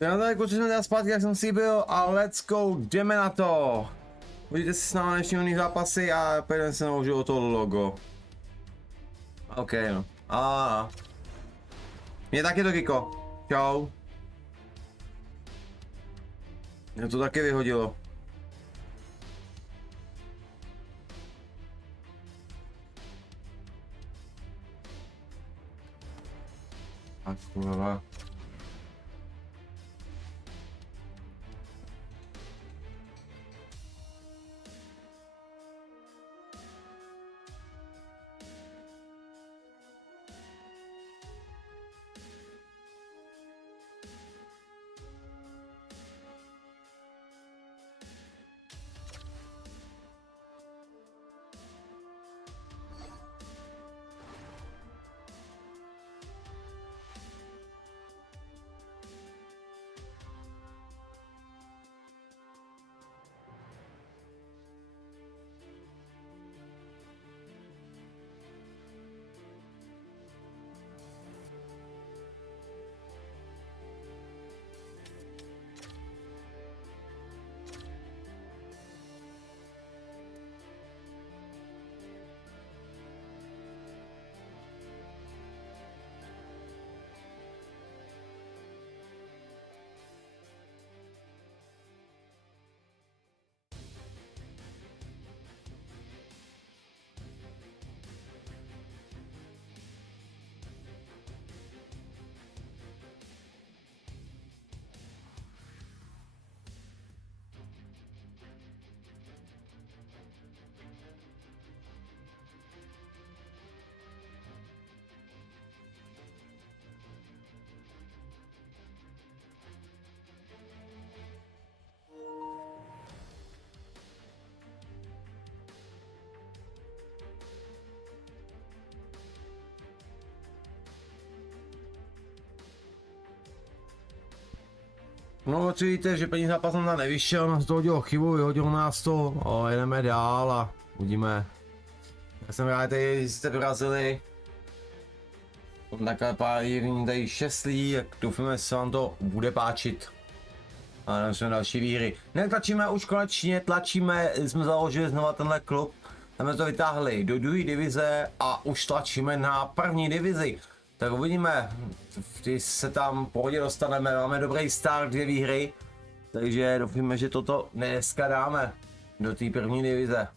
Já tady kluci jsme zpátky, jak jsem si byl a let's go, jdeme na to. Budete si s námi dnešní zápasy a půjdeme se naužil o to logo. OK no. A. Mě taky to Kiko. Čau. Mě to taky vyhodilo. A kurva. No, co víte, že první zápas nám nevyšel, nás to hodilo chybu, vyhodilo nás to, ale jedeme dál a uvidíme. Já jsem rád, že jste dorazili. Takhle pár jiných tady šestlí, jak doufáme, že se vám to bude páčit. A nám jsme další výhry. Netlačíme už konečně, tlačíme, jsme založili znova tenhle klub. Tam jsme to vytáhli do druhé divize a už tlačíme na první divizi. Tak uvidíme, když se tam v pohodě dostaneme, máme dobrý start, 2 výhry. Takže doufíme, že toto dneska dáme do té první divize.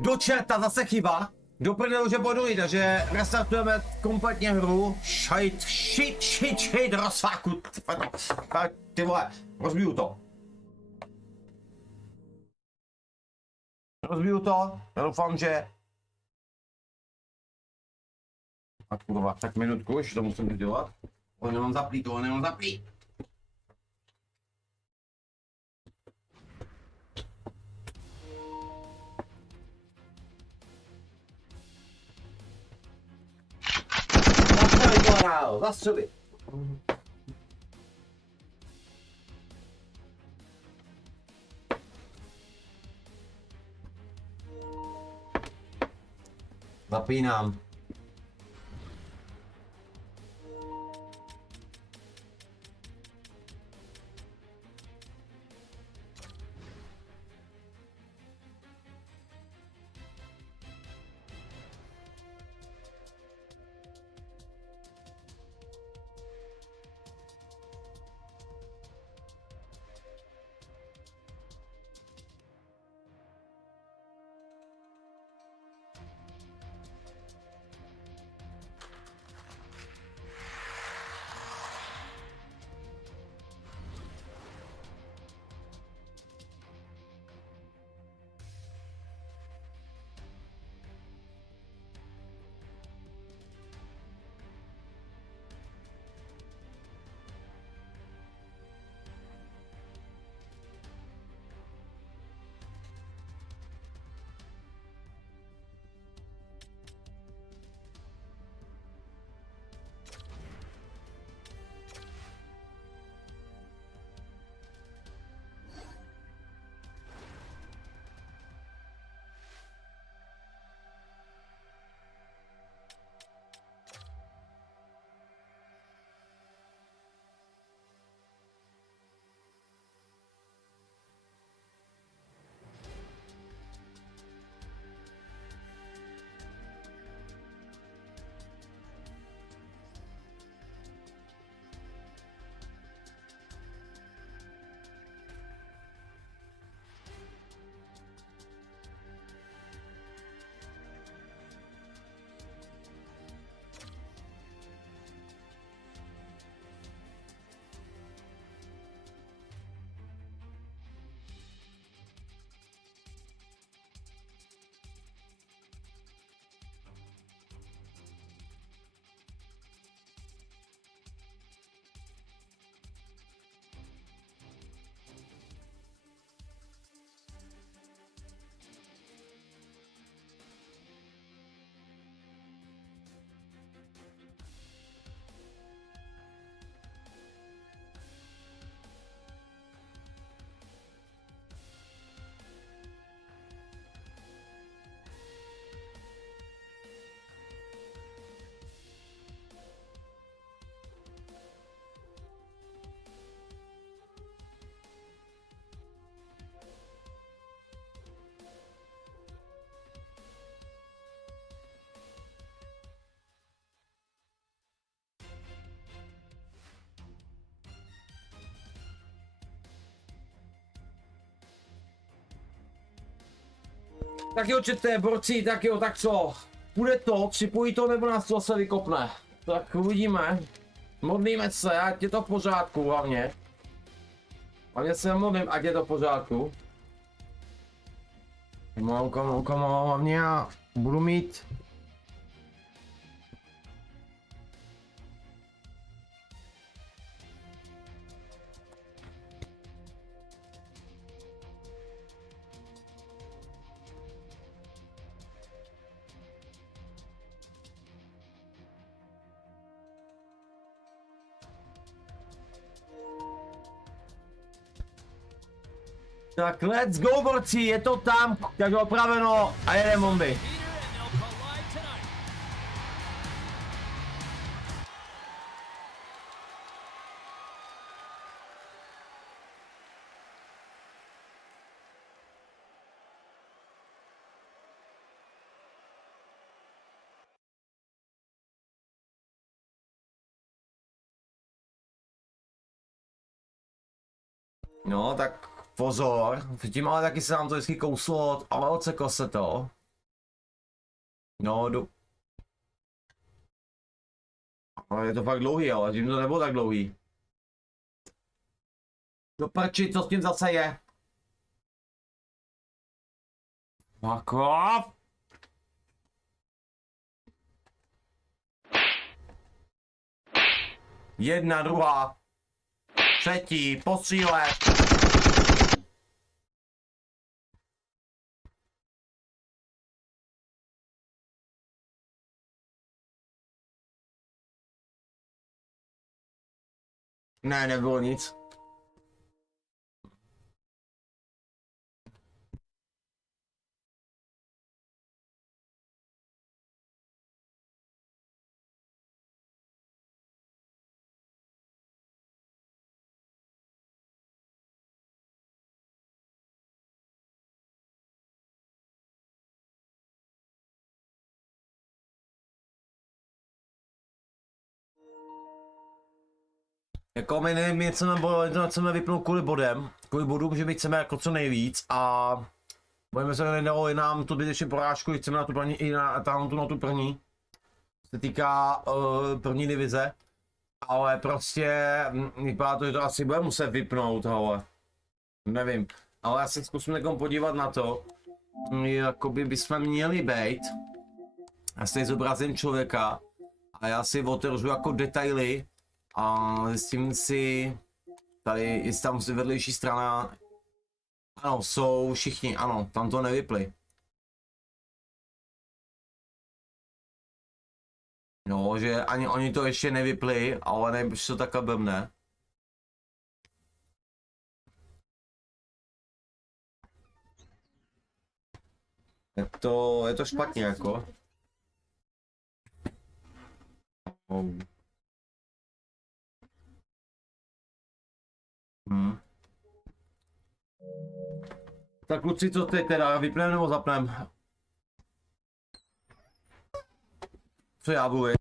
Do čerta, zase chyba. Do prdelu, že boduji, takže restartujeme kompletně hru. Shit, rozfáku. Ty vole, rozbiju to. Já doufám, že... A kurva, tak minutku, ještě to musím dělat. Tohle nemám zaplý. Zastřelit. Zapínám. Tak jo, čete, borci, tak jo, tak co? Bude to, připojí to, nebo nás to zase vykopne? Tak uvidíme. Modlíme se, ať je to v pořádku hlavně. Hlavně se modlím, ať je to v pořádku. Komo, hlavně já budu mít... Tak let's go, borci, je to tam, takže opraveno a jedeme bomby. No, tak pozor. Tím ale taky se nám to vždycky kouslo, ale odseklo se to. No, ale je to fakt dlouhý, ale tím to nebylo tak dlouhý. Do prči, co s tím zase je? Fuck off! Jedna, druhá. Třetí, postřílet. Ne, nebylo nic. Jako my nevím, chceme vypnout kvůli bodům, že my chceme jako co nejvíc a bojíme se, nedalo nám tu zbytečně porážku, chceme na tu první, i na tu první, se týká první divize, ale prostě vypadá to, že to asi bude muset vypnout, ale nevím, ale já se zkusím někomu podívat na to, jakoby bychom měli být, já si zobrazím člověka a já si otevřu jako detaily a zjistím si, tady, jestli tam vedlejší strana, ano, jsou všichni, ano, tam to nevypli. No, že ani oni to ještě nevypli, ale nevím, proč to takhle blbne. Je to špatně jako. Oh. Tak kluci, co teď teda, vypneme nebo zapneme? Co já budu?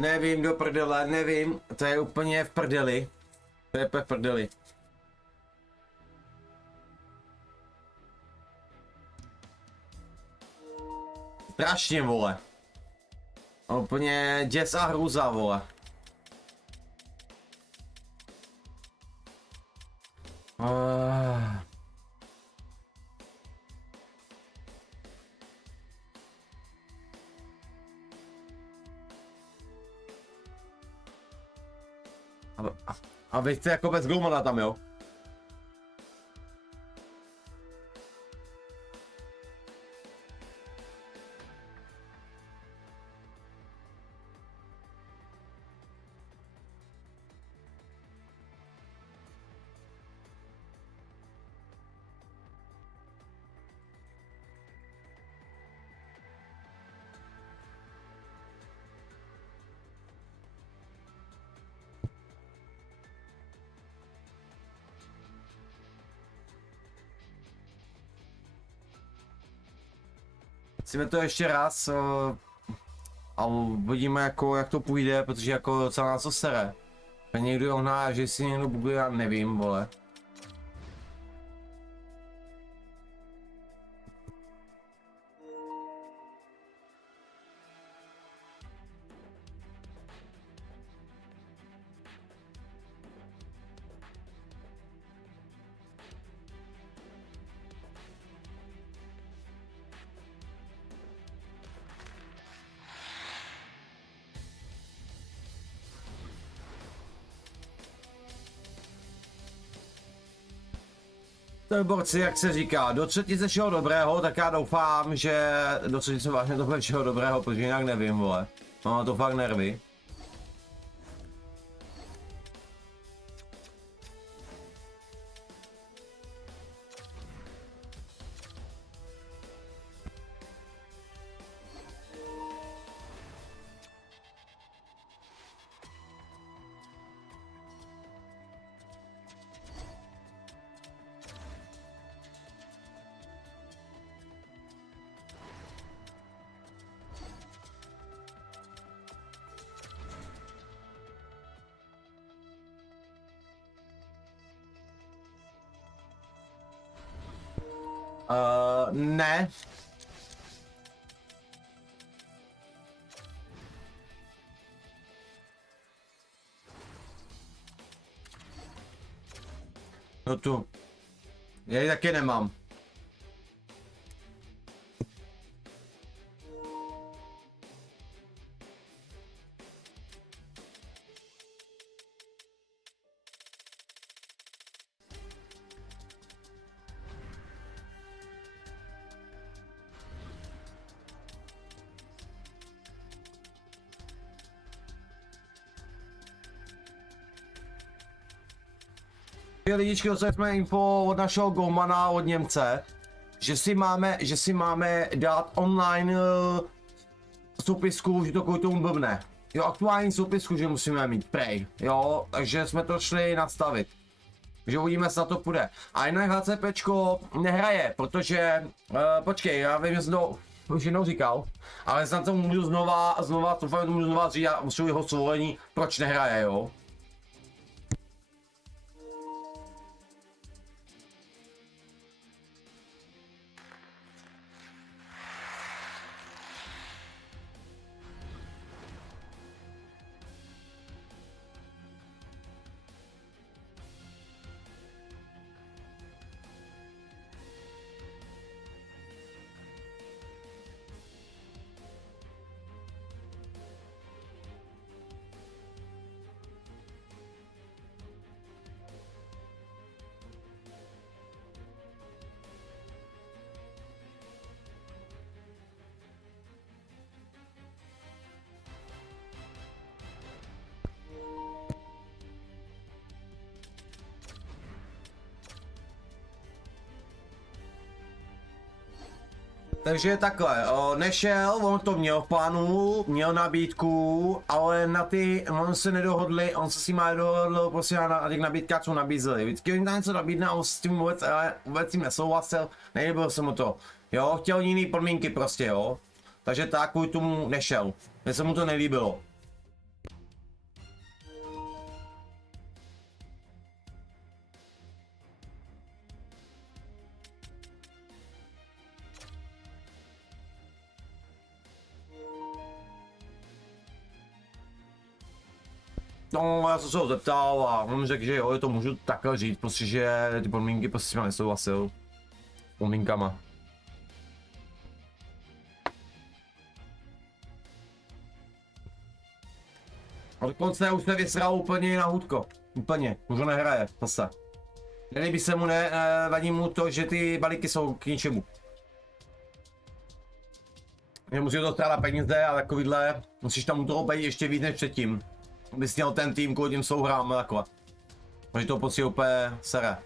Nevím, do prdele, nevím, to je úplně v prdeli. To je v prdeli. Strašně, vole. Úplně děs a hrůza, vole. A vy jste jako bez golmana tam, jo? Chceme to ještě raz a uvidíme jako, jak to půjde, protože jako docela nás to sere. A někdo ohná, že si někdo buguje, já nevím, vole. To borci, jak se říká, do třetice všeho dobrého, tak já doufám, že do třetice vážně to bude všeho dobrého, protože jinak nevím, vole. Mám na to fakt nervy. Ne. No tu. Já ji taky nemám. Lidičky, dostali jsme info od našeho golmana, od Němce, že si máme dát online soupisku, že to kvůli tomu blbne. Jo, aktuální soupisku, že musíme mít, prej, jo, takže jsme to šli nastavit. Takže uvidíme, co na to půjde. A jinak HCPčko nehraje, protože, počkej, já vím, že jsem to už jednou říkal, ale snad to můžu znova říct, já musím jeho svolení, proč nehraje, jo. Takže takhle, nešel, on to měl v plánu, měl nabídku, ale na ty, on se nedohodli, on se s tím nedohodl, prostě na těch nabídkách, co nabízeli. Vždycky jim tam něco nabídne a on s tím vůbec tím nesouhlasil, nelíbil se mu to. Jo, chtěl jiný podmínky prostě, jo. Takže tak kvůli tomu nešel, mně se mu to nelíbilo. No, já jsem se ho zeptal a on řekl, že jo, je to můžu takhle říct, prostě, že ty podmínky prostě s těma nesouhlasil. Podmínkama. A dokonce už se vysral úplně na hůdko. Úplně, už ho nehraje, zase. Nelíbí se mu, vadí mu to, že ty balíky jsou k ničemu. Že musí to strádat peníze a takovýhle, musíš tam u toho být ještě víc než předtím. Abys měl ten tým, kvůli tím souhrám a takhle. Takže to prostě úplně sere.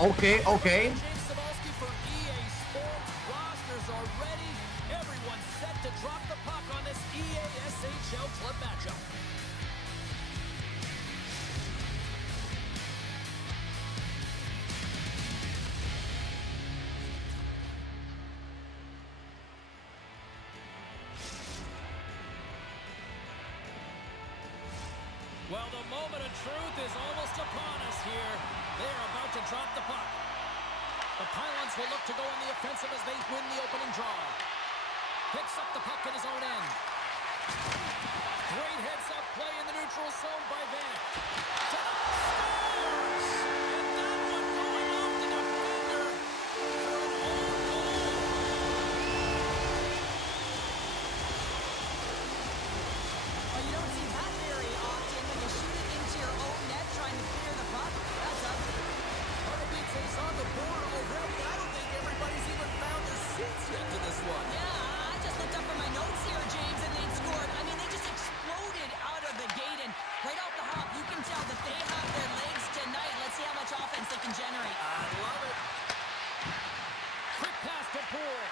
OK. Well, the moment of truth is almost upon us here. They're about to drop the puck. The Pylons will look to go on the offensive as they win the opening draw. Picks up the puck in his own end. Great heads-up play in the neutral zone by Vanek. Scores! And that one going off the defender for an own goal. Oh, you don't see that very often when you shoot it into your own net trying to clear the puck. That's ugly. Pardubice's on the board already. I don't think everybody's even found their seats yet to this one. Yeah, I just looked up from my notes here, James, and they'd scored. I mean, they just exploded out of the gate, and right off the hop, you can tell that they have their legs tonight. Let's see how much offense they can generate. I love it. Quick pass to Poole.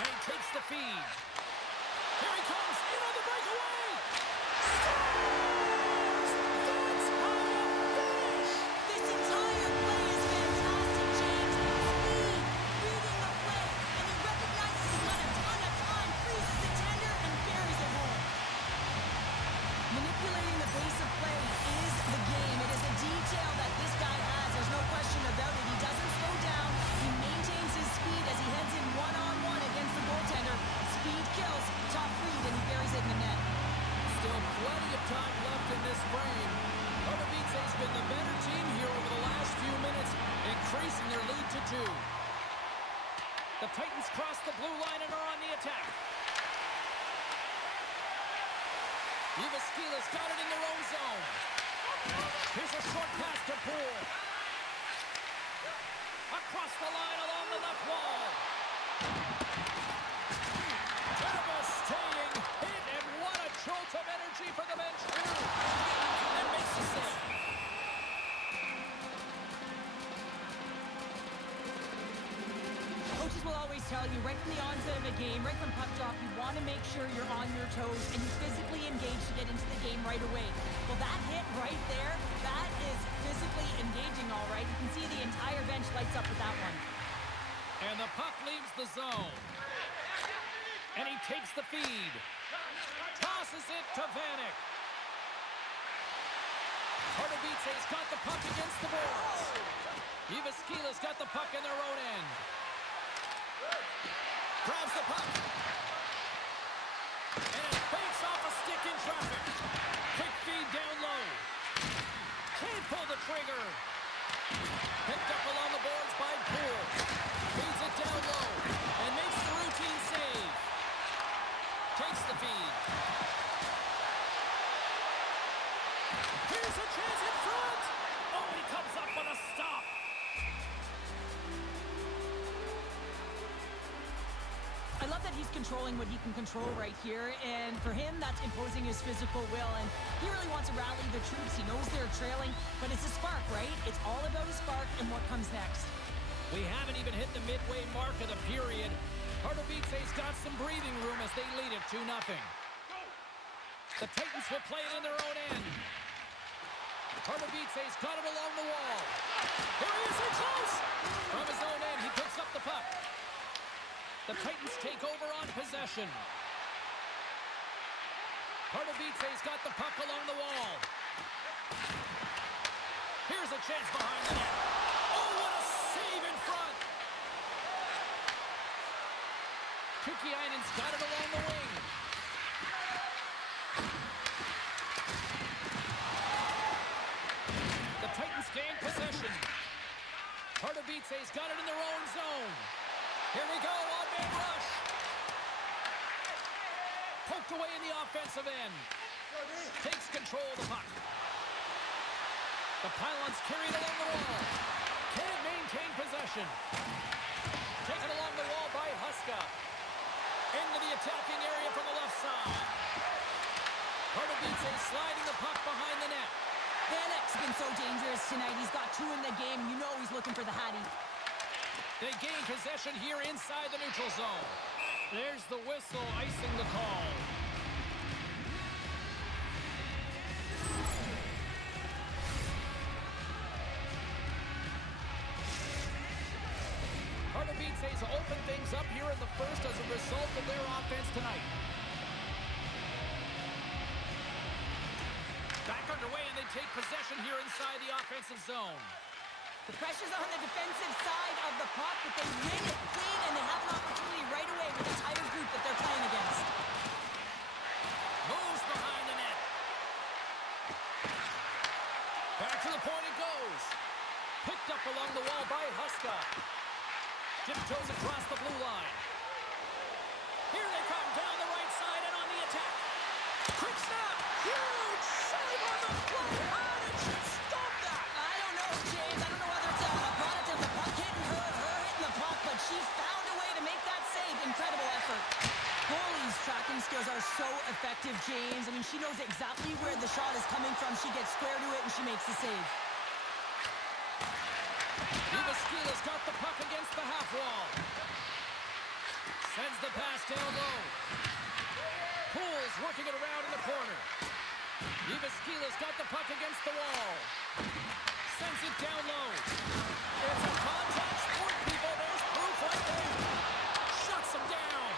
And he takes the feed. Here he comes, in on the breakaway! Scores! That's how you finish! This entire play is fantastic, James. Speed, reading the play, and he recognizes he's got a ton of time, freezes the tender, and buries it home. Manipulating the pace of play is the game. It is a detail that this guy has. There's no question about it. He doesn't slow down. He maintains his speed as he heads in one-on-one against the goaltender. Speed kills, top read, and he buries it in the net. Still plenty of time left in this frame. Pardubice's been the better team here over the last few minutes, increasing their lead to 2. The Titans cross the blue line and are on the attack. Yvaskila's got it in their own zone. Here's a short pass to Poole. Across the line along the left wall. Devastating hit, and what a jolt of energy for the bench here. And makes the save. Coaches will always tell you right from the onset of a game, right from puck drop, you want to make sure you're on your toes and you're physically engaged to get into the game right away. Well, that hit right there, that is physically engaging, all right. You can see the entire bench lights up with that one. And the puck leaves the zone. And he takes the feed. Tosses it to Vanek. Pardubice's got the puck against the boards. Yvaskila's got the puck in their own end. Grabs the puck. And it fakes off a stick in traffic. Quick feed down low. Can't pull the trigger. Picked up along the boards by Poole. Feeds it down low. And makes the routine save. Takes the feed. Here's a chance in front. Oh, he comes up with a stop. I love that he's controlling what he can control right here, and for him, that's imposing his physical will, and he really wants to rally the troops. He knows they're trailing, but it's a spark, right? It's all about a spark and what comes next. We haven't even hit the midway mark of the period. Pardubice's got some breathing room as they lead it 2-0. The Titans will play it in their own end. Pardubice's got it along the wall. Here he is, in close! From his own end, he picks up the puck. The Titans take over on possession. Pardubice's got the puck along the wall. Here's a chance behind the net. Oh, what a save in front! Tukiainen's got it along the wing. The Titans gain possession. Pardubice's got it in their own zone. Here we go, on-man rush. Poked away in the offensive end. Takes control of the puck. The Pylons carry it along the wall. Can't maintain possession. Taken along the wall by Huska. Into the attacking area from the left side. Pardubice sliding the puck behind the net. Vanek's been so dangerous tonight. He's got 2 in the game. You know he's looking for the Hattie. They gain possession here inside the neutral zone. There's the whistle icing the call. Divize open things up here in the first as a result of their offense tonight. Back underway, and they take possession here inside the offensive zone. The pressure's on the defensive side of the puck, but they win it clean, and they have an opportunity right away with the tighter group that they're playing against. Moves behind the net. Back to the point it goes. Picked up along the wall by Huska. Tiptoes across the blue line. Here they come down the right side and on the attack. Quick snap. Huge save on the play. How did she stop that? I don't know, James. I don't know whether it's a product of the puck hitting her or her hitting the puck, but she found a way to make that save. Incredible effort. Goalie's tracking skills are so effective, James. I mean, she knows exactly where the shot is coming from. She gets square to it, and she makes the save. Divize got the puck against the half wall. Sends the pass down low. Poole's working it around in the corner. Divize got the puck against the wall. Sends it down low. It's a contact sport, people. There's proof right there. Shuts him down.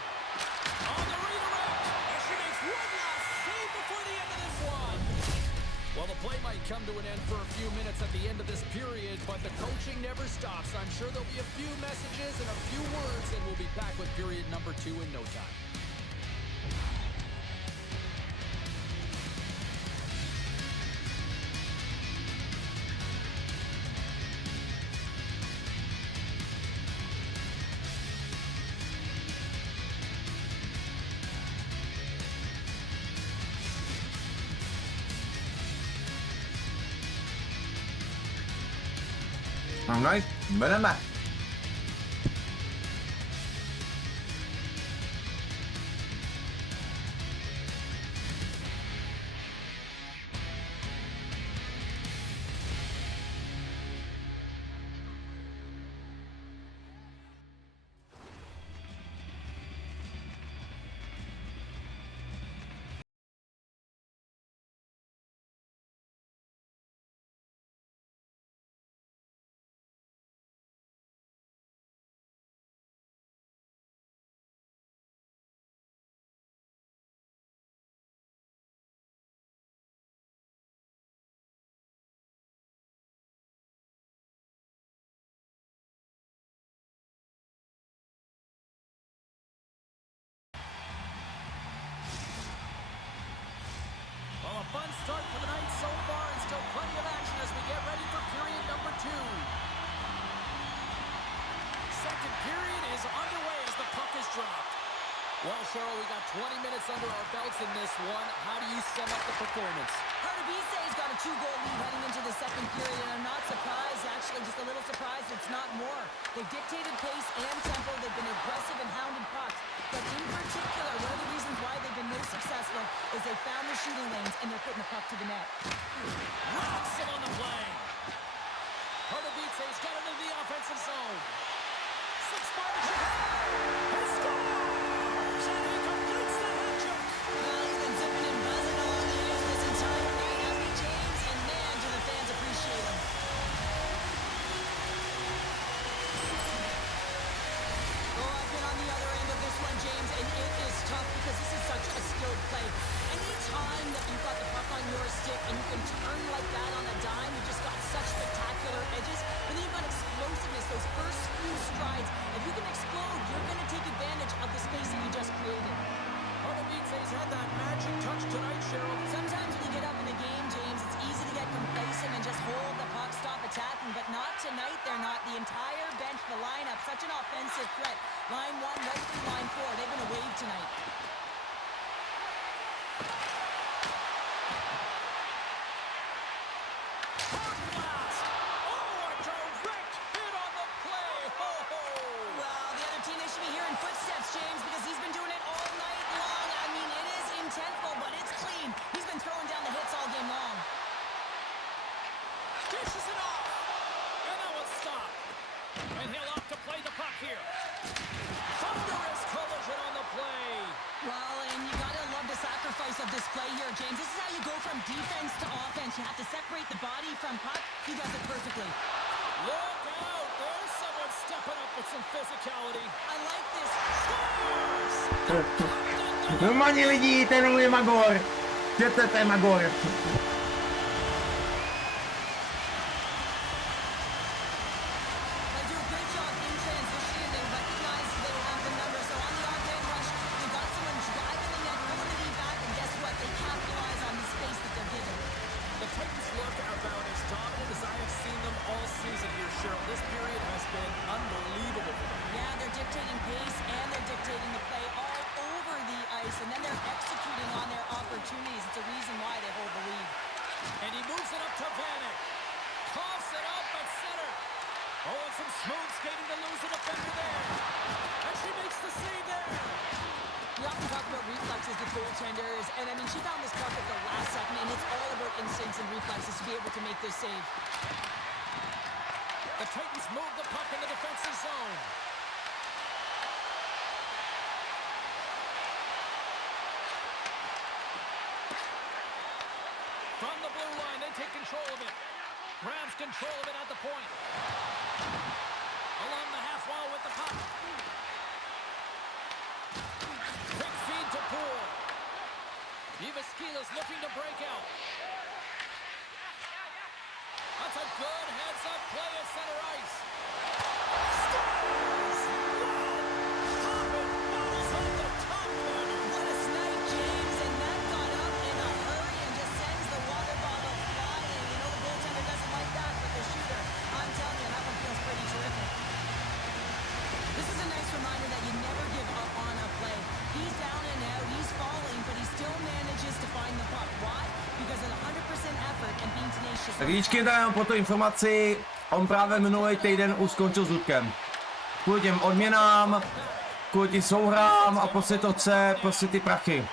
On the redirect. And she makes one last save before the end of this one. Well, the play might come to an end for a few minutes at the end of this period, but the coaching never stops. I'm sure there'll be a few messages and a few words, and we'll be back with period number 2 in no time. Alright, berapa? Fun start for the night so far, and still plenty of action as we get ready for period number 2. Second period is underway as the puck is dropped. Well, Cheryl, we got 20 minutes under our belts in this one. How do you sum up the performance? Divize's got a 2-goal lead heading into the second period, and I'm not surprised, actually just a little surprised it's not more. They've dictated pace and tempo, they've been aggressive and hounded pucks, but in particular, one of the reasons why they've been most successful is they found the shooting lanes and they're putting the puck to the net. Rocks him on the play. Divize's got it into the offensive zone. 6-point he scores! And he completes the hat trick. Well, he's been zipping and buzzing along the ice this entire night, hasn't he, James? And man, do the fans appreciate him. Oh, I've been on the other end of this one, James, and it is tough because this is such a skilled play. Any time that you've got the puck on your stick and you can turn like that on a dime, you've just got such spectacular edges. But then you've got explosiveness, those first few strides. If you can explode, you're going to take advantage of the space that you just created. Divize's had that magic touch tonight, Cheryl. Sometimes when you get up in the game, James, it's easy to get complacent and just hold the puck, stop attacking, but not tonight. They're not. The entire bench, the lineup, such an offensive threat. Line 1, right through line 4. They've been a wave tonight. James, because he's been doing it all night long. I mean, it is intentful, but it's clean. He's been throwing down the hits all game long. display here, James. This is how you go from defense to offense. You have to separate the body from puck. He does it perfectly. Look out! There's someone stepping up with some physicality. I like this. Normálně lidi, ten je Magor. Chcete, to je Magor. They do a great job in transition. They recognize they have the number. So on the off-hand rush, they got someone driving the net, going to the back, and guess what? They capitalize on the space that they're given. The Titans look about as dominant as I have seen them all season here, Cheryl. This period has been unbelievable for them. Yeah, they're dictating pace and they're dictating the play all over the ice, and then they're executing on their opportunities. It's a reason why they hold the lead. And he moves it up to Vanek. Coughs it up at center. Oh, and some smooth skating to lose a defender there. And she makes the save there. We often talk about reflexes with goaltenders, and I mean, she found this puck at the last second, and it's all about instincts and reflexes to be able to make this save. The Titans move the puck in the defensive zone. From the blue line, they take control of it. Grabs control of it at the point. Along the half wall with the puck. Quick feed to Poole. Divize looking to break out. That's a good heads-up play at center ice. Scores! Popping bottles on the top corner. What a snipe, James, and that got up in a hurry and just sends the water bottle flying. You know the goaltender doesn't like that, but the shooter, I'm telling you, that one feels pretty terrific. This is a nice reminder that you never give up on a play. He's down and out, he's falling, but he still manages to find the puck. Why? Because of 100% effort and being tenacious. Tak díčky, dám po tu informaci, on právě minulý týden už skončil s Ludkem. Kvůli těm odměnám, kvůli tím souhrám a prostě to chce, prostě ty prachy.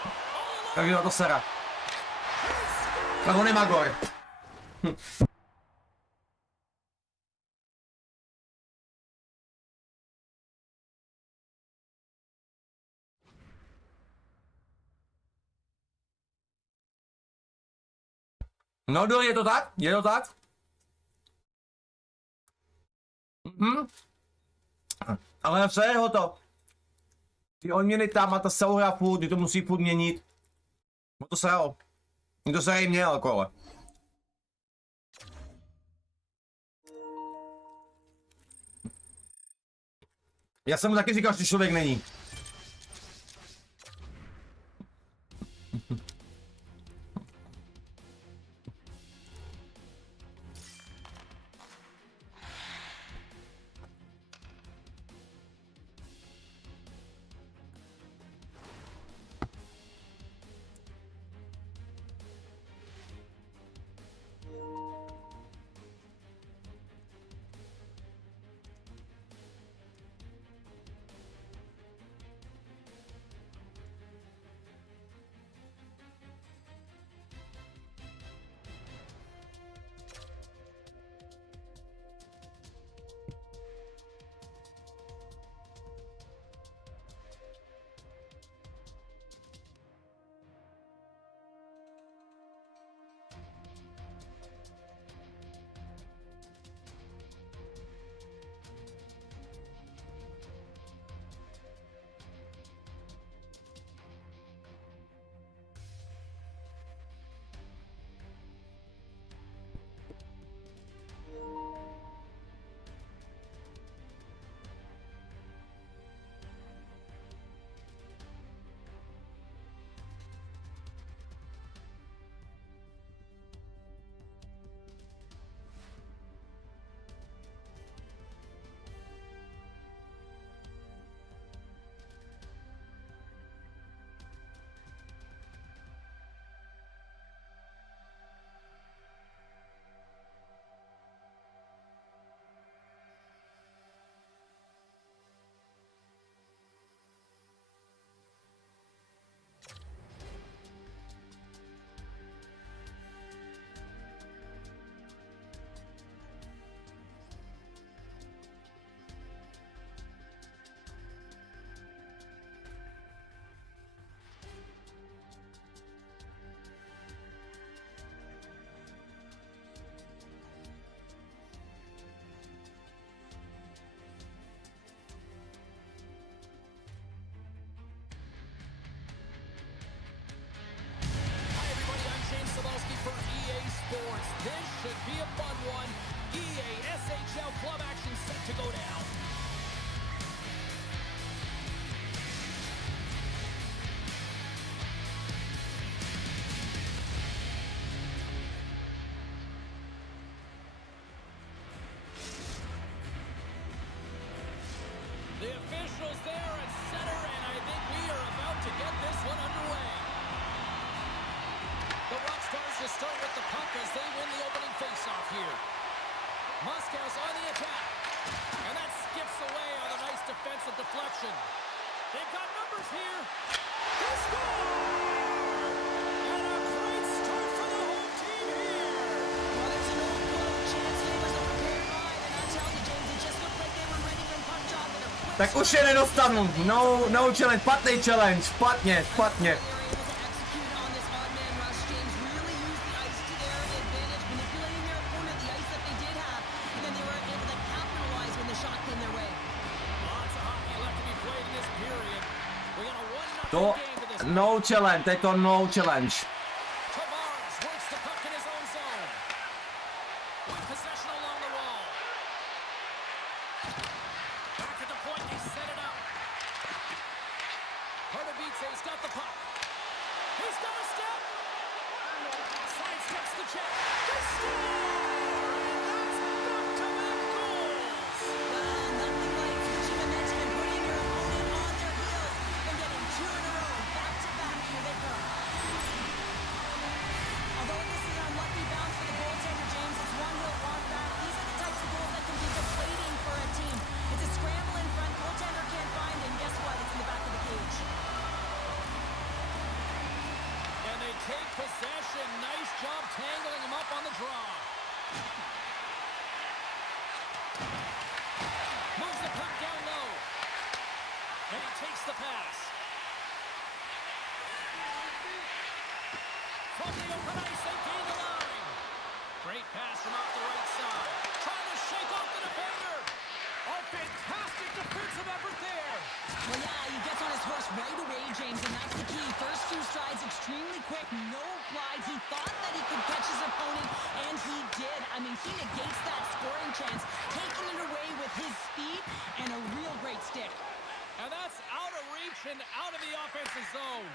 Takže na to sera. Tak on je Magor. No do, je to tak? Je to tak? Ale co je to? Ty odměny tam a ta souhra furt, ty to musí furt měnit. No to sralo. To se měl jako ale. Já jsem mu taky říkal, že člověk není. It's a deflection. They've got numbers here. They score! And a great start for the home team here. Well, there's an old quote, chance favors the prepared mind, and I'll tell you, James, it just looked like they were ready for punch job with a quick Tak už je nedostanu. No challenge, špatný challenge, špatně. They were able to execute on this odd man rush. James really used the ice to their advantage, manipulating their opponent, the ice that they did have, and then they were able to capitalize when the shot came their way. Lots of hockey left to be played in this period. We got a 1-0 To game to this. no challenge, teď to no challenge. Tavares works the puck in his own zone. With possession along the wall. Back at the point, they set it up. Pardubice's got the puck. He's got a step. Side steps the check. They score! And that's back-to-back goals. Nothing like switching momentum and putting your opponent on their heels and getting two in a row, back to back. Here they come. Although this is an unlucky bounce for the goaltender, James, it's one he'll want back. These are the types of goals that can be deflating for a team. It's a scramble in front, goaltender can't find, and guess what? It's in the back of the cage. And they take possession. Nice job tangling him up on the draw. Moves the puck down low. And he takes the pass. From the open ice, they gain the line. Great pass from off the right side. Trying to shake off the defender. Oh, fantastic defensive effort there. Well, yeah, he gets on his horse right away, James, and that's the key. First few strides extremely quick, no glides. He thought that he could catch his opponent, and he did. I mean, he negates that scoring chance, taking it away with his speed and a real great stick. And that's out of reach and out of the offensive zone.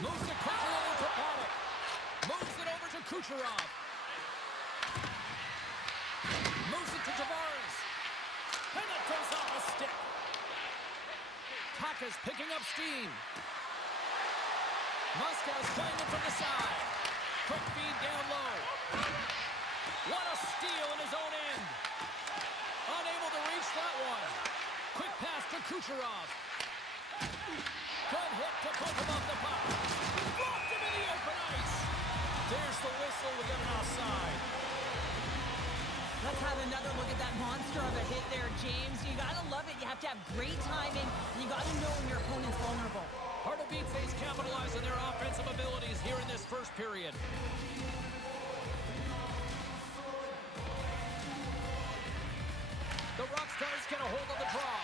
Moves it quickly over to Paddock. Moves it over to Kucherov. Moves it to Tavares. And it goes off a stick. Taka's picking up steam. Moscow's playing it from the side. Quick feed down low. What a steal in his own end. Unable to reach that one. Quick pass to Kucherov. Good hit to poke him off the puck. Blocked him in the open ice. There's the whistle. We got an offside. Let's have another look at that monster of a hit there, James. You gotta love it. You have to have great timing. You gotta know when your opponent's vulnerable. Pardubice's capitalize on their offensive abilities here in this first period. The Rockstars get a hold of the draw.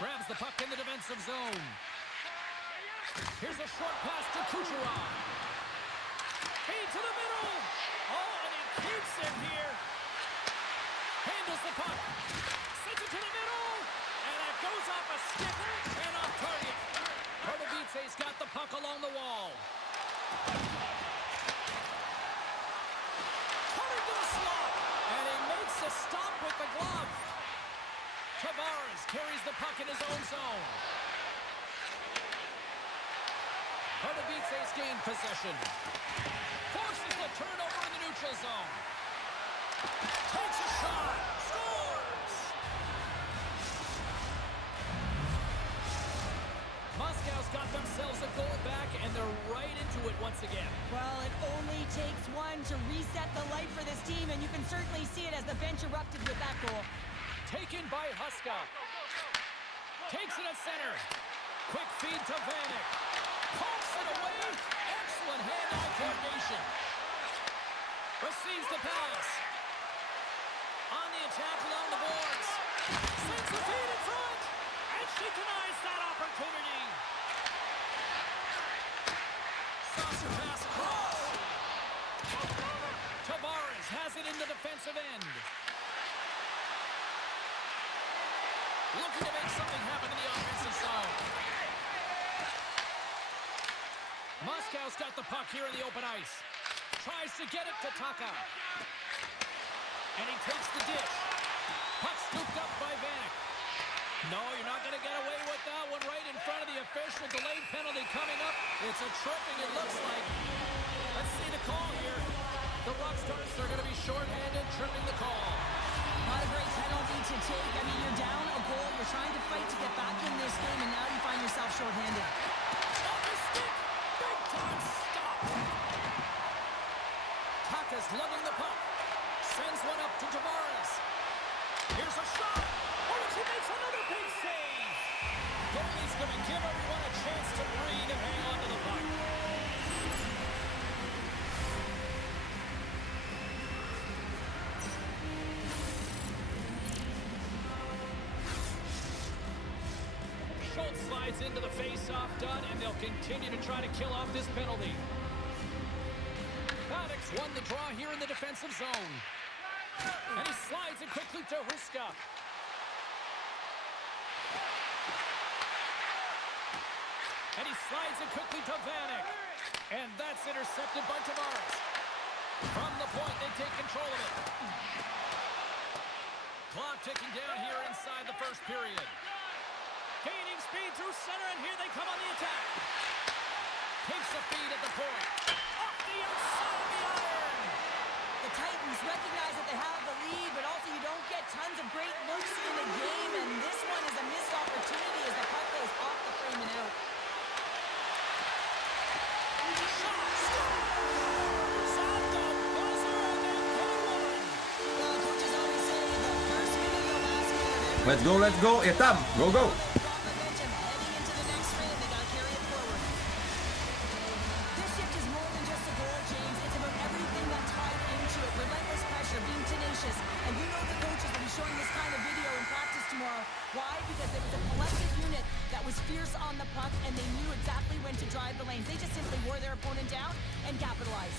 Grabs the puck in the defensive zone. Here's a short pass to Kucherov. Feed to the middle. Oh, and he keeps it here. Handles the puck. Sends it to the middle. And it goes off a stick and off target. Pardubice's got the puck along the wall. Coming to the slot. And he makes a stop with the glove. Tavares carries the puck in his own zone. Pardubice's gained possession. Forces the turnover in the neutral zone. Takes a shot. Scores! Moscow's got themselves a goal back, and they're right into it once again. Well, it only takes one to reset the light for this team, and you can certainly see it as the bench erupted with that goal. Taken by Huska. Takes it at center. Quick feed to Vanek. Pumps it away. Excellent hand-eye coordination. Receives the pass. On the attack along the boards. Sends the feed in front. And she denies that opportunity. Saucer pass across. Tavares has it in the defensive end. Looking to make something happen in the offensive zone. Moscow's got the puck here in the open ice. Tries to get it to Taka. And he takes the dish. Puck scooped up by Vanek. No, you're not going to get away with that one right in front of the official. Delayed penalty coming up. It's a tripping, it looks like. Let's see the call here. The Rockstars are going to be shorthanded, tripping the call. Not a great penalty to take. I mean, you're down a goal. You're trying to fight to get back in this game, and now you find yourself shorthanded. On the stick. Big time stop. Taka's lugging the puck. Sends one up to Tavares. Here's a shot. Oh, and he makes another big save. Goalie's going to give everyone a chance to breathe and hang on to the puck. Schultz slides into the face-off done, and they'll continue to try to kill off this penalty. Paddock's won the draw here in the defensive zone. And he slides it quickly to Huska. And he slides it quickly to Vanek. And that's intercepted by Tavares. From the point, they take control of it. Clock ticking down here inside the first period. Gaining speed through center, and here they come on the attack. Takes the feed at the point. Off the outside of the iron. The Titans recognize that they have the lead, but also you don't get tons of great looks in a game, and this one is a missed opportunity as the puck goes off the frame and out. Sound the buzzer, and they get one. Well, coaches always say the first minute, the last minute of every Let's go, je tam, go. Off the bench and heading into the next frame, they gotta carry it forward. This shift is more than just a goal, James. It's about everything that tied into it. Relentless pressure, being tenacious. And you know the coaches will be showing this kind of video in practice tomorrow. Why? Because there was a collective unit that was fierce on the puck, and they knew exactly when to drive the lanes. They just simply wore their opponent down and capitalized.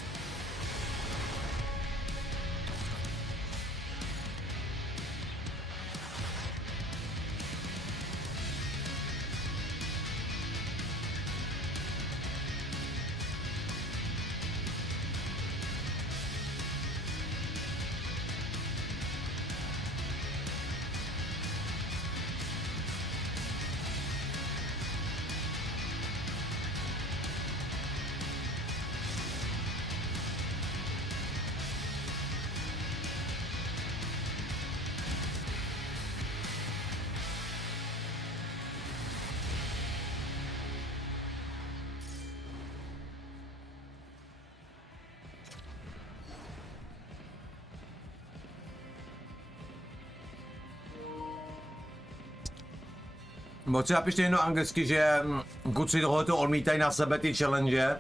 Moc si napište jenom anglicky, že kluci tohleto odmítají na sebe ty challenge.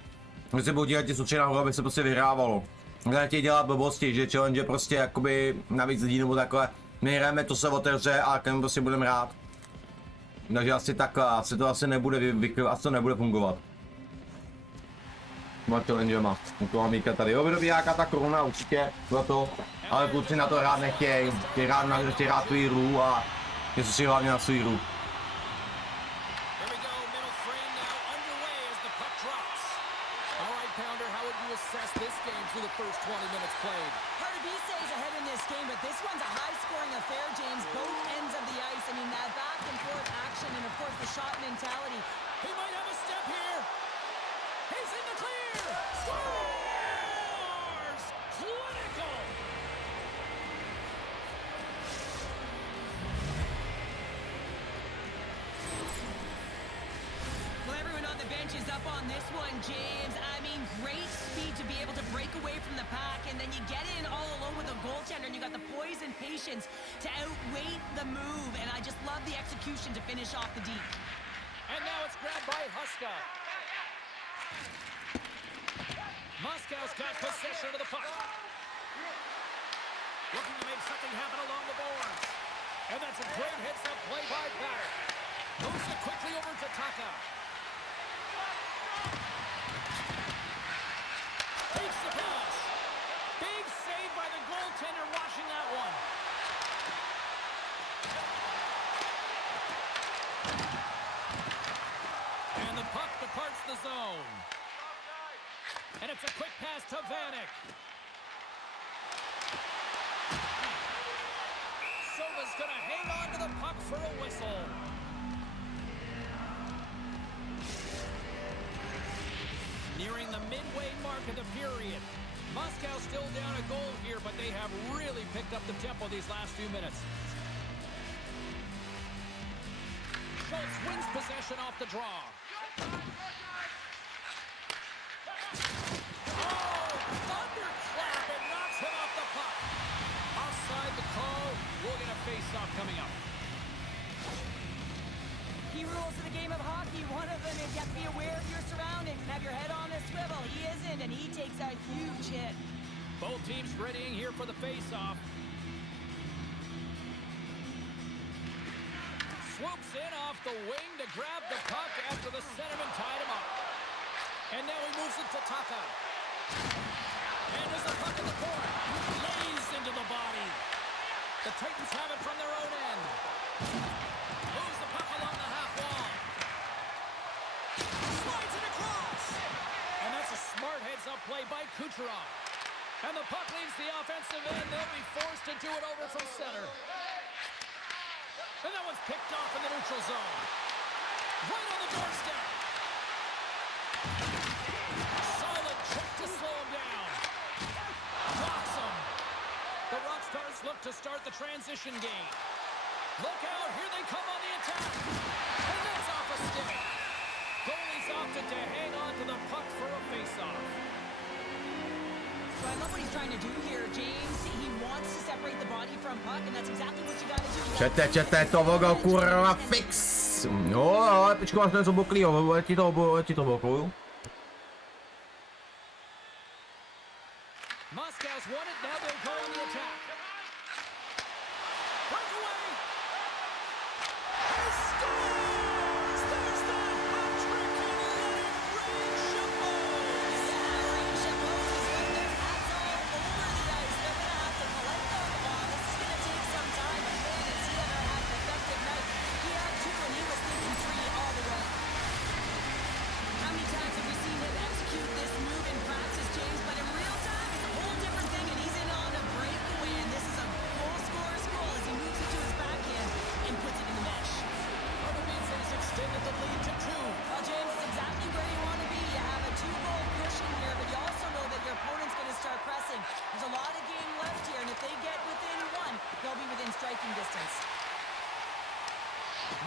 Že se budou dělat ty suči nahoru, aby se prostě vyhrávalo. Nechtějí dělat blbosti, že challenge prostě jakoby navíc lidí nebo takhle. My hrajeme, to se otevře a kam prostě budeme hrát. Takže asi takhle, asi to asi nebude asi to nebude fungovat. Má challengema. To mám Míka tady. Jo, vydobijáka ta koruna určitě, za to. Ale kluci na to hrát nechtějí. Chtějí hrát tu hru a něco si hlavně na svou hru. Here we go, middle frame now underway as the puck drops. All right, Pounder, how would you assess this game through the first 20 minutes played? Pardubice is ahead in this game, but this one's a high-scoring affair, James. Both ends of the ice. I mean, that back-and-forth action and, of course, the shot mentality. He might have a step here. He's in the clear. Scores! Clinical. Well, everyone on the bench is up on this one, James. I mean, great speed to be able to break away from the pack, and then you get in all alone with a goaltender, and you got the poise and patience to outweight the move, and I just love the execution to finish off the deep. And now it's grabbed by Huska. Moscow's got possession of the puck. Looking to make something happen along the boards. And that's a great heads-up play by Batter. Moves it quickly over to Taka. Takes the pass. Big save by the goaltender watching that one. And the puck departs the zone. And it's a quick pass to Vanek. Sova's gonna hang on to the puck for a whistle. Nearing the midway mark of the period. Moscow still down a goal here, but they have really picked up the tempo these last few minutes. Schultz wins possession off the draw. Oh, thunderclap, and knocks him off the puck. Offside the call. We'll get a face-off coming up. Key rules of the game of hockey. One of them is you have to be aware of your surroundings and have your head on a swivel. He isn't, and he takes a huge hit. Both teams readying here for the face-off. Swoops in off the wing to grab the puck after the centerman tied him up. And now he moves it to Taka. And there's a puck in the corner. Lays into the body. The Titans have it from their own end. Moves the puck along the half wall. Slides it across. And that's a smart heads-up play by Kucherov. And the puck leaves the offensive end. They'll be forced to do it over from center. And that one's picked off in the neutral zone. Right on the doorstep. Solid check to slow him down. Blocks him. The Rockstars look to start the transition game. Look out, here they come on the attack. And that's off a stick. Goalie's opted to hang on to the puck for a face-off. So I love what he's trying to do here, James. He wants to separate the body from puck, and that's exactly what you gotta do. Čete, to vogo kurva fix. Jo, ale počkej, až to něco buklýho, já ti to bokluju. Moscow's won it, now they'll go on the attack. Breakaway! He scores! There's the hat-trick and let it rain, Chapeaus! Yeah, Rain Chapeaus is with their hats all over the ice. They're gonna have to collect them all. This is gonna take some time, but man, has he ever had an effective night. He had 2, and he was thinking 3 all the way. How many times have we seen him execute this move in practice, James? But in real time, it's a whole different thing, and he's in on a breakaway, and this is a goal scorer's goal as he moves it to his backhand and puts it in the mesh. He's extended the lead to 2. Well, James, it's exactly where you want to be. You have a 2-goal cushion here, but you also know that your opponent's going to start pressing. There's a lot of game left here, and if they get within 1, they'll be within striking distance.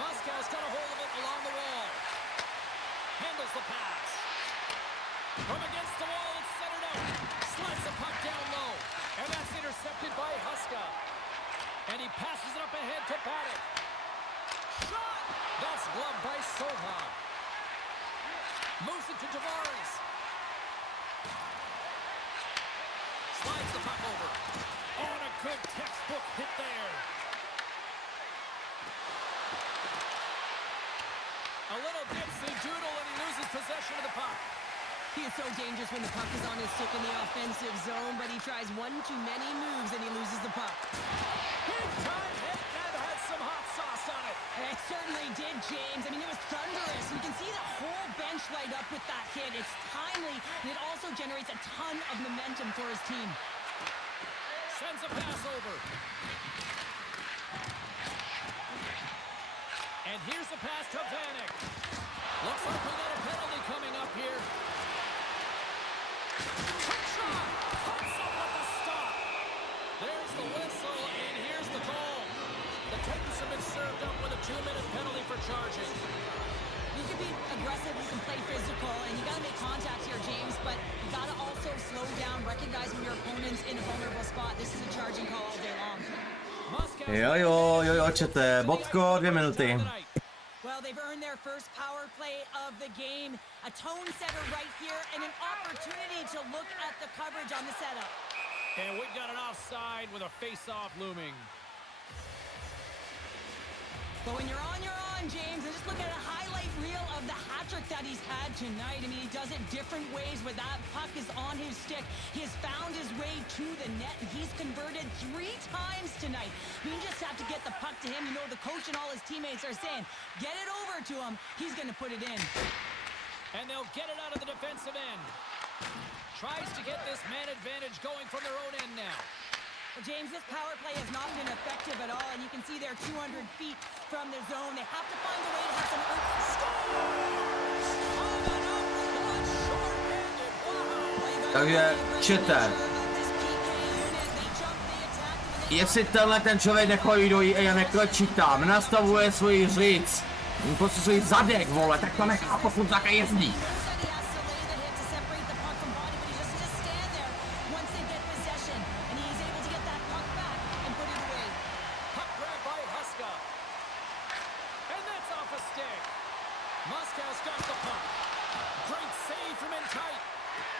Moscow's got a hold of it along the wall. Handles the pass. From against the wall, it's centered out. Slides the puck down low. And that's intercepted by Huska. And he passes it up ahead to Paddock. Shot! That's gloved by Soha. Moves it to Tavares. Slides the puck over. Oh, and a good textbook hit there. A little dipsy doodle and he loses possession of the puck. He is so dangerous when the puck is on his stick in the offensive zone, but he tries one too many moves and he loses the puck. Big time hit that had some hot sauce on it. It certainly did, James. I mean, it was thunderous. You can see the whole bench light up with that hit. It's timely, and it also generates a ton of momentum for his team. Sends a pass over. And here's the pass to Vanek. Looks like we got a penalty coming up here. Quick shot! Puts up with the stop. There's the whistle, and here's the goal. The Titans have been served up with a 2-minute penalty for charging. You can be aggressive, you can play physical, and you gotta make contact here, James, but you gotta also slow down, recognize when your opponent's in a vulnerable spot. This is a charging call all day long. Jo, čete, bodko, 2 minuty. Well, they've earned their first power play of the game. A tone setter right here and an opportunity to look at the coverage on the setup. And we've got an offside with a face-off looming. But when you're on, James. And just look at a highlight reel of the hat-trick that he's had tonight. I mean, he does it different ways where that puck is on his stick. He has found his way to the net, and he's converted 3 times tonight. I mean, you just have to get the puck to him. You know, the coach and all his teammates are saying, get it over to him. He's going to put it in. And they'll get it out of the defensive end. Tries to get this man advantage going from their own end now. Well, James, this power play has not been effective at all, and you can see they're 200 feet from the zone. They have to find a way to have some... Scores! Coming up, one short-handed. Wow! Well, you Takže čete. Jestli tenhle ten člověk nechodí do EA a neklečí tam, nastavuje svůj říc, prostě svůj zadek, vole, tak to nechápu, furt takhle jezdí.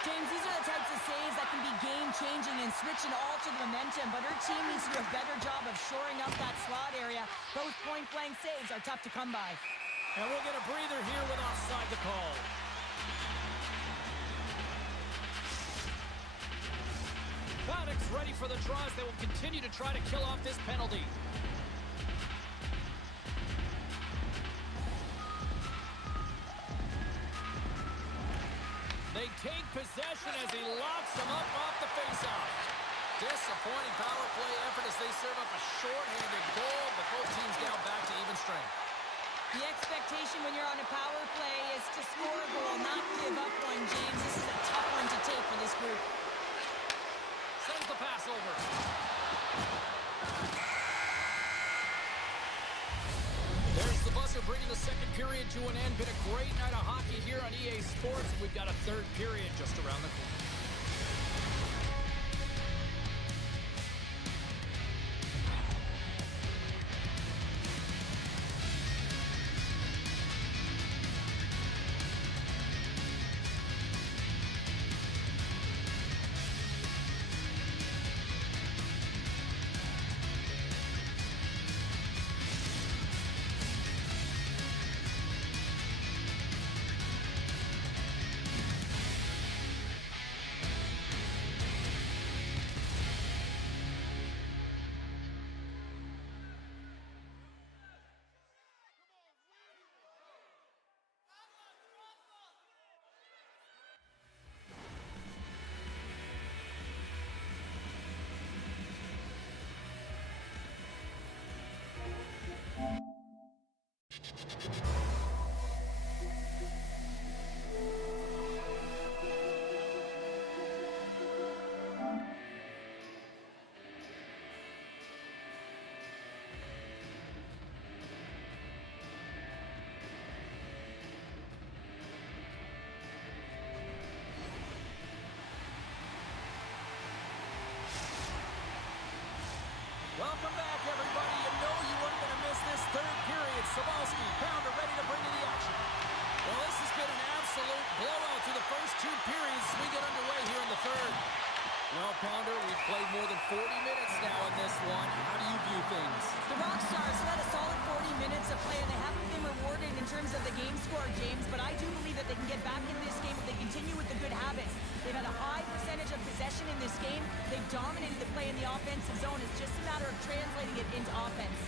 James, these are the types of saves that can be game-changing and switch and alter the momentum, but her team needs to do a better job of shoring up that slot area. Those point-blank saves are tough to come by. And we'll get a breather here with offside the call. Panic's ready for the draws. They will continue to try to kill off this penalty. They take possession as he locks them up off the faceoff. Disappointing power play effort as they serve up a short-handed goal, but both teams now back to even strength. The expectation when you're on a power play is to score a goal, not give up one, James. This is a tough one to take for this group. Sends the pass over. There's the buzzer bringing the second period to an end. Been a great night of hockey here on EA Sports. We've got a third period just around the corner. Welcome back, everybody. You know you weren't going to miss this third period. Sabalski, Pounder ready to bring you the action. Well, this has been an absolute blowout through the first two periods as we get underway here in the third. Well, Pounder, we've played more than 40 minutes now in this one. How do you view things? The Rockstars have had a solid 40 minutes of play, and they haven't been rewarded in terms of the game score, James, but I do believe that they can get back in this game if they continue with the good habits. They've had a high percentage of possession in this game. They've dominated the play in the offensive zone. It's just a matter of translating it into offense.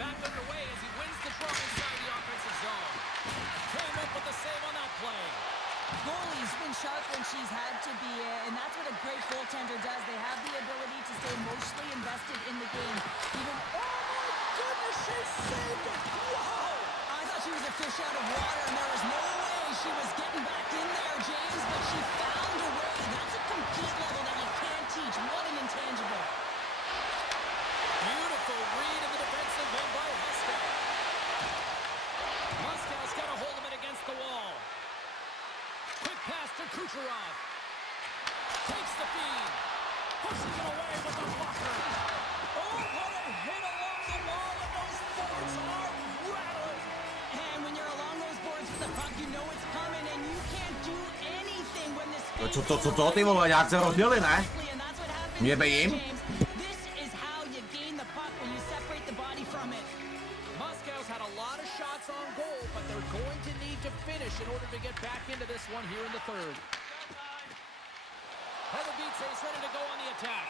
Back underway as he wins the draw inside the offensive zone. Came up with the save on that play. Goalie's been sharp when she's had to be, and that's what a great goaltender does. They have the ability to stay emotionally invested in the game. Even, oh my goodness, she saved it! Whoa! I thought she was a fish out of water, and there was no way she was getting back in there, James, but she found a way. That's a compete level that you can't teach. What an intangible. Beautiful read in the defensive end by Huska. Huska's got a hold of it against the wall. Quick pass to Kucherov. Takes the feed. Pushing it away with the blocker. Oh, what a hit along the wall, and those boards are rattling. And when you're along those boards with the puck, you know it's coming, and you can't do anything when this... Co, ty vole, nějak se rozděli, ne? And that's what happens, Mě bejím? James. This is how you gain the puck, when you separate the body from it. Moscow's had a lot of shots on goal, but they're going to need to finish in order to get back into this one here in the third. Heather ready to go on the attack.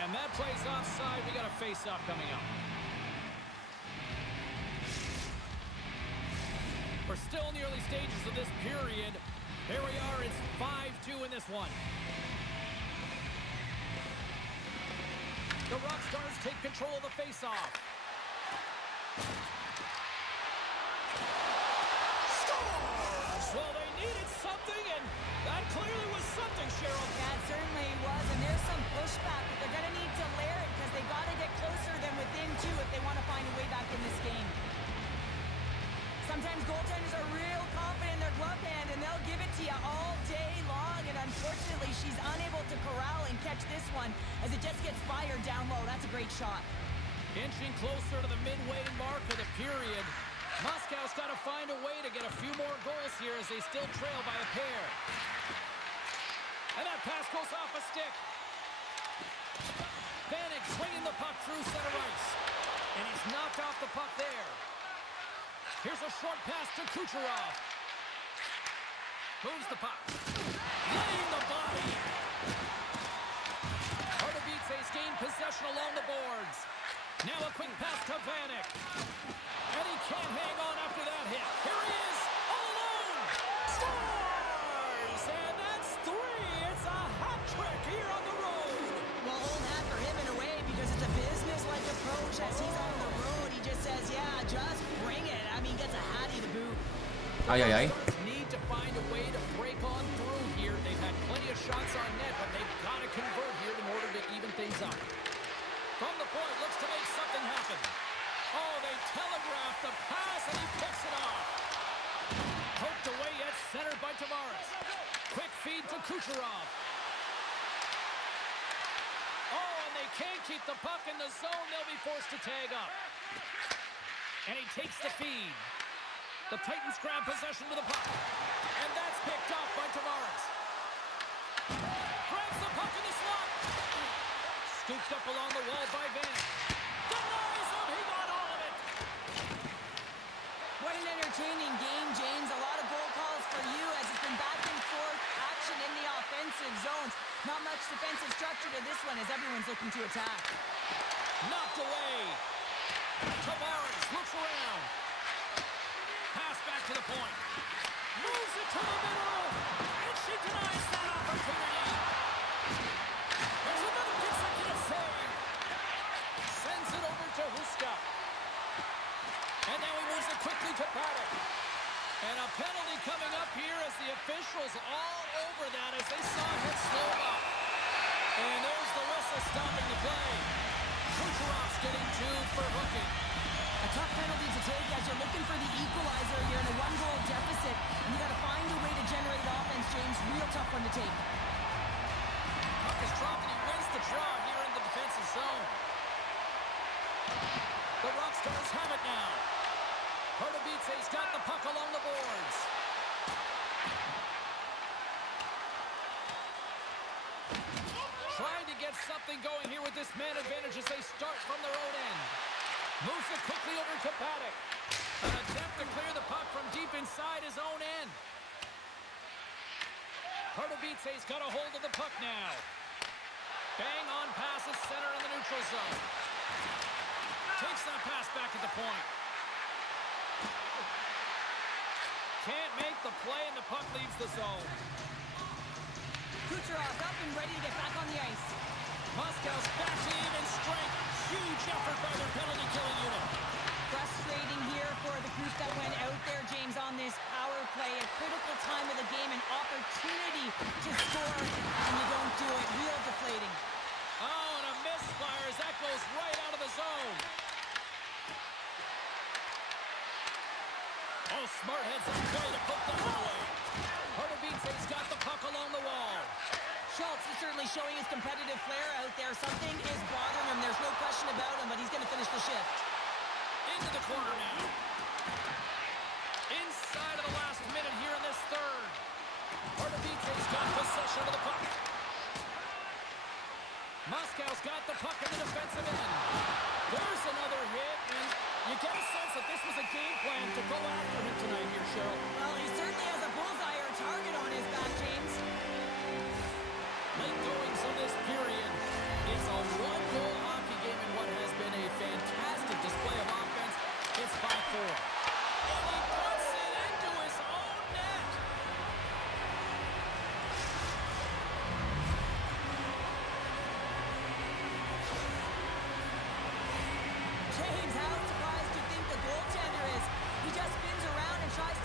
And that plays offside. We got a face-off coming up. We're still in the early stages of this period. Here we are. It's 5-2 in this one. The Rockstars take control of the face-off. Scores! Well, they needed something, and that clearly was something. pushback, but they're going to need to layer it because they got to get closer than within two if they want to find a way back in this game. Sometimes goaltenders are real confident in their glove hand, and they'll give it to you all day long, and unfortunately, she's unable to corral and catch this one as it just gets fired down low. That's a great shot. Inching closer to the midway mark of the period. Moscow's got to find a way to get a few more goals here as they still trail by a pair. And that pass goes off a stick. Vanek swinging the puck through center ice. And he's knocked off the puck there. Here's a short pass to Kucherov. Moves the puck. Laying the body. Pardubice's gained possession along the boards. Now a quick pass to Vanek. And he can't hang on after that hit. Here he is, all alone. Scores! And that's three. It's a hat trick here on the road. Well, old hat for him in a way because it's a business-like approach as he's on the road. He just says, yeah, just bring it. I mean, gets a hattie to boot. Aj, aj, aj. Need to find a way to break on through here. They've had plenty of shots on net, but they've got to convert here in order to even things up. From the point, looks to make something happen. Oh, they telegraphed the pass, and he picks it off. Poked away, yet centered by Tavares. Quick feed to Kucherov. Oh, and they can't keep the puck in the zone. They'll be forced to tag up. And he takes the feed. The Titans grab possession to the puck. And that's picked off by Tavares. Grabs the puck in the slot. Scooped up along the wall by Vanek. Denies him. He got all of it. What an entertaining game, James. A lot of goal calls for you as it's been back and forth action in the offensive zones. Not much defensive structure to this one as everyone's looking to attack. Knocked away. Tavares looks around. Pass back to the point. Moves it to the middle. And she denies that opportunity. There's another consecutive save. Sends it over to Huska. And now he moves it quickly to Paddock. And a penalty coming up here as the officials all over that as they saw him slow up. And there's the whistle stopping the play. Kucherov's getting two for hooking. A tough penalty to take as you're looking for the equalizer here in a one-goal deficit. And you got to find a way to generate offense, James. Real tough one to take. Puck is dropped and he wins the draw here in the defensive zone. The Rockstars have it now. Pardubice's got the puck along the boards. Trying to get something going here with this man advantage as they start from their own end. Moves it quickly over to Paddock. An attempt to clear the puck from deep inside his own end. Pardubice's got a hold of the puck now. Bang on passes center in the neutral zone. Takes that pass back at the point. Can't make the play and the puck leaves the zone. Kucherov up and ready to get back on the ice. Moscow's back to even strength. Huge effort by their penalty killing unit. Frustrating here for the group that went out there, James, on this power play. A critical time of the game, an opportunity to score, and you don't do it. Real deflating. Oh, and a misfire as that goes right out of the zone. Oh, smart heads up play to poke that one away. Pardubice's got the puck along the wall. Schultz is certainly showing his competitive flair out there. Something is bothering him. There's no question about him, but he's going to finish the shift. Into the corner now. Inside of the last minute here in this third. Pardubice's got possession of the puck. Moscow's got the puck in the defensive end. There's another hit, and you get a sense that this was a game plan to go after him tonight here, Cheryl. Well, he certainly has a bullseye or a target on his back, James. Late goings of this period. It's a one-goal hockey game in what has been a fantastic display of offense. It's 5-4. And he puts it into his own net. James, how surprised do you think the goaltender is? He just spins around and tries to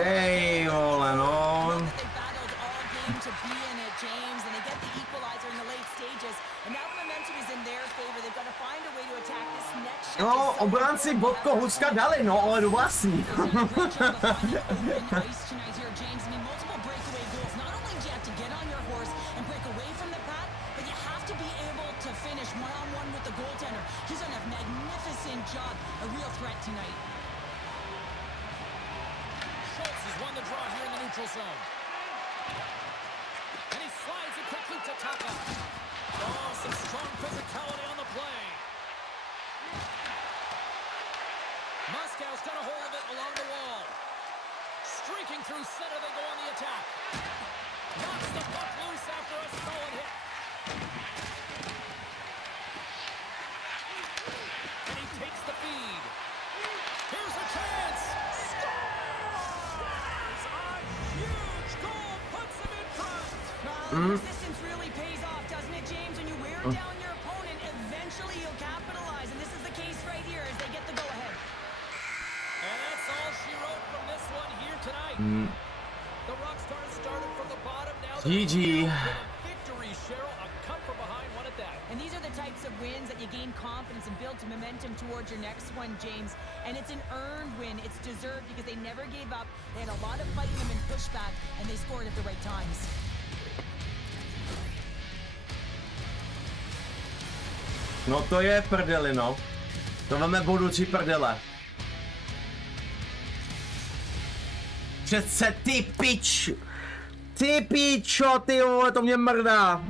Tej vole, no. That they battled all game to be in it, James, and they get the equalizer in the late stages, and now the momentum is in their favor. They've got to find a way to attack this next shift. No, obránci Bodko Huska dali, no, ale do vlastní. Schultz has won the draw here in the neutral zone. And he slides it quickly to Taka. Oh, some strong physicality on the play. Moscow's got a hold of it along the wall. Streaking through center, they go on the attack. Knocks the puck loose after a solid hit. And he takes the feed. Here's a chance. Scores! A huge goal puts him in front. Persistence really pays off, doesn't it, James? When you wear down your opponent, eventually you'll capitalize, and this is the case right here as they get the go-ahead. And that's all she wrote from this one here tonight. The Rockstars started from the bottom. Now they're GG. victory, Cheryl. A come from behind one at that. And these are the types of wins that you gain confidence and build momentum towards your next one, James. And it's an earned win. It's deserved because they never gave up. They had a lot of fight in them and pushback, and they scored at the right times. No to je prdeli, no. To máme budoucí prdele. Přece ty pič! Ty pičo, ty vole, to mě mrdá.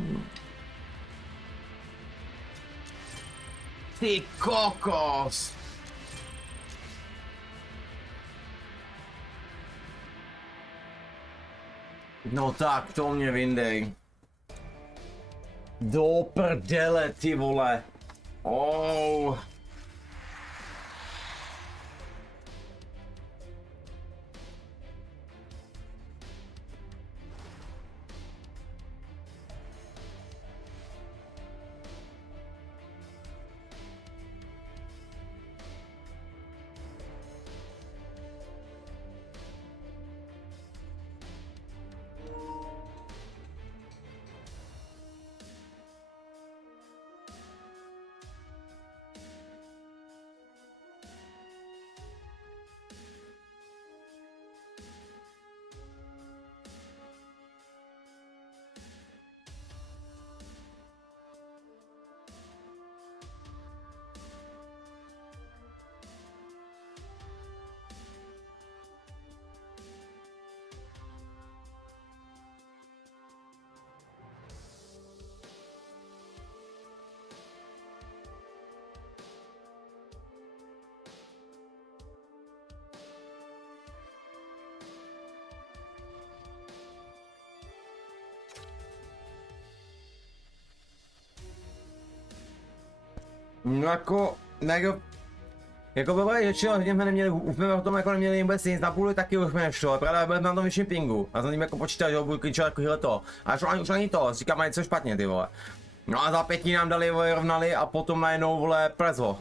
Ty kokos. No tak, to mě vyndej. Do prdele, ty vole. Oh. No jako bylo řečeno, že jsme neměli, jsme o tom jako neměli vůbec nic, na půli taky už jsme nešlo, právě byl na tom vyšším pingu. A jsem tím jako počítal, že ho budu klinčovat takovýhle to. A už ani to, říkám, mají něco špatně, ty vole. No a za 5 nám dali, vole, rovnali a potom najednou, vole, prezvo.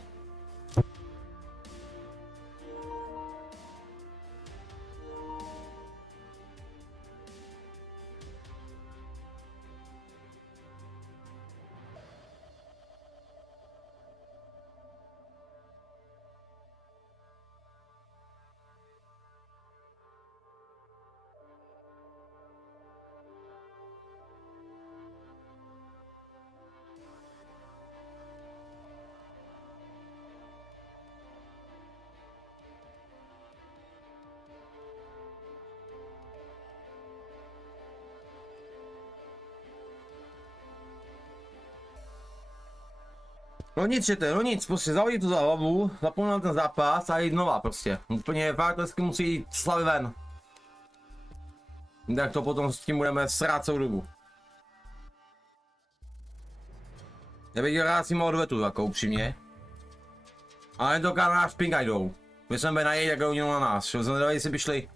No nic, čete, no nic, prostě zahodit to za hlavu, zapomenout ten zápas a jít znova prostě. Úplně faktelsky musí jít slavy ven. Tak to potom s tím budeme srát celou dobu. Já bych rád si mohl odvetu, jako upřímně. Ale to kam náš ping jdou. My jsme najít, jak hodinu na nás, že jsme nedali, jestli by šli.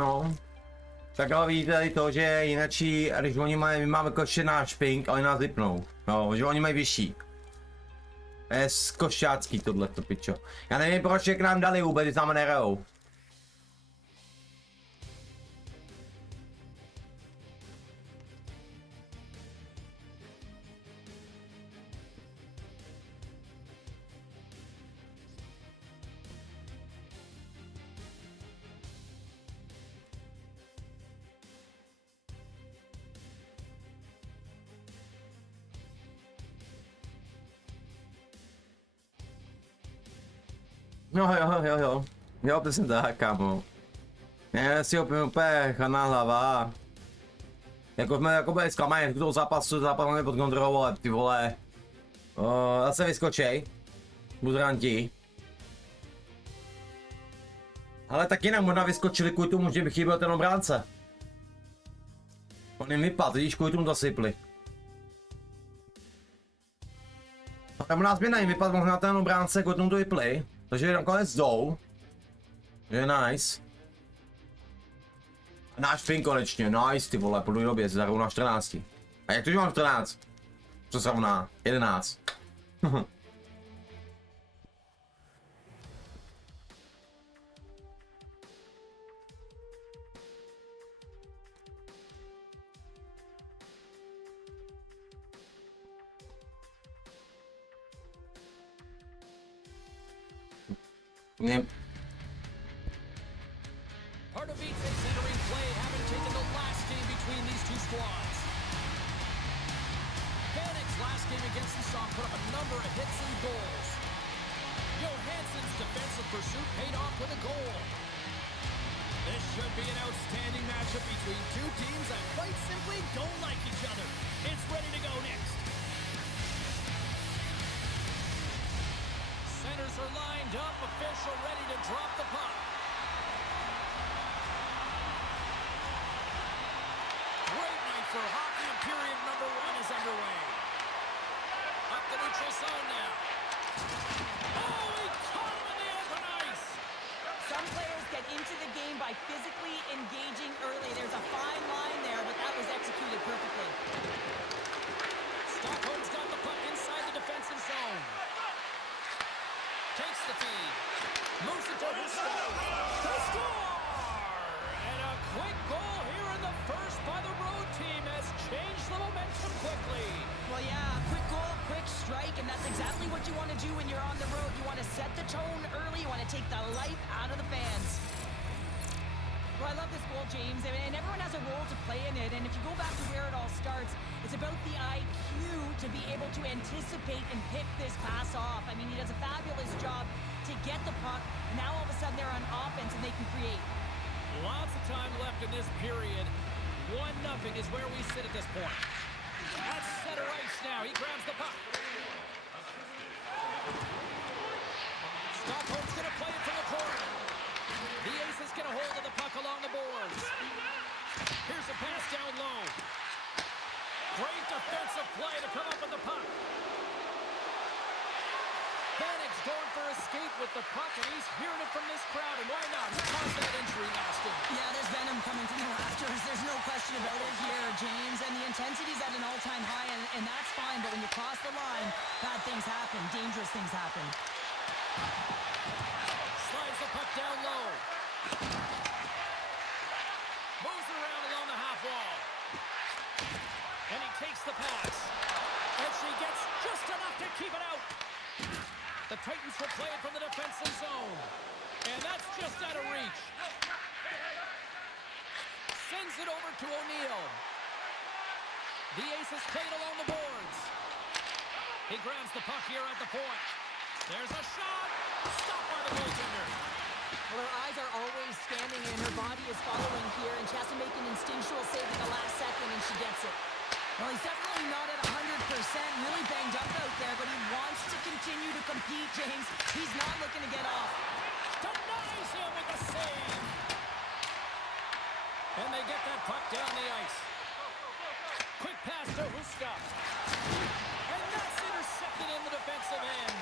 No. Tak ale vidíte tady to, že jinačí, když oni mají, my máme jako náš ping, ale nás vypnou. No, že oni mají vyšší. To je košťácký tohleto, pičo. Já nevím, proč je k nám dali vůbec, když nám nerejou. No jo. Jo, přesně tak, kámo. Já si opět úplně chaná hlava. Jako jsme jako byli zklamaní, toho zápasu máme pod kontrolou, ale ty vole. Zase vyskočej. Buzranti. Ale taky nám možná vyskočili kvůli tomu, že by chyběl ten obránce. On jim vypadl, vidíš, kvůli tomu zasypli. A tam u nás by vypadl možná ten obránce, kvůli tomu to vypli. Takže nakonec jdou. Je nice. A náš ping konečně, nice ty vole, po době se zahrou na 14. A jak to, že mám 14? Co se rovná? 11. Yep. Part of Vize's entering play, having taken the last game between these two squads. Panic's last game against the Sock put up a number of hits and goals. Johansson's defensive pursuit paid off with a goal. This should be an outstanding matchup between two teams that quite simply don't like each other. It's ready to go next. Centers are lined up, official ready to drop the puck. Great night for hockey, and period number 1 is underway. Up the neutral zone now. Oh, he caught him in the open ice! Some players get into the game by physically engaging early. There's a fine line there, but that was executed perfectly. Stockholm's got the puck inside the defensive zone. Takes the feed. Moves it to Huskov. To score! And a quick goal here in the first by the road team has changed the momentum quickly. Well, yeah, quick goal, quick strike, and that's exactly what you want to do when you're on the road. You want to set the tone early. You want to take the life out of the fans. Well, I love this goal, James, and everyone has a role to play in it. And if you go back to where it all starts, it's about the IQ to be able to anticipate and pick this pass off. I mean, he does a fabulous job to get the puck. And now all of a sudden they're on offense and they can create. Lots of time left in this period. 1-0 is where we sit at this point. At center ice now. He grabs the puck. Stockholm's going to play it from the corner. The Aces get a hold of the puck along the boards. Here's a pass down low. Great defensive play to come up with the puck. Panic's going for a skate with the puck, and he's hearing it from this crowd, and why not? He caused that injury last game. Yeah, there's venom coming from the rafters. There's no question about it here, James. And the intensity's at an all-time high, and that's fine. But when you cross the line, bad things happen. Dangerous things happen. Slides the puck down low. Moves it around along the half wall. And he takes the pass. And she gets just enough to keep it out. The Titans will play it from the defensive zone. And that's just out of reach. Sends it over to O'Neill. The Aces play it along the boards. He grabs the puck here at the point. There's a shot. Stopped by the goaltender. Well, her eyes are always scanning, and her body is following here, and she has to make an instinctual save in the last second, and she gets it. Well, he's definitely not at 100%, really banged up out there, but he wants to continue to compete, James. He's not looking to get off. Denies him with the save. And they get that puck down the ice. Quick pass to Huskov. And that's intercepted in the defensive end.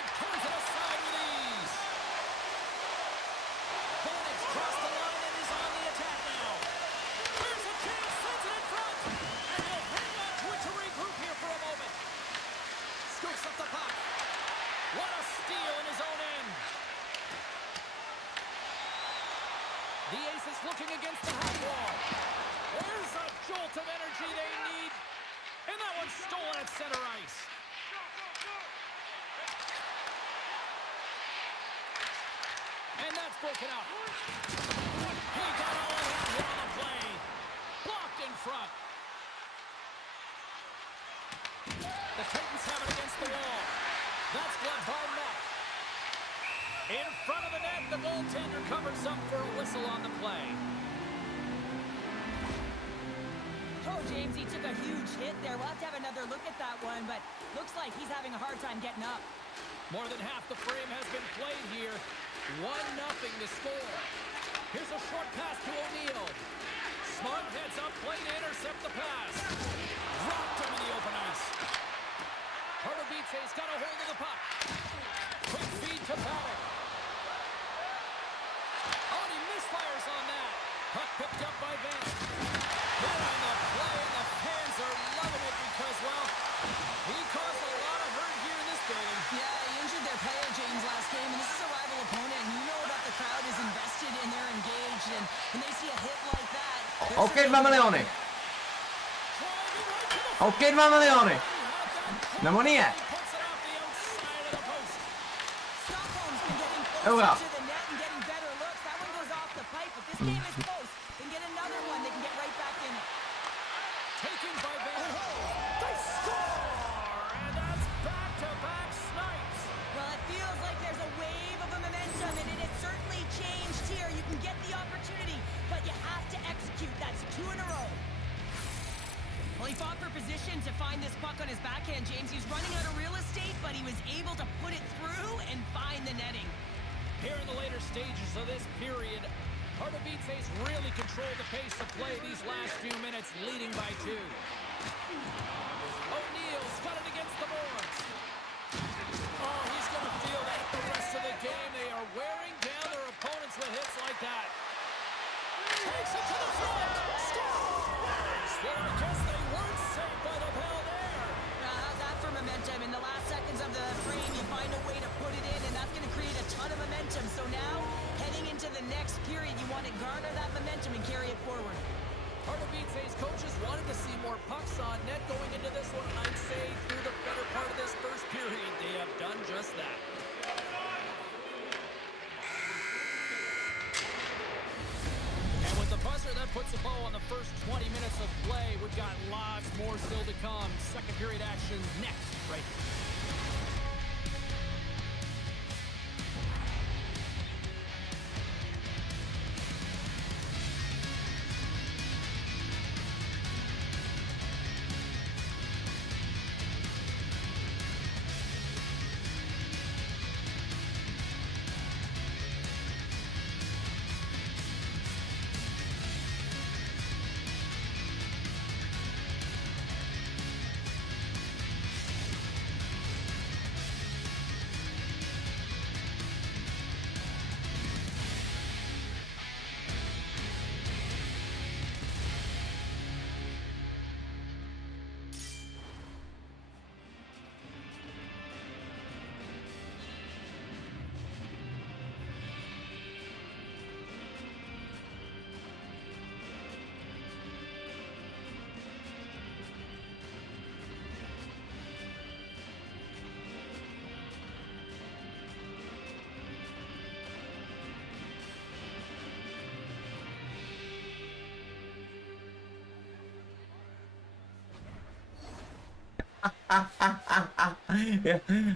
And turns it aside with ease. He's looking against the half wall. There's a jolt of energy they need. And that one's stolen at center ice. And that's broken up. He got all of that hit on the play. Blocked in front. The Titans have it against the wall. That's gloved by Matt. In front of the net, the goaltender covers up for a whistle on the play. Oh, James, he took a huge hit there. We'll have to have another look at that one, but looks like he's having a hard time getting up. More than half the frame has been played here. 1-0 to score. Here's a short pass to O'Neal. Smart heads up, play to intercept the pass. Dropped him in the open ice. Pardubice's got a hold of the puck. Quick feed to Paddock. Oh, and he misfires on that. Puck picked up by Van. Hit on the play, and the fans are loving it because, well, he caused a lot of hurt here in this building. Yeah, he injured their player, James, last game, and this is a rival opponent, and you know that the crowd is invested and they're engaged, and when they see a hit like that... OK, 2 miliony. OK, 2 miliony. Nebo nie? Stockholm's been getting Eura. closer to the net and getting better looks. That one goes off the pipe. If this game is close, then get another one. They can get right back in it. Taken by Van. They score! And that's back-to-back snipes. Well, it feels like there's a wave of a momentum, and it has certainly changed here. You can get the opportunity, but you have to execute. That's 2 in a row. Well, he fought for position to find this puck on his backhand, James. He's running out of real estate, but he was able to put it through and find the netting. Here in the later stages of this period, Pardubice's really controlled the pace of play these last few minutes, leading by 2. O'Neal's got it against the boards. Oh, he's going to feel that the rest of the game. They are wearing down their opponents with hits like that. Takes it to the front. Scores! Well, I guess they weren't safe by the bell there. How's that for momentum? In the last seconds of the frame, you find a way to put it in, and that's going to create a ton of momentum. So now, heading into the next period, you want to garner that momentum and carry it forward. Pardubice's coaches wanted to see more pucks on net going into this one, and I'd say through the better part of this first period, they have done just that. And with the buzzer, that puts a bow on the first 20 minutes of play. We've got lots more still to come. Second period action next, right here.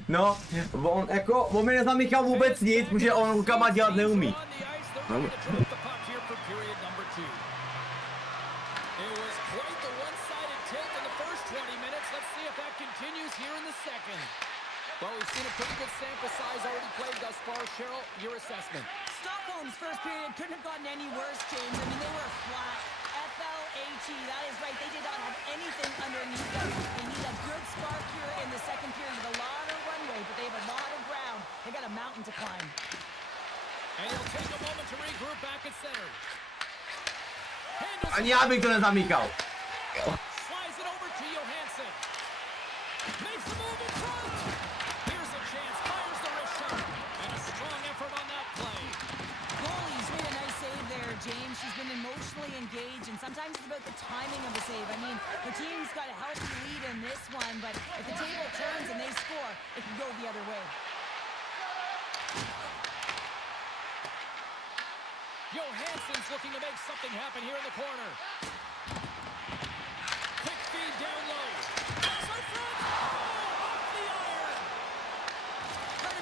No, on mi nezamíchal vůbec nic, protože on rukama dělat neumí. No. Well, we've seen a pretty good sample size already played thus far. Cheryl, your assessment. Stockholm's first period couldn't have gotten any worse, James. I mean, they were flat. F-L-A-T, that is right. They did not have anything underneath them. They need a good spark here in the second period. A lot of runway, but they have a lot of ground. They got a mountain to climb. And he'll take a moment to regroup back at center. Ani já bych to nezamíchal. Slides it over to Johansson. Makes the move in front. Here's a chance. Fires the wrist shot. And a strong effort on that play. Goalie's made a nice save there, James. She's been sometimes it's about the timing of the save. I mean, the team's got a healthy lead in this one, but if the table turns and they score, it can go the other way. Johansson's looking to make something happen here in the corner. Quick feed down low. Pass out front. Oh, off the iron.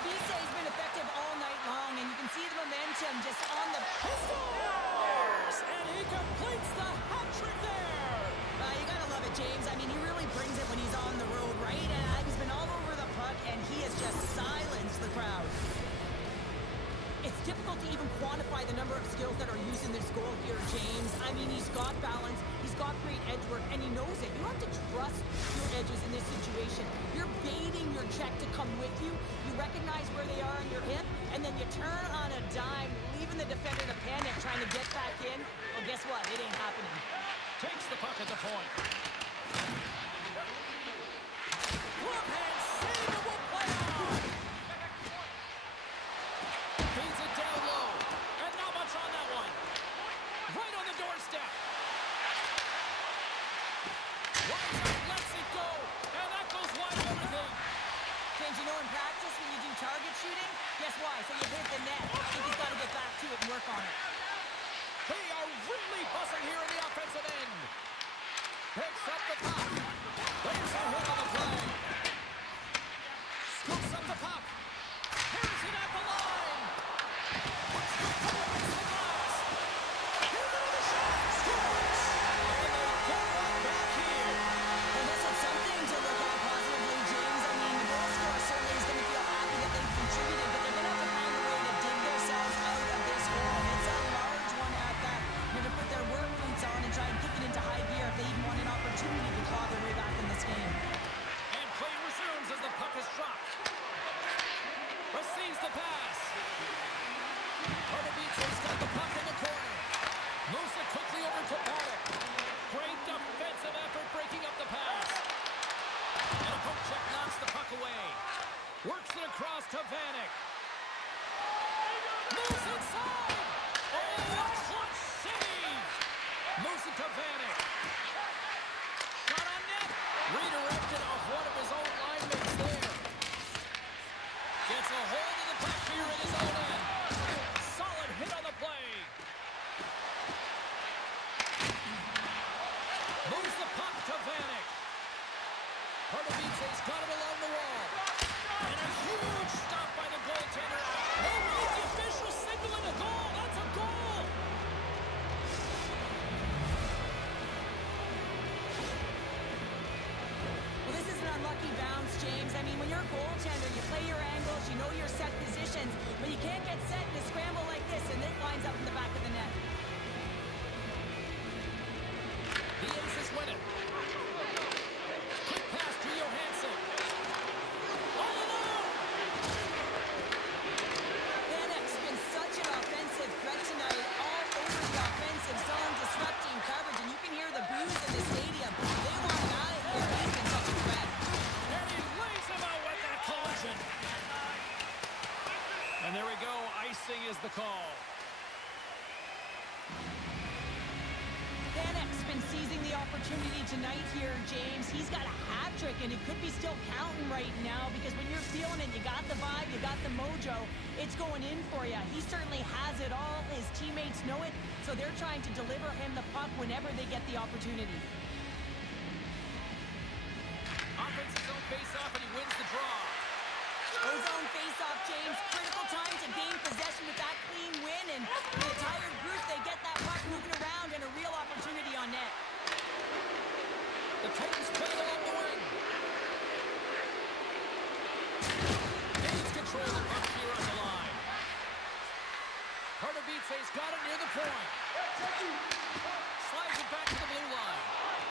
Divize has been effective all night long, and you can see the momentum just on the... He scores! And he completes the hat trick there. You gotta love it, James. I mean, he really brings it when he's on the road, right? And he's been all over the puck, and he has just silenced the crowd. It's difficult to even quantify the number of skills that are used in this goal here, James. I mean, he's got balance, he's got great edge work, and he knows it. You have to trust your edges in this situation. You're baiting your check to come with you. You recognize where they are on your hip, and then you turn on a dime, leaving the defender to panic, trying to get back in. Well, guess what? It ain't happening. Takes the puck at the point. Glove hand save and will play on. Feeds it down low. And not much on that one. Right on the doorstep. Winds up, lets it go. And that goes wide of everything. James, you know in practice when you do target shooting, guess why? So you hit the net. I think he's got to get back to it and work on it. They are really buzzing here in the offensive end. Picks up the puck. There's a hit on the play. Scoops up the puck. Here's it at the line. Puts the puck against the glass. Here's another shot. Scores. And they get right back here. And this is something to look at positively, James. I mean, the goal scorer certainly is going to feel happy that they've contributed, but they're going to have to find a way to dig themselves out of this hole. And it's a large one at that. They're going to put their work boots on and try and kick it into high gear if they even want an opportunity to claw their way back in this game. And play resumes as the puck is dropped. Receives the pass. Divize's got the puck in the corner. Moves it quickly over to Paddock. Great defensive effort breaking up the pass. And a poke check knocks the puck away. Works it across to Vanek. Moves inside. Oh, a clutch save. Moves it to Vanek. Shot on net. Redirected off one of his own linemen there. Gets a hold of the puck here in his own end. Solid hit on the play. Moves the puck to Vanek. Divize's got it along the wall. And a huge stop by the goaltender. Oh, wait, the official signaling a goal. That's a goal. Well, this is an unlucky bounce, James. I mean, when you're a goaltender, you play your angles, you know your set positions, but you can't get set in a scramble like this, and it lines up in the back of the net. The Aces win it. Quick pass to Johansson. All alone. Vanek's been such an offensive threat tonight, all over the offensive zone, disrupting coverage, and you can hear the boos in the stadium. They want him out of here. He's been such a threat. And he lays him out with that collision. And there we go. Icing is the call. Vanek's been seizing the opportunity tonight here, James. He's got a hat trick, and it could be still counting right now because when you're feeling it, you got the vibe, you got the mojo, it's going in for you. He certainly has it all. His teammates know it, so they're trying to deliver him the puck whenever they get the opportunity. Offensive zone face-off, and he wins the draw. Ozone face-off, James. Critical time to gain possession with that clean win, and the entire group, they get that puck moving around and a real opportunity on net. The Titans play it along the wing. Gains control of the puck here on the line. Divize's got it near the point. Slides it back to the blue line.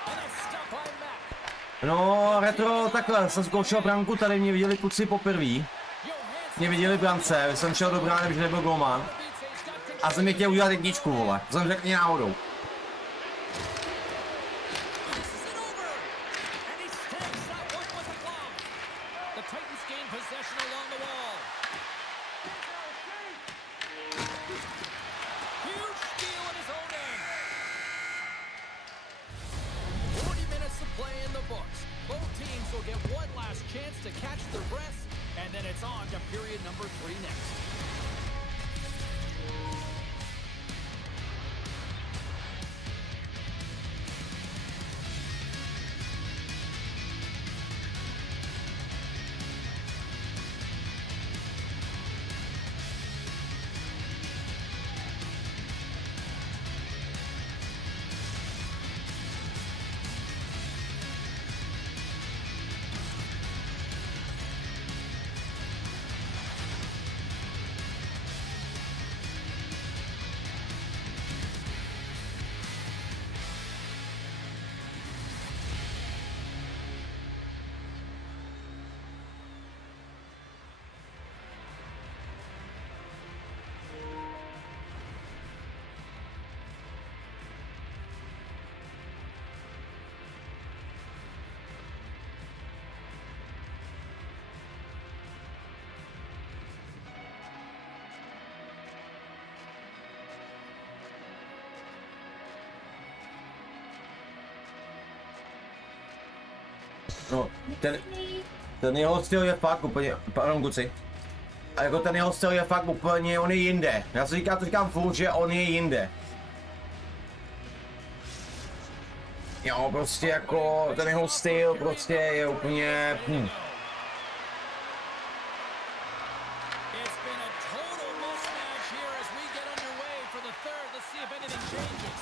And that's stopped by Mack. No, retro, takhle, jsem zkoušel branku, tady mě viděli kluci poprvé. Mě viděli brance, jsem šel do brány, protože nebyl golman. A jsem mě chtěl udělat jedničku, vole. Jsem řekl mě náhodou. No, ten jeho styl je fakt úplně, pardon kluci. A jako ten jeho styl je fakt úplně, on je jinde. Já si říkám furt, že on je jinde. Jo, prostě jako ten jeho styl prostě je úplně... It's been a total mismatch here as we get underway for the third. Let's see if anything changes.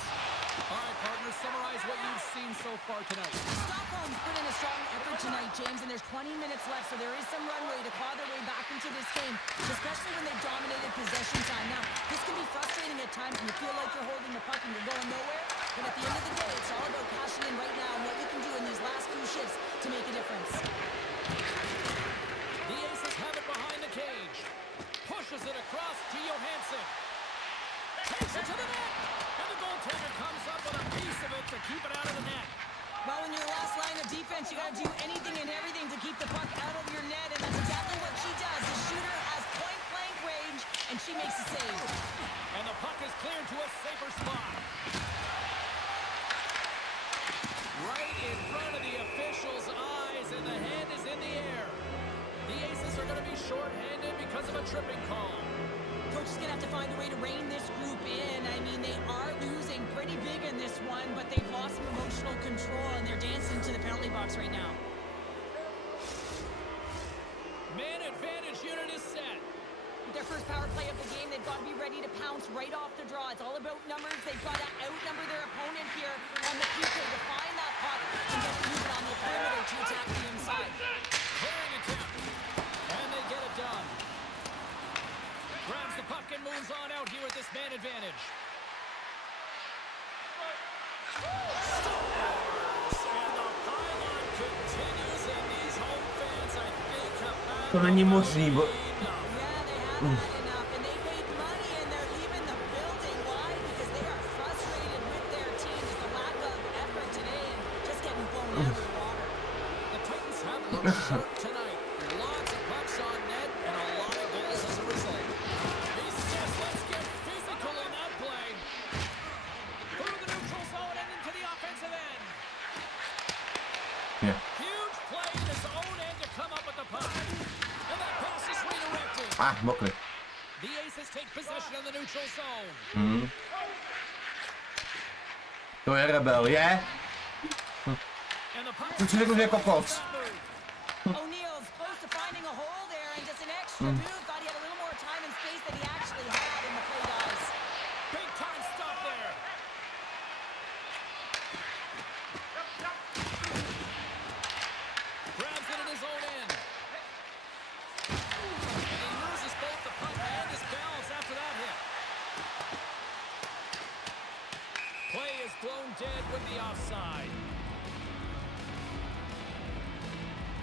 All right, partners, summarize what you've seen so far tonight. Stockholm's put in a strong effort tonight, James, and there's 20 minutes left, so there is some runway to claw their way back into this game, especially when they've dominated possession time. Now, this can be frustrating at times when you feel like you're holding the puck and you're going nowhere, but at the end of the day, it's all about cashing in right now and what you can do in these last few shifts to make a difference. The Aces have it behind the cage. Pushes it across to Johansson. Takes it to the net. And the goaltender comes up with a piece of it to keep it out of the net. Well, when you're last line of defense, you got to do anything and everything to keep the puck out of your net, and that's exactly what she does. The shooter has point-blank range, and she makes a save. And the puck is cleared to a safer spot. Right in front of the official's eyes, and the hand is in the air. The Aces are going to be shorthanded because of a tripping call. Coach is going to have to find a way to rein this group in. I mean, they are losing pretty big in this one, but they've lost some emotional control, and they're dancing to the penalty box right now. Man advantage unit is set. With their first power play of the game, they've got to be ready to pounce right off the draw. It's all about numbers. They've got to outnumber their opponent here on the PK to find that puck and get it moving on the perimeter to attack the inside. Clearing attempt. And they get it done. Grabs the puck and moves on out here with this man advantage. Scores! And the pylon continues, and these home fans, I think, have had To není možný, bo... Yeah, they have had enough, and they paid money, and they're leaving the building. Why? Because they are frustrated with their team. There's a lack of effort today and just getting blown out of the water. The Titans have looked sharp tonight. Lots of pucks on net and a lot of goals as a result. He says, let's get physical in that play. Through the neutral zone and into the offensive end. Yeah. Huge play in his own end to come up with the puck. And that pass is redirected. Ah, mokry. The Aces take possession of the neutral zone. To je rebel, je? And the puck To si řeknu, že je kokos. O'Neal's close to finding a hole there, and just an extra move. Thought he had a little more time and space than he actually had in the play, guys. Big time stop there. Grabs it in his own end. And he loses both the puck and his balance after that hit. Play is blown dead with the offside.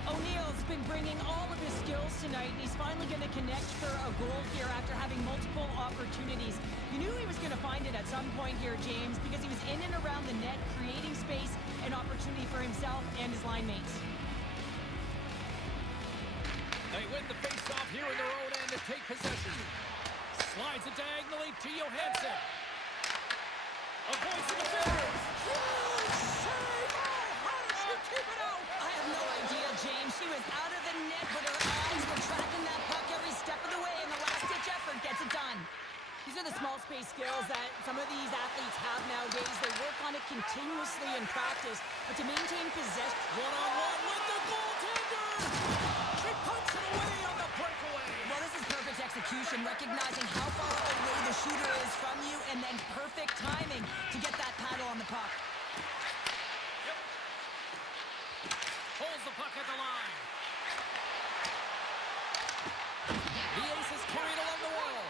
O'Neal's been bringing all of his skills tonight, and he's finally going to connect for a goal here after having multiple opportunities. You knew he was going to find it at some point here, James, because he was in and around the net, creating space and opportunity for himself and his line mates. They win the face-off here in their own end to take possession. Slides it diagonally to Johansson. Avoids the defenders. Huge save! Oh, how did she keep it out? I have no idea, James. She was out of the net, but her eyes were tracking that puck every step of the way, and the last-ditch effort gets it done. These are the small space skills that some of these athletes have nowadays. They work on it continuously in practice, but to maintain possession... One-on-one with the goaltender! She puts it away on the breakaway! Well, this is perfect execution, recognizing how far away the shooter is from you, and then perfect timing to get that paddle on the puck. Holds the puck at the line. The Aces carried along the wall.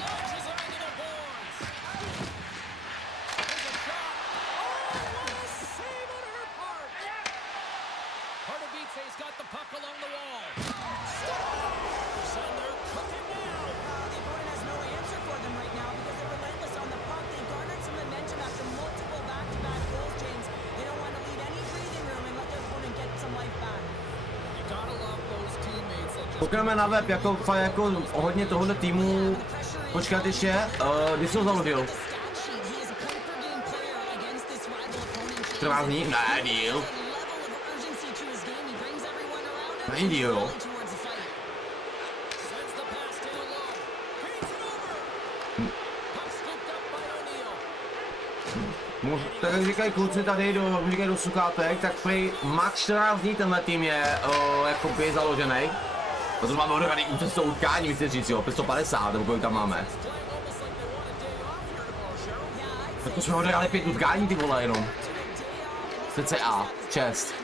Launches it into the boards. There's a shot. Oh, what a save on her part. Pardubice's got the puck along the wall. Scores! And they're cooking now. The opponent has no answer for them right now because they're relentless on the puck. They garnered some momentum after multiple back-to-back goals, James. They don't want to leave any breathing room and let their opponent get some life back. You gotta love those teammates that just... Koukneme na web, jako fakt jako hodně tohohle týmu. Počkat ještě, kdy jsi ho založil? Trvá z ní? Ne, díl. Nejde, jo. Towards the fight. Sends the pass down low. Feeds it over. Puck scooped up by O'Neal. Tak jak říkají kluci tady do sluchátek, tak prý max 14 dní tenhle tým je jakoby založený. Protože máme odhraný účast toho utkání, myslím říct, jo, 150, nebo kolik tam máme. Playing almost like they want a day off here tomorrow, Cheryl. Tak to jsme odhrali 5 utkání, ty vole, jenom. CCA, čest.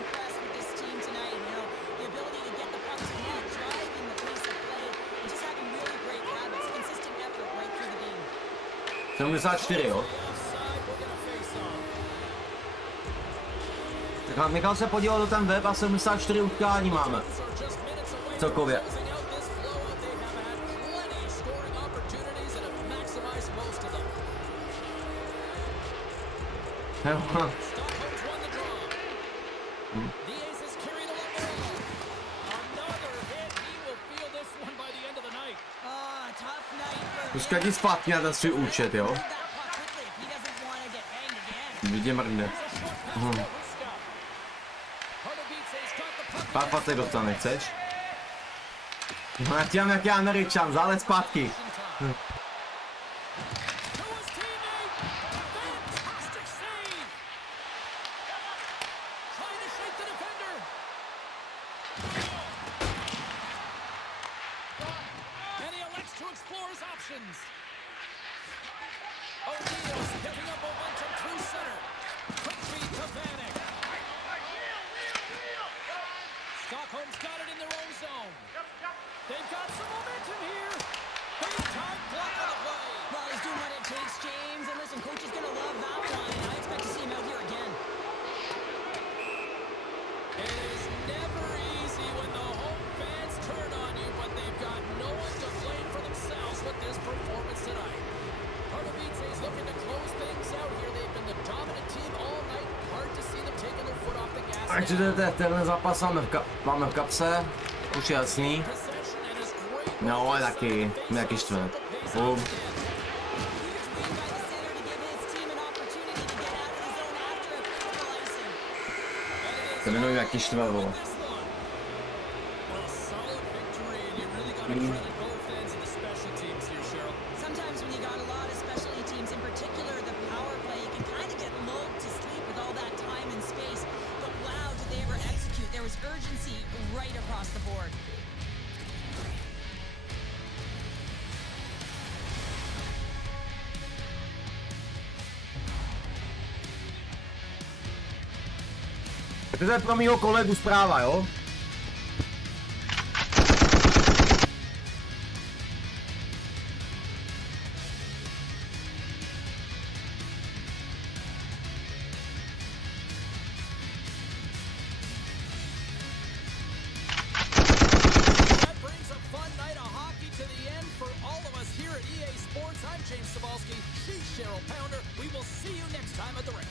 Yeah, 74, jo. Tak nechal se podívat do ten web a 74 utkání máme. Celkově. Jo. Počkat jdi zpátky na ten svůj účet, jo. Vidě mrne. Pár facek dostane, chceš? No já ti dám jaký Američan, zálet zpátky. Stockholm's got it in their own zone. They've got some momentum here. Big time block on the play. Well, he's doing what it takes, James. And listen, coach is going to love that one. I expect to see him out here again. It is never easy when the home fans turn on you, but they've got no one to blame for themselves with this performance tonight. Pardubice is looking to close things out here. They've been the dominant team all night. Hard to see them taking their foot off the gas. Takže tenhle zápas máme v kapse, už je jasný. No ale taky, nějaký štve. To jmenuji nějaký štve, vole. Sometimes when you got a lot of specialty teams, in particular the power play, you can kind of get lulled to sleep with all that time and space. But wow, did they ever execute? There was urgency right across the board. To je pro mýho kolegu zpráva, jo? We will see you next time at the rink.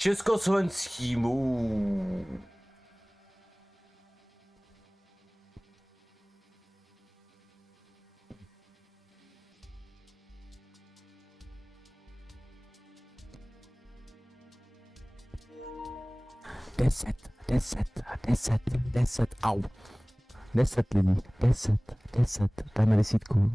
československýmu. Deset, au. 10 lidí, 10, dáme desítku.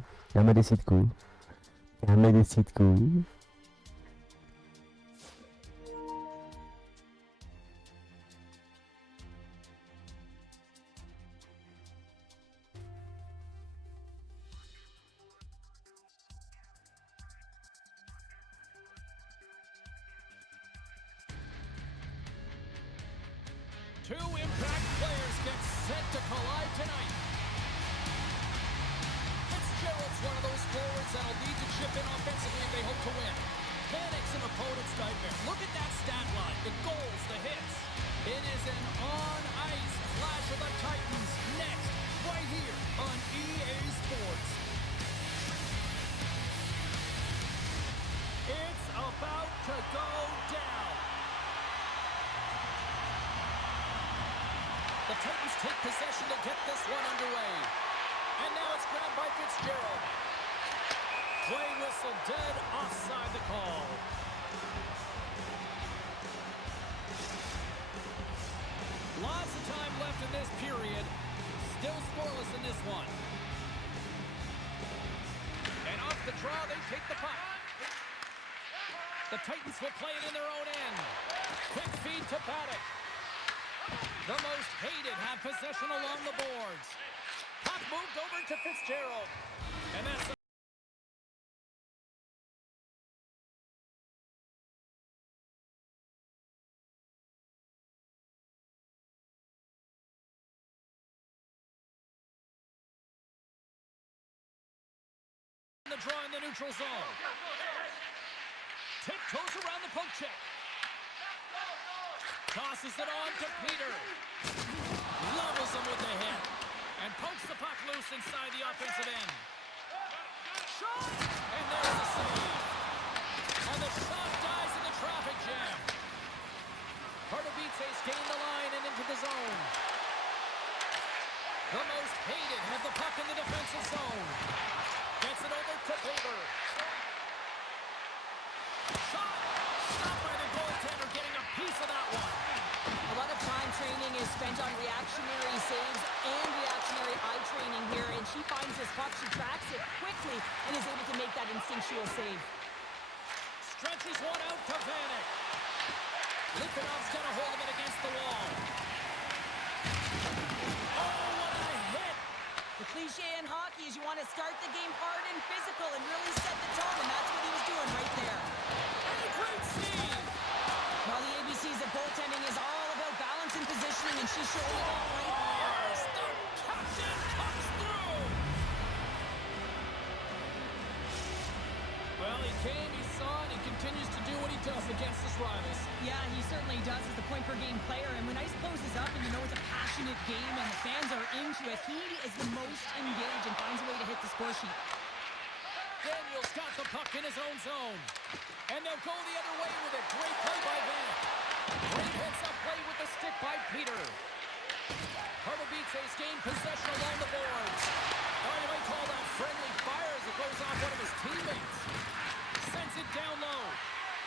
Two impact players get set to collide tonight. Fitzgerald's one of those forwards that'll need to chip in offensively if they hope to win. Panics an opponent's nightmare. Look at that stat line, the goals, the hits. It is an on-ice clash of the Titans next, right here on EA Sports. It's about to go down. The Titans take possession to get this one underway. And now it's grabbed by Fitzgerald. Play whistle dead, offside the call. Lots of time left in this period. Still scoreless in this one. And off the draw, they take the puck. The Titans will play it in their own end. Quick feed to Paddock. The most hated have possession along the boards. Puck moved over to Fitzgerald. And that's the draw in the neutral zone. Tiptoes around the poke check. Tosses it on to Peter. Levels him with the hit. And pokes the puck loose inside the offensive end. Shot! And there's the save. And the shot dies in the traffic jam. Pardubice's gained the line and into the zone. The most hated have the puck in the defensive zone. Gets it over to Peter. Shot! Stopped by the goaltender, getting a piece of that one. A lot of time training is spent on reactionary saves and reactionary eye training here, and she finds this puck, she tracks it quickly, and is able to make that instinctual save. Stretches one out to Vanek. Litvinov's got a hold of it against the wall. Oh, what a hit! The cliche in hockey is you want to start the game hard and physical and really set the tone, and that's what he was doing right there. And a great steam! Well, the ABCs of goaltending is all about balance and positioning, and she's showing it all right there. Yes, the captain comes through! Well, he came, he saw, and he continues to do what he does against his rivals. Yeah, he certainly does as the point-per-game player, and when ice closes up and you know it's a passionate game and the fans are into it, he is the most engaged and finds a way to hit the score sheet. Daniels got the puck in his own zone. And they'll go the other way with it. Great play by Vanek. Great heads-up play with the stick by Peter. Pardubice's gained possession along the boards. Oh, you might call that friendly fire as it goes off one of his teammates. Sends it down low.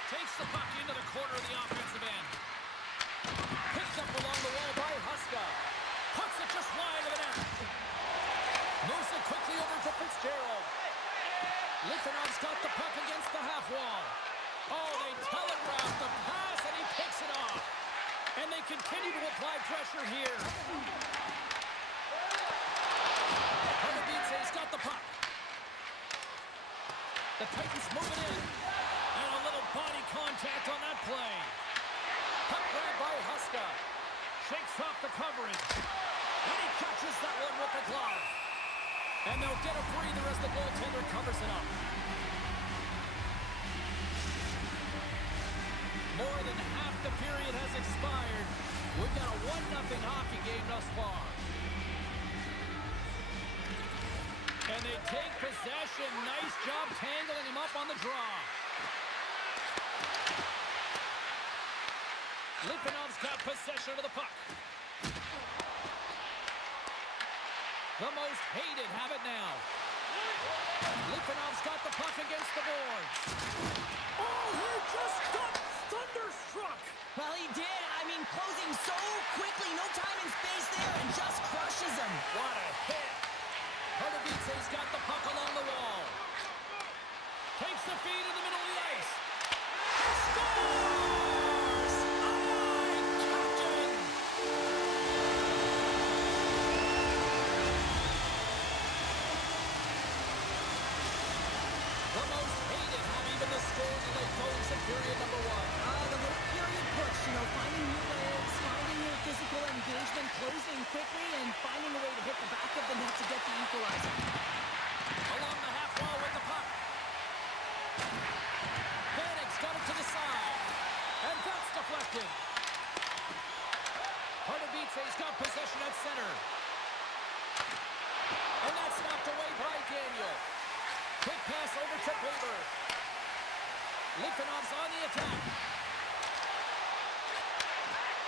Takes the puck into the corner of the offensive end. Picked up along the wall by Huska. Puts it just wide of the net. Moves it quickly over to Fitzgerald. Litvinov's got the puck against the half wall. Oh, they telegraph the pass, and he picks it off. And they continue to apply pressure here. Pardubice's got the puck. The Titans move it in. And a little body contact on that play. Puck grabbed by Huska. Shakes off the coverage. And he catches that one with the glove. And they'll get a breather as the goaltender covers it up. More than half the period has expired. We've got a 1-0 hockey game thus far. And they take possession. Nice job tangling him up on the draw. Litvinov's got possession of the puck. The most hated have it now. Litvinov's got the puck against the boards. Oh, he just got thunderstruck. Well, he did. I mean, closing so quickly, no time and space there, and just crushes him. What a hit. Pardubice's got the puck along the wall. Takes the feed in the middle of the ice. Scores! Aye, Captain! The most hated have even the scores of late goals in period number one. The little period push, finding new legs, finding your physical engagement, closing quickly, and finding a way to hit the back of the net to get the equalizer. Along the half wall with the puck. Vanek's got it to the side. And that's deflected. Pardubice's got possession at center. And that's knocked away by Daniel. Quick pass over to Weber. Litvinov's on the attack.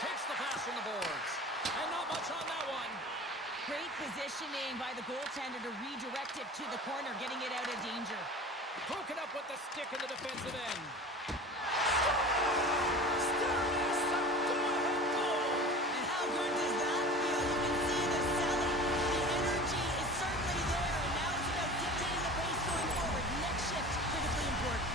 Takes the pass from the boards. And not much on that one. Great positioning by the goaltender to redirect it to the corner, getting it out of danger. Broken up with the stick in the defensive end. And how good does that feel? You can see the selling. The energy is certainly there, and now it's about dictating the pace going forward. Next shift, critically important.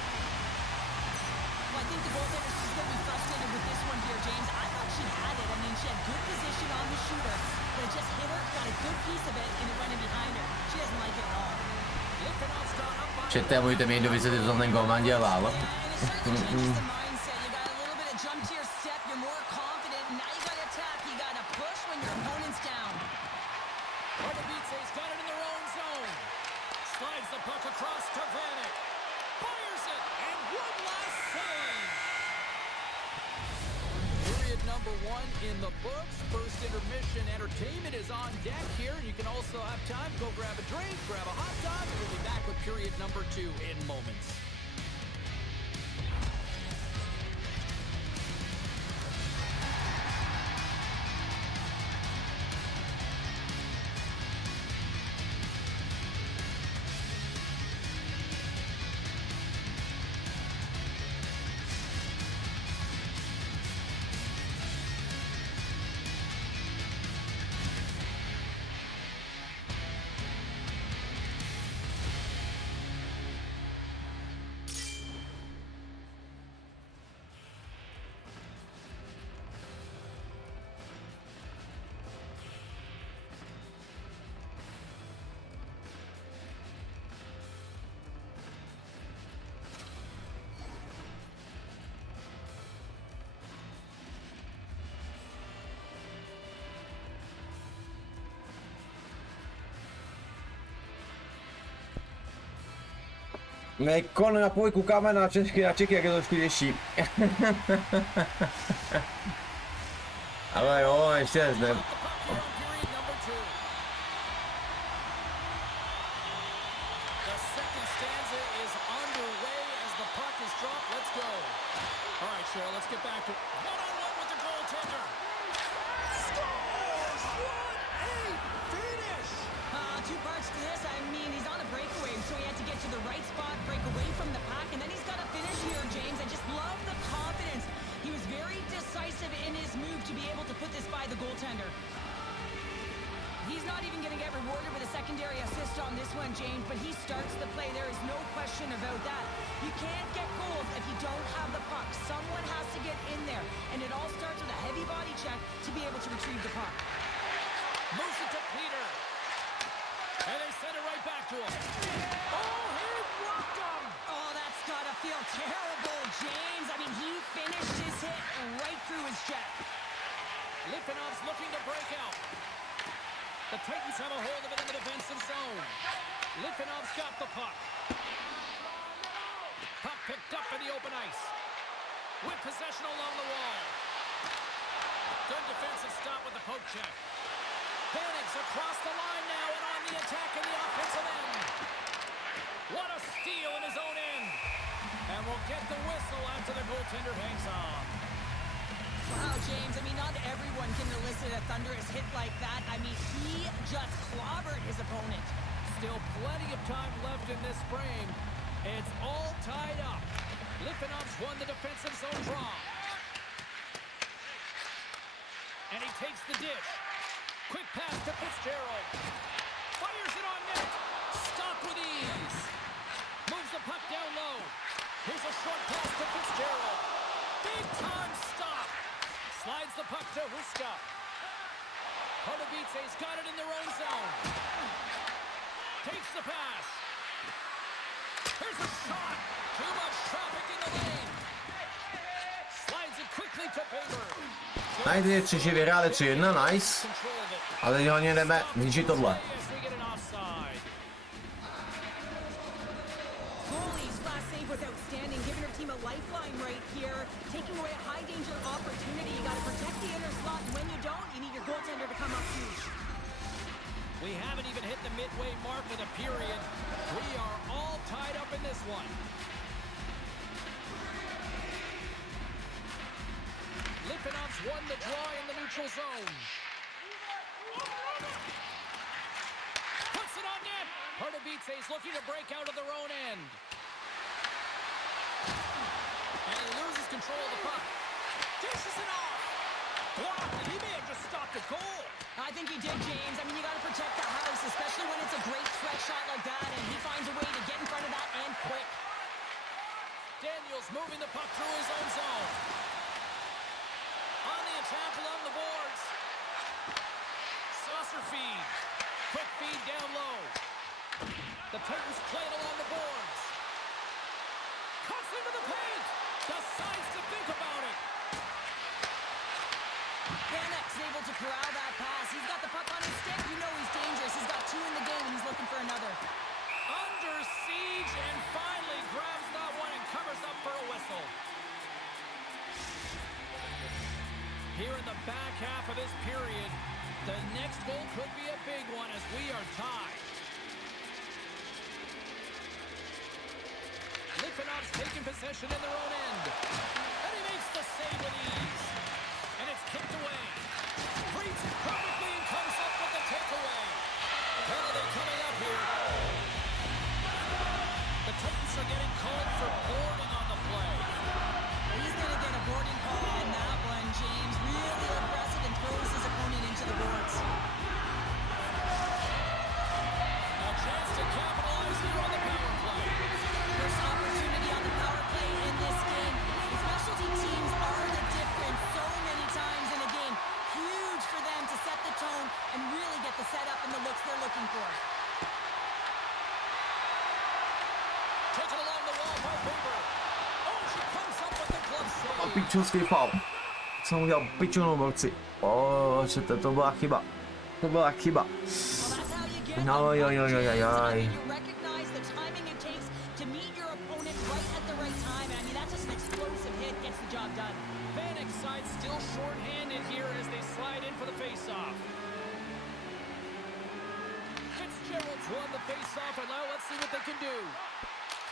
Well, I think the goaltender's just going to be frustrated with this one here, James. I thought she had it. I mean, she had good position on the shooter, but it just hit her, got a good piece of it, and it went in behind her. She doesn't like it at all. Litvinov's gone up by... Před můžete mít, kdo by se to ten golman dělal. Yeah, and it certainly changes the mindset. You got a little bit of jump to your step. You're more confident. And now you got to attack. You got to push when your opponent's down. Pardubice's got it in their own zone. Slides the puck across to Vanek. Fires it, and one last save. Period number one in the books. First intermission entertainment is on deck here. You can also have time to go grab a drink, grab a hot dog, and we'll be back with period number two in moments. Kon na pojku kamen na Čeky, jak je to trošku těžší. Ale jo, ještě zde. Let's get back to one-on-one with the goaltender. Scores! What a finish! Two parts to this. I mean, he's on a breakaway, so he had to get to the right spot, break away from the pack, and then he's got to finish here, James. I just love the confidence. He was very decisive in his move to be able to put this by the goaltender. He's not even going to get rewarded with a secondary assist on this one, James, but he starts the play. There is no question about that. You can't get goals if you don't have the puck. Someone has to get in there, and it all starts with a heavy body check to be able to retrieve the puck. Moves it to Peter. And they send it right back to him. Oh, he blocked him! Oh, that's got to feel terrible, James. I mean, he finished his hit right through his jet. Litvinov's looking to break out. The Titans have a hold of it in the defensive zone. Litvinov's got the puck. Puck picked up in the open ice. With possession along the wall. Good defensive stop with the poke check. Vanek's across the line now and on the attack in the offensive end. What a steal in his own end. And we'll get the whistle after the goaltender hangs on. Wow, James, I mean, not everyone can elicit a thunderous hit like that. I mean, he just clobbered his opponent. Still plenty of time left in this frame. It's all tied up. Litvinov's won the defensive zone draw. And he takes the dish. Quick pass to Fitzgerald. Fires it on net. Stop with ease. Moves the puck down low. Here's a short pass to Fitzgerald. Big time stop. Slides the puck to Huska. Podvice's got it in their own zone. Takes the pass. Here's a shot. Too much traffic in the lane. Slides it quickly to Faber. Najde 3, vyhráli 3-1, nice. A teď hlavně jdeme ničit tohle. Goalie's last save was outstanding, giving her team a lifeline right here, taking away a high-danger opportunity. You got to protect the inner slot, and when you don't, you need your goaltender to come up huge. We haven't even hit the midway mark of the period. We are all tied up in this one. Litvinov's won the draw in the neutral zone. Puts it on net. Podvice's looking to break out of their own end. And he loses control of the puck. Dishes it off. Blocked, and he may have just stopped a goal. I think he did, James. I mean, you got to protect the house, especially when it's a great stretch shot like that, and he finds a way to get in front of that and quick. Daniels moving the puck through his own zone. On the attack along the boards. Saucer feed. Quick feed down low. The Titans play it along the boards. Cuts into the paint. Decides to think about it. Vanek's able to corral that pass. He's got the puck on his stick. You know he's dangerous. He's got 2 in the game, and he's looking for another. Under siege and finally grabs that one and covers up for a whistle. Here in the back half of this period, the next goal could be a big one as we are tied. Litvinov's taking possession in their own end. And he makes the save with ease. And it's kicked away. Reads it perfectly and comes up with the takeaway. Penalty coming up here. The Titans are getting called for boarding on the play. He's going to get a boarding call on that one, James. Really aggressive and throws his opponent into the boards. A chance to capitalize here on the power play. First opportunity on the power play in this game. The specialty teams are the difference so many times in a game. Huge for them to set the tone and really get the setup and the looks they're looking for. Taken along the wall by Faber. Oh, she comes up with the glove A save. pičovský faul. Jsem udělal pičovnou vlci. To byla chyba. To byla chyba. Well, that's how you get No, them. yo. You recognize the timing it takes to meet your opponent right at the right time. And I mean, that's just an explosive hit, gets the job done. Vanek's side still short-handed here as they slide in for the face-off. Fitzgerald's won the face-off, and now let's see what they can do.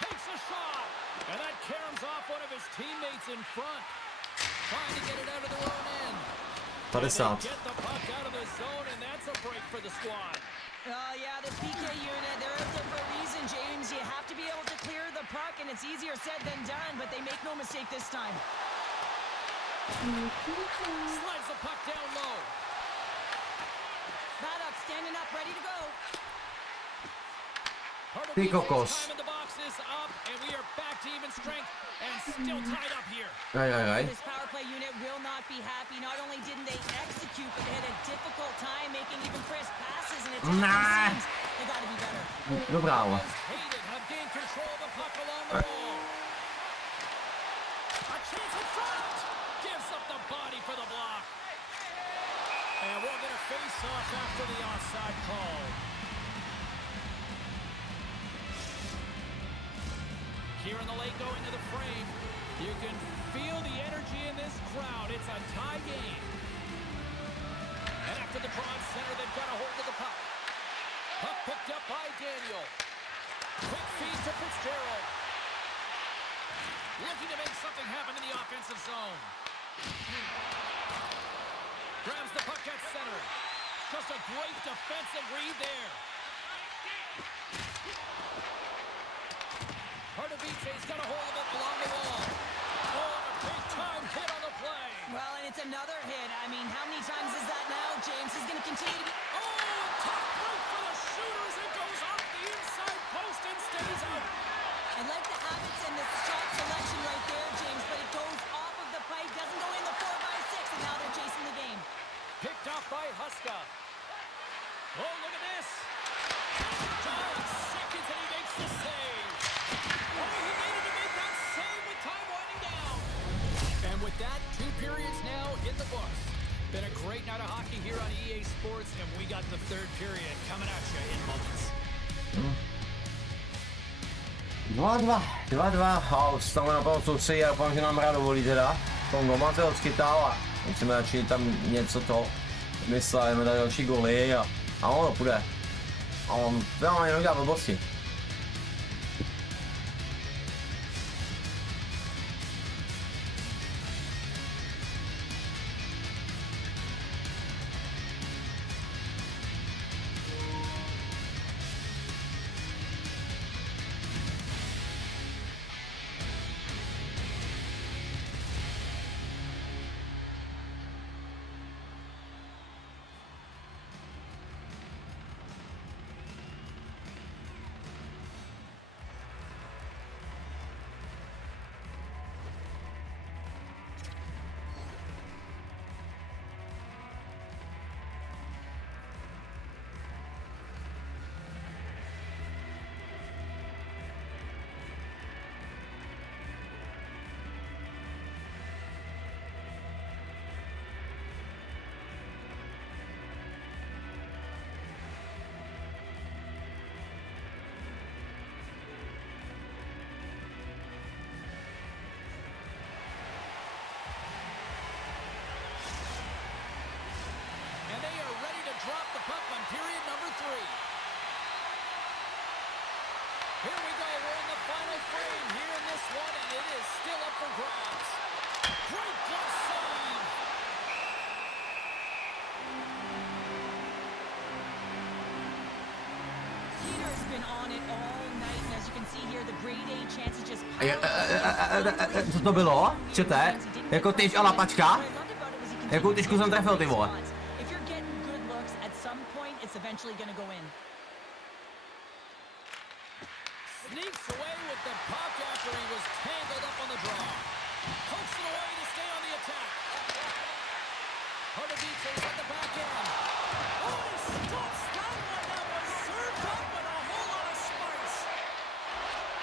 Takes a shot, and that caroms off one of his teammates in front. Trying to get it out of their own end. 50. Get the puck out of the zone, and that's a break for the squad. Yeah, the PK unit, they're out there for a reason, James. You have to be able to clear the puck, and it's easier said than done, but they make no mistake this time. Slides the puck down low. Paddock standing up, ready to go. Ty kokos. Time in the box is up, and we are back to even strength, and still tied up here. Aj. This power play unit will not be happy. Not only didn't they execute, but they had a difficult time making even crisp passes, and it seems they got to be better. Dobrá, ale. Hated have gained control of the puck along the wall. A chance in front. Gives up the body for the block. And we'll get a face-off after the offside call. Here in the late going to the frame, you can feel the energy in this crowd. It's a tie game. And after the draw at center, they've got a hold of the puck. Puck picked up by Daniel. Quick feed to Fitzgerald. Looking to make something happen in the offensive zone. Grabs the puck at center. Just a great defensive read there. Pardubice's got a hold of it along the wall. Oh, a big-time hit on the play. Well, and it's another hit. I mean, how many times is that now? James is going to continue to be... Oh, top right for the shooters. It goes off the inside post and stays out. I like the habits and the shot selection right there, James, but it goes off of the pipe, doesn't go in the 4x6, and now they're chasing the game. Picked off by Huska. Oh, look at this. 5 seconds and he makes the save. Oh, he needed to make that save with time winding down. And with that, 2 periods now in the books. Been a great night of hockey here on EA Sports, and we got the 3rd period coming at you in moments. 2-2 a stavíme na plnou soustředí a doufám, že nám hra dovolí teda. Tom Goman se ho schytal a musíme začít tam něco to myslet, jdeme tady další goly a ono to půjde. A on jenom dělá blbosti. Drop the puck on period number 3. Here we go. We're in the final frame here in this one, and it is still up for grabs. Great glove save. Peter's been on it all night, and as you can see here, the grade A chances just Co to bylo? Chcete? Jako tyč a lapačka? Jakou tyčku jsem trefil, ty vole? It's eventually going to go in. Sneaks away with the puck after he was tangled up on the draw. Pokes it away to stay on the attack. Pardubice's at the back end. Oh, he stops that one. That was served up with a whole lot of spice.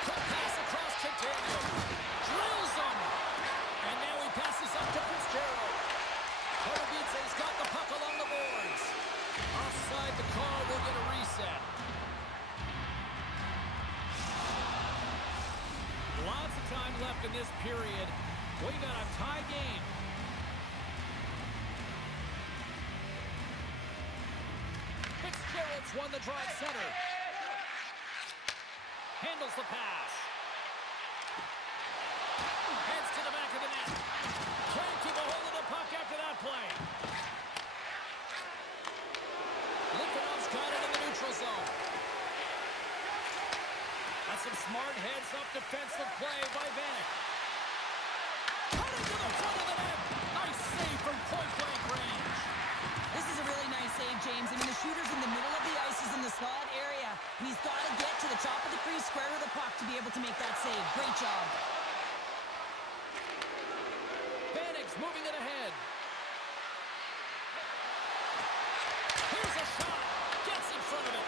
Quick pass across Catania. Drills him. And now he passes up to Fitzgerald. Pardubice's got the puck along the boards. Offside, the call will get a reset. Lots of time left in this period. We got a tie game. Fitzgerald's won the draw at center. Handles the pass. Heads to the back of the net. Can't keep a hold of the puck after that play. Litvinov's got it in the neutral zone. That's some smart heads-up defensive play by Vanek. Cutting to the front of the net. Nice save from point-blank range. This is a really nice save, James. I mean, the shooter's in the middle of the ice. He's in the slot area, and he's got to get to the top of the crease, square to the puck to be able to make that save. Great job. Vanek's moving it ahead. Here's a shot. Gets in front of it.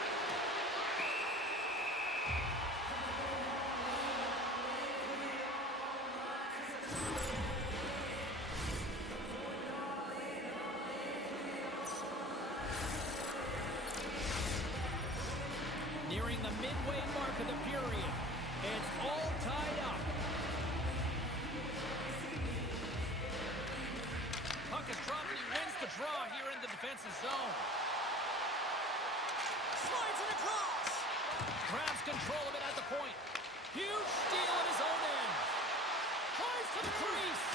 Nearing the midway mark of the period. It's all tied up. Puck is dropped and he wins the draw here in the defensive zone. Slides it across. Grabs control of it at the point. Huge steal at his own end. Tries to the crease.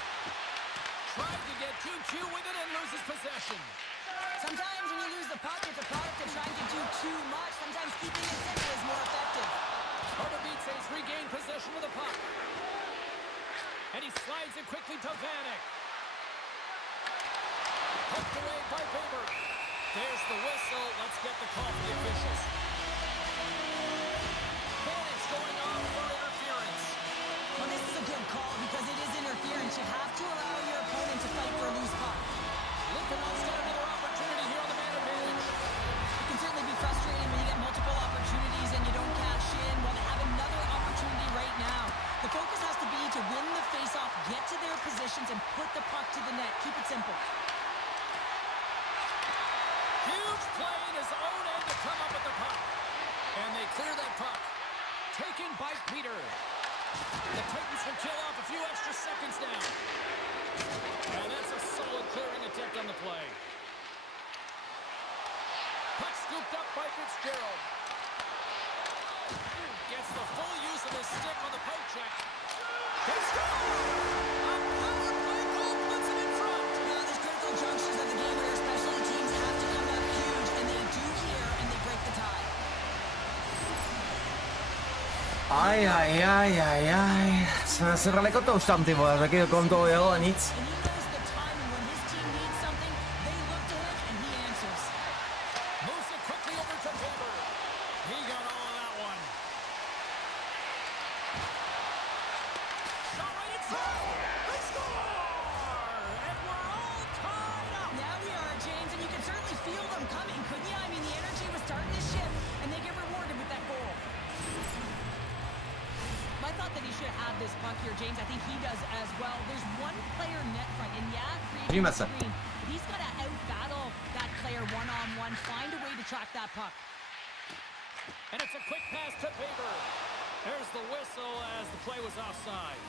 tried to get too cute with it and loses possession. Sometimes when you lose the puck, it's a product of trying to do too much. Sometimes keeping it simple is more effective. Divize regained possession of the puck. And he slides it quickly to Vanek. Poked away by Weber. There's the whistle. Let's get the call for the officials. Vanek's going off for interference. Well, this is a good call because it is interference. You have to allow your opponent to fight for a loose puck. Lincoln's got another opportunity here on the man advantage. It can certainly be frustrating when you get multiple opportunities and you don't cash in. Well, they have another opportunity right now. The focus has to be to win the faceoff, get to their positions, and put the puck to the net. Keep it simple. Huge play in his own end to come up with the puck. And they clear that puck. Taken by Peter. The Titans can kill off a few extra seconds now. And that's a solid clearing attempt on the play. Puck scooped up by Fitzgerald. Gets the full use of his stick on the poke check. They score! A power play goal puts it in front. Now, there's critical junctures of the game where especially teams have to come up huge, and they do here, and they break the tie. Aj. Jsme se daleko to už tam, ty vole, taky kolem toho jelo a nic. And he knows the time, and when his team needs something, they look to him, and he answers. Moves it quickly over to Weber. He got all of that one. Shot right in front. They score! And we're all tied up. Now we are, James, and you can certainly feel them coming, couldn't you? I mean, the energy was starting to shift, and they get rewarded with that goal. I thought that he should have this puck here, James. I think he does as well. There's one player net front, and creating the screen. But he's got to out-battle that player one-on-one, find a way to track that puck. And it's a quick pass to Weber. There's the whistle as the play was offside.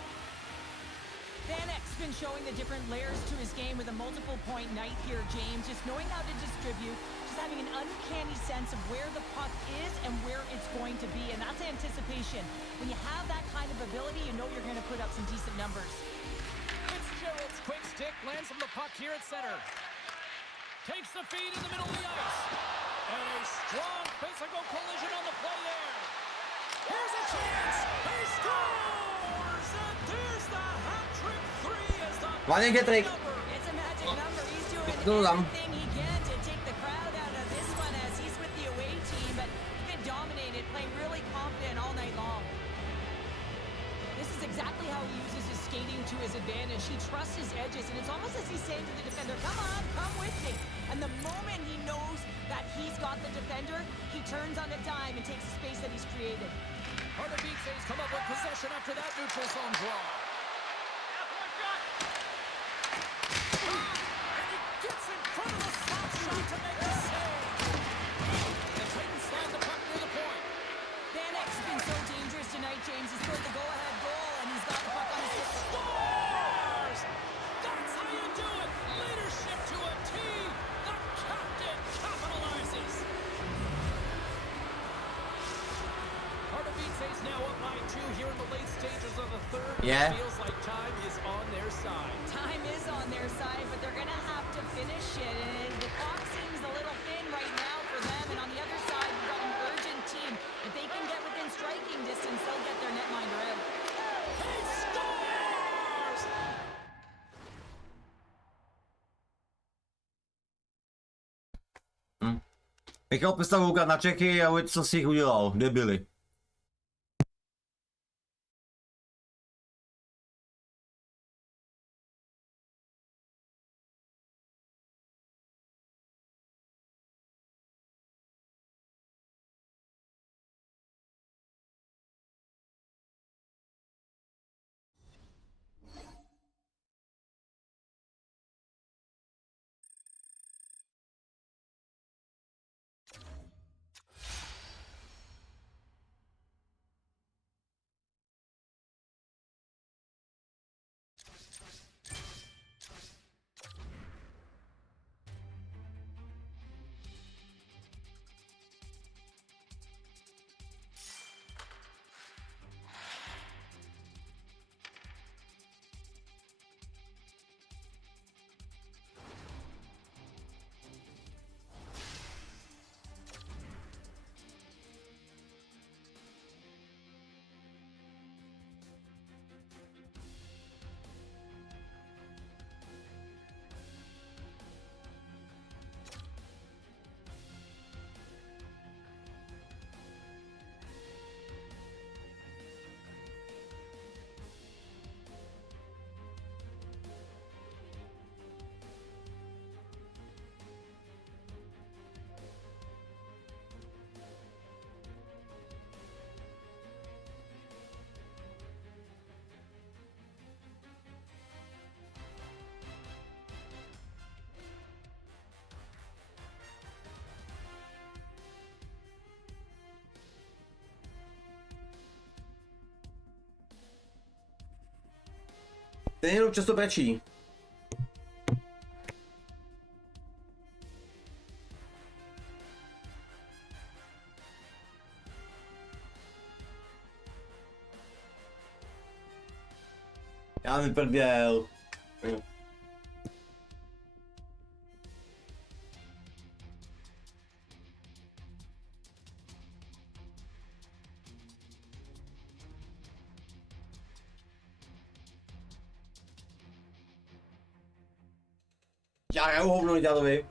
Vanek's been showing the different layers to his game with a multiple-point night here, James. Just knowing how to distribute, just having an uncanny sense of where the puck is and where it's going to be, and that's anticipation. When you have that kind of ability, you know you're going to put up some decent numbers. Fitzgerald's quick stick lands on the puck here at center. Takes the feed in the middle of the ice. And a strong physical collision on the play there. Here's a chance. He scores! And there's the hat-trick three as the Hlavně get-trick. It's a magic number. He's doing Dodám. everything he can to take the crowd out of this one as he's with the away team, but he's been dominated, playing really confident all night long. This is exactly how he uses his skating to his advantage. He trusts his edges, and it's almost as he's saying to the defender, come on, come with me. And the moment he knows that he's got the defender, he turns on a dime and takes the space that he's created. Divize's come up with possession after that neutral zone draw. And he gets in front of the slot shot to make the save. The Titans slide the puck near the point. Vanek's been so dangerous tonight, James. He scored the go-ahead goal, and he's got the puck on his stick. Scores! That's how you do it! Leadership to a T! The captain capitalizes! Divize's now up by 2 here in the late stages of the third. Yeah. It feels like time is on their side. Time is on their side, but they're going to have to finish it. And the clock seems a little thin right now for them. And on the other side, we've got an urgent team. If they can get within striking distance, they'll get their netminder out. He scores! Michal přestal koukat na Čechy a uvěď, co si jich udělal, debili. Ten jenom často brečí. Já mi prdel. Já hraju hovno, děladovi.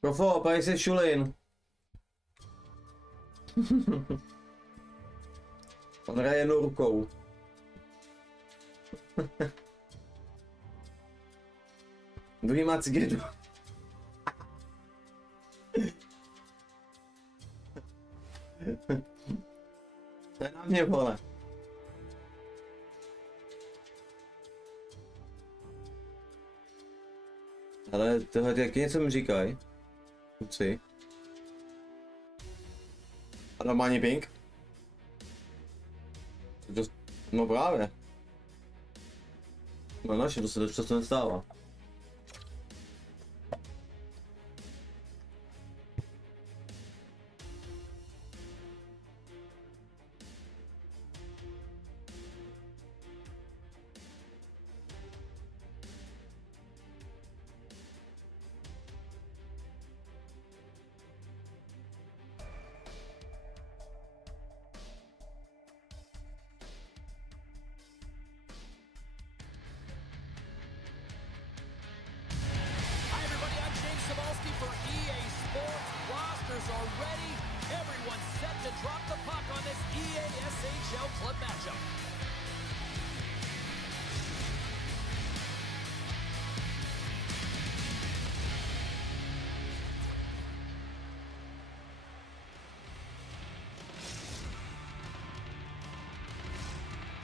Profo, pojď se šulin. On hraje jednou rukou. Druhý má cigaretu. To je na mě, vole. Ale tohle taky něco mi říkají. Kluci. A normální ping? No právě. No naše, to se dost často nestává. For EA Sports, rosters are ready. Everyone's set to drop the puck on this EA SHL club matchup.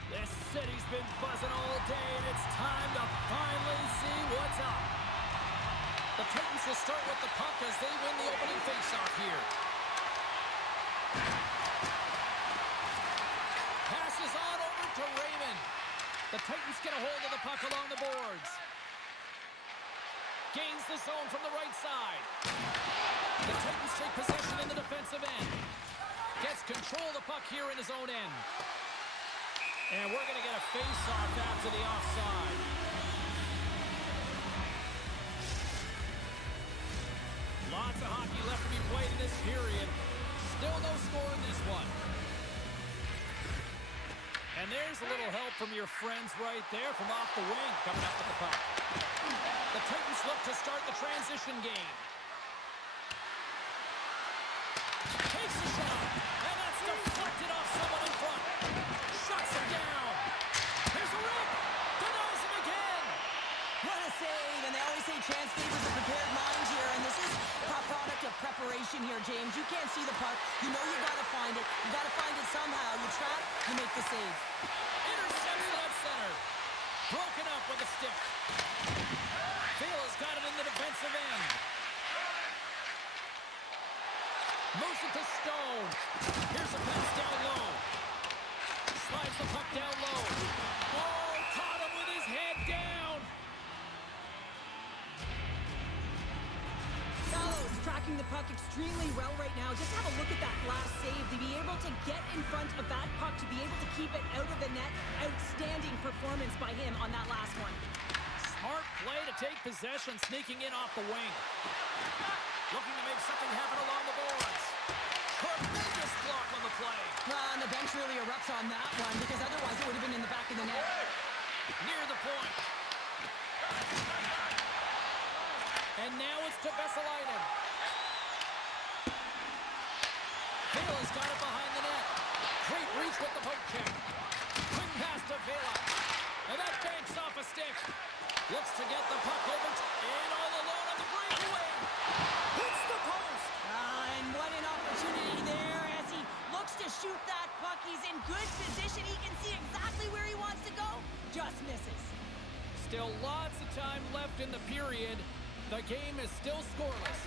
This city's been buzzing all day, and it's time to finally see what's up. The Titans will start with the puck as they win the opening faceoff here. Passes on over to Raymond. The Titans get a hold of the puck along the boards. Gains the zone from the right side. The Titans take possession in the defensive end. Gets control of the puck here in his own end. And we're going to get a faceoff after the offside. Lots of hockey left to be played in this period. Still no score in this one. And there's a little help from your friends right there from off the wing coming up with the puck. The Titans look to start the transition game. Takes a shot, and that's deflected off someone in front. Shuts him down. Here's a rip. Denies him again. What a save, and they always say chance favors a prepared mind here, and this is a product of preparation here, James. You can't see the puck. You know you gotta find it. You gotta find it somehow. You trap, you make the save. Intercepts it up center. Broken up with a stick. Phil has got it in the defensive end. Moves it to Stone. Here's a pass down low. Slides the puck down low. Oh, caught him with his head down. Sallows tracking the puck extremely well right now. Just have a look at that last save. To be able to get in front of that puck, to be able to keep it out of the net. Outstanding performance by him on that last one. Smart play to take possession, sneaking in off the wing. Looking to make something happen along the boards. Tremendous block on the play. And the bench really erupts on that one because otherwise it would have been in the back of the net. Near the point. And now it's to Vesalainen. Vela's got it behind the net. Great reach with the poke check. Quick pass to Vela. And that banks off a stick. Looks to get the puck over and all alone on the breakaway. Hits the post. And what an opportunity there as he looks to shoot that puck. He's in good position. He can see exactly where he wants to go. Just misses. Still lots of time left in the period. The game is still scoreless.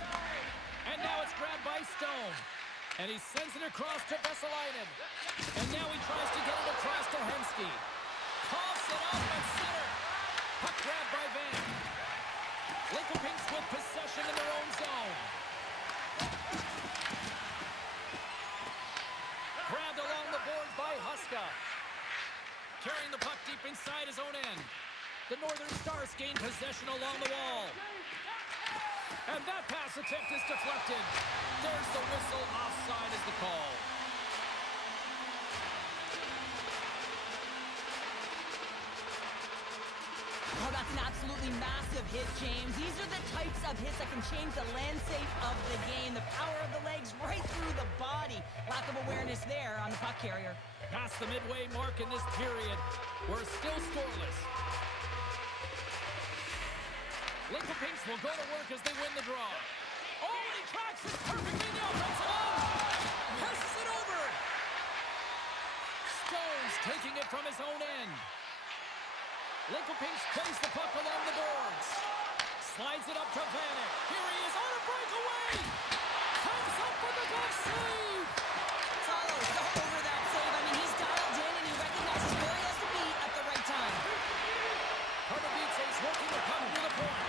And now it's grabbed by Stone. And he sends it across to Vesalainen. And now he tries to get it across to Hensky. Coughs it up at center. Puck grabbed by Van. Lincoln with possession in their own zone. Grabbed along the boards by Huska. Carrying the puck deep inside his own end. The Northern Stars gain possession along the wall. And that pass attempt is deflected. There's the whistle. Offside is the call. Oh, that's an absolutely massive hit, James. These are the types of hits that can change the landscape of the game. The power of the legs right through the body. Lack of awareness there on the puck carrier. Past the midway mark in this period. We're still scoreless. Lincoln Pinks will go to work as they win the draw. Oh, and he tracks it perfectly in the offensive zone. Passes it over. Stones taking it from his own end. Lincoln Pinks plays the puck along the boards. Slides it up to Vanek. Here he is on a breakaway. Comes up with a glove sleeve. Follows over that save. I mean, he's dialed in and he recognizes where he has to be at the right time. Pardubice's working the puck near the point.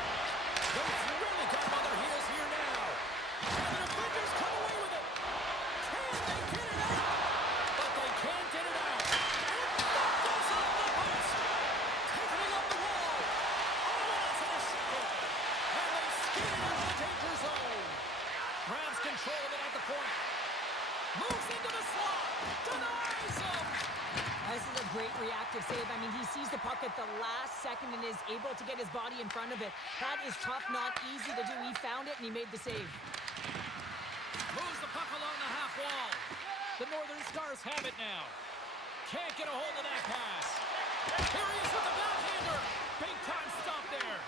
But it's really got him on their heels here now. And the defenders come away with it. Can they get it out? But they can't get it out. And that goes off the post. Taking it up the wall. Oh, and it's in a second. And they skid it into the danger zone. Grabs control of it at the point. Moves into the slot. Denies him. This is a great reactive save. I mean, he sees the puck at the last second and is able to get his body in front of it. That is tough, not easy to do. He found it and he made the save. Moves the puck along the half wall. The Northern Stars have it now. Can't get a hold of that pass. Here he is with the backhander. Big time stop there.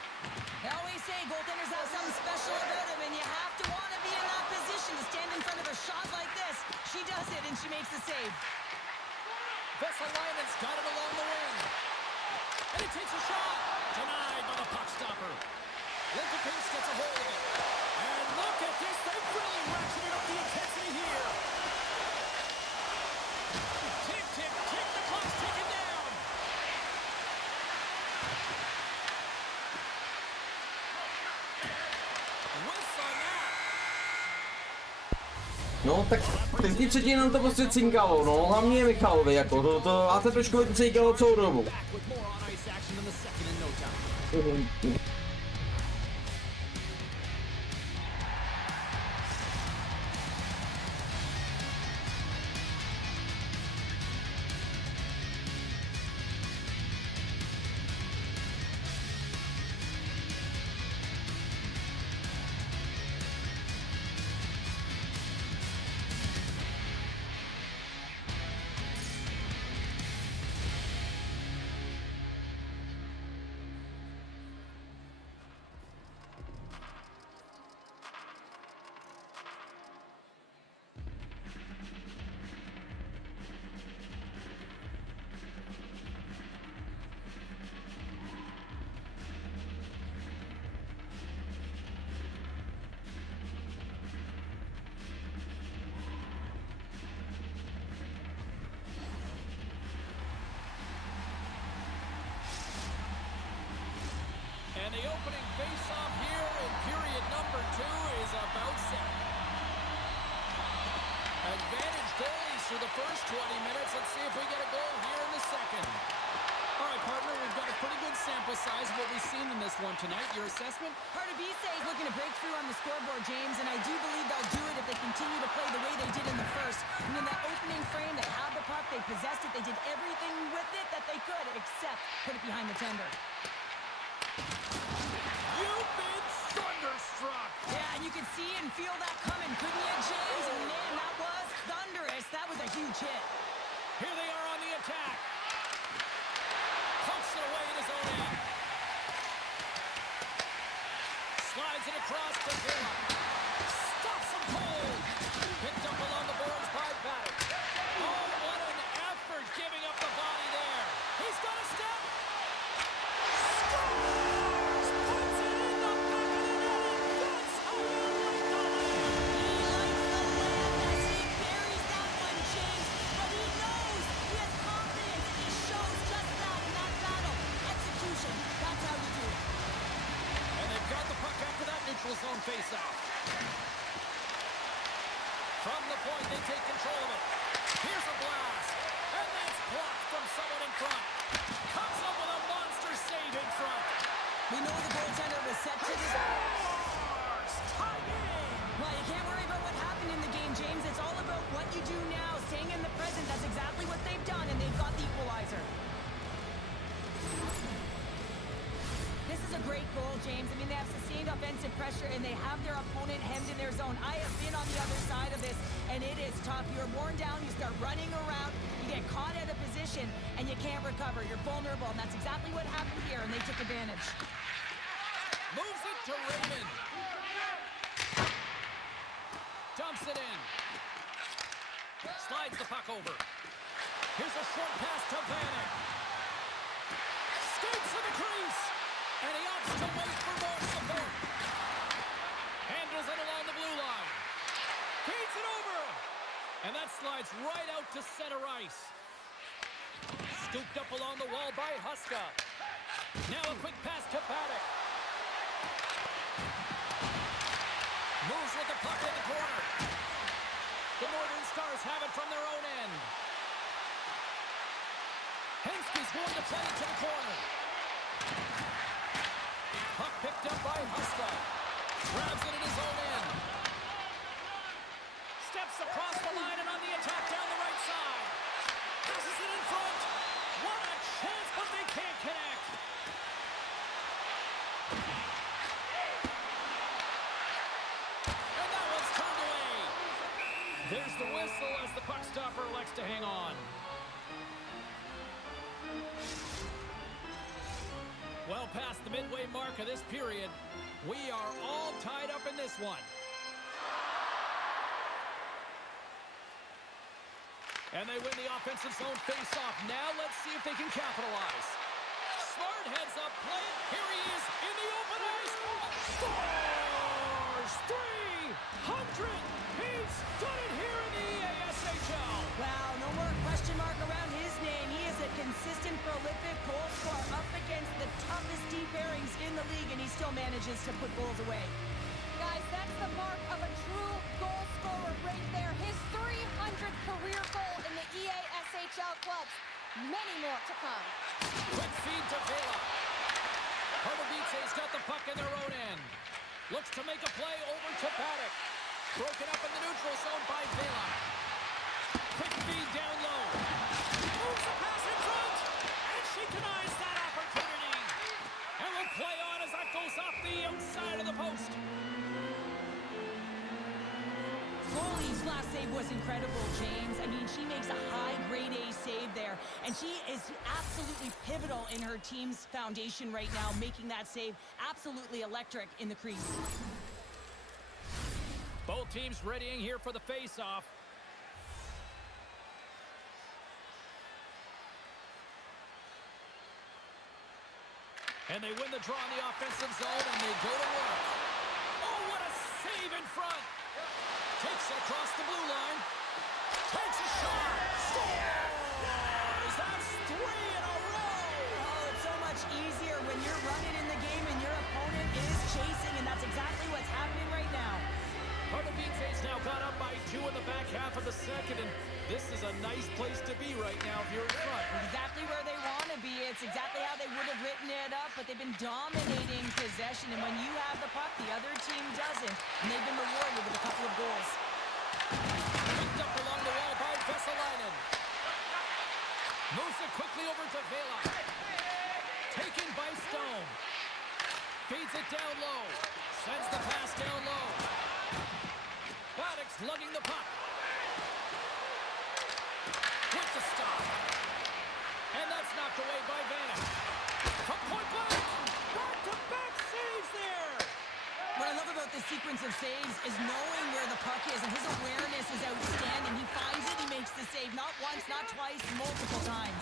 They always say goaltenders have something special about them, and you have to want to be in that position to stand in front of a shot like this. She does it, and she makes the save. Vesalainen's got it along the wing. And he takes a shot. Denied by the puck stopper. Lincoln Pinks gets a hold of it. And look at this. They've really ratcheted up the intensity here. Tick, tick, tick. The clock's ticking down. Whistle on that. No, tak teď třetí nám to prostě cinkalo, no, hlavně Michalovi, jako, to a se trošku cinkalo celou dobu. Back with more on ice action in the second in no time. And the opening face-off here in period number 2 is about set. Advantage goalies for the first 20 minutes. Let's see if we get a goal here in the second. All right, partner, we've got a pretty good sample size of what we've seen in this one tonight. Your assessment? Pardubice is looking to break through on the scoreboard, James, and I do believe they'll do it if they continue to play the way they did in the first. And in that opening opening frame. They had the puck. They possessed it. They did everything with it that they could, except put it behind the tender. You've been thunderstruck. Yeah, and you could see and feel that coming, couldn't you, James? And man, that was thunderous. That was a huge hit. Here they are on the attack. Pumps it away in his own end. Slides it across to Villa. Stops him cold. Picked up along the boards by Paddock. Oh, what an effort giving up the body there. He's got a step. Scores! Puts it in the back of the net. That's how you like the land. He likes the land as he buries that one, James. But he knows he has confidence, and he shows just that in that battle. Execution, that's how you do it. And they've got the puck after that neutral zone faceoff. From the point, they take control of it. Here's a blast. And that's blocked from someone in front. Comes up with a monster save in front. We know the goaltender was set to the... Scores! Tie game! Well, you can't worry about what happened in the game, James. It's all about what you do now, staying in the present. That's exactly what they've done, and they've got the equalizer. This is a great goal, James. I mean, they have sustained offensive pressure, and they have their opponent hemmed in their zone. I have been on the other side of this, and it is tough. You're worn down, you start running around, you get caught out of position, and you can't recover. You're vulnerable, and that's exactly what happened here, and they took advantage. Moves it to Raymond. Dumps it in. Slides the puck over. Here's a short pass to Vanek. Skates to the crease. And he opts to wait for more support. Handles it along the blue line. Feeds it over. And that slides right out to center ice. Scooped up along the wall by Huska. Now a quick pass to Paddock. Moves with the puck in the corner. The Northern Stars have it from their own end. Henske's going to play it to the corner. Puck picked up by Huska. Grabs it in his own end. Steps across the line and on the attack down the right side. Passes it in front. What a chance, but they can't connect. And that one's turned away. There's the whistle as the puck stopper elects to hang on. Well past the midway mark of this period, we are all tied up in this one. And they win the offensive zone face-off. Now let's see if they can capitalize. Smart heads up, play it. Here he is in the open ice. Scores! 300! He's done it here in the EASHL. Wow, no more question mark around his name. He is a consistent, prolific goal scorer up against the toughest deep pairings in the league, and he still manages to put goals away. Guys, that's the mark of a true goal scorer right there. His 300th career goal in the EASHL clubs. Many more to come. Quick feed to Villa. Pardubice's got the puck in their own end. Looks to make a play over to Paddock. Broken up in the neutral zone by Villa. Quick feed down low. Moves the pass in front. And she denies that opportunity. And will play on as that goes off the outside of the post. Goalie's last save was incredible, James. I mean, she makes a high grade A save there, and she is absolutely pivotal in her team's foundation right now, making that save absolutely electric in the crease. Both teams readying here for the face-off. And they win the draw in the offensive zone, and they go to work. Oh, what a save in front! Takes it across the blue line. Takes a shot. Scores! That's 3 in a row! Oh, it's so much easier when you're running in the game and your opponent is chasing, and that's exactly what's happening right now. Pardubice's now got up by 2 in the back half of the second, and this is a nice place to be right now if you're in front. Exactly where they want to be. It's exactly how they would have written it up, but they've been dominating possession, and when you have the puck, the other team doesn't, and they've been rewarded with a couple of goals. Picked up along the wall by Vesely. over to Vela. Taken by Stone. Feeds it down low. Sends the pass down low. Baddock's lugging the puck. With the stop. And that's knocked away by Vanna. From point blank. Back-to-back saves there. What I love about this sequence of saves is knowing where the puck is, and his awareness is outstanding. He finds it, he makes the save not once, not twice, multiple times.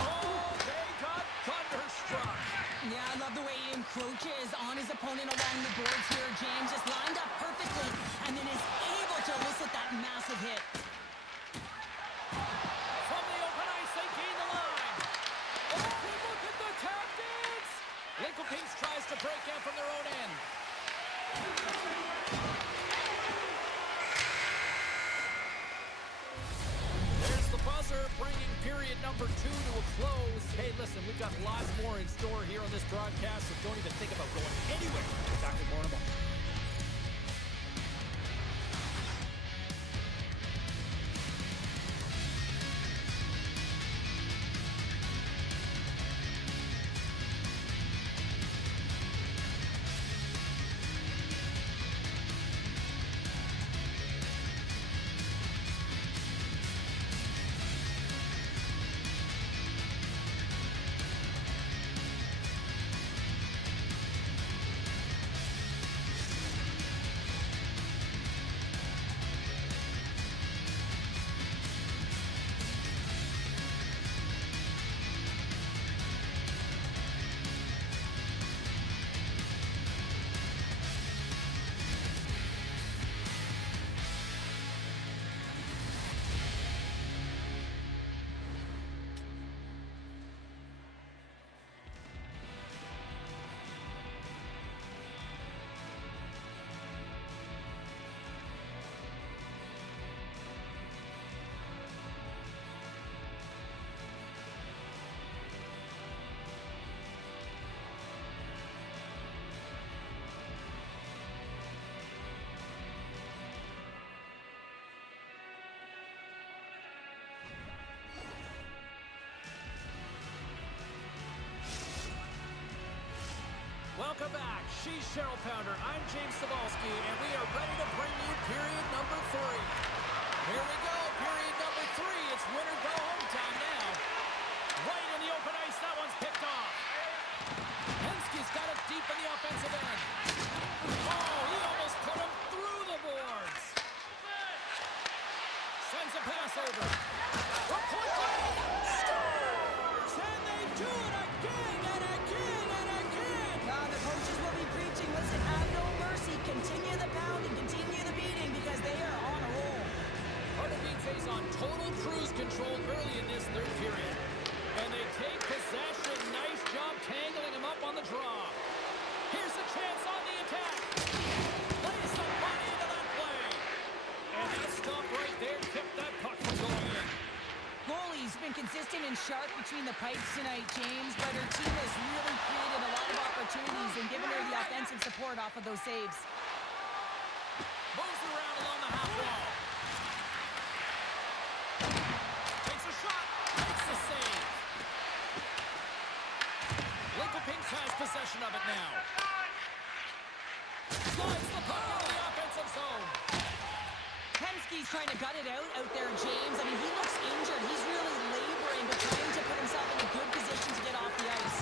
Oh, they got thunderstruck. Yeah, I love the way he encroaches on his opponent along the boards here. James just lined up perfectly and then is able to elicit that massive hit. From the open ice, they gain the line. Oh, look at the tap dance. Lincoln tries to break in from their own end. There's the buzzer, bringing period number 2 to a close. Hey, listen, we've got lots more in store here on this broadcast, so don't even think about going anywhere. Back with more in a moment. Welcome back. She's Cheryl Pounder. I'm James Cebulski, and we are ready to bring you period number 3. Here we go, period number 3. It's win or go home time now. Right in the open ice, that one's picked off. Henske's got it deep in the offensive end. Oh, he almost put him through the boards. Sends a pass over. From point blank, scores! And they do it again and again and again. The coaches will be preaching, listen, have no mercy, continue the pounding, continue the beating, because they are on a roll. Pardubice's on total cruise control early in this third period. And they take possession. Nice job tangling him up on the draw. Here's a chance on the attack. Lays the body into that play. And that stop right there kept that puck from going in. Goalie's been consistent and sharp between the pipes tonight, James, but her team has really created a lot of opportunities and given her the offensive support off of those saves. Moves around along the half wall. Takes a shot. Makes the save. Lincoln has possession of it now. Slides the puck into the offensive zone. Henske's trying to gut it out there, James. I mean, he looks injured. He's really laboring, but trying to put himself in a good position to get off the ice.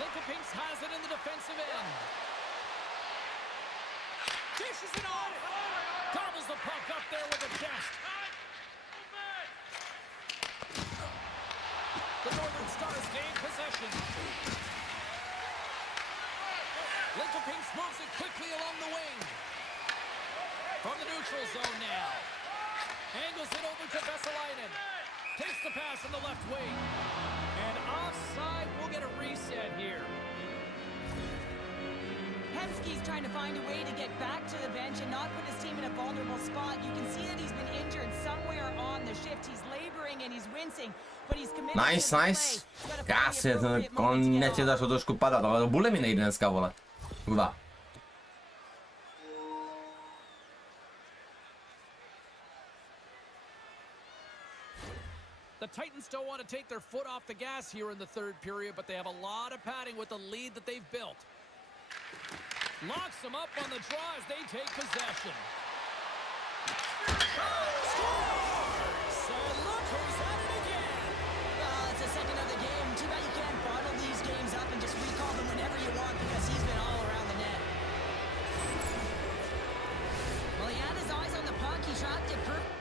Lincoln has it in the defensive end. Dishes it off. Gobbles the puck up there with a chest. The Northern Stars gain possession. Lincoln moves it quickly along the wing. From the neutral zone now. Angles it over to Vesalainen. Takes the pass on the left wing. And offside, we'll get a reset here. Henske's trying to find a way to get back to the bench and not put his team in a vulnerable spot. You can see that he's been injured somewhere on the shift. He's laboring and he's wincing, but he's committed Nice, to the nice. play. Gotta find Já the si appropriate moment to get konečně off. začalo trošku padat, ale to bude mi nejde dneska, vole. Kurva. The Titans don't want to take their foot off the gas here in the third period, but they have a lot of padding with the lead that they've built. Locks them up on the draw as they take possession. Scores! And look who's at it again! Well, it's the second of the game. Too bad you can't bottle these games up and just recall them whenever you want because he's been all around the net. Well, he had his eyes on the puck. He tracked it perfectly.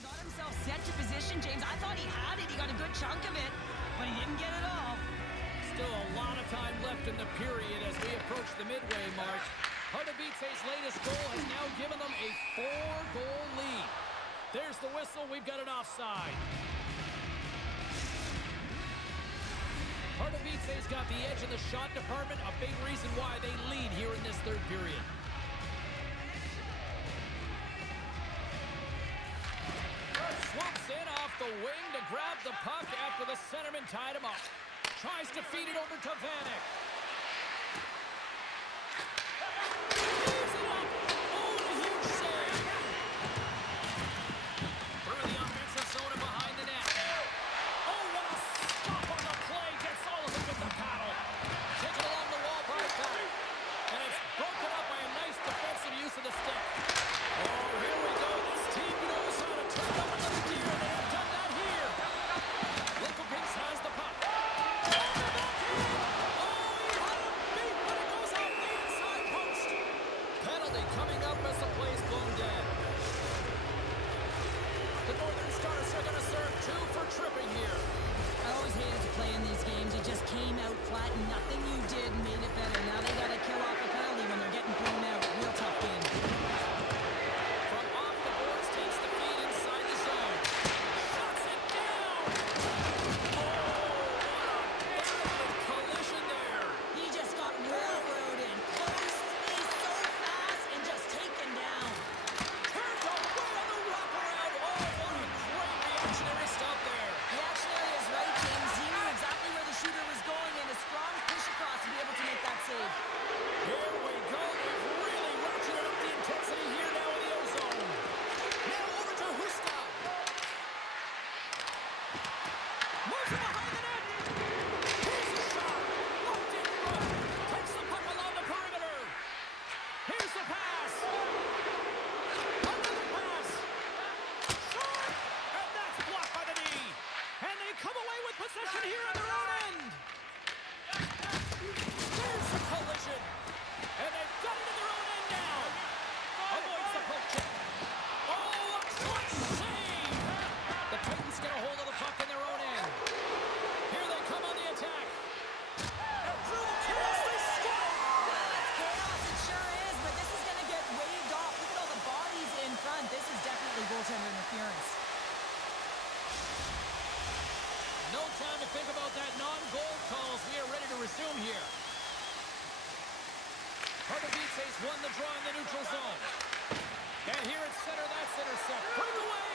Got himself set to position, James. I thought he had it. He got a good chunk of it, but he didn't get it all. Still a lot of time left in the period as we approach the midway mark. Pardubice's latest goal has now given them a 4-goal lead. There's the whistle. We've got an offside. Pardubice's got the edge in the shot department, a big reason why they lead here in this third period. Swoops in off the wing to grab the puck after the centerman tied him up. Tries to feed it over to Vanek. Leaves it up. Oh, a huge save. Through the offensive zone and behind the net. Oh, what a stop on the play. Gets all of it with the paddle. Taken along the wall by Vanek. And it's broken up by a nice defensive use of the stick. Oh, here we go. This team knows how to turn up another gear. They have done that here. Lincoln Pinks has the puck. Oh, he had him beat, but it goes off the inside post. Penalty coming up as the play's blown dead. The Northern Stars are going to serve 2 for tripping here. I always hated to play in these games. It just came out flat, and nothing you did made it better. Now they got to kill off a penalty when they're getting thrown out. Real tough game. From off the boards, takes the feed inside the zone. Shuts it down. Oh, what a violent collision there. He just got railroaded. Close space so fast and just taken down. Turned away on the wraparound. Oh, what a great reactionary stop there. The reactionary is right, James. He knew exactly where the shooter was going and a strong push across to be able to make that save. Here we go. They've really ratcheted up the intensity here now in the ozone. Now over to Huska. Moves it behind the net. Here's a shot. Locked in front. Takes the puck along the perimeter. Here's the pass. Another pass. Shot. And that's blocked by the knee. And they come away with possession here on their own end. There's the collision. And they've got it in their own end now. Avoids the poke check. Oh, a clutch save. The Titans get a hold of the puck in their own end. Here they come on the attack. And through the chaos, they score. Chaos, it sure is, but this is going to get waved off. Look at all the bodies in front. This is definitely goaltender interference. No time to think about that non-goal calls. We are ready to resume here. Pardubice's won the draw in the neutral zone. And here at center, that's intercept. Bring away.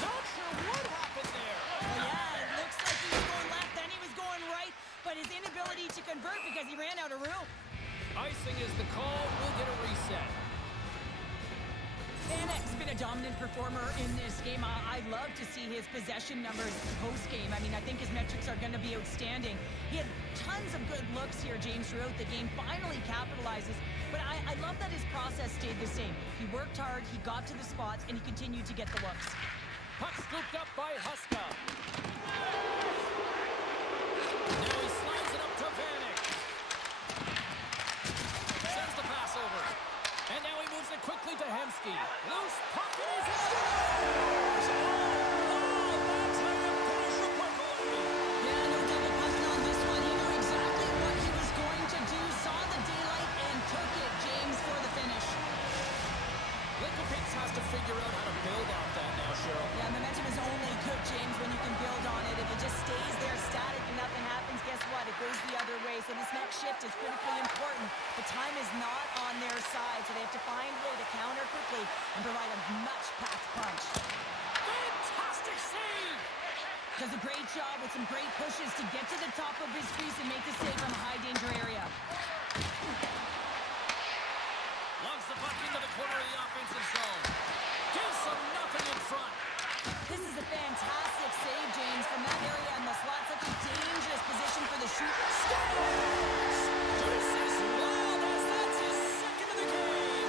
Not sure what happened there. Yeah, it looks like he was going left, then he was going right, but his inability to convert because he ran out of room. Icing is the call. We'll get a reset. Vanek's been a dominant performer in this game. I love to see his possession numbers post-game. I mean, I think his metrics are going to be outstanding. He had tons of good looks here, James, throughout the game. Finally capitalizes. But I love that his process stayed the same. He worked hard, he got to the spots, and he continued to get the looks. Puck scooped up by Huska. Now he slides it up to Vanek. Sends the pass over. And now he moves it quickly to Hemsky. Loose puck and he's in. Oh, that's how you finish the puck away. Yeah, no double punching on this one. He knew exactly what he was going to do, saw the daylight, and took it, James, for the finish. Lincoln Pinks has to figure out how to build off that now, Cheryl. Yeah, momentum is only good, James, when you can build Does a great job with some great pushes to get to the top of his crease and make the save from a high danger area. Loves the puck into the corner of the offensive zone. Gives them nothing in front. This is a fantastic save, James, from that area in the slot. Such a dangerous position for the shoot. This is wild as that's his second of the game.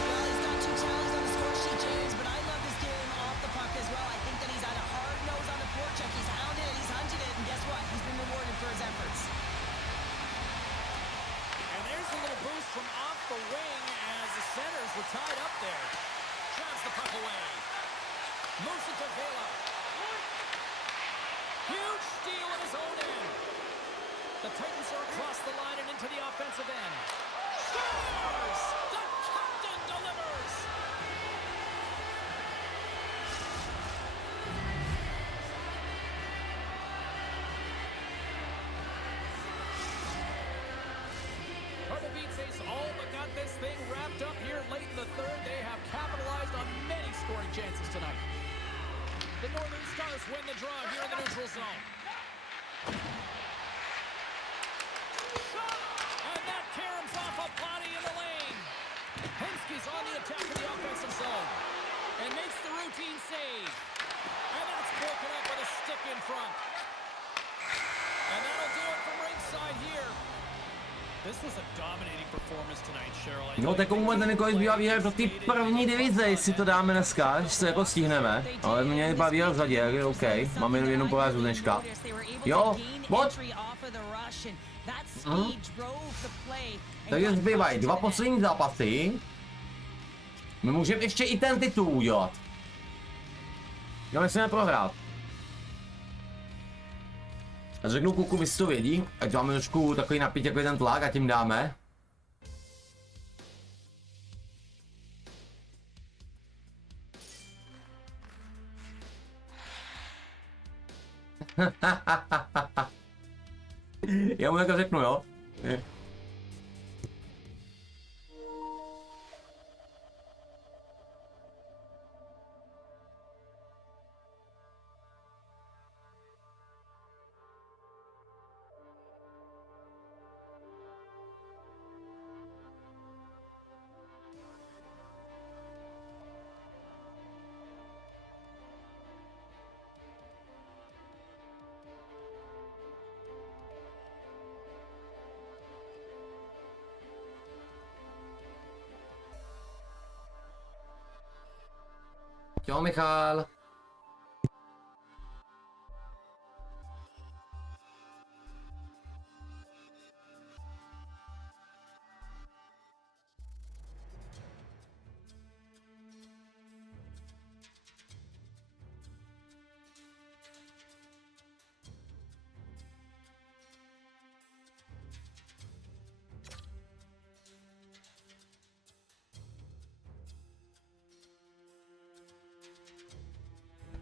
Well, he's got 2 challenges on the score sheet, James, but I love his game off the puck as well. I think that he's had a hard nose on the forecheck. He's hounded it, he's hunted it, and guess what? He's been rewarded for his efforts. And there's a little boost from off the wing as the centers were tied up there. Drives the puck away. Moves it to Vela. Huge steal at his own end. The Titans are across the line and into the offensive end. Scores! The captain delivers! Purple Beats Ace all but got this thing wrapped up here late in the third. They have capitalized on many scoring chances tonight. The Northern Stars win the draw here in the neutral zone. And that caroms off a body in the lane. Henske's on the attack in the offensive zone. And makes the routine save. And that's broken up with a stick in front. And that'll do it from ringside here. This was a dominating performance tonight, Cheryl. No, tak komu ten kolik bývá výher do té první divize, jestli to dáme dneska, až se jako stihneme. Ale mě baví rozhodě, OK, máme jenom jednu porážku dneška. Jo, bod. Takže zbývají 2 poslední zápasy. My můžeme ještě i ten titul udělat. Jo, musíme prohrát. A řeknu kluku, vy si to vědí, ať máme trošku takový napít, jako je ten tlak a tím dáme. Já mu jako řeknu, jo? Čau, Michal.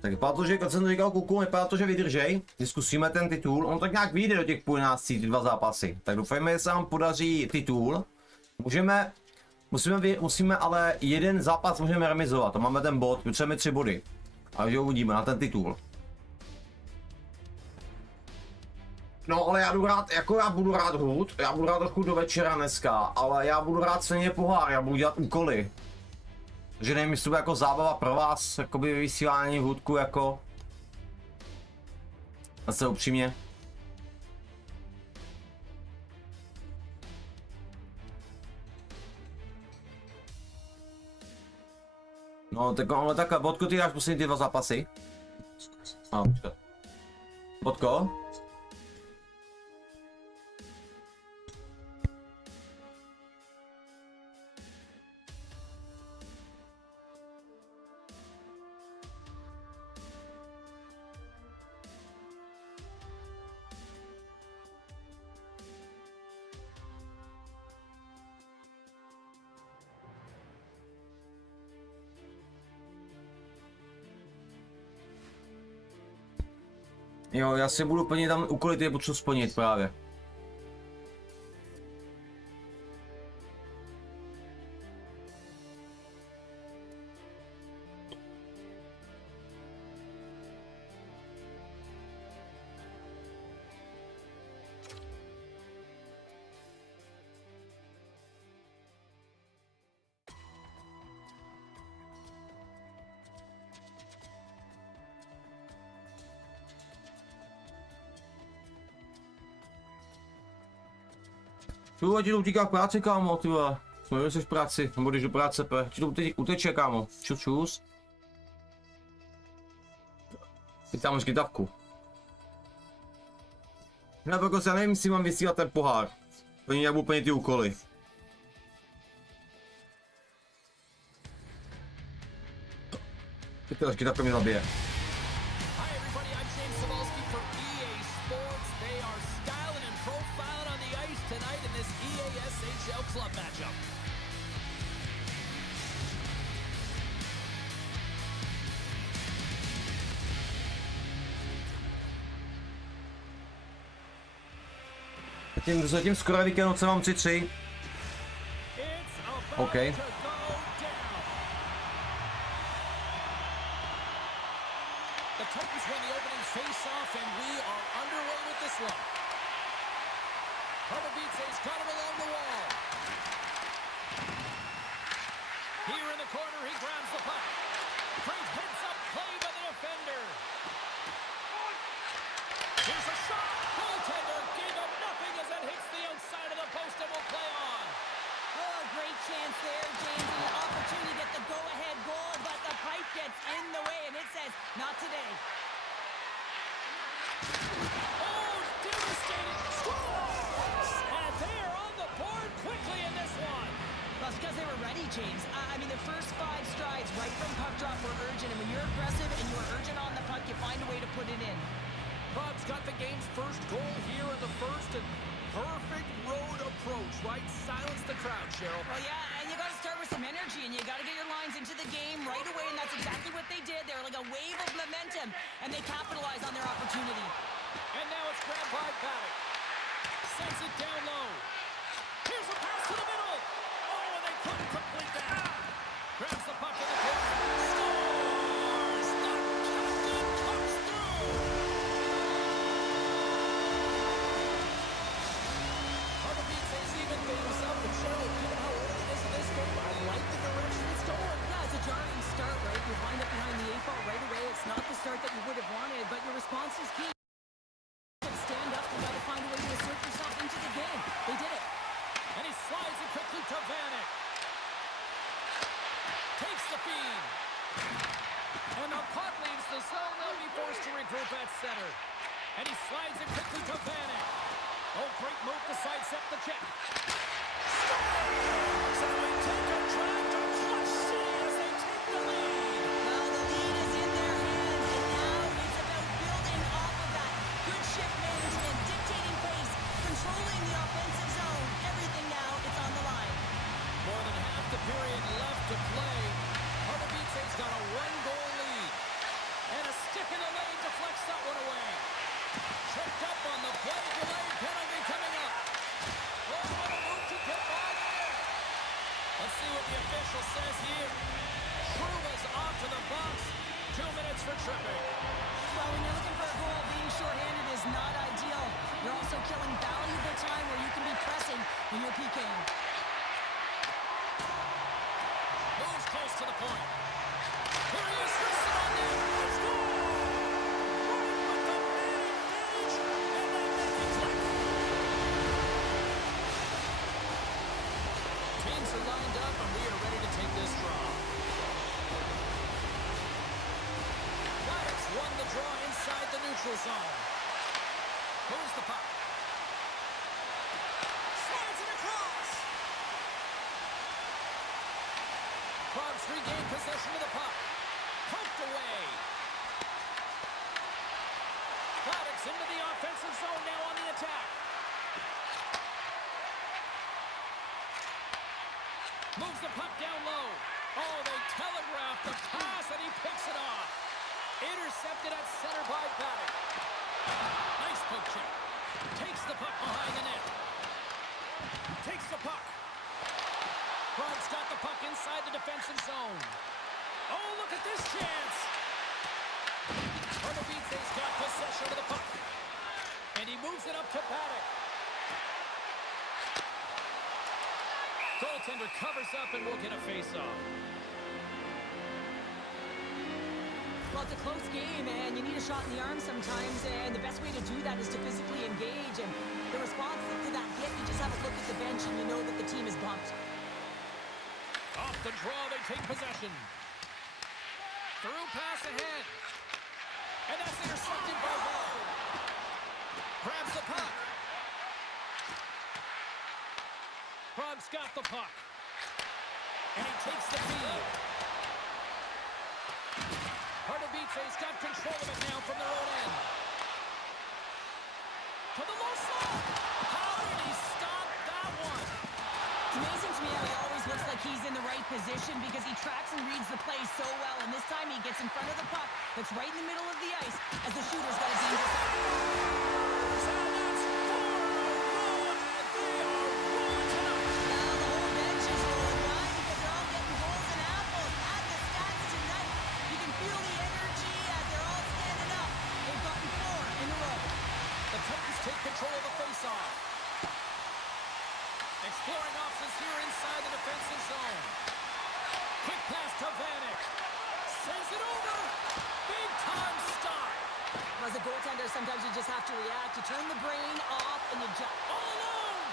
Tak vypadá to, že jak jsem to říkal kluku, vypadá to, že vydržej, zkusíme ten titul, on tak nějak vyjde do těch půlnáctí, ty 2 zápasy. Tak doufejme, že se nám podaří titul. Musíme ale jeden zápas můžeme remizovat, a máme ten bod, potřebujeme 3 body. A že uvidíme na ten titul. No ale já budu rád, jako já budu rád hud, já budu rád trochu do večera dneska, ale já budu rád stejně pohár, já budu dělat úkoly. Že nevím, jestli to bude jako zábava pro vás, jakoby vysílání v hudku jako. Zase upřímně. No tak ale takhle, Bodko, ty dáš poslední ty 2 zápasy. Počkat. Bodko? Jo, já si budu plnit tam úkoly, ty je potřebuji splnit právě. Tu ti to utíká v práci, kámo, ty vole. Jsme jsi v práci, nebo když do práce pe. Ti to uteče, kámo. Čus. Teď tam máš kytavku. No protože já nevím, jestli mám vysílat ten pohár. Oni nějak úplně ty úkoly. Teď ta kytavka mě zabije. Hi everybody, I'm James Cebulski for EA Sports. They are styling and profiling on the ice tonight in this EA SHL club matchup. Zatím skoro víkend co mám 3-3. It's about OK. to go down. The Titans win the opening face-off, and we are underway with this one. Pardubice's got him along the wall. Here in the corner, he grabs the puck. Great heads-up play by the defender. Here's a shot. Goaltender gave him nothing as it hits the outside of the post and will play on. Oh, great chance there, James, and an opportunity to get the go-ahead goal, but the pipe gets in the way, and it says, not today. Oh, devastating scores! And they are on the board quickly in this one. Well, it's because they were ready, James. I mean, the first 5 strides right from puck drop were urgent, and when you're aggressive and you're urgent on the puck, you find a way to put it in. Bob's got the game's first goal here in the first, and perfect road approach, right? Silence the crowd, Cheryl. Well, yeah, and you got to start with some energy, and you got to get your lines into the game right away, and that's exactly what they did. They were like a wave of momentum, and they capitalized on their opportunity. And now it's grabbed by Paddock. Sends it down low. Here's a pass to the middle. Oh, and they couldn't complete that. Grabs the puck in the corner. Scores! The captain comes through. Pardubice's even things up, and Cheryl, given how early it is in this game, I like the direction it's going. Yeah, it's a jarring start, right? You wind up behind the 8 ball right away. It's not the start that you would have wanted, but your response is key. Stand up, you got to find a way to assert yourself into the game. They did it. And he slides it quickly to Vanek. Takes the feed. And the puck leaves the zone. They'll be forced to regroup at center. And he slides it quickly to Vanek. Oh, great move to sidestep the check. Scores! And we take a drive to Clutch City as they take the lead. Well, the lead is in their hands, and now it's about building off of that. Good shift management, dictating pace, controlling the offensive zone. Everything now, it's on the line. More than half the period left to play. Pardubice's got a 1-goal lead. And a stick in the lane deflects that one away. Tripped up on the play, delayed penalty coming up. Oh, what a move to get by there. Let's see what the official says here. Truba's off to the box. 2 minutes for tripping. Well, when you're looking for a goal, being shorthanded is not ideal. You're also killing valuable time where you can be pressing when you're PKing. Moves close to the point. Here he is, wrists it on there. Let's go! Right with the man advantage, and they make it click. Teams are lined up, and we are ready to take this draw. Pirates won the draw inside the neutral zone. Moves the puck. Slides it across. Probs regain possession of the puck. Poked away. Paddock's into the offensive zone now on the attack. Moves the puck down low. Oh, they telegraph the pass, and he picks it off. Intercepted at center by Paddock. Nice poke check. Takes the puck behind the net. Takes the puck. Probs got the puck inside the defensive zone. Oh, look at this chance. Pardubice's got possession of the puck. And he moves it up to Paddock. Goaltender covers up and we'll get a face-off. Well, it's a close game, and you need a shot in the arm sometimes, and the best way to do that is to physically engage. And the response to that hit, you just have a look at the bench, and you know that the team is bumped. Off the draw, they take possession. Through pass ahead. And that's intercepted by Ball. Grabs the puck. Prague's got the puck. And he takes the feed. Pardubice's got control of it now from their own end. To the low slot. How did he stop that one? It's amazing to me how he always looks like he's in the right position because he tracks and reads the play so well. And this time he gets in front of the puck that's right in the middle of the ice as the shooter's got a dangerous out. Take control of the faceoff. Exploring options here inside the defensive zone. Quick pass to Vanek. Sends it over. Big time stop. As a goaltender, sometimes you just have to react. You turn the brain off and you just... All alone.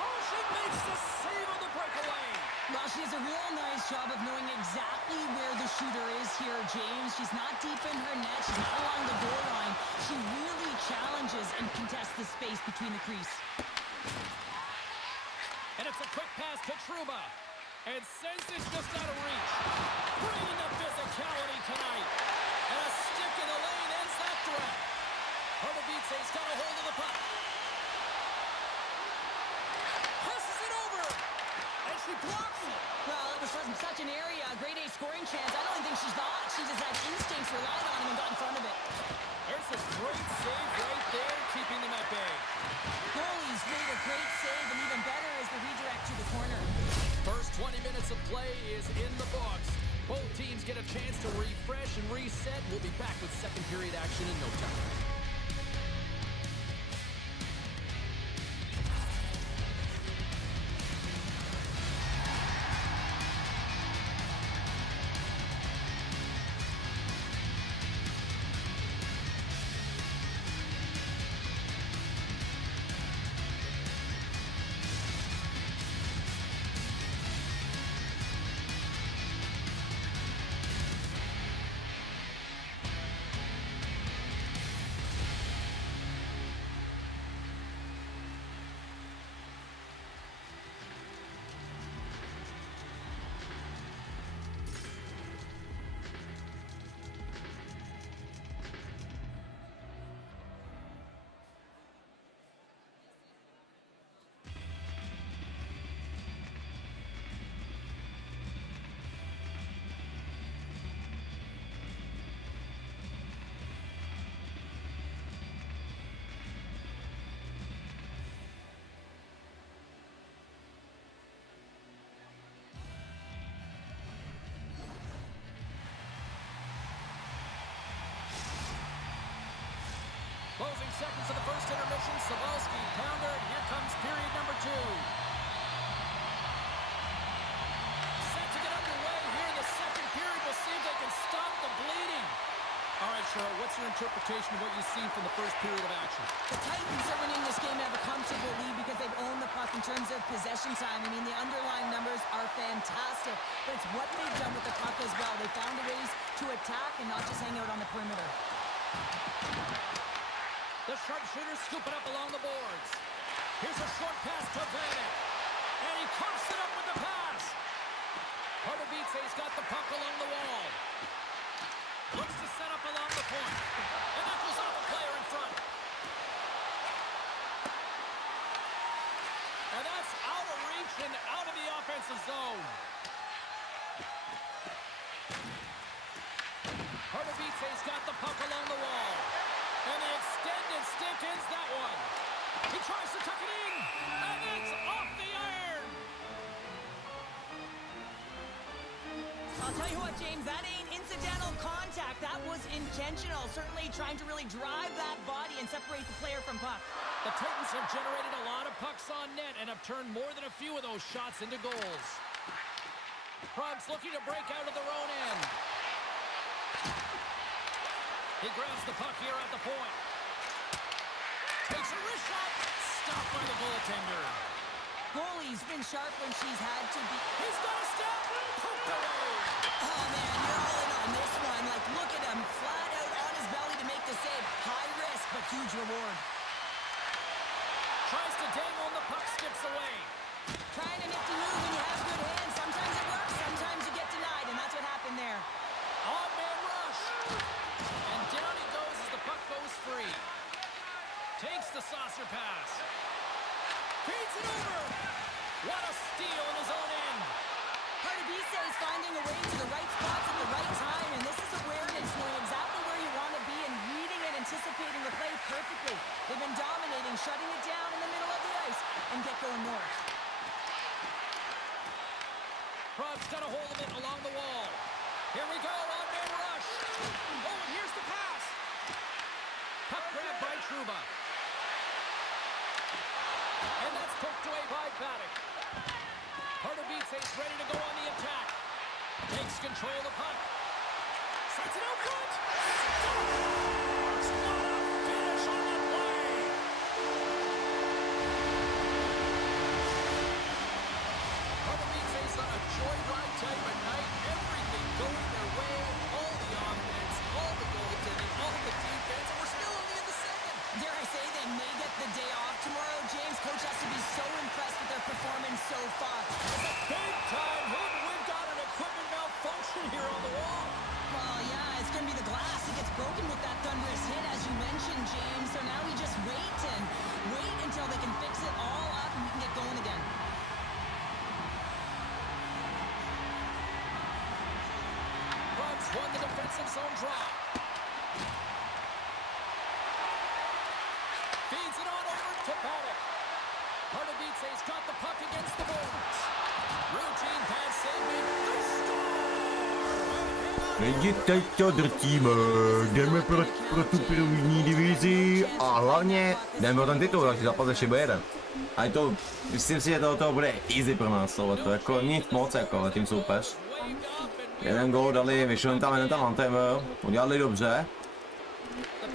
Oshie makes the save on the breakaway. Well, she does a real nice job of knowing exactly where the shooter is here, James. She's not deep in her net. She's not along the goal line. She really challenges and contests the space between the crease. And it's a quick pass to Trouba. And sends it just out of reach. Bringing the physicality tonight. And a stick in the lane ends that threat. Pardubice's got a hold of the puck. Passes it over. And she blocks it. Well, it was from such an area, a grade A scoring chance. I don't think she's thought. She just had instincts, relied on him, and got in front of it. There's a great save right there, keeping them at bay. Goalies made a great save, and even better is the redirect to the corner. First 20 minutes of play is in the books. Both teams get a chance to refresh and reset. We'll be back with second period action in no time. Closing seconds of the first intermission. Savalski, pounder, and here comes period number 2. Set to get underway here in the second period. We'll see if they can stop the bleeding. All right, Cheryl, what's your interpretation of what you've seen from the first period of action? The Titans are winning this game have a comfortable lead because they've owned the puck in terms of possession time. I mean, the underlying numbers are fantastic, but it's what they've done with the puck as well. They found ways to attack and not just hang out on the perimeter. The sharpshooters scoop it up along the boards. Here's a short pass to Vanek. And he coughs it up with the pass. Pardubice's got the puck along the wall. Looks to set up along the point. And that goes off a player in front. And that's out of reach and out of the offensive zone. Pardubice's got the puck along the wall. And the extended stick ends that one. He tries to tuck it in. And it's off the iron. I'll tell you what, James, that ain't incidental contact. That was intentional. Certainly trying to really drive that body and separate the player from puck. The Titans have generated a lot of pucks on net and have turned more than a few of those shots into goals. Prague's looking to break out of their own end. He grabs the puck here at the point. Takes a wrist shot. Stopped by the goaltender. Goalie's been sharp when she's had to be. He's got a step. Poked away. Oh man, you're all in on this one. Like, look at him, flat out on his belly to make the save. High risk, but huge reward. Tries to dangle and the puck skips away. Trying a nifty move when you have good hands. Sometimes it works, sometimes you get denied, and that's what happened there. On-man rush. And down he goes as the puck goes free. Takes the saucer pass. Feeds it over. What a steal in his own end. Divize is finding a way to the right spots at the right time, and this is awareness, knowing exactly where you want to be and reading and anticipating the play perfectly. They've been dominating, shutting it down in the middle of the ice, and get going north. Prob's got a hold of it along the wall. Here we go, on-man rush. Oh, and here's the pass. Puck grabbed by Trouba. And that's poked away by Paddock. Divize ready to go on the attack. Takes control of the puck. Sets it out front. Scores! What a finish on the play. Divize's on a joyride type of night. Everything going their way. All the offense, all the goaltending, all the defense. And we're still only in the second. Dare I say they may get the day off tomorrow, James? Coach has to be so impressed with their performance so far. Big time hit. We've got an equipment malfunction here on the wall. Well, yeah, it's going to be the glass. It gets broken with that thunderous hit, as you mentioned, James. So now we just wait until they can fix it all up and we can get going again. Rubs won the defensive zone draw. Feeds it on over to Paddock. Divize's got the puck against the boards. Routine pass save made. They score! Teď to drtíme, jdeme pro tu první divizi a hlavně jdeme o ten titul, takže zápas ještě bude jeden. A to, myslím si, že toho bude easy pro nás, ale to jako nic moc jako tým soupeř. Jeden gól dali, vyšel tam jeden tam antimer, udělali dobře,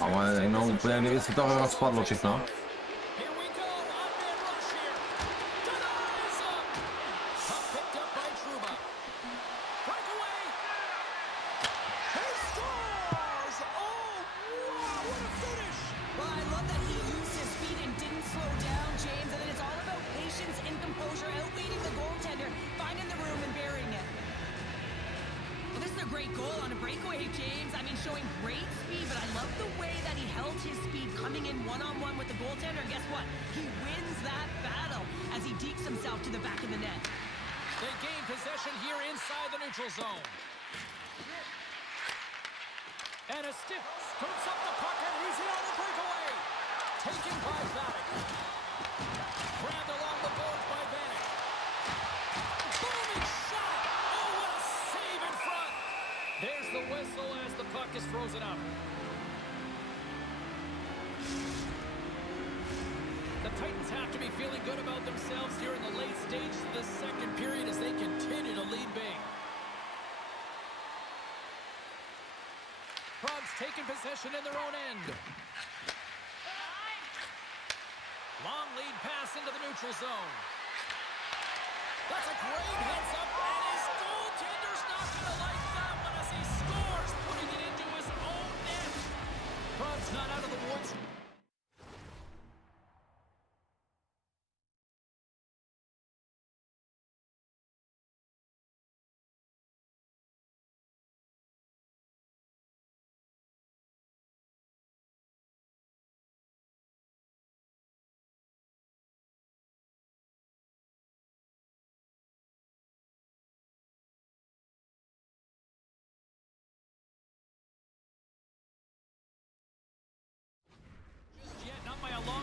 ale jenom úplně kdyby se to rozpadlo všechno. Great goal on a breakaway, James. I mean, showing great speed, but I love the way that he held his speed coming in one-on-one with the goaltender. Guess what? He wins that battle as he dekes himself to the back of the net. They gain possession here inside the neutral zone. And a stiff scoops up the puck and he's in on the breakaway. Taken by Paddock. Grabbed along the boards by Vanek. Booming shot! Oh, what a save in front! There's the whistle as the puck is frozen up. The Titans have to be feeling good about themselves here in the late stages of the second period as they continue to lead big. Probs taking possession in their own end. Long lead pass into the neutral zone. That's a great heads up, and his goaltender's not going to like that one as he scores, putting it into his own net. Probs not out of the woods.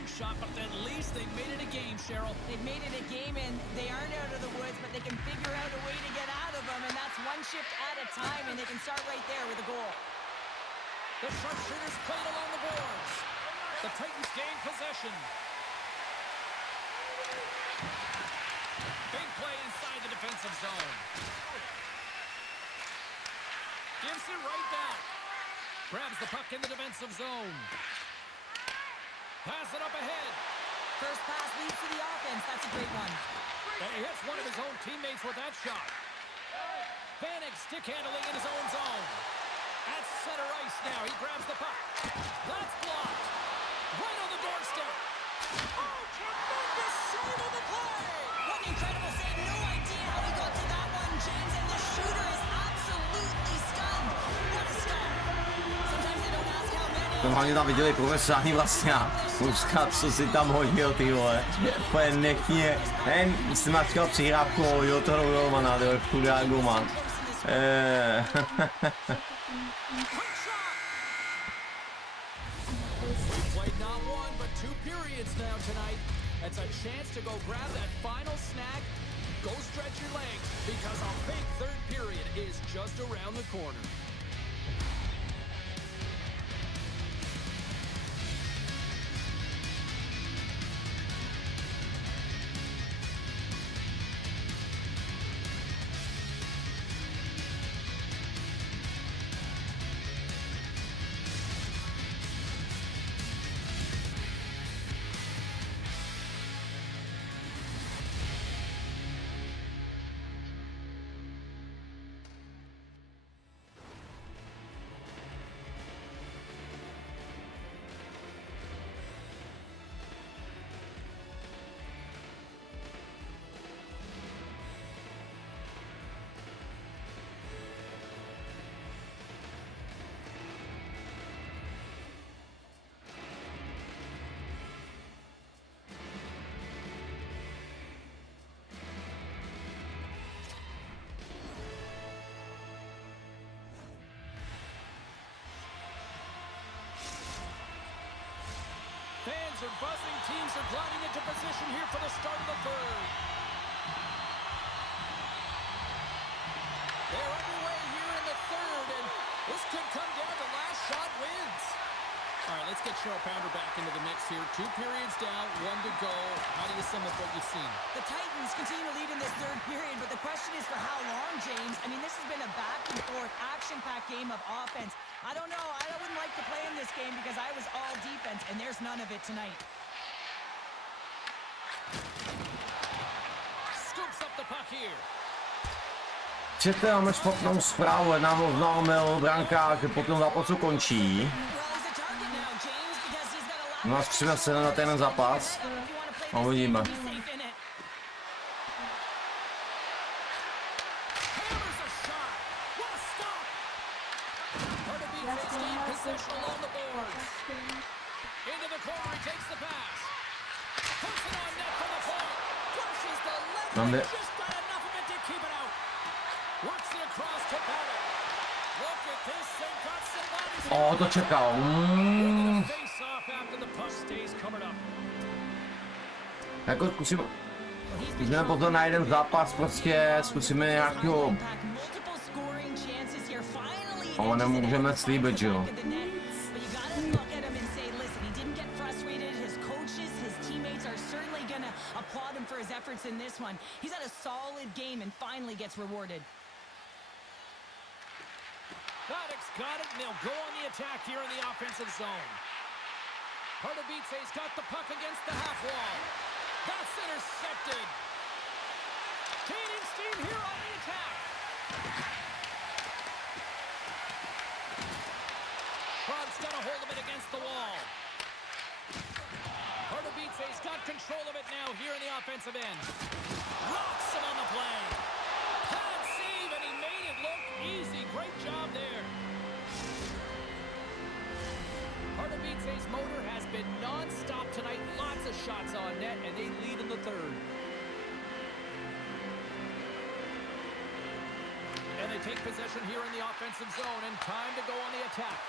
Shot, but at least they made it a game, Cheryl. They've made it a game, and they aren't out of the woods, but they can figure out a way to get out of them, and that's one shift at a time, and they can start right there with a goal. The sharpshooters played along the boards. The Titans gain possession. Big play inside the defensive zone. Gives it right back. Grabs the puck in the defensive zone. Pass it up ahead. First pass leads to the offense. That's a great one. And he hits one of his own teammates with that shot. Vanek stick handling in his own zone. At center ice now. He grabs the puck. That's blocked. Right on the doorstep. Oh, tremendous save of the play. What an incredible save. No idea how he got to that one, James. And the shooter is absolutely stunned. What a stop. Sometimes they don't ask how many. To hlavně tam viděli profesionální vlastně Muska, co si tam hodil, ty vole. Úplně nechně. Jen jsem načkal přihrávku, hodil to do golmana, ty vole, chudá golman. Played not one, but 2 periods now tonight. It's a chance to go grab that final snack. Go stretch your legs, because a big third period is just around the corner. Fans are buzzing. Teams are gliding into position here for the start of the third. They're underway here in the third, and this could come down to last shot wins. All right, let's get Cheryl Pounder back into the mix here. 2 periods down, 1 to go. How do you sum up what you've seen? The Titans continue to lead in this third period, but the question is for how long, James? I mean, this has been a back-and-forth, action-packed game of offense. I don't know. I wouldn't like to play in this game because I was all defense, and there's none of it tonight. Scoops up the puck here. Chcete, máme špatnou zprávu, nám oznámil brankář, že potom zápasu končí. Nás přiveze na ten zápas. A uvidíme. Tam jde. O, to čekal. Jako zkusím, když jdeme potom na jeden zápas, prostě zkusíme nějakého, ale nemůžeme slíbit, že jo. Vadek's got it, and they'll go on the attack here in the offensive zone. Pardubice's got the puck against the half wall. That's intercepted. Gaining steam here on the attack. Rod's got a hold of it against the wall. Pardubice's got control of it now here in the offensive end. Rocks him on the play. Pad save, and he made it look easy. Great job there. Pardubice's motor has been non-stop tonight. Lots of shots on net, and they lead in the third. And they take possession here in the offensive zone, and time to go on the attack.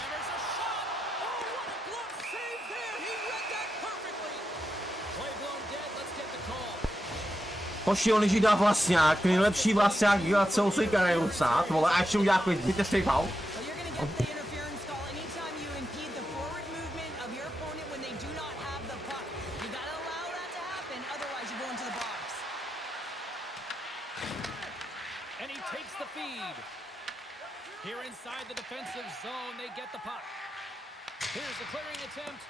And there's a shot! Oh, what a glove save there! He read that perfectly! Play blown dead, let's get the call. Pošel, než jí dá vlastňák, nejlepší vlastňák dělat celou svou kariéru snad, vole, a ještě udělá takový zbytečný faul. Here inside the defensive zone, they get the puck. Here's a clearing attempt.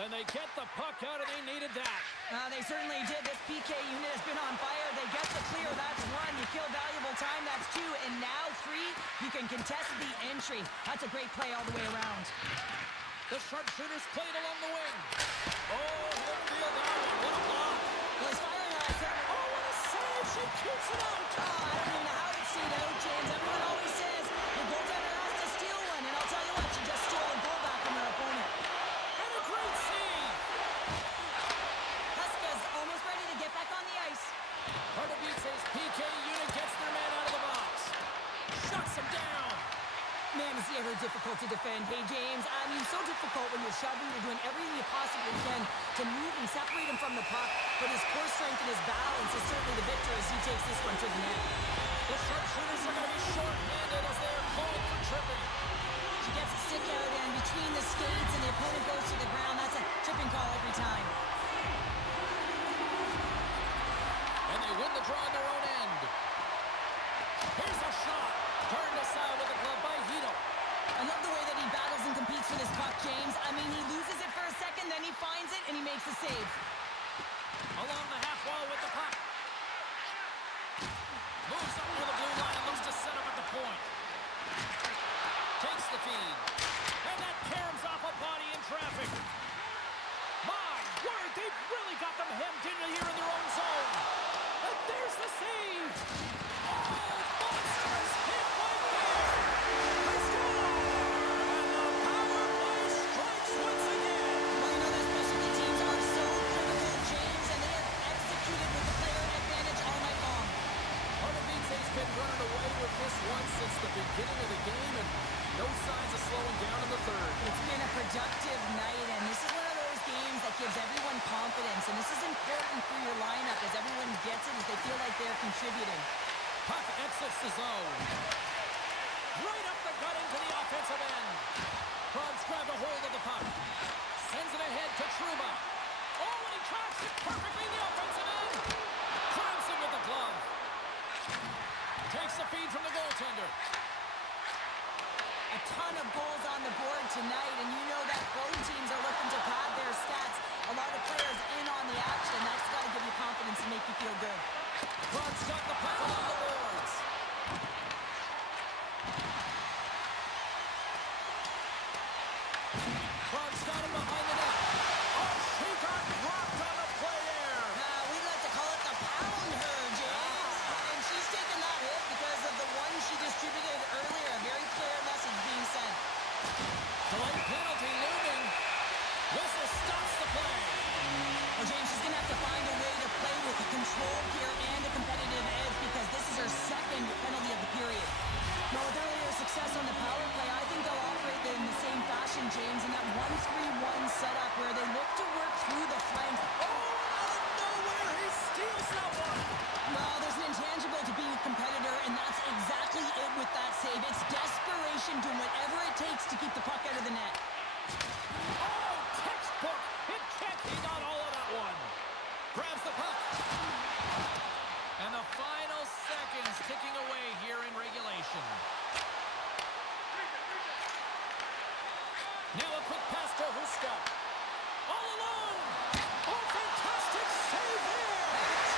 And they get the puck out, and they needed that. They certainly did. This PK unit has been on fire. They get the clear. That's one. You kill valuable time. That's two. And now three, you can contest the entry. That's a great play all the way around. The sharpshooters played along the wing. Oh, he'll feel that one. What a block. Well, he's firing on us. Oh, what a save. She keeps it out. I don't even know how it stayed out, James. Everyone always says the goaltender has to steal one. And I'll tell you what, she just stole a goal back from her opponent. And a great save. Huska's almost ready to get back on the ice. Pardubice's PK unit gets their man out of the box. Shuts him down. Man, is he ever difficult to defend. Hey, James, I mean, so difficult when you're shoving, you're doing everything you possibly can to move and separate him from the puck. But his core strength and his balance is certainly the victor as he takes this one to the net. The sharpshooters are going to be short-handed as they are called for tripping. She gets a stick out and between the skates and the opponent goes to the ground. That's a tripping call every time. And they win the draw on their own end. Here's a shot. Turned aside with a glove by Hito. I love the way that he battles and competes for this puck, James. I mean, he loses it for a second, then he finds it, and he makes the save. Along the half wall with the puck. Moves up near the blue line and looks to set up at the point. Takes the feed. And that caroms off a body in traffic. My word, they've really got them hemmed in here in their own zone. And there's the save. Oh, monstrous hit right there. They score. And the power play strikes once again. Well, you know that specialty teams are so critical, James, and they have executed with the player advantage all night long. Pardubice's been running away with this one since the beginning of the game, and no signs of slowing down in the third. It's been a productive night, and this is one of those games that gives everyone confidence, and this is important for your lineup as everyone gets it, as they feel like they're contributing. Puck exits the zone. Right up the gut into the offensive end. Krantz grabbed a hold of the puck. Sends it ahead to Trouba. Oh, and he tracks it perfectly in the offensive end. Grabs him with the glove. Takes the feed from the goaltender. A ton of goals on the board tonight, and you know that both teams are looking to pad their stats. A lot of players in on the action. That's got to give you confidence and make you feel good. Krantz got the puck along the boards. Krantz got him behind the net. Oh, she got dropped on the play there. We like to call it the pound her, James. And she's taking that hit because of the one she distributed earlier. A very clear message being sent. Delayed penalty looming. Whistle stops the play. Well, James, she's going to have to find a way to play with control here and a competitive edge because this is her second penalty of the period. Well, with earlier success on the power play, I think they'll operate in the same fashion, James, in that 1-3-1 setup where they look to work through the flanks. Oh, out of nowhere, he steals that one. Well, there's an intangible to being a competitor, and that's exactly it with that save. It's desperation, doing whatever it takes to keep the puck out of the net. Oh, textbook. Hit check. He got all of that one. Grabs the puck. And the final seconds ticking away here in regulation. Now a quick pass to Huska. All alone. Oh, fantastic save there.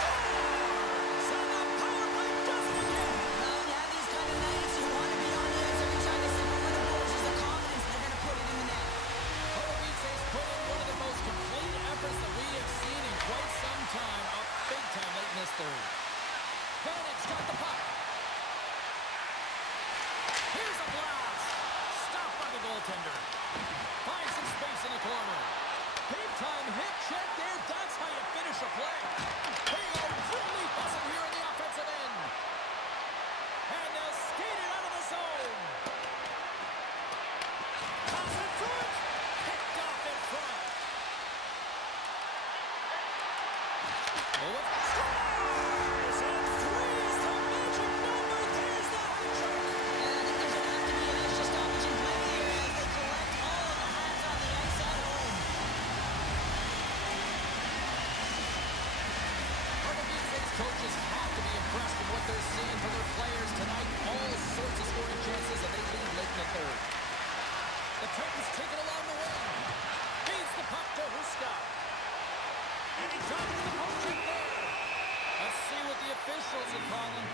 Scores. And the power play does it again. Well, when you have these kind of nights, you want to be on the edge every time they step over the boards. There's a confidence they're going to put it in the net. Pardubice's put in one of the most complete efforts that we have seen in quite some time, up big time late in this third. Bennett's got the puck. Here's a blast. Stopped by the goaltender. Finds some space in the corner. Big time hit check there. That's how you finish a play. They are really buzzing here in the offensive end. And they'll skate it out of the zone. Pass in front. Picked off in front. Oh, scores! And 3 is the magic number. There's the hat trick. And I think there's going to have to be an extra stoppage in play here as they collect all of the hats on the ice at home. Pardubice's coaches have to be impressed with what they're seeing from their players tonight. All sorts of scoring chances that they third. The Titans take it along the wing. Feeds the puck to Huska. Drops the post check there. Let's see what the officials are calling.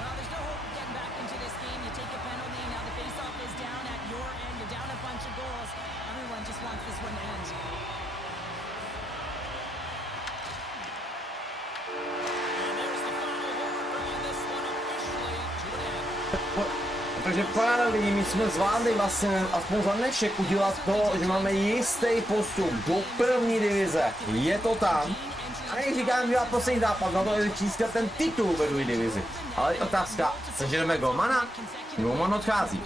Well, there's no hope of getting back into this game. You take a penalty, now the faceoff is down at your end. You're down a bunch of goals. Everyone just wants this one to end. And there's the final horn, bringing this one officially to an end. Takže paralelní, my jsme zvládli vlastně aspoň za dnešek udělat to, že máme jistý postup do první divize. Je to tam. A jak říkám, že poslední zápas, na to je čískat ten titul ve druhé divizi. Ale je otázka, seženeme golmana? Golman odchází.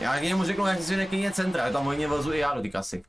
Já němu řeknu, jak si nekýně centra, tam hodně vlezu i já do ty kasy.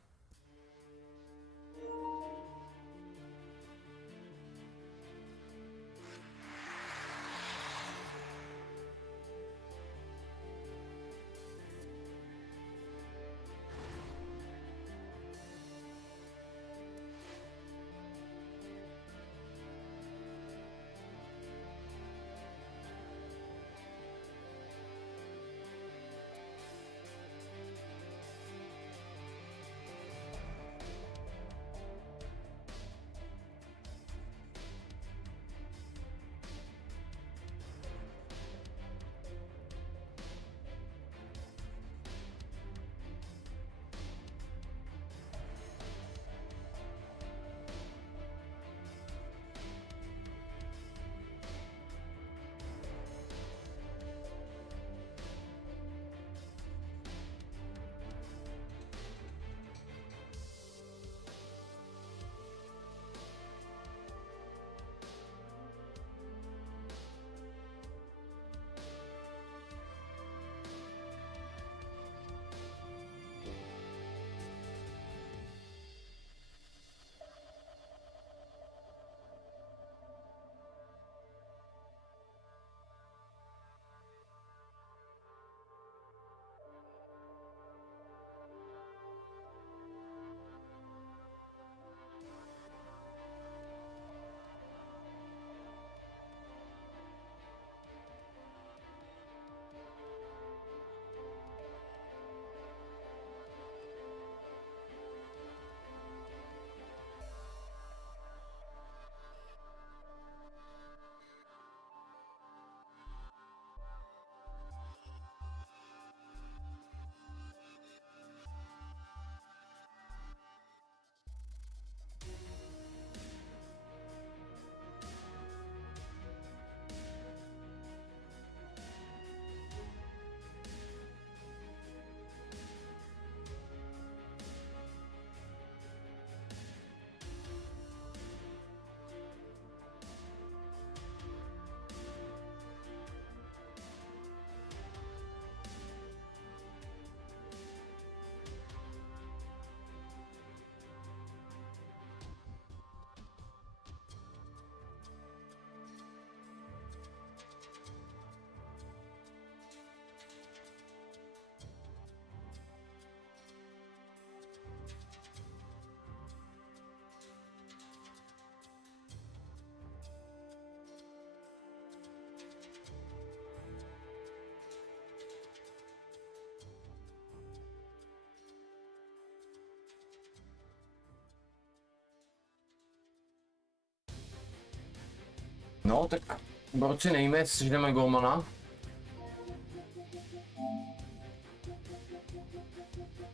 No, tak borci nejme, jestli jdeme golmana.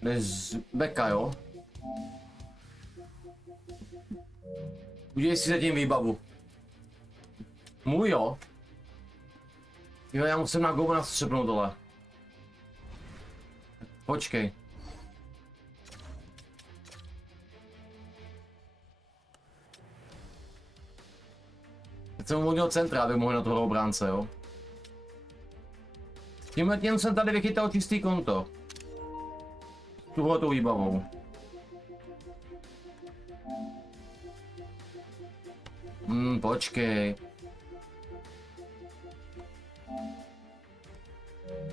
Jde z beka, jo? Udělej si zatím výbavu. Můj jo? Jo, já musím na golmana střepnout dole. Počkej. Teď jsem uvolnil centra, aby mohl na toho obránce, jo? Tímhle tím jsem tady vychytal čistý konto. Tuhletou výbavou. Počkej.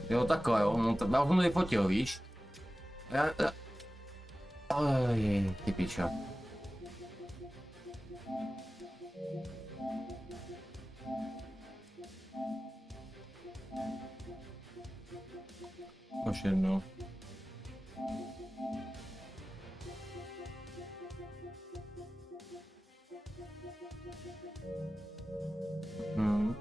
Jo, takhle, jo, no, já jsem to vyfotil, víš? Aj, ty piča. Už jednou. Hmm.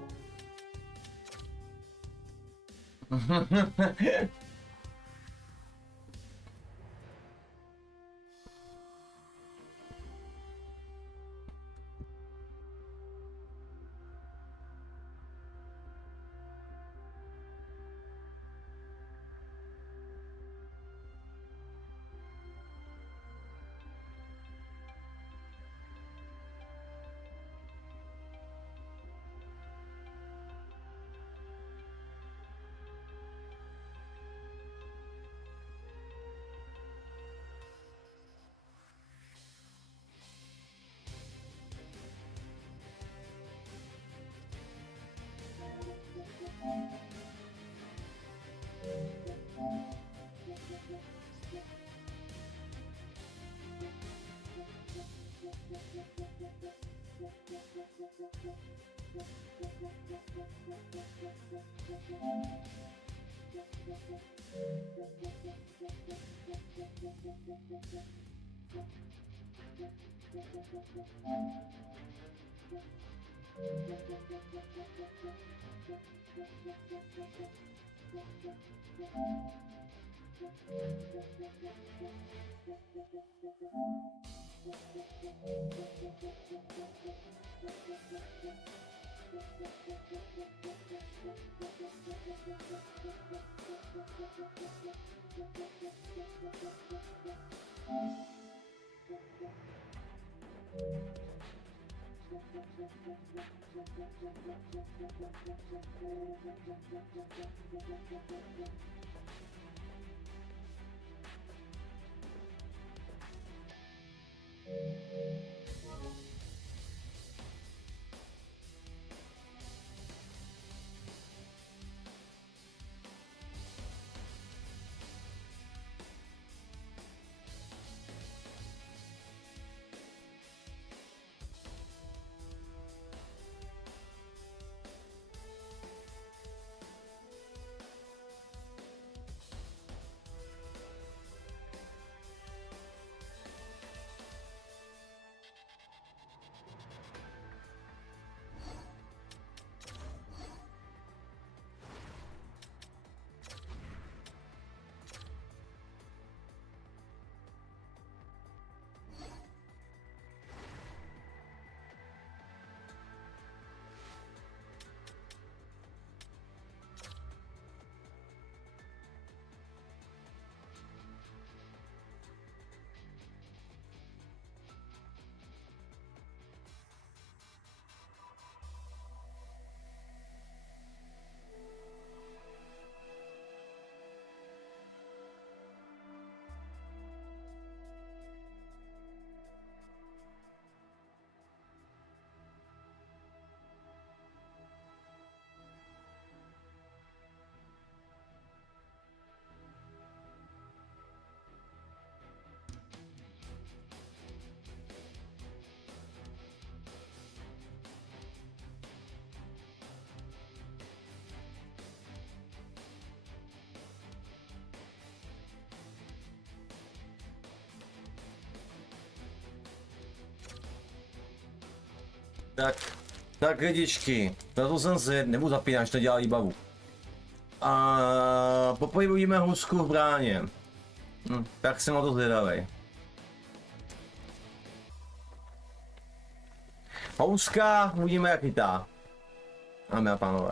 Tak lidičky, na to jsem si nebudu zapínat, až to dělá výbavu. A poprvé uvidíme husku v bráně. Tak jsem na to zvědavej. Houska, uvidíme jak chytá. Dámy a pánové.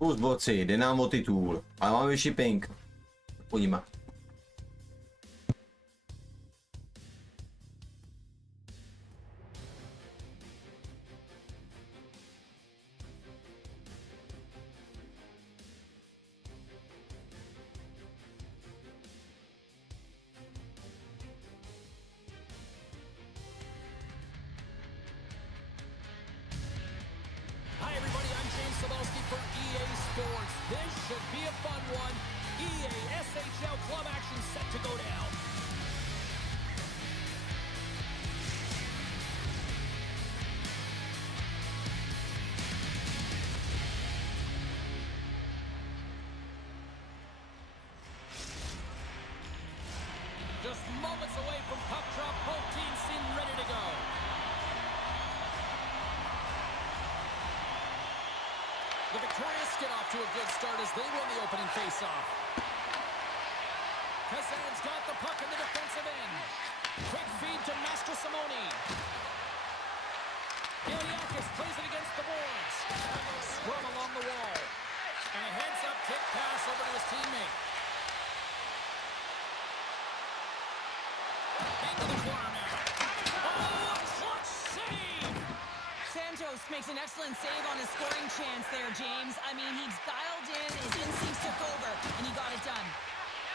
Plus boci, jde nám o titul. Ale máme shipping. Podívejme. Hi, everybody. I'm James Cebulski for EA Sports. This should be a fun one. EA SHL club action set to go down. Just moments away from puck drop, both teams seem ready to go. The Victorious get off to a good start as they win the opening faceoff. Kazan's got the puck in the defensive end. Quick feed to Master Simone. Iliakis plays it against the boards. Scrum along the wall. And a heads-up kick pass over to his teammate. Into the corner now. Oh, a clutch save! Santos makes an excellent save on his scoring chance there, James. I mean, he's dialed in, his instincts took over, and he got it done.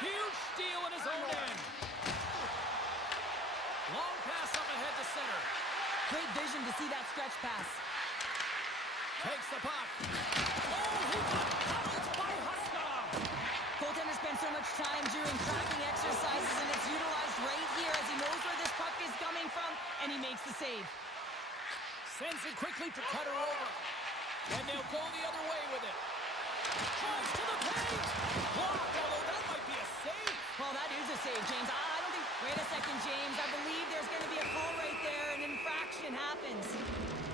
Huge steal in his own end. Long pass up ahead to center. Great vision to see that stretch pass. Takes the puck. Oh, he got pounced by Huskov. Goaltender spends so much time during tracking exercises, and it's utilized right here as he knows where this puck is coming from, and he makes the save. Sends it quickly to cut her over. And they'll go the other way with it. Drives to the paint. Blocked, although that might be a save. Well, that is a save, James. I don't think... Wait a second, James. I believe there's going to be a call right there. An infraction happens.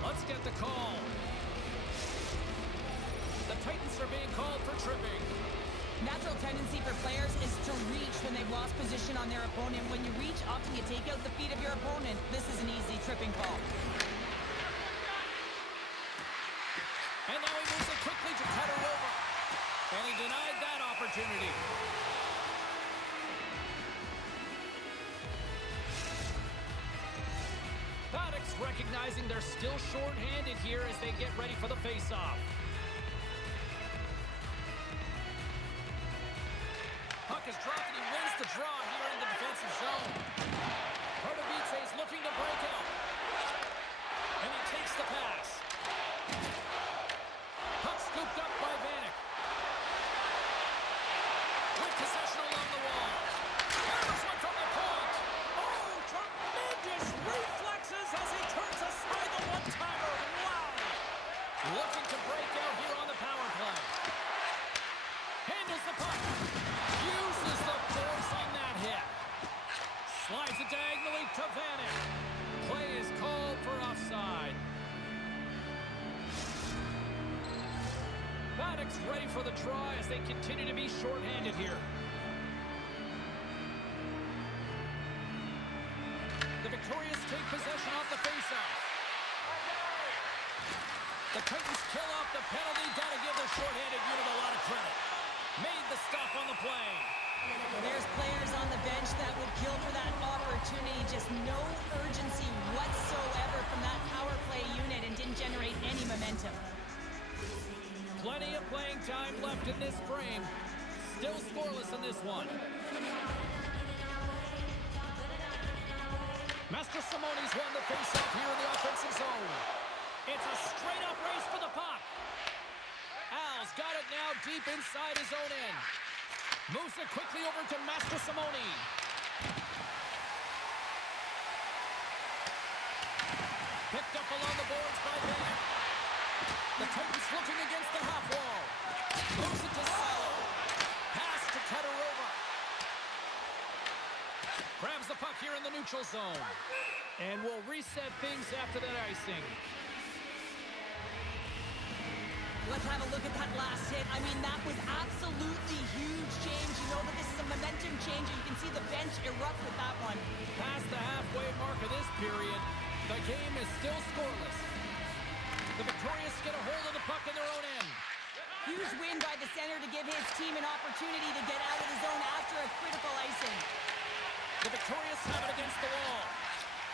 Let's get the call. The Titans are being called for tripping. Natural tendency for players is to reach when they've lost position on their opponent. When you reach, often you take out the feet of your opponent. This is an easy tripping call. And now he moves it quickly to cut her over. And he denied that opportunity. Paddock's recognizing they're still short-handed here as they get ready for the face-off. Puck is dropped and he wins the draw here in the defensive zone. Pardubice's looking to break out. And he takes the pass. Puck scooped up by Vanek. With possession along the wall. Here's one from the point. Oh, tremendous reflexes as he turns aside the one-timer. Wow. Looking to break out here on the power play. Handles the puck. Uses the force on that hit. Slides it diagonally to Vanek. Play is called for offside. Paddock's ready for the draw as they continue to be short-handed here. The Victorious take possession off the faceoff. The Titans kill off the penalty. Gotta give the short-handed unit a lot of credit. Made the stop on the play. There's players on the bench that would kill for that opportunity. Just no urgency whatsoever from that power play unit and didn't generate any momentum. Plenty of playing time left in this frame. Still scoreless in this one. Master Simone's won the faceoff here in the offensive zone. It's a straight-up race for the puck. Al's got it now deep inside his own end. Moves it quickly over to Master Simone. Picked up along the boards by Vanek. The Titans looking against the half wall. Moves it to Salo. Pass to cut her over. Grabs the puck here in the neutral zone. And will reset things after that icing. Let's have a look at that last hit. I mean, that was absolutely huge, James. You know that this is a momentum changer. You can see the bench erupt with that one. Past the halfway mark of this period, the game is still scoreless. The Victorious get a hold of the puck in their own end. Huge win by the center to give his team an opportunity to get out of the zone after a critical icing. The Victorious have it against the wall.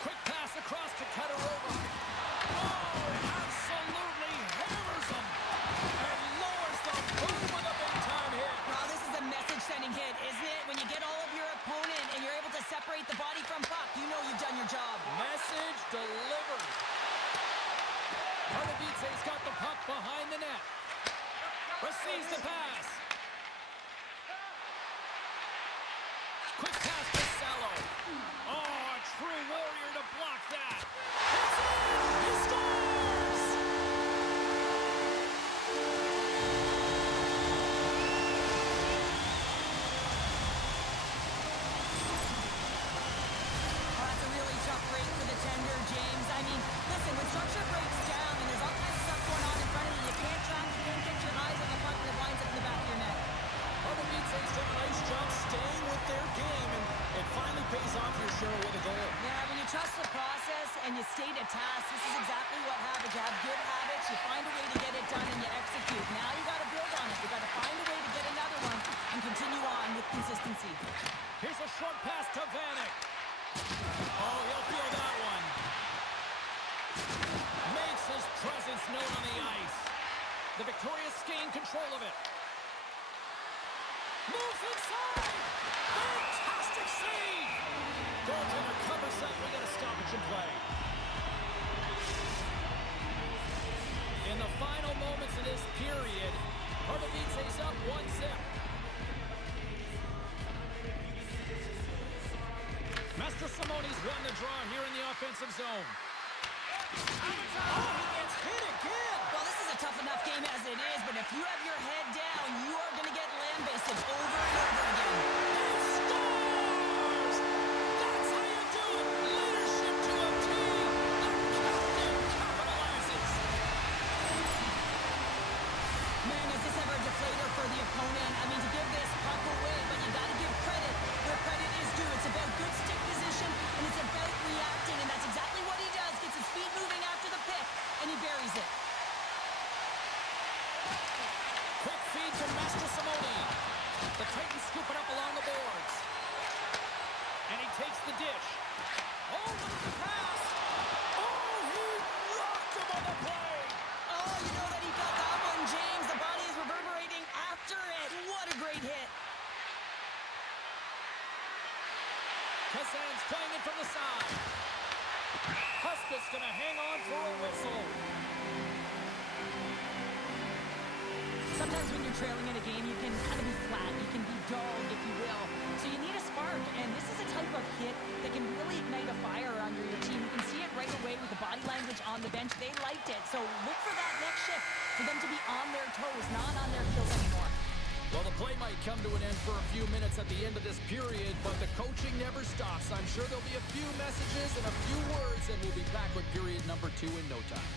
Quick pass across to cut her over. Oh, absolutely hammers them. And lowers the boom with a big-time hit. Wow, this is a message-sending hit, isn't it? When you get all of your opponent and you're able to separate the body from puck, you know you've done your job. Message delivered. Pardubice's got the puck behind the net. Receives the pass. Quick pass to Salo. Oh, a true warrior to block that. It's in! He scores! Oh, that's a really tough break for the tender, James. I mean, listen, when structure breaks down and there's all kinds of stuff going on in front of you, you can't track, you can't get your eyes on the puck when it winds up in the back of your net. Pardubice's done a nice job staying with their game, and it finally pays off here, Cheryl, with a goal. Yeah, when you trust the process and you stay to task, this is exactly what happens. You have good habits, you find a way to get it done, and you execute. Now you got to build on it. You got to find a way to get another one and continue on with consistency. Here's a short pass to Vanek. Oh, he'll feel that one. Makes his presence known on the ice. The Victorious gain control of it. Moves inside! Fantastic save! Goaltender covers that. We got a stoppage in play. In the final moments of this period, Pardubice's up 1-0. Master Simone's won the draw here in the offensive zone. Oh, he gets hit again! Well, this is a tough enough game as it is, but if you have your head down, you are going to get lambasted over and over again. He scores! That's how you do it! Leadership to a team! The captain capitalizes! Man, is this ever a deflator for the opponent? I mean, to give this puck away, but you got to give credit where credit is due. It's about good stick position, and it's about reacting, and that's exactly what he does. Gets his feet moving after the pick, and he buries it. Quick feed to Master Simone. The Titans scoop it up along the boards. And he takes the dish. Oh, what is the pass? Oh, he rocked him on the play. Oh, you know that he felt that one, James. The body is reverberating after it. What a great hit. Kazan's playing it from the side. Huspett's gonna hang on for a whistle. Sometimes when you're trailing in a game, you can kind of be flat. You can be dull, if you will. So you need a spark, and this is a type of hit that can really ignite a fire under your team. You can see it right away with the body language on the bench. They liked it. So look for that next shift, for them to be on their toes, not on their heels anymore. Well, the play might come to an end for a few minutes at the end of this period, but the coaching never stops. I'm sure there'll be a few messages and a few words, and we'll be back with period number 2 in no time.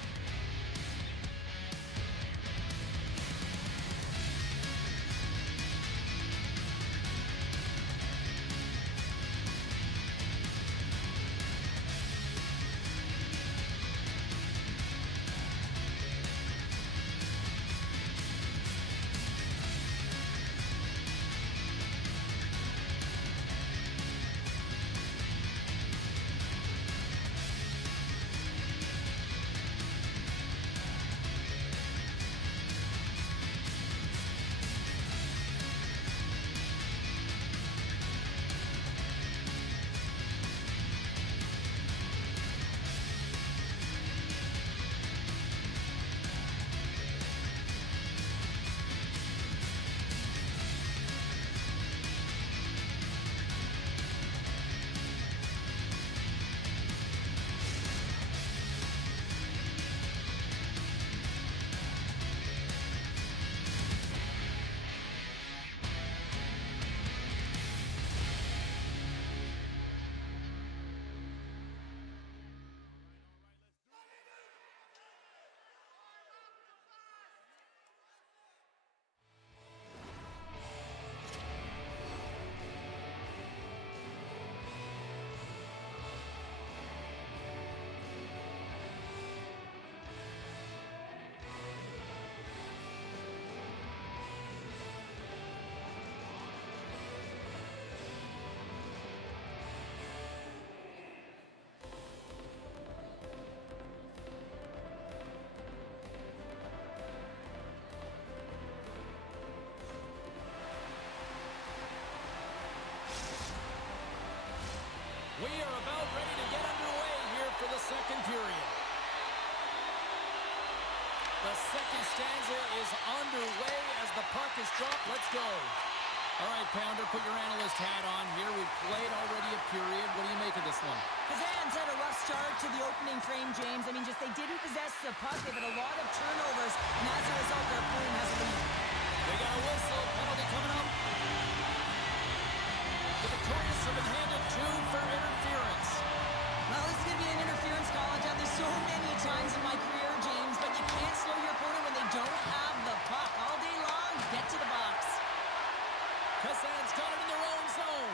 We are about ready to get underway here for the second period. The second stanza is underway as the puck is dropped. Let's go. All right, Pounder, put your analyst hat on here. We've played already a period. What do you make of this one? Kazan's had a rough start to the opening frame, James. I mean, just they didn't possess the puck. They've had a lot of turnovers, and as a result, their opponent has a lead. They got a whistle. Penalty coming up. The Victorious have been handed 2 for interference. Well, this is going to be an interference call. I've done this so many times in my career, James, but you can't slow your opponent when they don't have the puck. All day long, get to the box. Kazan's got it in their own zone.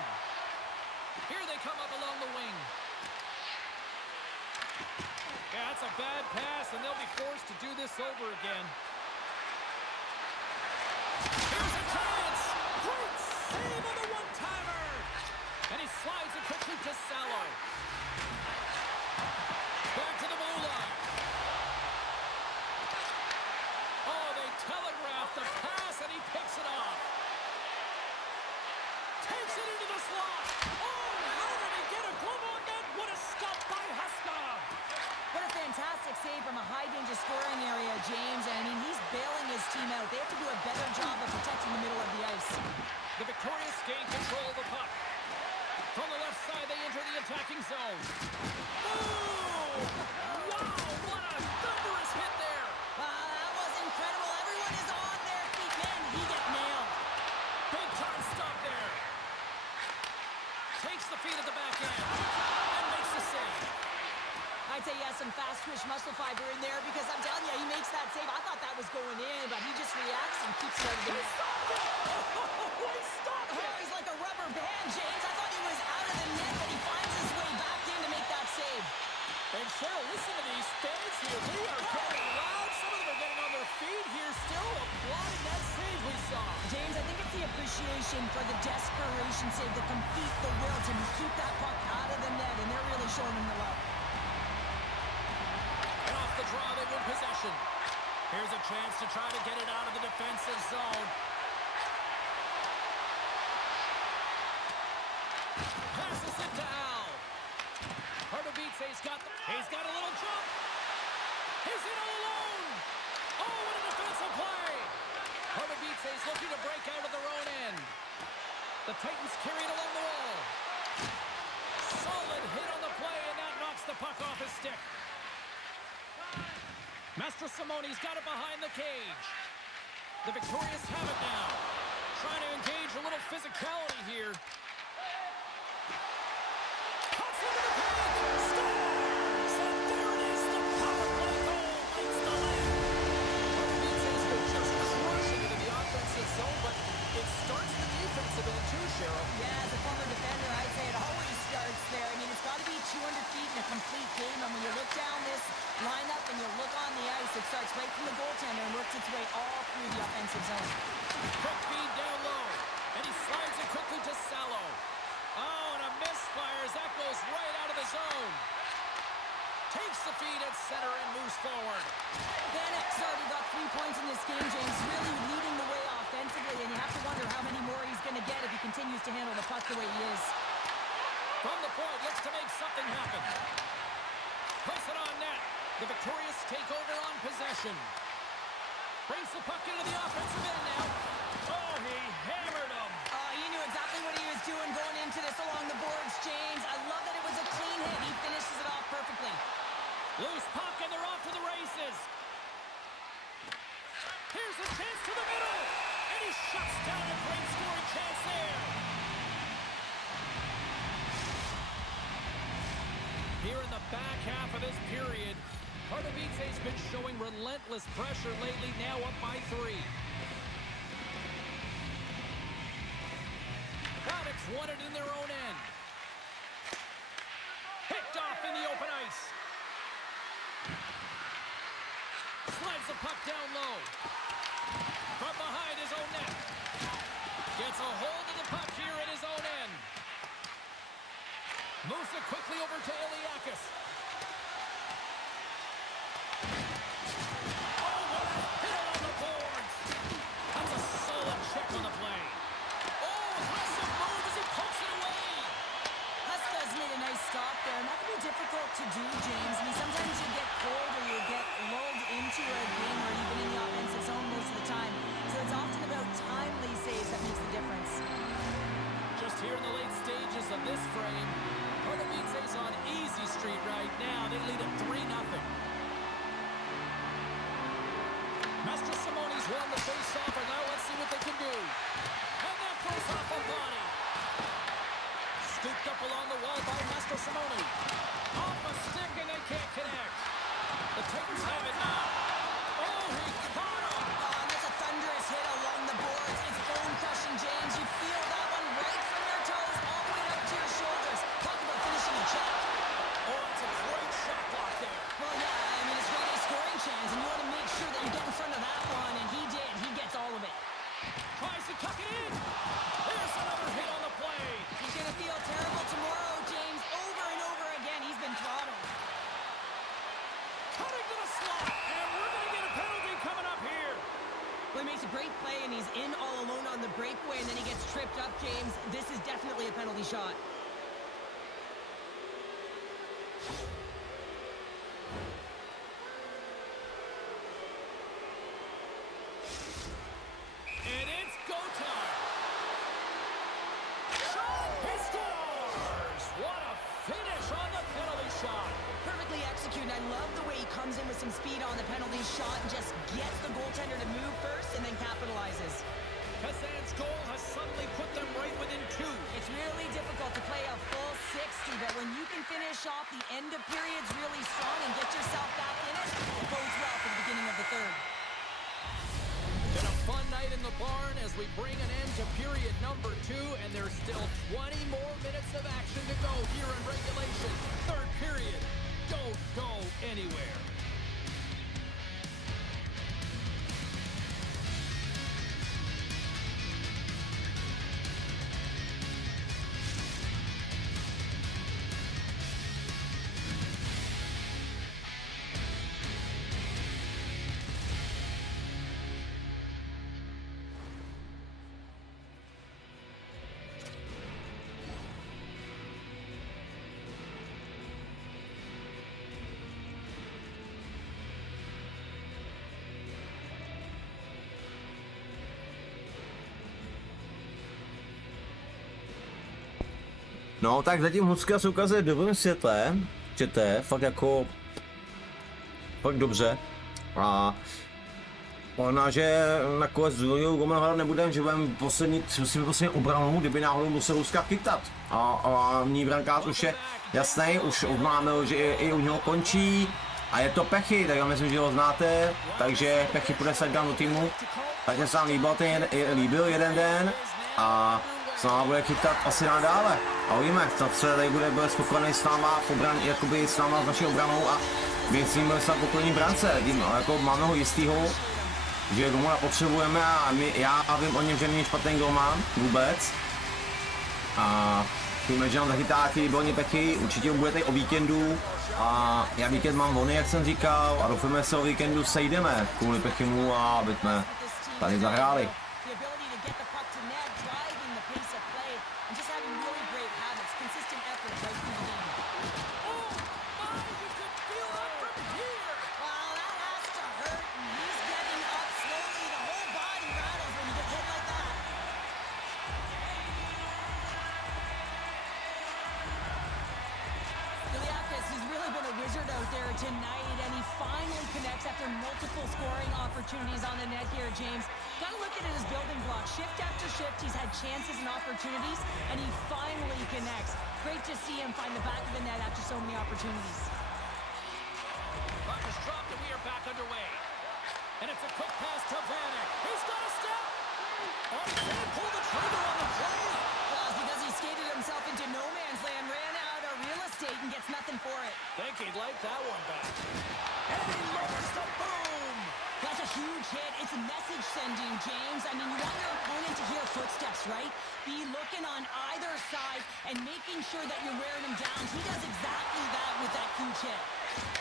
Here they come up along the wing. Yeah, that's a bad pass, and they'll be forced to do this over again. Here's a chance! Great save on the one-timer! And he slides it quickly to Sallow. Back to the blue line. Oh, they telegraph the pass, and he picks it off. Takes it into the slot. Oh, how did he get a glove on that? What a stop by Huska. What a fantastic save from a high-danger scoring area, James. I mean, he's bailing his team out. They have to do a better job of protecting the middle of the ice. The Victorious gain control of the puck. From the left side, they enter the attacking zone. Boom! Wow, what a thunderous hit there. That was incredible. Everyone is on their feet. Man, he got nailed. Big time stop there. Takes the feed at the back end and makes the save. I'd say he has some fast-twitch muscle fiber in there because I'm telling you, he makes that save. I thought that was going in, but he just reacts and keeps it out of the He stopped it! Oh, he stopped Oh, it! he's like a rubber band, James. I thought he was out of the net, but he finds his way back in to make that save. And Cheryl, listen to these fans here. They are going loud. Some of them are getting on their feet here still, applauding that save we saw. James, I think it's the appreciation for the desperation save, the compete, the will to keep that puck out of the net, and they're really showing him the love. And off the draw, they win possession. Here's a chance to try to get it out of the defensive zone. Passes it to Al. Pardubice's got a little jump. He's in all alone. Oh, what a defensive play. Pardubice's looking to break out of their own end. The Titans carry it along the wall. Solid hit on the play, and that knocks the puck off his stick. Master Simone's got it behind the cage. The Victorious have it now. Trying to engage a little physicality here. Cuts into the cage. Scores! And there it is. The power play goal lights the lamp. Pardubice's been just crushing into the offensive zone, but it starts the defensive end too, Cheryl. Yeah, as a former defender, I'd say it always starts there. I mean, it's got to be 200 feet in a complete game, and when you look down this lineup and you look on the ice, it starts right from the goaltender and works its way all through the offensive zone. Quick feed down low, and he slides it quickly to Sallow. Oh, and a misfire as that goes right out of the zone. Takes the feed at center and moves forward. Vanek's already got 3 points in this game, James, really leading the way offensively, and you have to wonder how many more he's going to get if he continues to handle the puck the way he is. From the point, looks to make something happen. Puts it on net. The Victorious take over on possession. Brings the puck into the offensive end now. Oh, he hammered him. He knew exactly what he was doing going into this along the boards, James. I love that it was a clean hit. He finishes it off perfectly. Loose puck, and they're off to the races. Here's a chance to the middle. And he shuts down a great scoring chance there. Here in the back half of this period, Pardubice's been showing relentless pressure lately, now up by 3. Vanek's won it in their own end. Picked off in the open ice. Slides the puck down low. From behind his own net. Gets a hold of the puck here at his own end. Moves it quickly over to Eliakis. Oh, what a hit on the boards. That's a solid check on the play. Oh, aggressive move as he pokes it away. Huska's made a nice do, James. I mean, sometimes you get cold or you get lulled into a game where you've been in the offensive zone most of the time. So it's often about timely saves that makes the difference. Just here in the late stages of this frame, Pardubice's on easy street right now. They lead at 3-0. Master Simone's won the face-off, and now let's see what they can do. And that goes off a body. Scooped up along the wall by Master Simone. Off a stick, and they can't connect. The Titans have it now. Oh, he caught him. And that's a thunderous hit along the boards. It's bone-crushing, James. You feel that one right from your toes all the way up to your shoulders. Talk about finishing a check. Oh, it's a great shot block there. Well, yeah, I mean, it's really a scoring chance, and you want to make sure that you get in front of that one, and he did. He gets all of it. Tries to tuck it in. There's another hit on the play. He's going to feel terrible tomorrow, James. Over and over again, he's been throttled. Cutting to the slot, and we're going to get a penalty coming up here. Well, he makes a great play, and he's in all alone on the breakaway, and then he gets tripped up, James. This is definitely a penalty shot. And it's go time. Shot! He scores! What a finish on the penalty shot. Perfectly executed. I love the way he comes in with some speed on the penalty shot and just gets the goaltender to move first and then capitalizes. Kazan's goal has suddenly put them right within 2. It's really difficult to play a full 60, but when you can finish off the end of periods really strong and get yourself back in it, it bodes well for the beginning of the third. Been a fun night in the barn as we bring an end to period number 2, and there's still 20 more minutes of action to go here in regulation. Third period. Don't go anywhere. No, tak zatím Hucka se ukazuje v dobrém světle, chcete, fakt jako, fakt dobře. A ona, že nakonec s druhou golmanem hrát nebudeme, že budeme poslední obranu, kdyby náhodou musel Hucka chytat. A v ní brankář už je jasný, už oznámil, že i u něho končí. A je to Pechy, tak já myslím, že ho znáte, takže Pechy půjde se do týmu. Takže se nám líbil jeden den a s náma bude chytat asi nadále. A uvidíme, se tady bude spokojený s náma v obraně, jakoby s náma s naší obranou a my s ním budeme pokojní brance. Tím, jako máme ho jistýho, že golmana potřebujeme a já vím o něm, že není špatný golman vůbec. A víme, že nám zachytá taky výborně Pechy, určitě bude tady o víkendu. A já víkend mám volný, jak jsem říkal, a doufáme se o víkendu sejdeme kvůli Pechymu a aby jsme tady zahráli. Out there tonight, and he finally connects after multiple scoring opportunities on the net here, James. Got to look at it as building blocks. Shift after shift, he's had chances and opportunities, and he finally connects. Great to see him find the back of the net after so many opportunities. Puck is dropped, and we are back underway. And it's a quick pass to Vanek. He's got a step. Oh, he can't pull the trigger on the play. Well, it's because he skated himself into no man's land, ran out of real estate, and gets nothing for it. Think he'd like that one back. And he lowers the boom. That's a huge hit. It's a message sending, James. I mean, you want your opponent to hear footsteps, right? Be looking on either side and making sure that you're wearing him down. He does exactly that with that huge hit.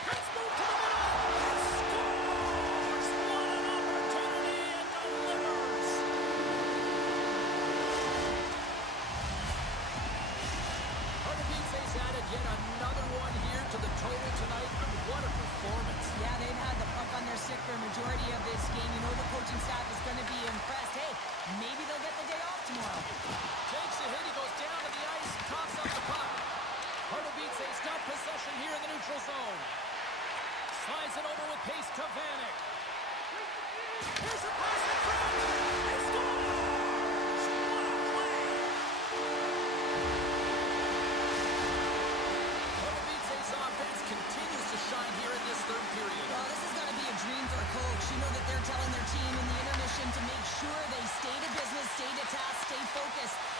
Let's move to the middle. Scores! What an opportunity and delivers. Pardubice's added yet another one here to the total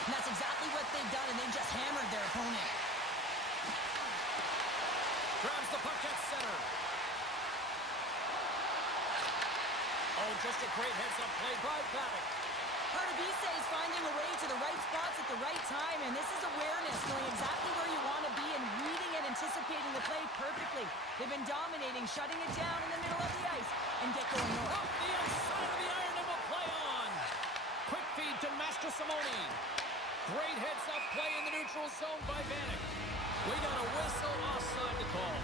And that's exactly what they've done, and they've just hammered their opponent. Grabs the puck at center. Oh, just a great heads-up play by Paddock. Pardubice is finding a way to the right spots at the right time, and this is awareness, knowing exactly where you want to be and reading and anticipating the play perfectly. They've been dominating, shutting it down in the middle of the ice, and get going north. Off the outside of the iron and will play on. Quick feed to Master Simone. Great heads-up play in the neutral zone by Vanek. We got a whistle offside to call.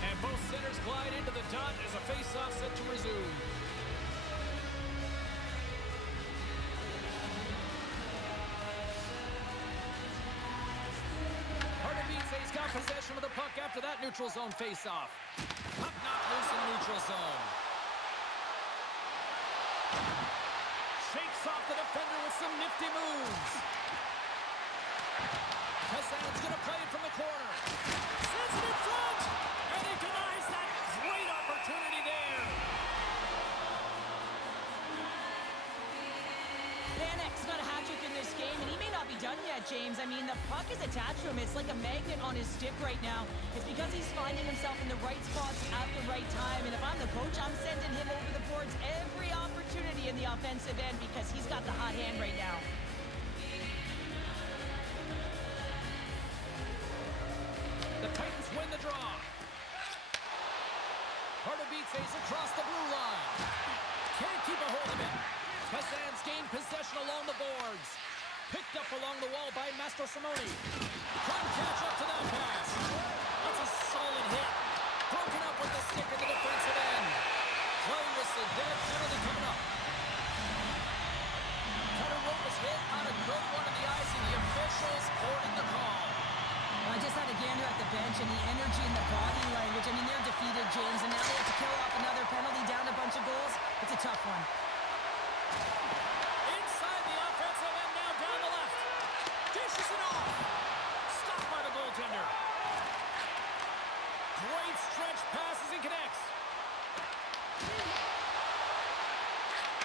And both centers glide into the dot as a face-off set to resume. Pardubice's got possession of the puck after that neutral zone face-off. Puck knocked loose in the neutral zone. Shakes off the defender with some nifty moves. Kazan's going to play it from the corner. Sends it in front! And he denies that great opportunity there. Vanek's got a hat-trick in this game, and he may not be done yet, James. I mean, the puck is attached to him. It's like a magnet on his stick right now. It's because he's finding himself in the right spots at the right time. And if I'm the coach, I'm sending him over the boards every opportunity in the offensive end because he's got the hot hand right now. The Titans win the draw. Pardubice's across the blue line. Can't keep a hold of it. Kazan's gained possession along the boards. Picked up along the wall by Master Simone. Couldn't catch up to that pass. That's a solid hit. Broken up with the stick in the defensive end. Play whistle, dead penalty coming up. Cutter was hit on a good one of the ice, and the officials boarding the call. I just had a gander at the bench, and the energy and the body language. I mean, they're defeated, James, and now they have to kill off another penalty, down a bunch of goals. It's a tough one. Inside the offensive end, now down the left. Dishes it off. Stopped by the goaltender. Great stretch passes and connects.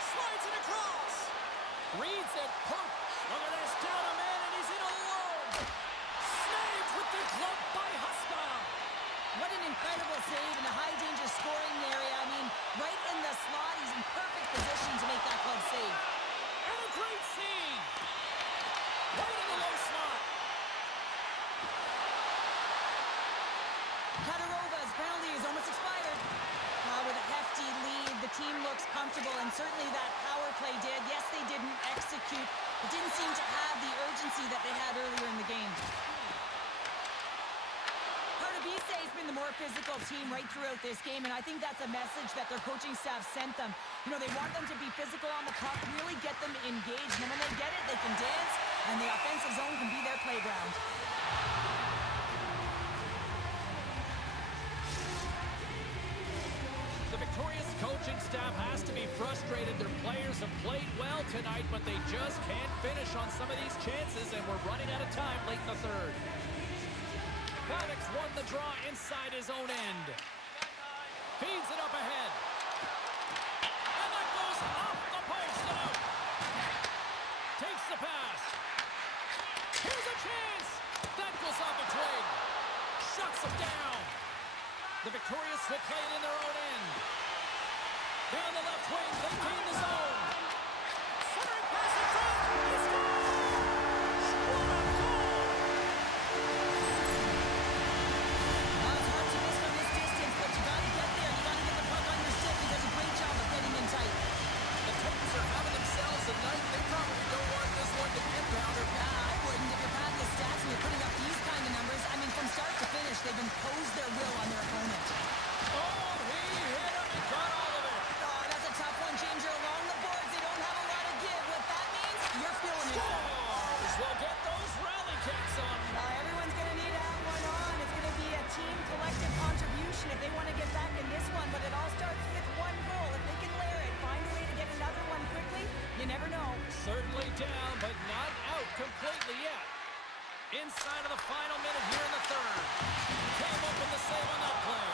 Slides it across. Reads it. Look at this. Down a man, and he's in alone. Saved with the glove by Huska. What an incredible save in the high-danger scoring area. I mean, right in the slot, he's in perfect position to make that glove save. And a great save. Right in the low slot. Katarova's penalty is almost expired. With a hefty lead, the team looks comfortable, and certainly that power play did. Yes, they didn't execute. It didn't seem to have the urgency that they had earlier in the game. Pardubice has been the more physical team right throughout this game, and I think that's a message that their coaching staff sent them. You know, they want them to be physical on the puck, really get them engaged, and when they get it, they can dance, and the offensive zone can be their playground. The victorious coaching staff has to be frustrated. Their players have played well tonight, but they just can't finish on some of these chances, and we're running out of time late in the third. Paddock's won the draw inside his own end. Feeds it up ahead. And that goes off the post and out. Takes the pass. Here's a chance. That goes off a twig. Shuts him down. The victorious will play it in their own end. Down the left wing, they gain the zone. Centering pass in front. He scores! What a goal! Well, it's hard to miss from this distance, but you got to get there. You got to get the puck on your stick. He does a great job of getting in tight. The Titans are having themselves a night. They probably don't want this one to get pounder. I wouldn't. If you're padding the stats and you're putting up these kind of numbers, I mean, from start to finish, they've imposed their will on their opponent. Oh, he hit him and got all of it. Oh, that's a tough one, James. You're along the boards. They don't have a lot of give. What that means, you're feeling it. Scores! We'll get those rally kicks on. Everyone's going to need to have one on. It's going to be a team collective contribution if they want to get back in this one, but it all starts with one goal. If they can layer it, find a way to get another one quickly, you never know. Certainly down, but not out completely yet. Inside of the final minute here in the third. Came up with the save on that play.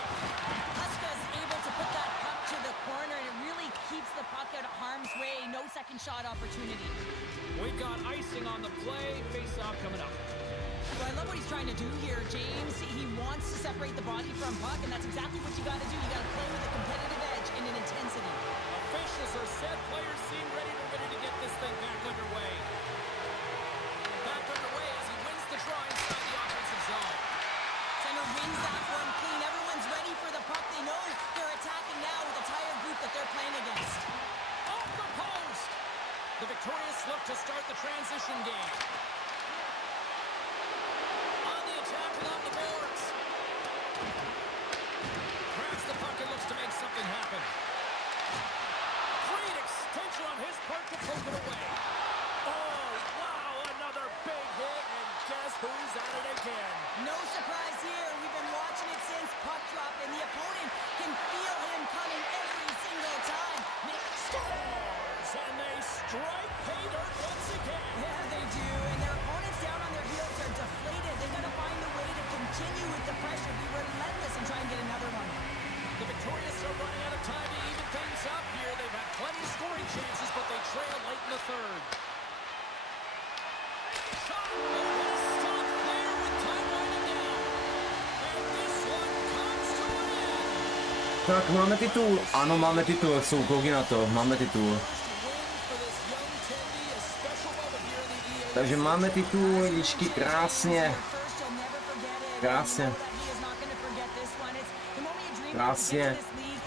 Huska's able to put that puck to the corner, and it really keeps the puck out of harm's way. No second shot opportunity. We got icing on the play. Face-off coming up. Well, I love what he's trying to do here, James. He wants to separate the body from puck, and that's exactly what you got to do. You got to play with a competitive edge and an intensity. Officials are set. Players seem ready to get this thing back underway. Back underway as he wins the draw inside the offensive zone. Center wins that one clean. Everyone's ready for the puck. They know they're attacking now with the tired group that they're playing against. Off the post. The victorious look to start the transition game. On the attack along the boards. Grabs the puck and looks to make something happen. Great extension on his part to poke it away. Oh, wow, another big hit, and guess who's at it again? No surprise here. We've been watching it since puck drop, and the opponent can feel him coming every single time. Scores, and they strike pay dirt once again. Yeah, they do, and their opponents down on their heels are deflated. They got to find a way to continue with the pressure, be relentless, and try and get another one. The victorious are running out of time to even things up here. They've had plenty of scoring chances, but they trail late in the third. Shot, and what a stop there with time winding down. And this one comes to an end. Tak, máme titul. Ano, máme titul, jak jsou kouky na to. Máme titul. Takže máme titul, lidičky, krásně. Krásně. Krásně.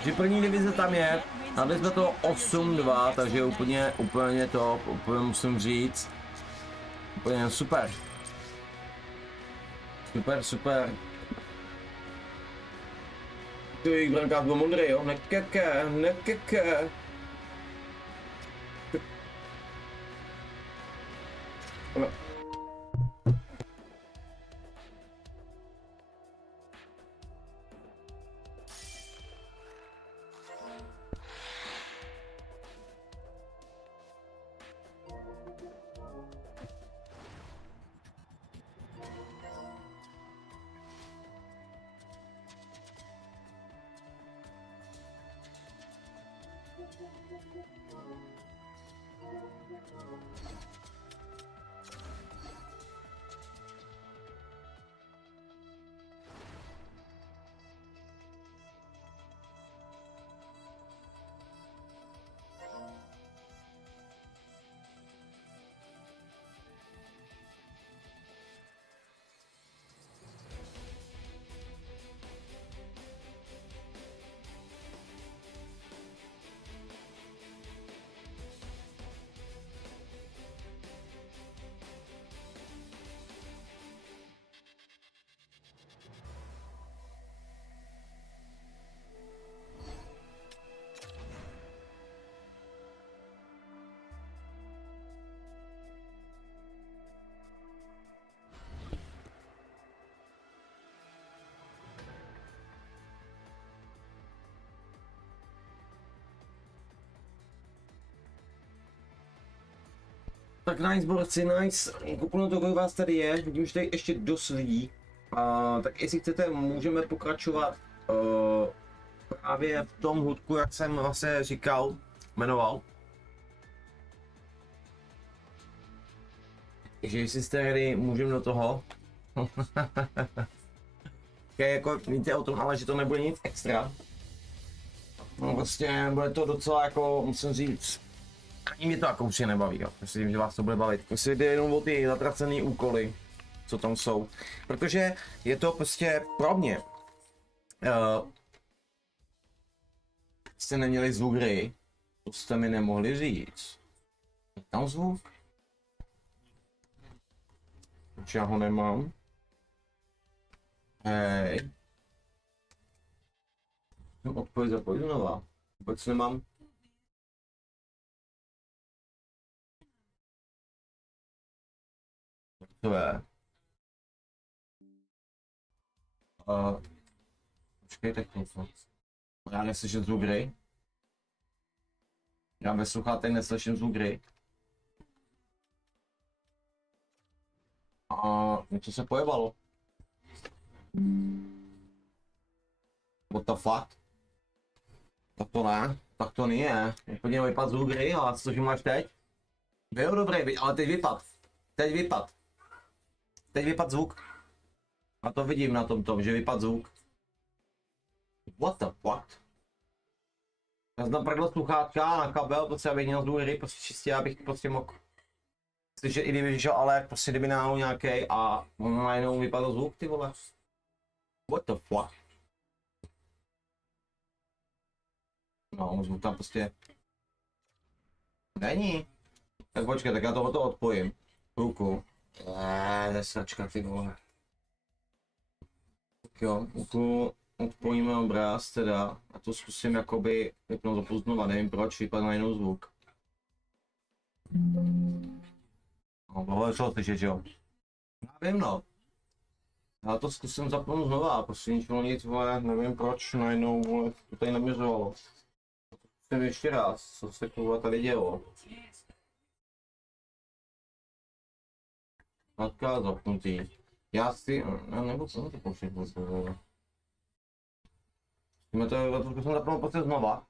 Že první divize tam je. Dali jsme to 8-2, takže úplně to, úplně musím říct. Úplně super. Super. Ty jejich brankář byl modrý, jo? Nekeke. Tak nice, borci, nice. Kouknu to, kolik vás tady je. Vidím, že tady ještě dost lidí. Tak jestli chcete, můžeme pokračovat právě v tom hudku, jak jsem vlastně říkal, jmenoval. Takže jestli jste ready, můžeme do toho. Jako víte o tom, ale že to nebude nic extra. No prostě bude to docela jako, musím říct, ani mě to jako určitě nebaví, jo. Myslím, že vás to bude bavit. Prostě jde jenom o ty zatracené úkoly, co tam jsou. Protože je to prostě pro mě. Jste neměli zvuk hry, to jste mi nemohli říct. Je tam zvuk? Proč já ho nemám? Hej. Odpověď zapojit znova. Vůbec nemám. To je. Počkejte chvilku. Já neslyším zvuk hry. Já ve sluchátek neslyším zvuk hry. A něco se pojebalo. What the fuck? Tak to nie. Úplně vypad z hry, ale což máš teď? Byl dobrý, ale teď vypad. Teď vypad zvuk. A to vidím na tom, že vypad zvuk. What the fuck? Já jsem prdl sluchátka na kabel, prostě abych měl zvuk hry, prostě čistě, abych prostě mohl slyšet, i kdyby vyšel alert, prostě kdyby náhodou nějaký a on najednou vypadl zvuk, ty vole. What the fuck? No, zvuk tam prostě není. Tak počkej, tak já tohoto odpojím. Ruku. Nesračka, ty vole. Tak jo, odpojíme obraz teda a to zkusím jakoby vypnout opust znova, nevím proč, vypadl najednou zvuk. No, tohle šlo slyšet, jo. Já vím, no. Já to zkusím zapnout znova, prostě nic, vole, nevím proč najednou, vole, to tady naměřovalo. Zkusím ještě raz, co se kurva tady dělo. Odkaz zapnutý. Já si, nebo co to pouštět vůbec, vole. To zkusím zapnout prostě znova.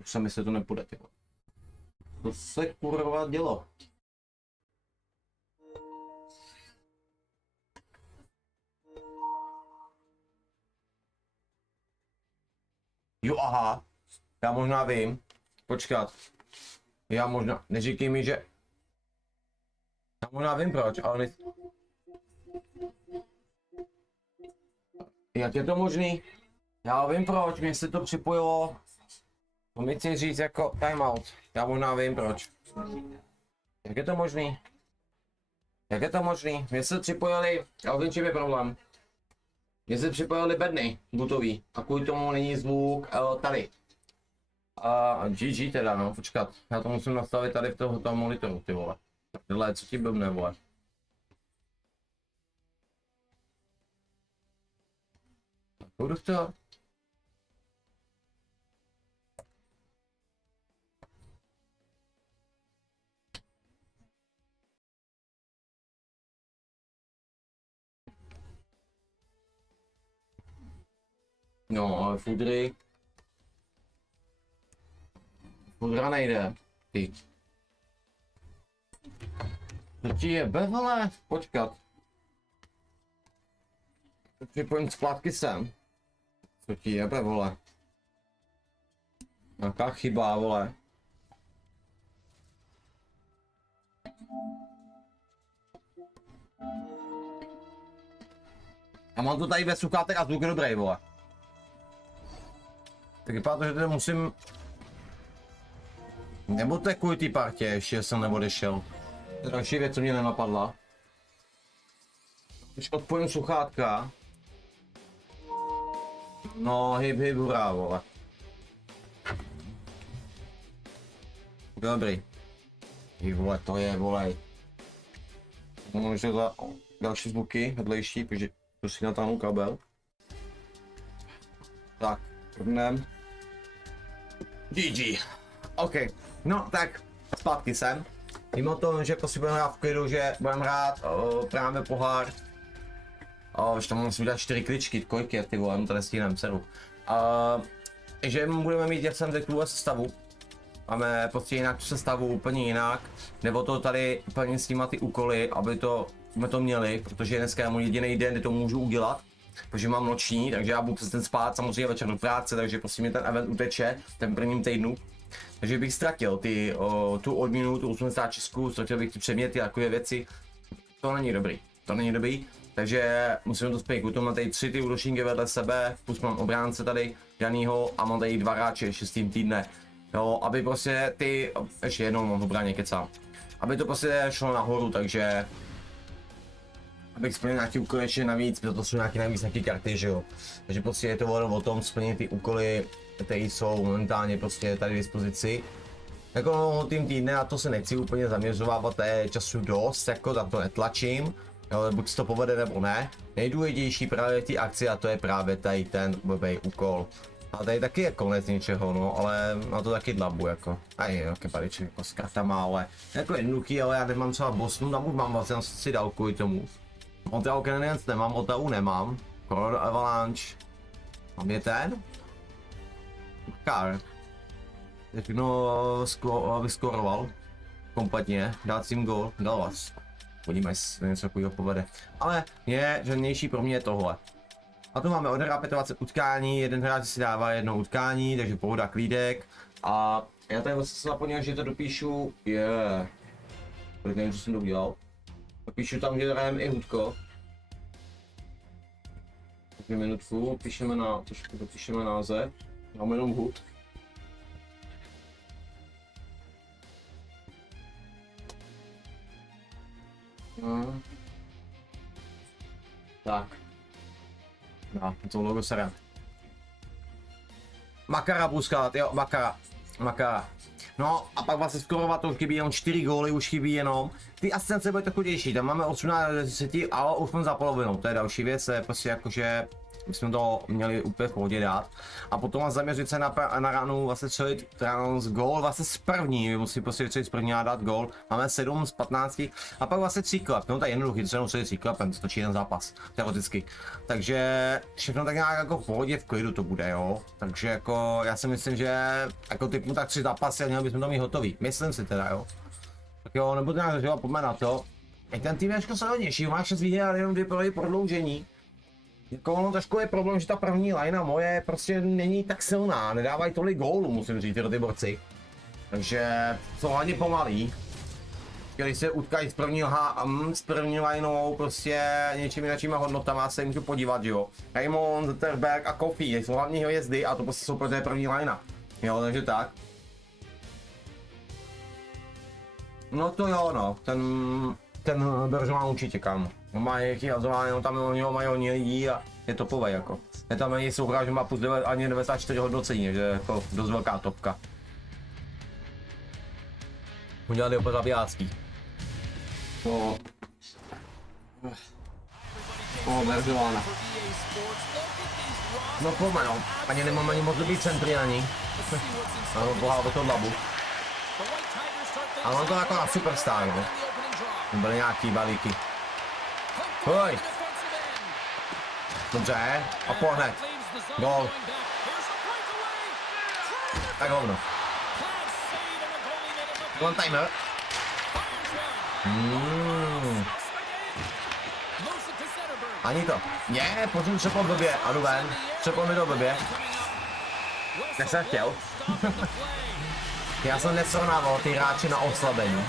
Už se mi se to nepůjde, ty vole. To se kurva dělo. Jo, aha. Já možná vím. Počkat. Já možná, neříkej mi, že... Já možná vím proč, ale ne... Jak je to možný? Já vím proč, mě se to připojilo. To mi chci říct jako timeout. Já možná vím proč. Jak je to možný? Jak je to možný? Mně se připojili, já vím, čím je problém. Mně se připojili bedny bootový a kvůli tomu není zvuk tady. A GG teda, no, počkat. Já to musím nastavit tady v toho monitoru, ty vole. Tohle, co ti blbne, vole. Budu to. No, ale fudry. Fudra nejde. Ty. Co ti je hele? Počkat. Připojím splátky sem. Co ti je vole? Jaká chyba, vole. Já mám to tady bez sluchátek a zvuk je dobrý, vole. Tak vypadá to, že tady musím... Nebo to je kvůli té partě, ještě jsem neodešel. To je další věc, co mě nenapadla. Když odpojím sluchátka... No, hyb, hurá, vole. Dobrý. Ty vole, to je, volej. Můžu za další zvuky, vedlejší, protože tu si natáhnu kabel. Tak, prdnem. GG. OK, no tak, zpátky sem. Mimo to, že prostě budeme hrát v klidu, že budeme hrát právě pohár. Už tam musím udělat 4 kličky, kolik je, ty vole, no to nestihnem, sedu. Že budeme mít, jak jsem řekl, tuhle sestavu. Máme prostě jinak tu sestavu, úplně jinak. Nebo to tady plně s těma ty úkoly, aby to, jsme to měli, protože dneska je můj jediný den, kdy to můžu udělat. Protože mám noční, takže já budu přes ten spát, samozřejmě večer do práce, takže prostě mi ten event uteče, ten prvním týdnu. Takže bych ztratil tu odměnu, tu 86, ztratil bych ty předměty a takové věci. To není dobrý, to není dobrý. Takže musím to spět, tu mám tady 3 ty útočníky vedle sebe, plus mám obránce tady danýho a mám tady 2 hráče ještě s tím týdne. Jo, aby prostě ty, ještě jednou mám v obraně kecám. Aby to prostě šlo nahoru, takže... Abych splnil nějaký úkoly ještě navíc, protože to jsou nějaké karty, že jo. Takže prostě je to o tom splnit ty úkoly, které jsou momentálně prostě tady k dispozici. Jako tým týdne, a to se nechci úplně zaměřovávat, to je času dost, jako za to netlačím. Jo, buď se to povede nebo ne. Nejdůležitější právě v té akci a to je právě tady ten blbej úkol. A tady taky je konec něčeho, no, ale na to taky dlabu, jako. A je, jaké paličky, jako s kartama, ale jako jednoduchý, ale já nemám třeba Bosnu, tam už mám vlastně si dal kvůli tomu. Otahu Canadiens nemám, Otahu nemám, Colorado Avalanche. Mám je ten? Kar. Všechno vyskoroval. Kompletně, dát si jim gól, dal vás. Podívej, jestli něco takového povede. Ale je ženější pro mě tohle. A tu máme oderapetovat utkání, jeden hráč si dává jedno utkání, takže pohoda, klídek. A já tady vlastně jsem zapomněl, že to dopíšu, kolik nevím, co jsem to udělal. Dopíšu tam, že hrajeme i hudko. Takže minutku, dopíšeme název, máme jenom hud. No. Tak. No, to logo sere. Makara buskat, jo, Makara. No a pak vlastně skorovat to už chybí jenom 4 góly, už chybí jenom. Ty asistence byly to chudější, tam máme 18 10, ale už jsme za polovinou, to je další věc, je prostě jakože my jsme to měli úplně v pohodě dát. A potom zaměřit se na ranu, vlastně celý gól, vlastně z první, musí prostě celý z první a dát gól. Máme 7 z 15 a pak vlastně 3 klep, no to je jednoduchý, to je celý 3 klepem, to točí jeden zápas, teoreticky. Takže všechno tak nějak jako v pohodě, v klidu to bude, jo. Takže jako já si myslím, že jako typu tak 3 zápasy a měli bychom to mít hotový, myslím si teda, jo. Tak jo, nebudu nějak zažívat, pojďme na to. Ten tým je ještě silnější, má 6 výher a jenom 2 prodloužení. Jako ono trošku je problém, že ta první linea moje prostě není tak silná, nedávají tolik gólů, musím říct, ty borci. Takže jsou hlavně pomalý. Když se utkají s první lineou, prostě něčím jiným hodnotama, se můžu podívat, že jo. Raymond, Zetterberg a Kofi, jsou hlavní hvězdy a to prostě jsou pro té první linea. Jo, takže tak. No to jo, no, ten Beržován určitě, kámo. No má nějaký hazování, no tam u něho mají hodně lidí a je topovej jako. Je tam ani souhra, že má plus 9, ani 94 hodnocení, že je jako dost velká topka. Udělali opět zabijácký. Beržována. No pojďme no, ani nemáme ani moc dobrý centry ani. Ano, pohál do toho labu. Ale on to jako na superstar, no. Byly nějaký balíky. Hoj! Dobře, a pohned. Gól. Tak hovno. One timer. Ani to. Je, pořím třepol blbě. A jdu ven. Třepol mi to blbě. Jak jsem chtěl. Já jsem nesrovnával ty hráče na oslabení.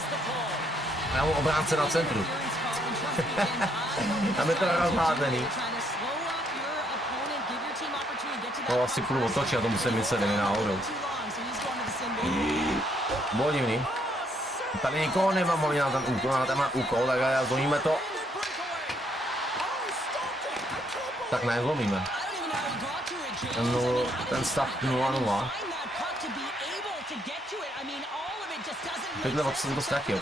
Já mám obránce na centru. Tam je to rozházený. To asi půjdu otočit, a to musím myslet, nevím náhodou. Bylo divný. Tady nikoho nemám na ten úkol, tak zlomíme to. Tak ne, zlomíme. Ten stav 0-0. Tohle od jsem to ztratil.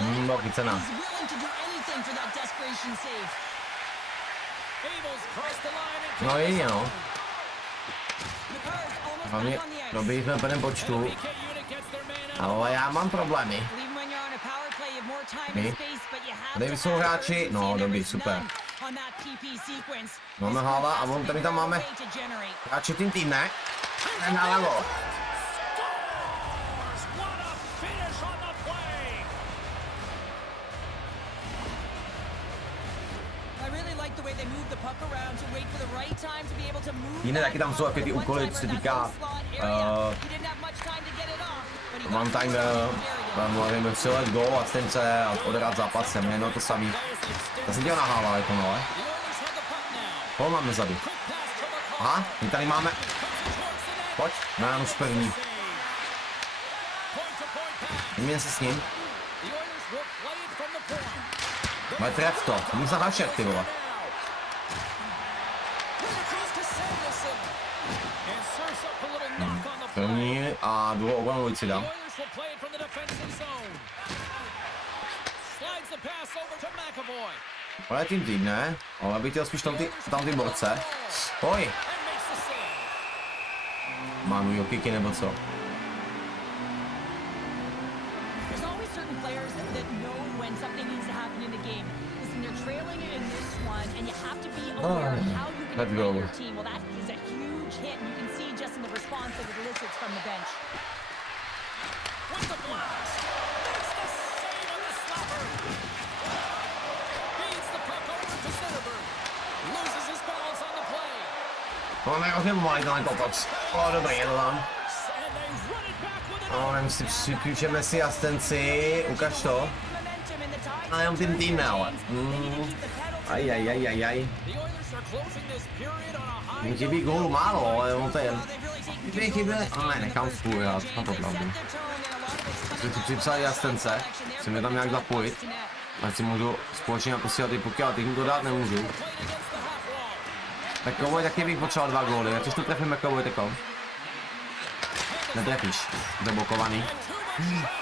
Velký cena. No jedině no. Hlavně dobrý jsme v plném počtu. Ale já mám problémy. Tady jsou hráči, no dobrý, super. Máme hala a tady tam máme hráči tým, ne? Nalavo. Jiné taky tam jsou jaké ty úkoly, co se týká one time, můžeme střílet gól, asistence a odehrát zápasem, jenom to samý. To jsem dělal nahával jako no, ale. Koho máme zadu? Aha, my tady máme. Pojď, na už první. Vyměň se s ním. Máme tref to, můžu zahašet ty vole. První a druhou obranu si dám. Ale tým, ne? Ale bych chtěl spíš tam ty borce. Hoj! Mám jokiky nebo co? done, and you have to be aware of how you let's can go. train your team. Well, that is a huge hit, and you can see just in the response that it elicits from the bench. With the blast. Makes the save on the slapper. Feeds the puck over to Zetterberg. Loses his balance on the play. On je hodně malý ten kopac. O, dobrý, je to tam. And they run it back with an O, nevím, si připíčeme si asistenci, ukaž to. Momentum in the tie. A jenom ten tým, ale. Aj. The Oilers are closing this period on a high Mně chybí gól málo, ale on to je. They've really taken Kdyby chyběli, ale ne, nechám spůl hrát, mám to pravdu. Když si připsali asistence, chci mě tam nějak zapojit. Ať si můžu společně posílat ty puky, ale teď mu to dát nemůžu. McAvoy taky bych potřeboval 2 góly, jak to trefím McAvoy teďko? Netrefíš, zablokovaný.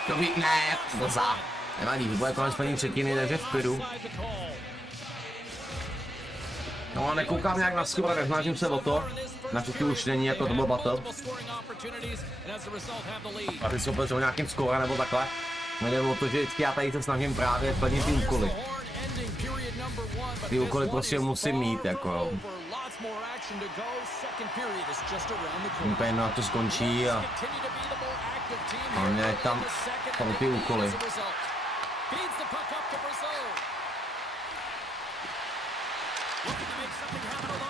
Dobrý, ne, blza. Nevadí, bude konec první třetiny, takže v klidu. No, nekoukám nějak na skoro, tak snažím se o to. Na třetí už není jako to byl battle. A ty si opět o nějakým skóre nebo takhle. Jde o to, že vždycky já tady se snažím právě plnit ty úkoly. Ty úkoly prostě musím mít, jako jo. Úplně na to skončí a mě tam jsou ty úkoly.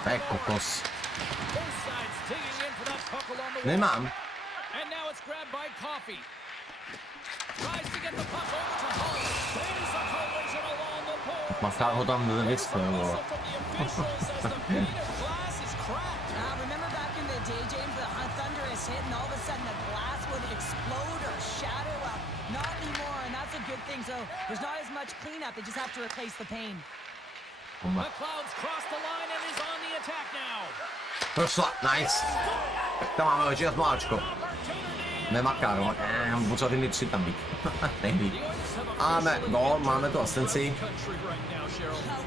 To je kokos. Nemám. Maská ho tam nevyspěl, vole. Remember back in the day, James, the thunderous hit and all of a sudden the glass would explode or shatter? Well, not anymore, and that's a good thing. So there's not as much cleanup. They just have to replace the pain. McLeod's crossed the line and is on the attack now. Prošla, nice. Tak tam máme oči a smáčko. Nemaká, no. Potřeba ty 3 tam být. Nejlíp. Máme gól, máme tu asistenci. Well,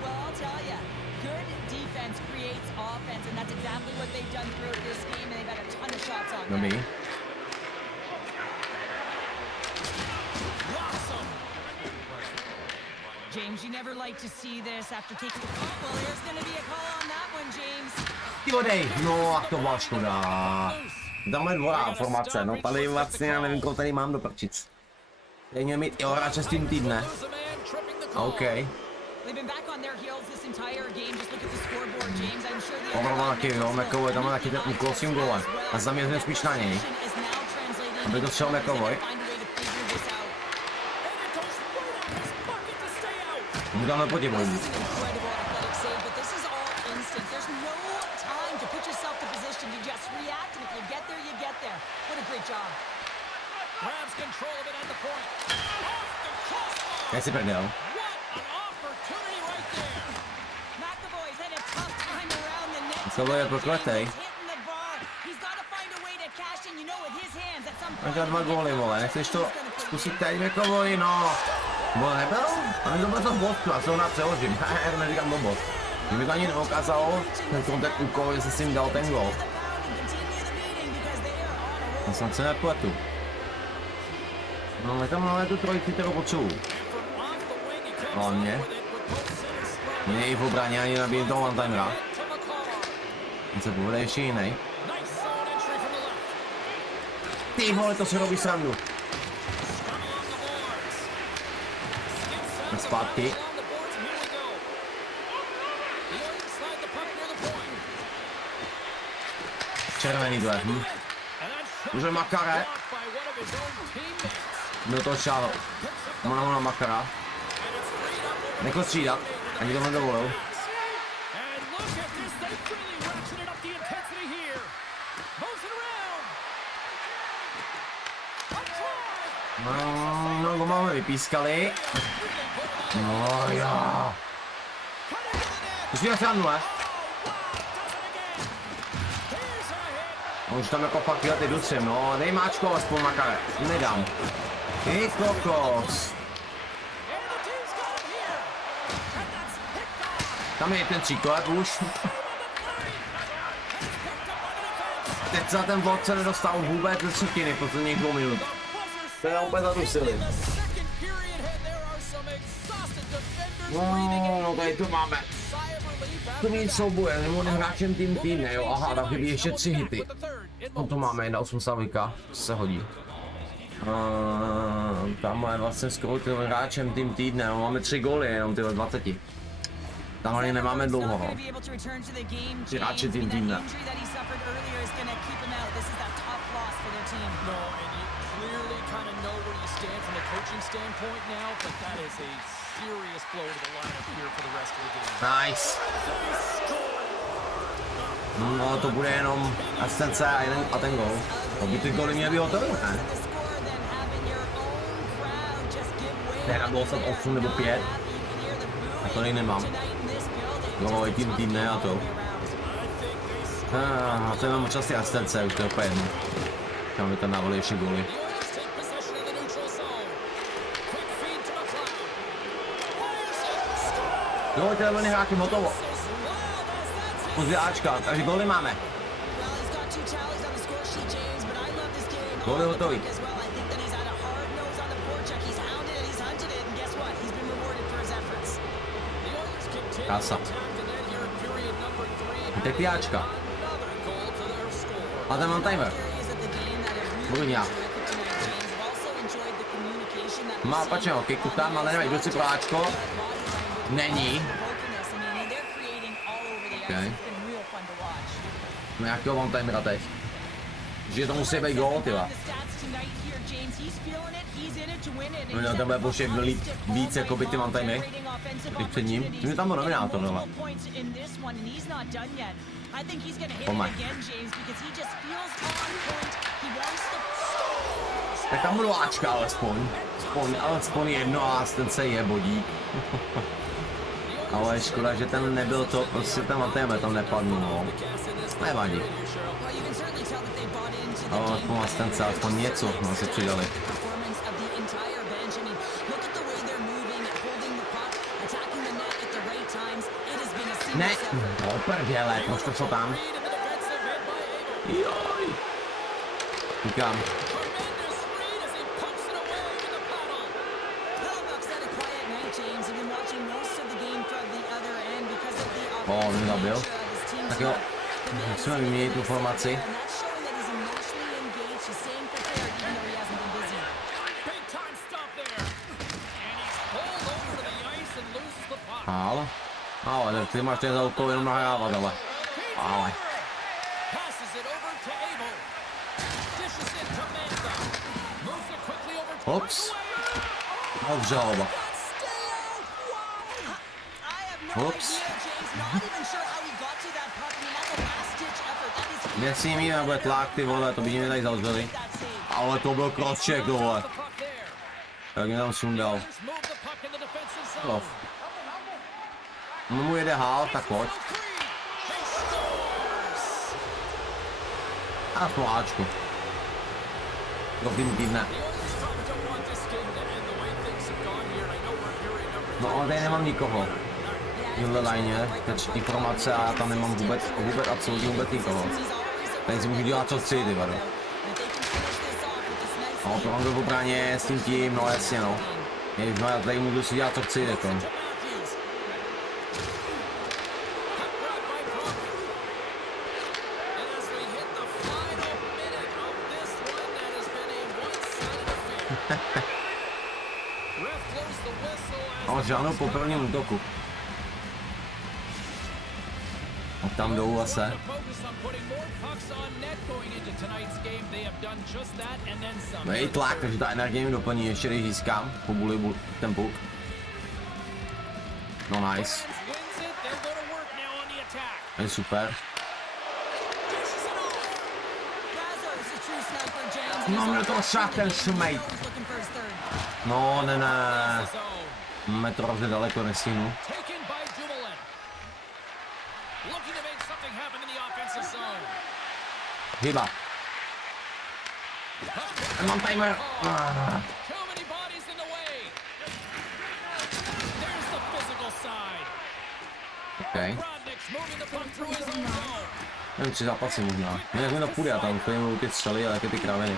I'll tell you, good defense creates offense, and that's exactly what they've done throughout this game, and they've had a ton of shots on Dobrý. net. James, you never like to see this after taking the call. Well, there's going to be a call on that one, James. Ty vodej, no a to byla škoda. Dáme dvorá formace, no tady vlastně já nevím, koho tady mám do prčic. Tady měl mít i hráče z tým týdne. OK. They've been back on their heels this entire game. Just look at the scoreboard, James. I'm sure the Obrava taky, jo, McAvoy tam má taky ten úkol s tím golem. A zaměříme spíš na něj. Aby to střel McAvoy. Mu dáme poděvoj. Já si prdel. Tohle je prokletej. Máš 2 góly, vole, nechceš to zkusit teď McAvoy, no. Bo nebyl? A mi to bylo to bodku, a se ho na přeložím. Já neříkám blbost. Mě mi to ani neukázalo, ten úkol, jestli si jim dal ten gól. Já jsem se nepletu. No, my tam máme tu trojici, kterou potřebuji. Hlavně. Mě i v obraně ani nabíjím toho one-timera. On se povede ještě jiný. Ty vole, to se robí srandu. Zpátky. Červený dle. Už je Makare. Byl to šál. Mona Makara. Nechal střídat. Ani to nedovolil. No, go máme vypískali. No jo. Už měl srandu, ne? Už tam jako fakt ty dusím, no. Dej máčko aspoň Makare. Nedám. Ty kokos. Tam je ten příklad už. Teď za ten bod se nedostal vůbec do třetiny posledních 2 minut. To je úplně zadusili. No, tady to máme. První souboj, nebo hráčem tým týdne, jo, aha, tam chybí ještě 3 hity. No to máme, 1,80 vika, se hodí. Tam je vlastně skoro tím hráčem tým týdne, no, máme 3 góly, jenom tyhle 20. Tam ani nemáme dlouho, no. Ty hráči tým týdne. Nice. No to bude jenom asistence a ten gól. To by ty góly měly být hotový, ne? Teda bylo jsem 8 nebo 5. A to nej nemám. Gólový tým týdne a to. A to mám časy asistence, už to je úplně jedno. Tam by tam dávali ještě góly. Jo, těhle vlny hráky hotovo. Později Ačka, takže góly máme. Góly hotový. Kasa. Teď ty Ačka. A tam mám timer. Budu nějak. Má pačeho kiku tam, ale nevím, jdu si pro Ačko. Není. Okay. No jakého mám timera teď? Že to musí být gól, tyva. No tam bude pošet víc jako by ty mám timery. Teď před ním. Ty mi tam byl nominátor, ale. Pomaj. Tak tam budou Ačka alespoň. Alespoň jedno a ten se je bodík. Ale škoda, že ten nebyl to, prostě ten Matejme tam nepadl, no. Nevadí. Ale aspoň asistence, aspoň něco, no se přidali. Ne, no prdele, proč to co tam? Joj. Říkám. On zabil. Tak jo, musíme vyměnit tu formaci. Ale ty máš ten za úkol jenom nahrávat, ale. Ops. Obžaloba. Ops. Jestli mi nebude tlak, ty vole, to by mě tady zavřeli. Ale to byl crosscheck, vole. Tak mě tam sundal. Lov. Mu jede hál, tak pojď. A po Ačku. Do týdne. No ale tady nemám nikoho. Tímhle line, teď informace a já tam nemám vůbec absolutně vůbec nikoho. Tady si můžu dělat co chci, ty vado. No to mám do obraně s tím, no jasně no. No já tady můžu si dělat co chci, jako. Ale žádnou po prvním útoku. A tam jdou zase. No je tlak, takže ta energie mi doplní ještě, když získám po buli ten puk. No nice. To je super. No mě to šák ten šmejt. No ne. Máme to hrozně daleko, nestihnu. Chyba. Mám timer. Okay. Nevím, 3 zápasy možná. No jak mi to půjde, a tam úplně ty střely a jaké ty kraviny.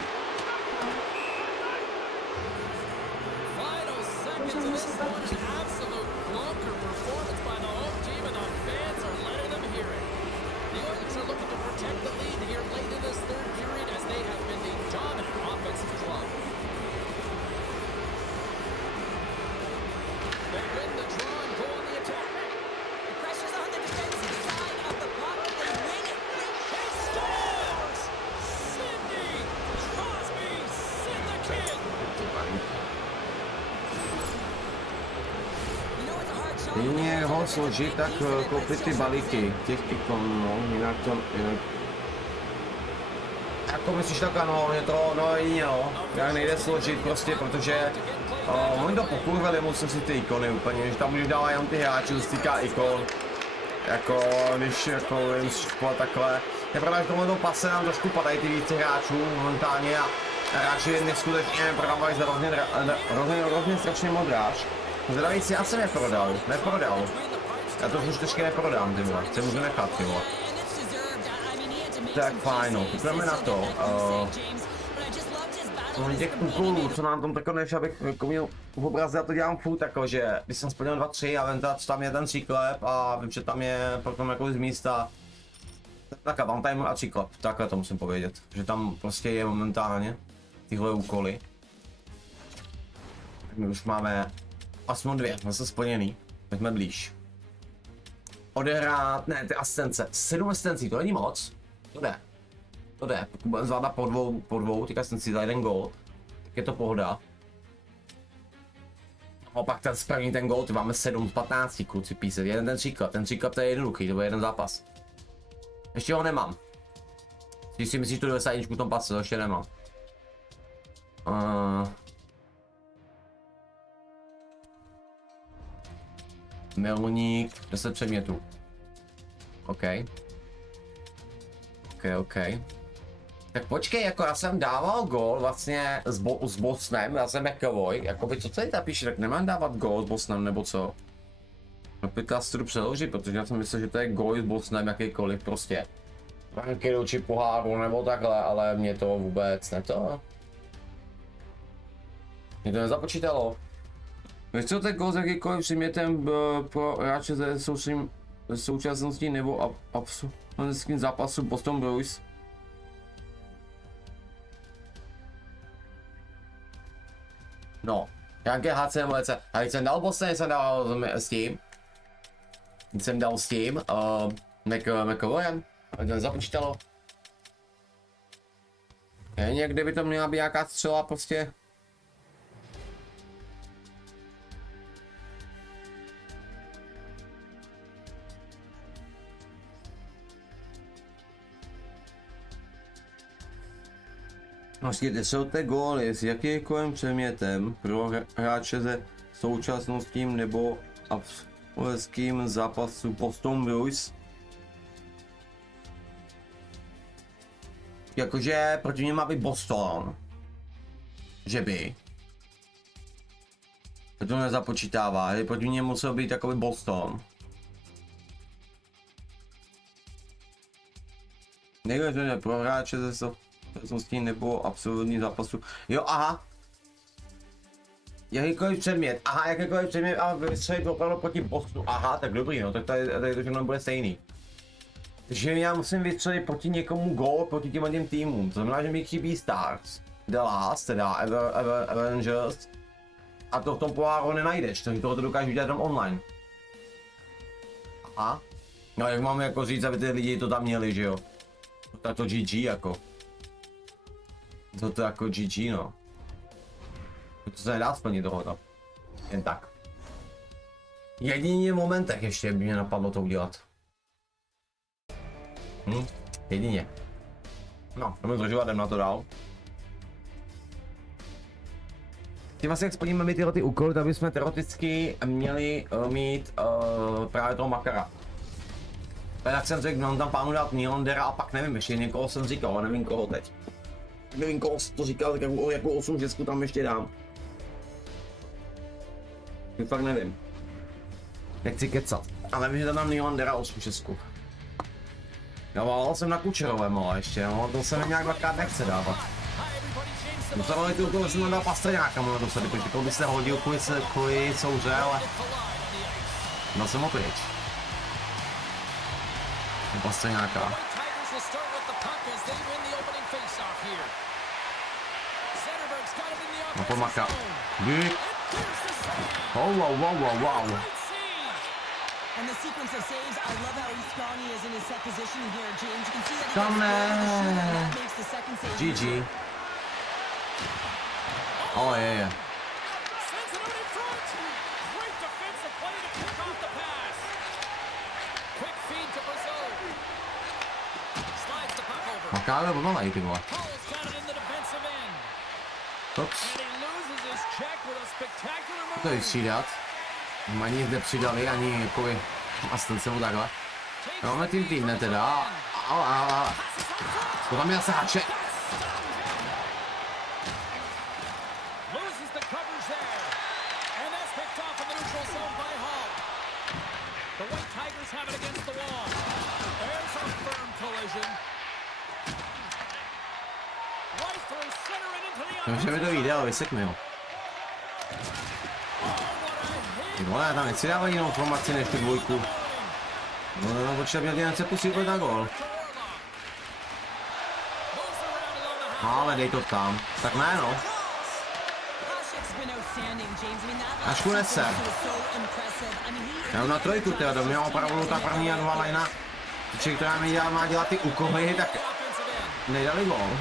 protect the lead here late in this third period as they have been the dominant offensive club. They win the draw and go on the attack. The pressure's on the defensive side of the puck, and they win it. He scores! Sidney Crosby, Sid the Kid. You know it's a hard shot. Jedině ho složit, tak koupit ty balíky, těch ikon, no, jinak to, jinak... Jako myslíš tak ano, je to, no jedině no, jak nejde složit prostě, protože oni to pokurvili, musím si ty ikony úplně, že tam můžeš dávat jenom ty hráči, co se týká ikon, jako když jako jim škole takhle. Je pravda, že tohle pase nám trošku padají ty více hráčů momentálně a hráči neskutečně prodávají za hrozně strašně moc hráč. Zdravíc, já jsem neprodal. Já to už trošku neprodám, ty vole, chci můžu nechat, ty vole. Tak fajn, no, půjdeme na to. Těch úkolů, co nám tam takhle než, abych jako měl v obraze, já to dělám furt jako, že když jsem splnil 2-3 a vím, tam je ten příklep a vím, že tam je potom jako z místa. Tak a tam timer a příklep, takhle to musím povědět, že tam prostě je momentálně tyhle úkoly. Tak my už máme aspoň 2, zase splněný, tak jsme blíž. Odehrát, ne, ty asistence, 7 asistencí, to není moc, to jde, pokud budeme zvládat po dvou, těch asistencí za 1 gól, tak je to pohoda. A pak ten spravní ten gól, ty máme 7 z 15, kluci píse, jeden ten příklad to je jednoduchý, to bude jeden zápas. Ještě ho nemám. Když si myslíš tu 91 v tom pase, to ještě nemám. Milník, 10 předmětů. OK. Tak počkej, jako já jsem dával gól vlastně s Bosnem, já jsem McAvoy, jakoby co tady píše, tak nemám dávat gól s Bosnem nebo co? Opět já si to přeložit, protože já jsem myslel, že to je gól s Bosnem jakýkoliv prostě. Rankidu či poháru nebo takhle, ale mě to vůbec neto. Mě to nezapočítalo. Víš co, tak gól s jakýkoliv předmětem pro hráče ze současností nebo absolutním zápasu Boston Bruins. No, nějaké HC nebo EC. A když jsem dal Boston, jsem dal s tím, McAvoyem, ale to nezapočítalo. Někde by to měla být nějaká střela prostě. Vlastně jsou ty góly s jakýmkoliv předmětem pro hráče ze současnostím nebo absolutním zápasu Boston Bruins. Jakože proti něm má být Boston. Že by. To nezapočítává, že proti něm musel být takový Boston. Někdo, že ne pro hráče ze současností nebo absolutní zápasu. Jo, aha. Jakýkoliv předmět, a vystřelit opravdu proti Bostonu. Aha, tak dobrý, no, tak tady to všechno bude stejný. Takže já musím vystřelit proti někomu gól, proti těm týmům. To znamená, že mi chybí Stars, The Last, teda Avengers. A to v tom poháru nenajdeš, takže tohle dokážu dělat tam online. Aha. No jak mám jako říct, aby ty lidi to tam měli, že jo? Tak to GG jako. To jako GG, no. To se nedá splnit tohoto. Jen tak. Jedině v momentech ještě by mě napadlo to udělat. Jedině. No, jdeme zdržovat, jdem na to dál. Tím vlastně jak splníme my tyhle ty úkoly, tak bychom teoreticky měli mít právě toho makara. Tak jsem řekl, mám tam pánu dát Nylandera a pak nevím, ještě někoho jsem říkal, ale nevím koho teď. Nevím koho to říkal, tak jako 8 česku tam ještě dám. Fakt nevím. Nechci kecat. Ale vím, že tam mám Nylandera 8 česku. Dával jsem na Kučerovém, ale ještě, no, to se mi nějak dvakrát nechce dávat. No to ale ty úkoly jsem tam dal Pastrňáka, no to se protože to by se hodil kvůli souře, ale... Dal jsem ho pryč. Pastrňáka. here. Zetterberg's got it in the No offensive pomaka. zone. Dík. And there's the save. Oh, wow, wow, wow, wow. Great save. And the sequence of saves, I love how strong he is in his set position here, James. You can see that he Come gets forward in the shoot, and on. that makes the second save. GG. Oh, yeah, yeah. Sends it out in front. Great defensive play to pick off the pass. Quick feed to Brazil. Slides the puck over. Makáme pomalej, ty vole. Hall's got it in the defensive end. Ups. And he loses his check with a spectacular To je move. střídat. Ani nic nepřidali, ani jakoby asistencevu takhle. Máme týdne teda. To tam je zase háček. Loses the coverage there. And that's picked off in the neutral zone by Hall. The White Tigers have it against the wall. There's a firm collision. Right through center and into the Dobře mi to vyjde, ale vysekni ho. Ty vole, tam nechci dávat jinou formaci než tu dvojku. No, počkej, měl tě nechce pustit na gól. Ale dej to tam. Tak ne, no. Ašku neser. Já jdu na trojku, teda, do mě opravdu ta první a dva lajna. Člověk, která mi má dělat ty úkoly, tak nejdali gól.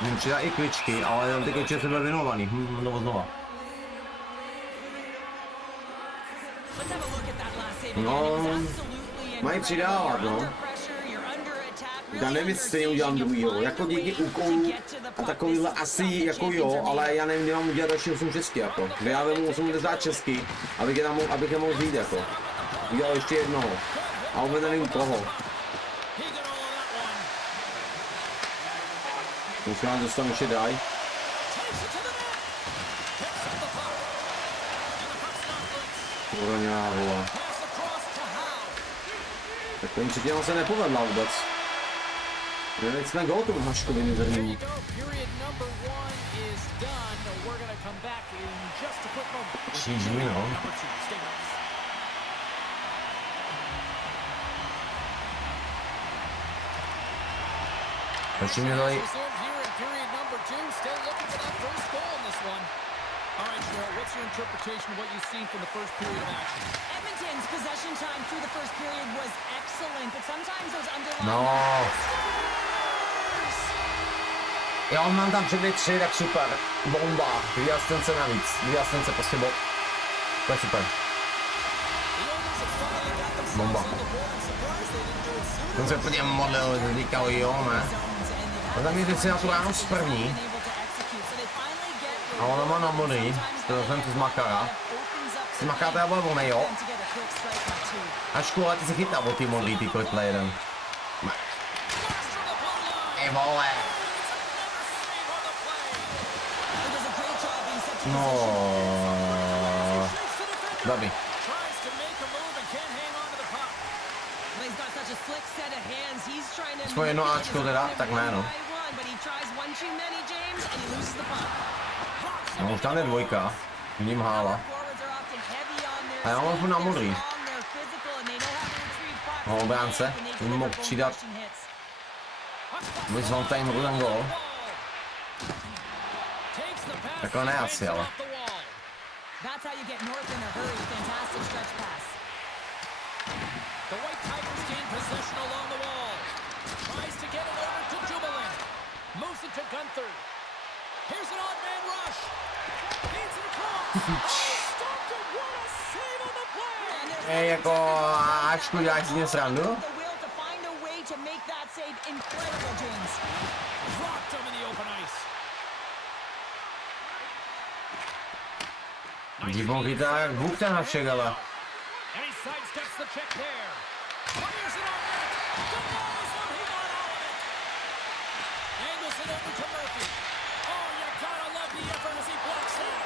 Můžu přidat i kličky, ale tam ty kličky se byly vynovaný. Nebo znova. No, mají přidávat, no. Já nevím, jestli stejně udělám druhýho. Jako díky úkolů a takovýhle asi jako jo, ale já nevím, kdy mám udělat další 8 česky, jako. Já vemu 8 10 česky, abych je mohl vzít, jako. Udělal ještě jednoho. A vůbec nevím koho. Musím vám dostat ještě daj. Koroňá, vole. Tak ten předtím se nepovedla vůbec. Měli jsme gól tomu Haškovi mizernýmu. GG, no. Ještě mě dali... All right, Cheryl, what's your interpretation of what you've seen from the first period of action? Edmonton's possession time through the first period was excellent, but sometimes those underlying... No. Já mám tam předběh 3, tak super. Bomba. 2 asistence navíc. 2 asistence, prostě bod. To je super. Bomba. Jsem se úplně modlil, říkal jo, ne? A tam je teď si na tu ráno z první. A ona má na modrý, to jsem si zmakala. Si makáte, já byl volnej, jo? Ačku, ale ty se chytá o ty modrý, ty klikle jeden. Vole. No. Babi. Aspoň jedno Ačko teda, tak ne, no. No už tam je dvojka, vidím Hála. A já mám na modrý. No obránce, jsem mohl přidat. Vyzval tady mohl ten gól. Takhle ne asi, ale. The White Tigers gain possession along the wall. Tries to get it over to Jubilant. Moves it to Gunther. Here's an odd man rush. Feeds it across. Stopped it. What a save on the play. Jako Ačku, děláš si mě srandu? Dropped him in the open ice. Divon chytá jak Bůh ten Hašek, ale. And he sidesteps the check there. Fires it on net. Denies him. He got all of it. Angles it over to Murphy. Oh, you gotta love the effort as he blocks that.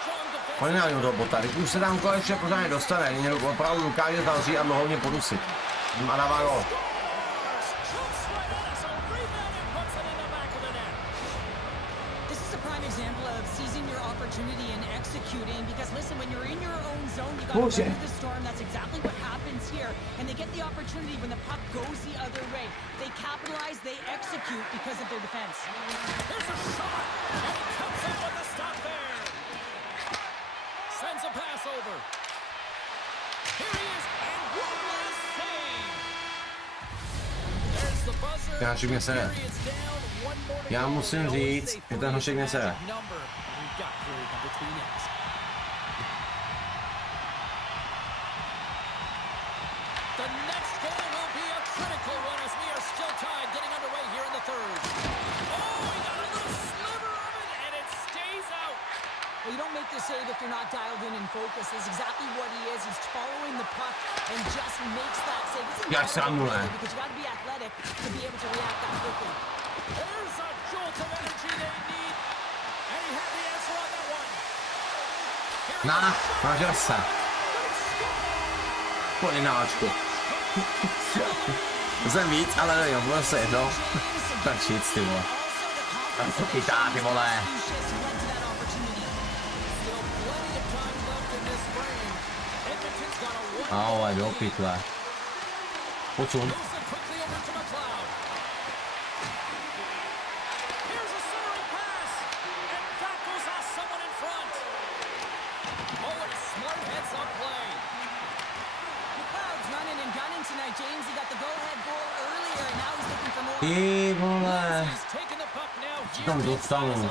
Strong defense. Oni na něj do bota, když už se tam konečně pořádně dostane, někdo opravdu dokáže další a hlavně podusit. A dává gól. executing because listen, when you're in your own zone, you got to Bullshit. weather the storm. That's exactly what happens here. And they get the opportunity when the puck goes the other way. They capitalize, they execute because of their defense. Here's a shot, and he comes up with a stop there. Sends a pass over. Here he is, and what a save! There's the buzzer. Hráček mě sere. Period's down, one more to Já go. musím They always říct, say že ten hošek mě sere. number. We've got period number 3 next. The next goal will be a critical one as we are still tied, getting underway here in the third. Oh, he got a little sliver of it, and it stays out. Well, you don't make the save if you're not dialed in and focused. That's exactly what he is. He's following the puck and just makes that save. It's Ja, incredible Samuel. because you got to be athletic to be able to react that quickly. There's a jolt of energy they need, and he had the answer on that one. Here he Na, is. snažil se. Pojď náčku. Jsem víc, ale nevím, bylo se jedno. Tak šíc, ty vole. Tam to chytá, ty vole. Ale do pytle. Posun. Ty vole. Co tam dostanu?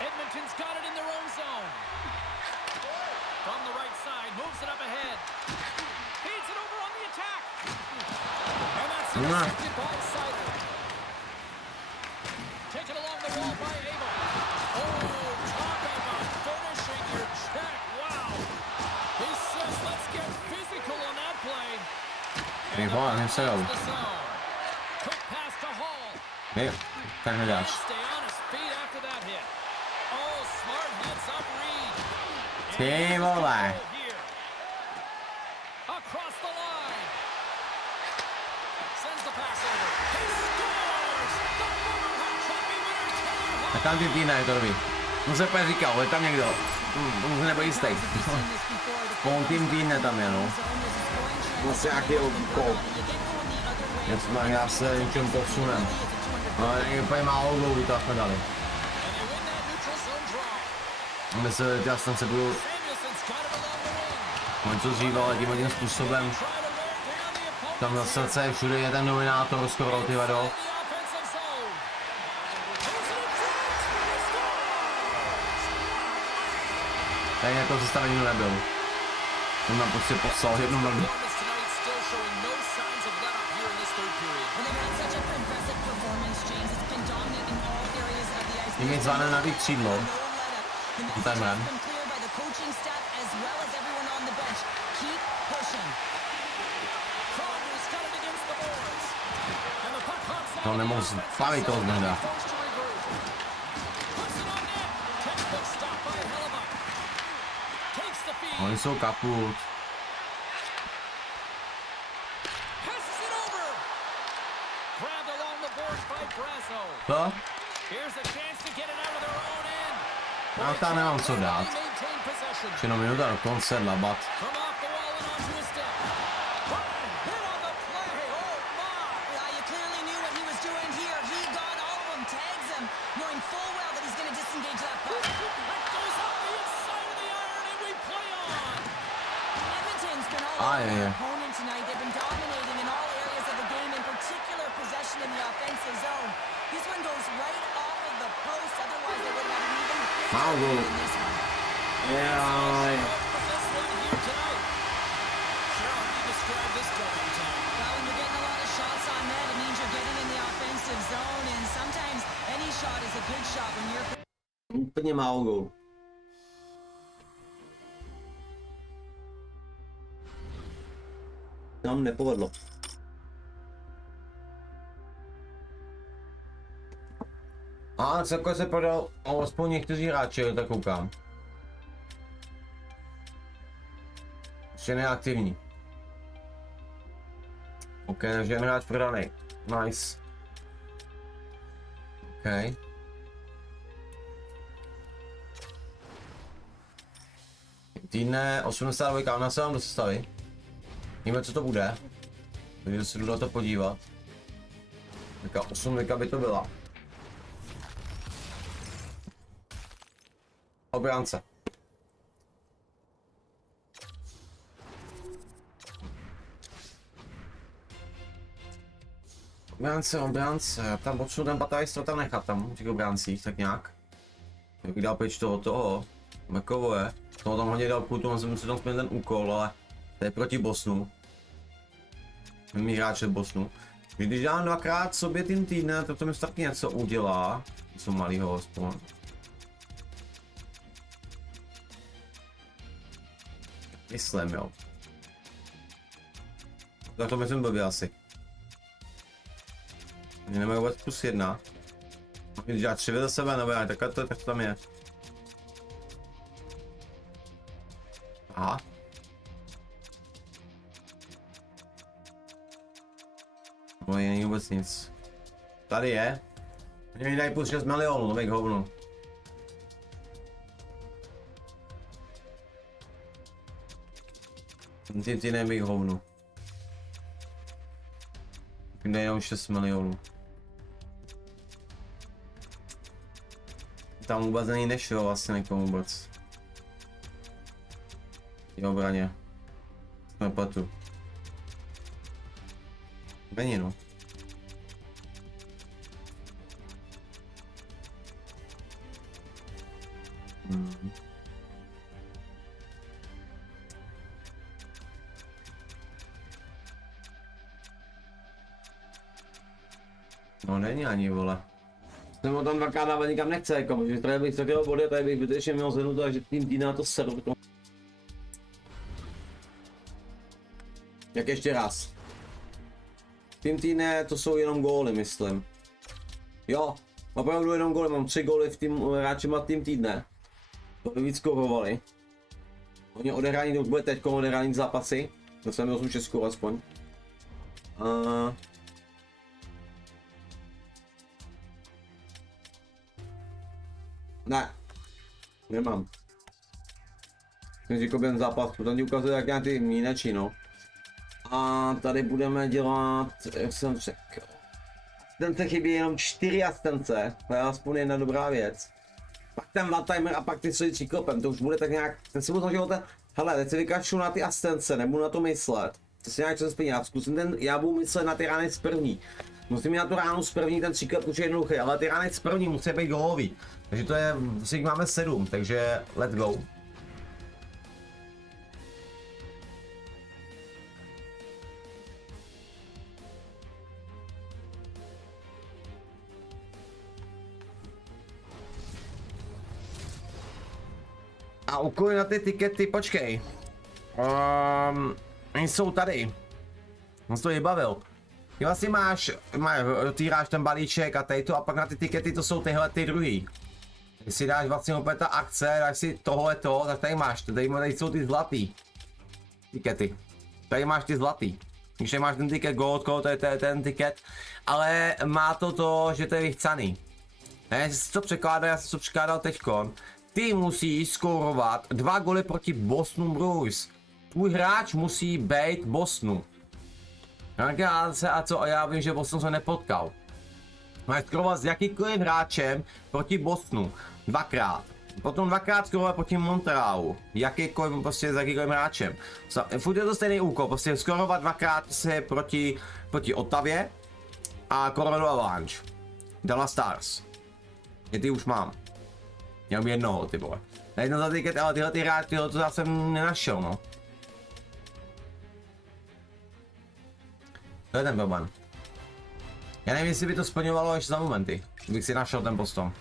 Edmonton's got it in their own zone. From the right side, moves it up ahead. Feeds it over on the attack. And that's intercepted by Sider. Taken along the wall by Abel. Oh, talk about finishing your check. Wow. He says, let's get physical on that play. Ty vole, nesedal. The zone. Quick pass to Hall. Ty, tak nedáš. Stay on his feet after that hit. Oh, smart heads up Reed. Ty vole. Here. Across the line. Sends the pass over. He scores! The Riverhead Trophy winner, Taylor Hall. A tam ty týdne, to ví. No se úplně říkal, je tam někdo. On se nebyl jistý. On tým týdne tam je, no. Vlastně nějaký kol. Nicméně já se něčem posunem. No, je úplně málo gólů, to jsme dali. Myslím, že já jsem se budu něco dřív, ale tím způsobem. Tam na srdce všude je ten nominátor skoro ty vado. Tady to zastavení nebyl. On nám prostě poslal jednu mrdu. Tím je zvané na křídlo. Tenhle. No nemohl spavit toho zneda. Oni jsou kaput. Co? Já tam nemám co dát. Jenom minuta do konce, labat. Opponent tonight. They've been dominating in all areas of the game, in particular possession in the offensive zone. This one goes right off of the post, otherwise they would have had an even bigger lead in this one. Yeah. Well, when you're getting a lot of shots on net, it means you're getting in the offensive zone, and sometimes any shot is a good shot when you're... Úplně málo gól. Nám nepovedlo. A celkově se prodal alespoň někteří hráči, tak koukám. Ještě neaktivní. OK, takže jeden hráč prodaný. Nice. OK. Týdne 82, ona se vám do sestavy. Víme, co to bude. Takže se jdu na to podívat. Taká 8 by to byla. Obránce. Obránce, tam potřebuji ten batalista tam nechat tam, v těch obráncích, tak nějak. Jak dal pryč toho, Makovo je. Toho tam hodně dal půl, jsem musel tam splnit ten úkol, ale to je proti Bosnu. Mí hráče Bosnu. Když dám dvakrát sobě tým týdne, to mi taky něco udělá. Něco malýho aspoň. Myslím, jo. Tak to myslím blbě asi. Mě nemají vůbec +1. Když já 3 za sebe, nebo já, tak to tam je. Aha. No není vůbec nic. Tady je. Mě mi dají +6 milionů, nových hovnu. Ty nejmých hovnu. Dají jenom 6 milionů. Tam vůbec není nešlo vlastně někomu vůbec. Je obraně. Jsme pletu. Není no. No není ani, vole. Jsem ho tam dvakrát dávat nikam nechce, jako, protože tady bych takového body, tady bych zbytečně měl zhrnout, takže tým týdne na to sedu. Jak ještě raz. Tým týdne to jsou jenom góly, myslím. Jo, opravdu jenom góly, mám 3 góly v tým hráčema tým týdne. To by víc skórovali. Oni odehrání, to bude teď odehrání zápasy. To jsem měl 8 skóru aspoň. Ne. Nemám. Jsem říkal během zápasu, tam ti ukazuje jak nějaký mínečí, no. A tady budeme dělat, jak jsem řekl. Asistence chybí jenom 4 asistence, to je aspoň jedna dobrá věc. Pak ten one timer a pak ty stojící klopem, to už bude tak nějak, ten se budu snažit o ten, hele, teď si vykaču na ty asistence, nebudu na to myslet. To si nějak čas já zkusím ten, já budu myslet na ty rány z první. Musím mít na tu ránu z první ten příklad, protože je jednoduchý, ale ty rány z první musí být golový. Takže to je, si jich máme 7, takže let's go. A úkoly na ty tikety, počkej. Oni jsou tady. On se to vybavil. Ty vlastně otvíráš ten balíček a to a pak na ty tikety to jsou tyhle ty druhý. Když si dáš vlastně opět ta akce, dáš si tohleto, tak tady máš, tady jsou ty zlatý tikety. Tady máš ty zlatý. Když tady máš ten tiket gold, to je ten tiket, ale má to, že to je vychcaný. Ne, jsi to překládal, já jsem to překládal teďkon. Ty musíš skórovat 2 góly proti Boston Bruins. Tvůj hráč musí být Bostonu. A já vím, že Boston se nepotkal. Máš skórovat s jakýmkoliv hráčem proti Bostonu. 2krát. Potom 2krát skórovat proti Montrealu. Jakýkoliv, prostě s jakýmkoliv hráčem. Furt je to stejný úkol, prostě skórovat 2krát se proti Ottavě a Colorado Avalanche. Dallas Stars. Je ty už mám. Jenom jednoho, ty vole. Nejedno za tiket, ale tyhle ty hráči, to já jsem nenašel, no. To je ten problém. Já nevím, jestli by to splňovalo ještě za momenty, kdybych si našel ten postom.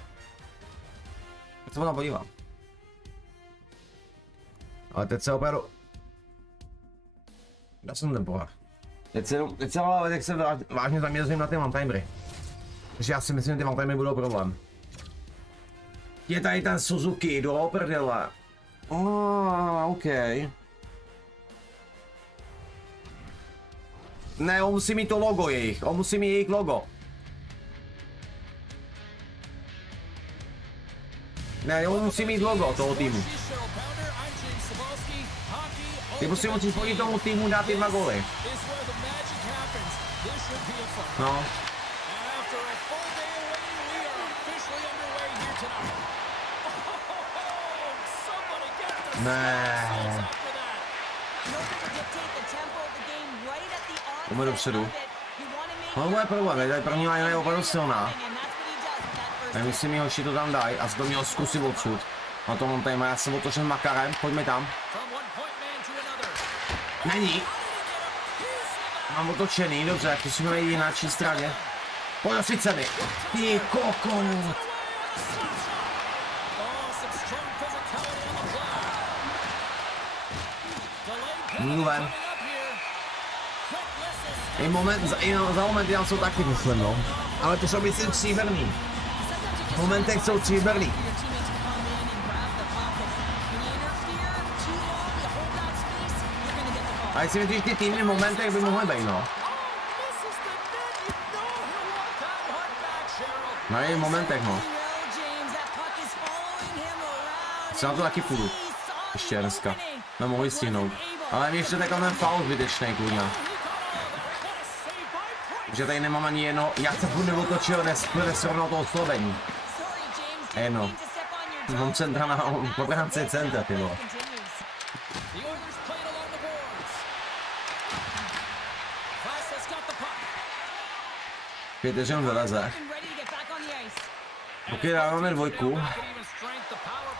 Tak se tam podívám. Ale teď se opravdu... Já jsem ten pohled. Teď se ale jak se vážně zaměřím na ty one-timery. Takže já si myslím, že ty one-timery budou problém. Je tady ten Suzuki, do prdele. OK. Ne, on musí mít to logo jejich, on musí mít jejich logo. Ne, on musí mít logo toho týmu. Ty musíš proti tomu týmu dát ty 2 góly. No. Ne. Pojďme dopředu. No bude problém, je tady první line je opravdu silná. Já myslím, že hoši to tam dají a se to měl zkusit odsud. Na tom on tady má, já jsem otočen makarem, pojďme tam. Není. Mám otočený, dobře, jak musíme jít na čí straně. Pojď do mi. Ty kokonu. Mluvem. Za moment já jsou taky myslím, no. Ale to jsou myslím stříbrný. V momentech jsou stříbrný. A jestli myslíš, ty týmy v momentech by mohly být, no. No je v momentech, no. Se na to taky půjdu. Ještě dneska. No mohli stihnout. Ale mě ještě takový ten faul zbytečný, kurňa. Že tady nemám ani jedno, jak se furt neotočil, nesrovnal to oslovení. Jedno. Mám centra na obránce centra, ty vole. Pěteřem vyleze. Ok, dáváme 2.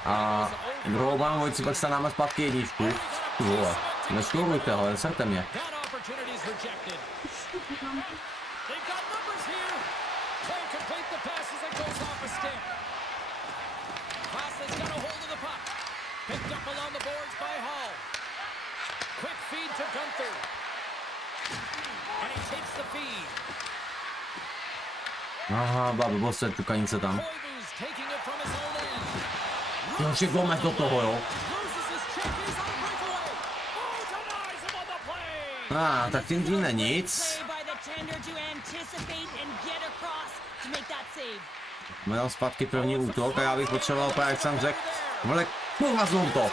A druhou bránu dvojci, pak stanáme zpátky 1. Ty vole, neskorujte ho, neserte mě. Aha, blbost se tukanice tam. Ty hoši glomeš do toho, jo. Tak tím ne nic. Měl zpátky první útok a já bych potřeboval, právě jak jsem řekl, vole, kurva to.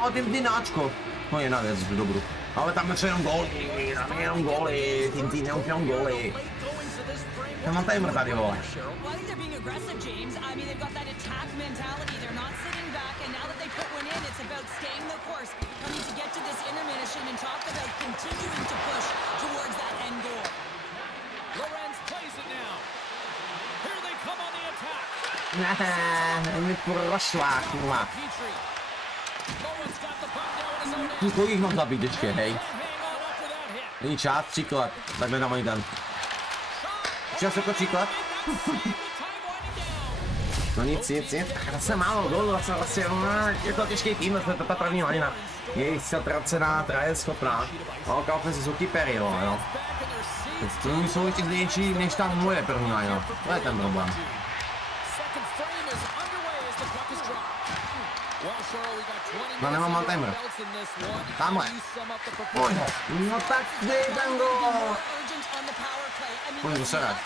Ale tím dynáčko. No jedna věc, dobrou. Ale tam je jenom góly, tým jenom góly. Já mám timer tady, vole. Ne, mi prošla, kurva. Kolik mám zabít ještě, hej? Není čas, příklad, takhle dám ani ten. Čas jako příklad? No nic, zase málo gólů, zase je to těžký tým, to je ta první hladina. Jejich satracená, která je schopná. No, offense jsou kypery, jo. To jsou ještě zvětší než ta moje první hladina, to je ten problém. No nemám timer. Tamhle. No tak dej ten gól. Pojď do sebe.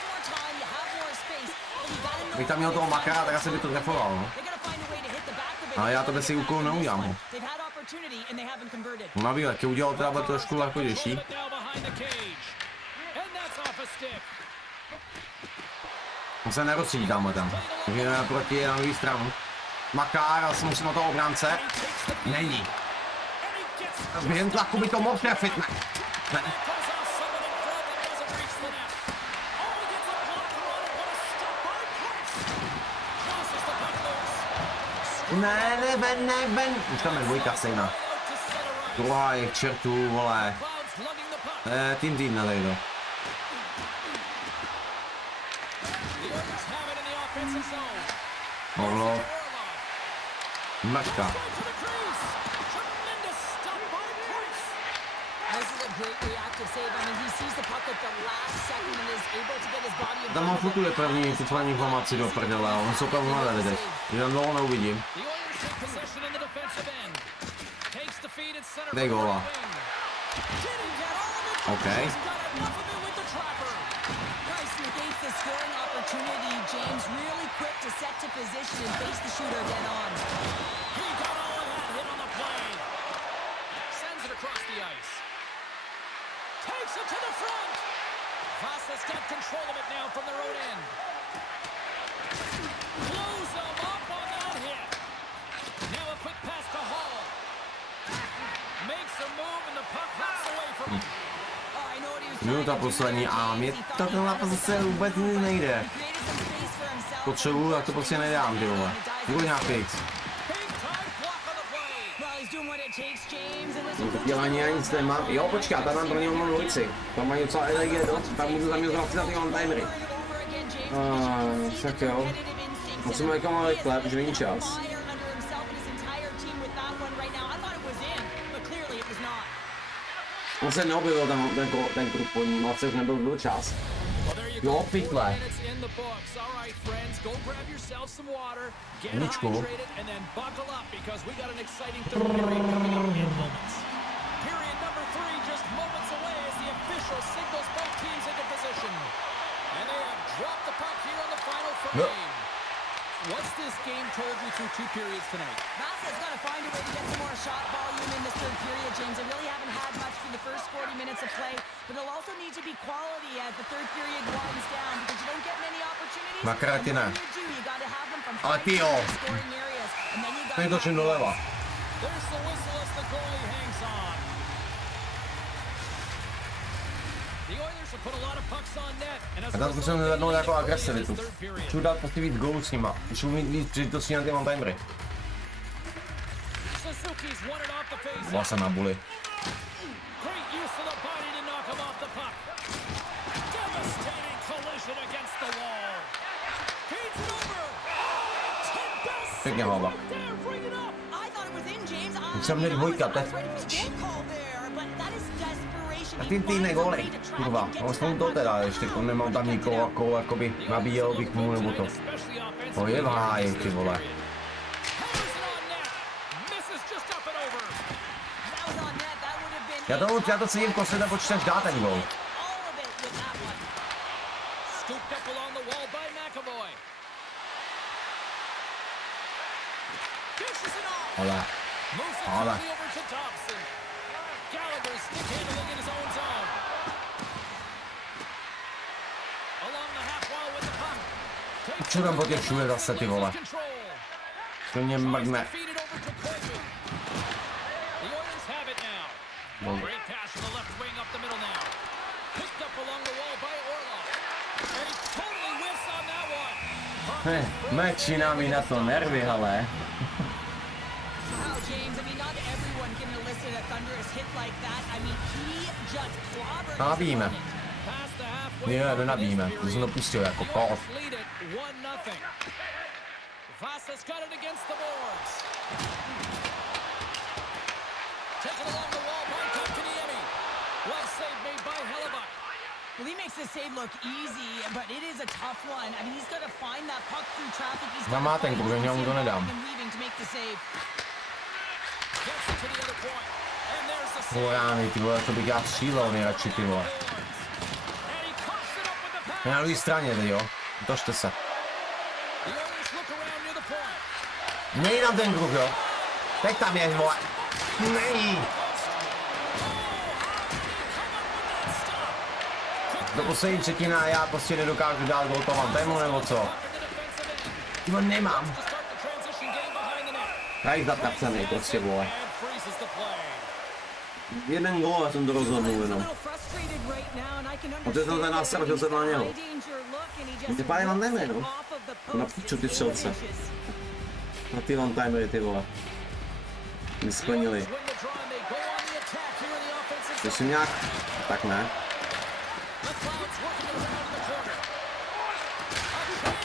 Kdybych tam měl toho makara, tak asi by to trefoval, no. Ale já to bez si úkolu neudělám, no. No navíc, jak udělal teda trošku lehkodější. On se nerozstřídí tamhle tam. Takže jdeme proti na druhou stranu. Makár, ale se musím na toho obránce. Není. Během tlaku by to mohl trefit, ne. Ne. Už tam je 2 stejná. Druhá je k čertu, vole. Tým nadejdo. Mohlo. Mrška. Tam mám futuje první informaci do prdele, ale on jsou tam hledat teď. Jenom dlouho neuvidím. Dej góla. OK. negates the scoring opportunity. James really quick to set to position and face the shooter dead on. He got all of that hit on the play. Sends it across the ice. Takes it to the front. Vasa's got control of it now from their own end. Blows them up on that hit. Now a quick pass to Hall. Makes a move and the puck hops away from him. Oh, I know what he was Minuta poslední a mě to ten zápas zase vůbec nejde. Potřebuju, tak to prostě nedám, ty vole. Budu nějak fix. Já ani nic nemám. Jo, počká, tam mám pro něho mám ulici. Tam má něco energie dost, tam můžu za mě zvracet na ty one-timery. Tak jo. Musíme někam ale chleb, že není čas. On se neobjevil ten kruh po ní, moc nebyl čas. Jo, pytle. Ničku. No. What's this game told you through 2 periods tonight? Vasa's got to find a way to get some more shot volume in this third period, James. They really haven't had much for the first 40 minutes of play, but they'll also need to be quality as the third period winds down because you don't get many opportunities. Makratina. You got to have them from Ale ty jo. scoring areas, and then you got To točím doleva. There's the whistle as the goalie hangs on. The Oilers have put a lot of pucks on net, and as A tam zkusím zadnout jako agresivitu. Chci dát prostě víc gólů s nima. Chci mít víc příležitostí na ty one-timery. Suzuki's won it off the face. Byla jsem na buli. Great use of the body to knock him off the puck. Devastating collision against the wall. Feeds it over. Pěkně hlava. There, bring it up. I thought it was in, James. Jsem měl dvojka, to je... A ty jiné góly, kurva, aspoň to teda, ještě nemám tam nikoho, jako, jakoby nabíjel bych mu nebo to. To je v háji, ty vole. Já to cítím koslit a počítač dá ten gól. Ale. Čurem po těch všude zase, ty vole. To mě mrdne. Mečina mi na to nervy, ale. Nabíjíme. Jo, nenabíjíme. To jsem to pustil jako kol. Vasa's got it against the boards. Taken along the wall by Kniemi. Well save made by Hellebuck. Well, he makes the save look easy, but it is a tough one. I mean, he's got to find that puck through traffic. He's got to find the mu to nedám. to make the save. Gets it to the other point. And there's the save. Vojány, ty vole, to bych já střílel nejradši, ty vole. Na druhé straně, ty jo. Držte se. Nej tam ten kruh, jo. Teď tam je, vole. Nej. Do poslední třetina já prostě nedokážu dát gol toho tému, nebo co? Tyvo nemám. Tady zatapcený prostě, vole. Jeden gól a jsem to rozhodnul jenom. A to je ten násel, že jsem na něho. Ty pádem mám nejme, no. Na píču ty střelce. Na ty one-timery, ty vole. My splnili. To jsem nějak... Tak ne.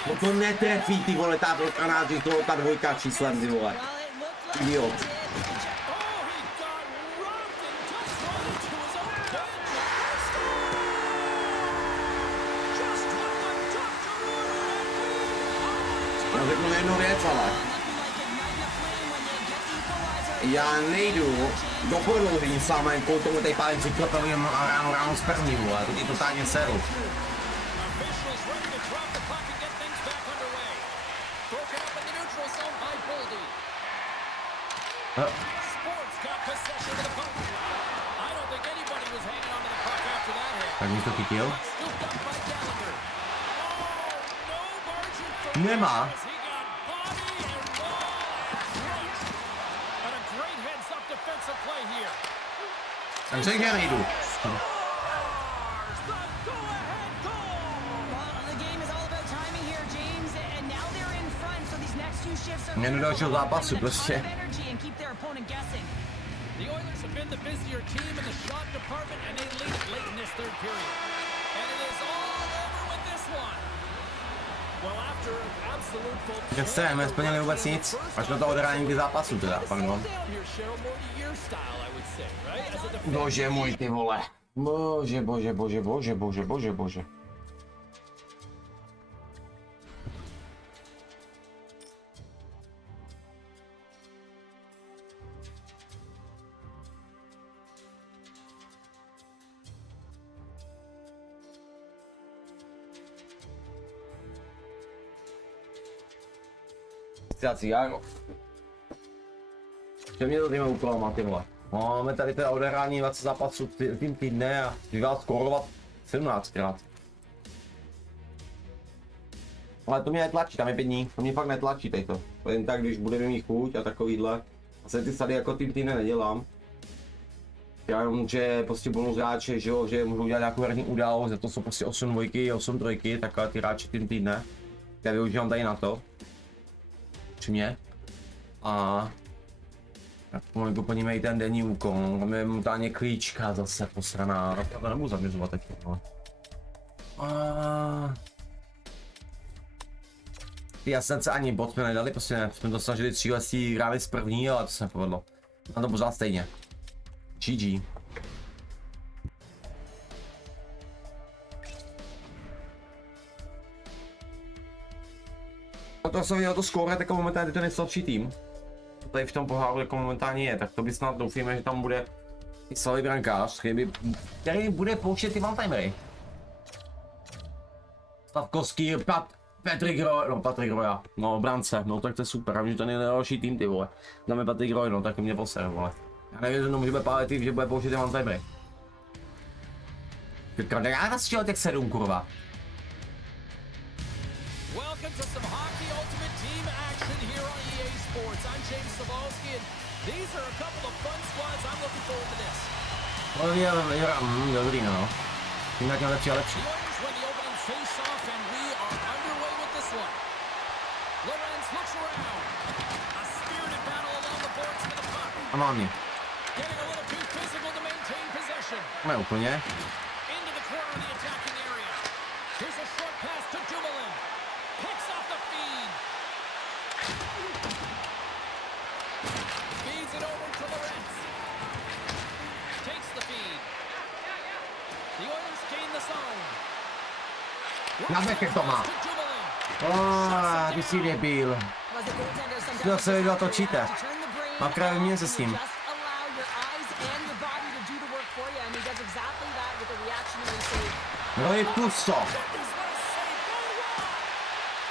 No to netrefí, ty vole, ta kanáři, ta dvojka číslem, ty vole. Idiot. Já řeknu jednu věc, ale já nejdu do prodloužení s vámi, tomu tady pádem přiklepelujeme ráno z první, vole, to je totálně seru. Sports got possession of the puck. I don't think anybody was hanging on to the puck after that hit. Tak mi to chytil. Scooped up by Gallagher. Oh, no margin for Nemá. error as he got body and wall and crushed. And a great heads-up defensive play here. Jsem řekl, že nejdu. Mě do dalšího zápasu prostě. The Oilers have been the busier team in the shot department and they lead it late in this third period. And it is all over with this one. Well, after absolute full Nechce, nesplnili vůbec nic. Až na to odehrání ty zápasů teda, pardon. Bože můj, ty vole. Bože, bože, bože, bože, bože, bože, bože. Járo. Že mě to týme úkolama, ty vole. Máme tady teda odehrání 20 zápasů tým týdne a vyhrál skorovat 17krát. Ale to mě netlačí, tam je 5 dní, to mě fakt netlačí tadyto. Jen tak, když bude mít chuť a takovýhle. A se ty sady jako tým týdne nedělám. Já jenom, že prostě bonus hráče, že jo, že můžu udělat nějakou herní událost, to jsou prostě 8 dvojky, 8 trojky, takhle ty hráči tým týdne. Já využívám tady na to. Mě. A tak pomalu plníme i ten denní úkol, tam je momentálně klíčka zase posraná, to nebudu zaměřovat teď, ale. Ty jasence ani bod jsme nedali, prostě jsme to snažili 3 lesí, hráli z první, ale to se nepovedlo. A to pořád stejně. GG. To se viděl to skóre, jako momentálně ten nejslabší tým. To tady v tom poháru jako momentálně je, tak to by snad doufíme, že tam bude i slabý brankář, který bude pouštět ty one-timery. Stavkovský, Patrik Roja, no brance, no tak to je super, a že ten je nejlepší tým, ty vole. Dáme Patrik Roy, no tak mě poser, vole. Já nevím, že bude pálit, že bude pouštět ty one-timery. Já nastřelil těch 7, kurva. Welcome to some hockey ultimate team action here on EA Sports. I'm James Sabalski, and these are a couple of fun squads. I'm looking forward to this. Dobrý, no. Tím nějaký lepší a lepší. The Oilers win the opening face-off, and we are underway with this one. Lorenz looks around. A spirited battle along the boards for the puck. A mám mě. Getting a little too physical to maintain possession. Ne úplně. Into the corner of the attacking area. Here's a short pass to Dumoulin. Picks off the feed. Feeds it over to Lorenz. Takes the feed. The Oilers gain the zone. Na beke to má. Ty jsi debil. To se viděl, točíte. Má krávě mě se s tím. No je pusto.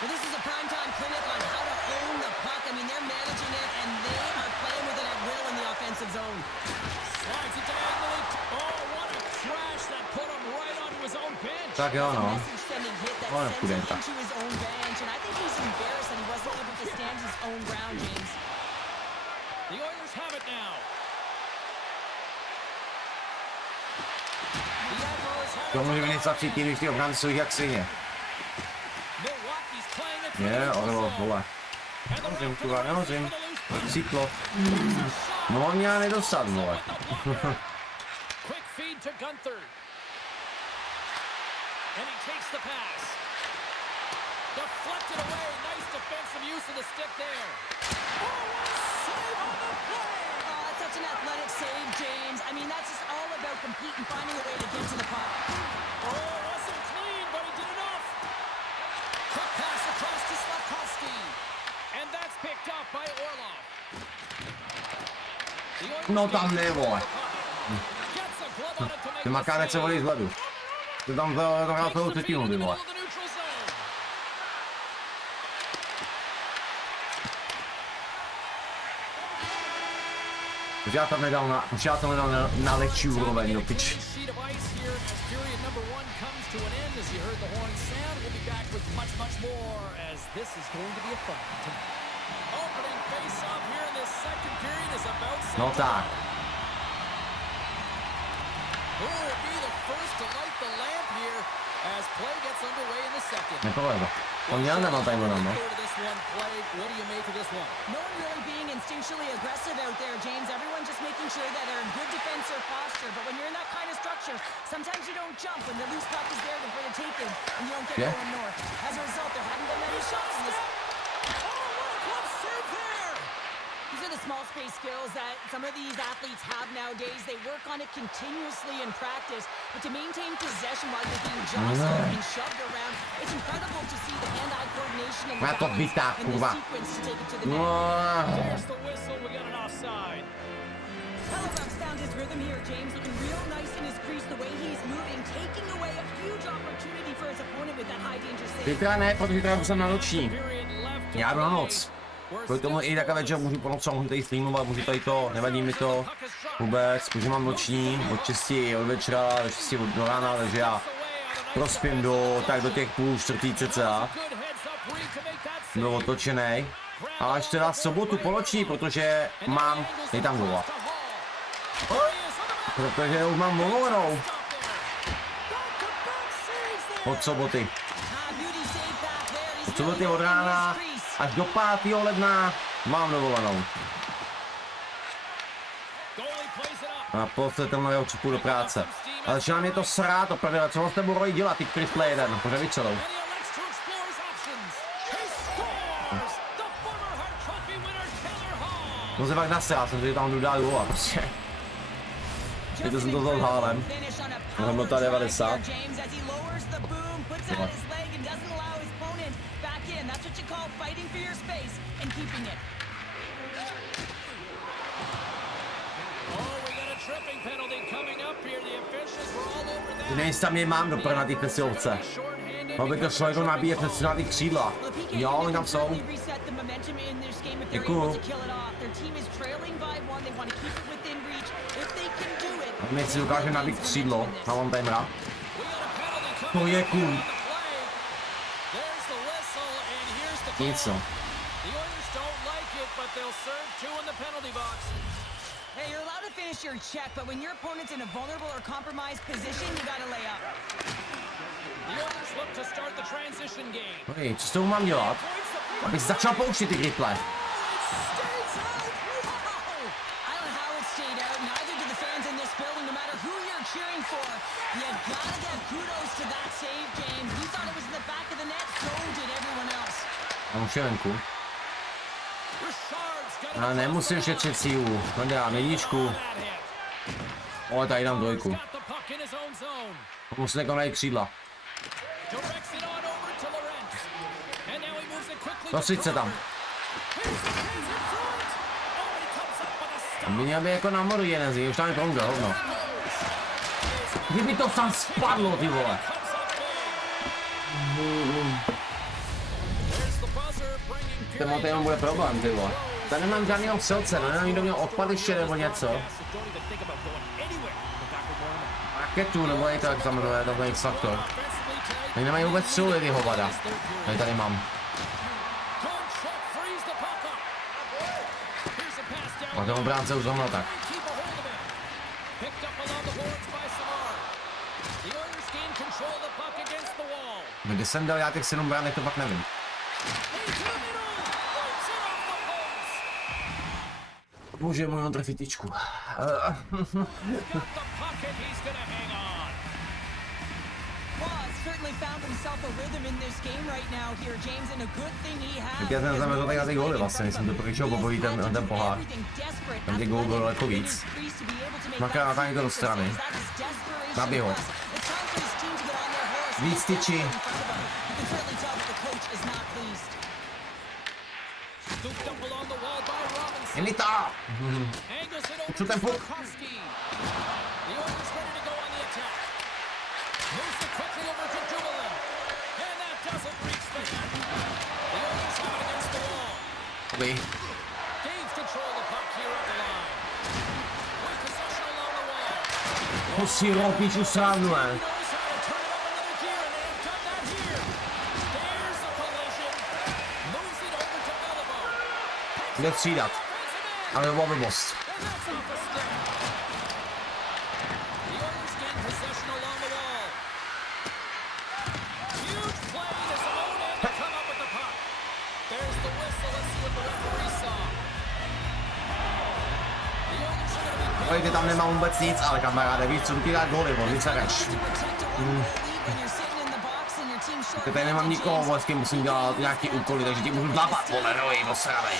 Well, this is a primetime clinic on how to own the puck. I mean, they're managing it, and they are playing with it at will in the offensive zone. Slides it diagonally. Oh, what a crash that put him right onto his own bench. Tak jo, no. Message-sending hit that What a sends him pudenta. into his own bench, and I think he's embarrassed that he wasn't able to stand his own ground, James. The Oilers have it now. The Admirals have To může být slabší tým, když ty obránci jsou jak svině. Milwaukee's playing it. Je, ono, vole. Nemůžem, kurva, nemůžem. Cítlo. No on mě nedostat, vole. Quick feed to Gunther. And he takes the pass. Deflected away. Nice defensive use of the stick there. Oh, what a save on the play! Oh, that's such an athletic save, James. I mean, that's just all about competing, finding a way to get to the puck. Oh, wasn't clean, but he did enough. Quick pass across to Slavkovsky. And that's picked up by Orlov. The Oilers No tam ne, vole. gets a glove on it to make Ty the makánec se save. volí z ledu. Ty tam hrál celou třetinu, ty vole. Už já tam nedal na lehčí úroveň, do piči. No tak. Nepovedlo. On měl nemá tady no. No one really being instinctually aggressive out there, James. Everyone just making sure that they're in good defensive posture. But when you're in that kind of structure, sometimes you don't jump when the loose puck is there for the taking, and you don't get going north. As a result, there haven't been many shots in this. These are the small space skills that some of these athletes have nowadays. They work on it continuously in practice, but to maintain possession while you're being jostled and shoved around, it's incredible to see the hand-eye coordination and the balance and the sequence to take it to the net. There's the whistle, we got an offside. Hellebuck's found his rhythm here, James, looking real nice in his crease, the way he's moving, taking away a huge opportunity for his opponent with that high-danger save. Zítra ne, protože teda jsem na noční. Já jdu na noc. Kvůli tomu i taková věc, že můžu po noci, můžu tady streamovat, můžu tady to, nevadí mi to vůbec, protože mám noční od 6 od večera do 6 do rána, takže já prospím do těch půl čtvrtý cca. Byl otočený. A až teda sobotu po noční, protože mám, je tam gola. Protože už mám dovolenou. Od soboty. Od soboty od rána až do 5. ledna mám dovolenou. A poslě tam nového čupu do práce. Ale začíná mě to srát opravdu, co vám s tebou rojí dělat, ty triple jeden, pořád vyčelou. No se fakt nasrál, jsem si tam dodal gola, prostě. Teď jsem to vzal s hálem. Hodnota 90. Nejsem je mám do na ty přesilovce. Aby to šlo jako nabíjet přes na ty křídla. Jo, oni tam jsou. Děkuju. A my si dokážeme nabít křídlo na one-timera. To je cool. Nic no. Hey, you're allowed to finish your check, but when your opponent's in a vulnerable or compromised position, you gotta lay up. The Oilers look to start the transition game. Hej, co s tou mám dělat? Abych začal pouštět ty griple. Mám šelenku. Ale nemusím šetřit sílu. No dám jedničku. O, tady dám dvojku. Musím jako najít křídla. Dostřiď se tam. Měl by jako na moru jeden z nich, už tam je promgl, hovno. Kdyby to tam spadlo, ty vole. Ten motor bude problém, ty vole. Tady nemám žádného střelce, no, nemám nikdo měl odpadiště nebo něco. Raketu nebo i tak samozřejmě, to bude X-Factor. Tady nemají vůbec střely, ty hovada. Tady mám. A ten obránce už zrovna tak. Kdy jsem dal já těch 7 bránek, to pak nevím. Bože, můj on trefí tyčku. Tak já jsem zaměřil tak na ty góly vlastně, jsem to pokryčil popojí ten pohár. Tam těch gólů bylo daleko víc. Dvakrát natáhni to do strany. Nabij ho. Víc tyči. Je mi to! Uču ten puk. Okay. To si ropíš u srandu, ne? Jde střídat. Ale to byla blbost. Ty tam nemám vůbec nic, ale kamaráde, víš co, ty dát góly, víc sereš. Tady nemám nikoho, s kým musím dělat nějaký úkoly, takže ti můžu dlapat, vole, roj, osranej.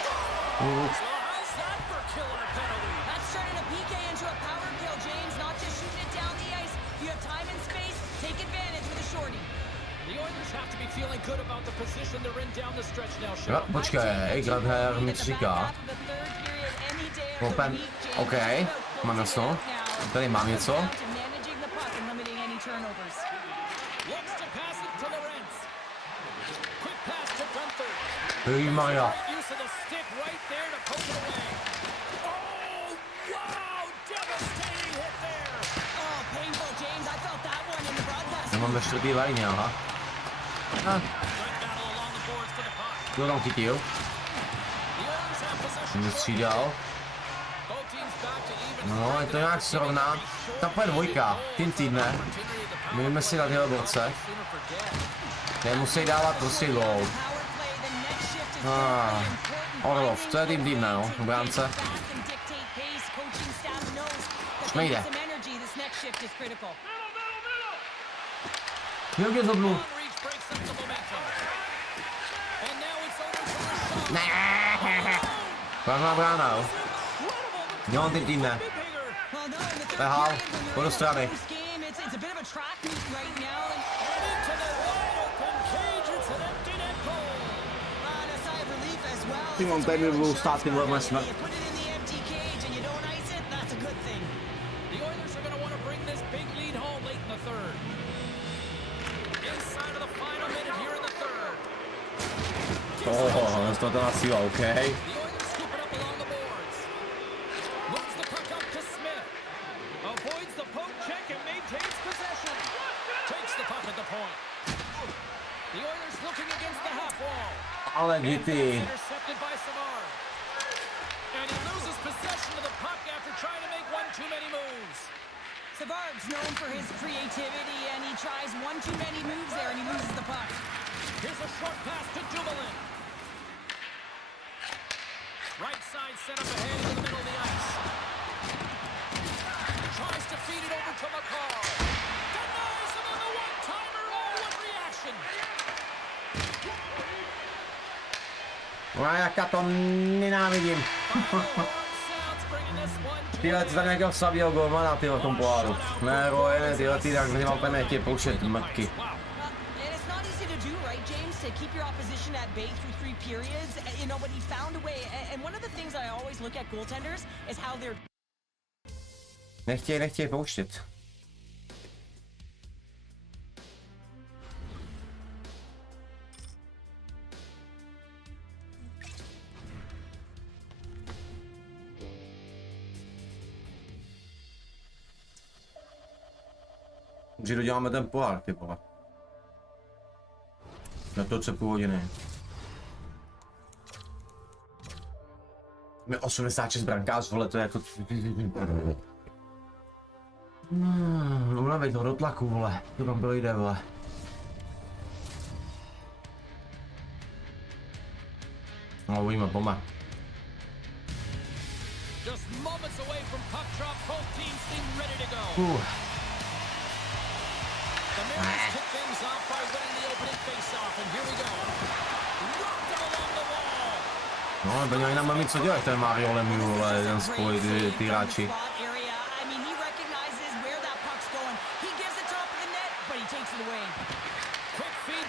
Jo, počkej, Gradher mi říká. Open, OK, mám jasno. Tady mám něco. Maria. Nemám ve čtvrtý lajně, aha. Kdo tam chytil? Jsem střídal. No, je to nějak srovná. Ta půjde dvojka, tým týdne. Můžeme si dát jeho borce. Nemusí dávat prostě gól. Orlov, to je tým týdne, no, v bránce. Už nejde. Jak je zobnu? Pravná brána, jo. Jo, tým týdne. Behal, pojď do strany. Ty mám tady mi budou stát ty vole smrt. To ta síla, OK. Ale Gitty. Savard's known for his creativity, and he tries one too many moves there, and he loses the puck. Here's a short pass to Dumoulin. Right side set up ahead in the middle of the ice. Tries to feed it over to McCall. Denies him on the one-timer. Oh, what reaction! No, jaká to nenávidím. Tyhle ty tam nějakého slabýho golmana, tyhle v tom poháru. Ne, Roy, ne, tyhle ty tak nemám úplně tě poušet mrtky. To keep your opposition at bay through 3 periods, you know, but he found a way. And one of the things I always look at goaltenders is how they're... Nechtěj pouštět. Že doděláme ten pohár, ty vole. Na to, co půl hodiny. Mě 86 brankář, vole, to je jako... Unavej to do tlaku, vole. To tam bylo jde, vole. No, uvidíme, pojďme. No, ale oni nám mít co dělat, ten Mario Lemieux, vole, jeden spoj, ty hráči.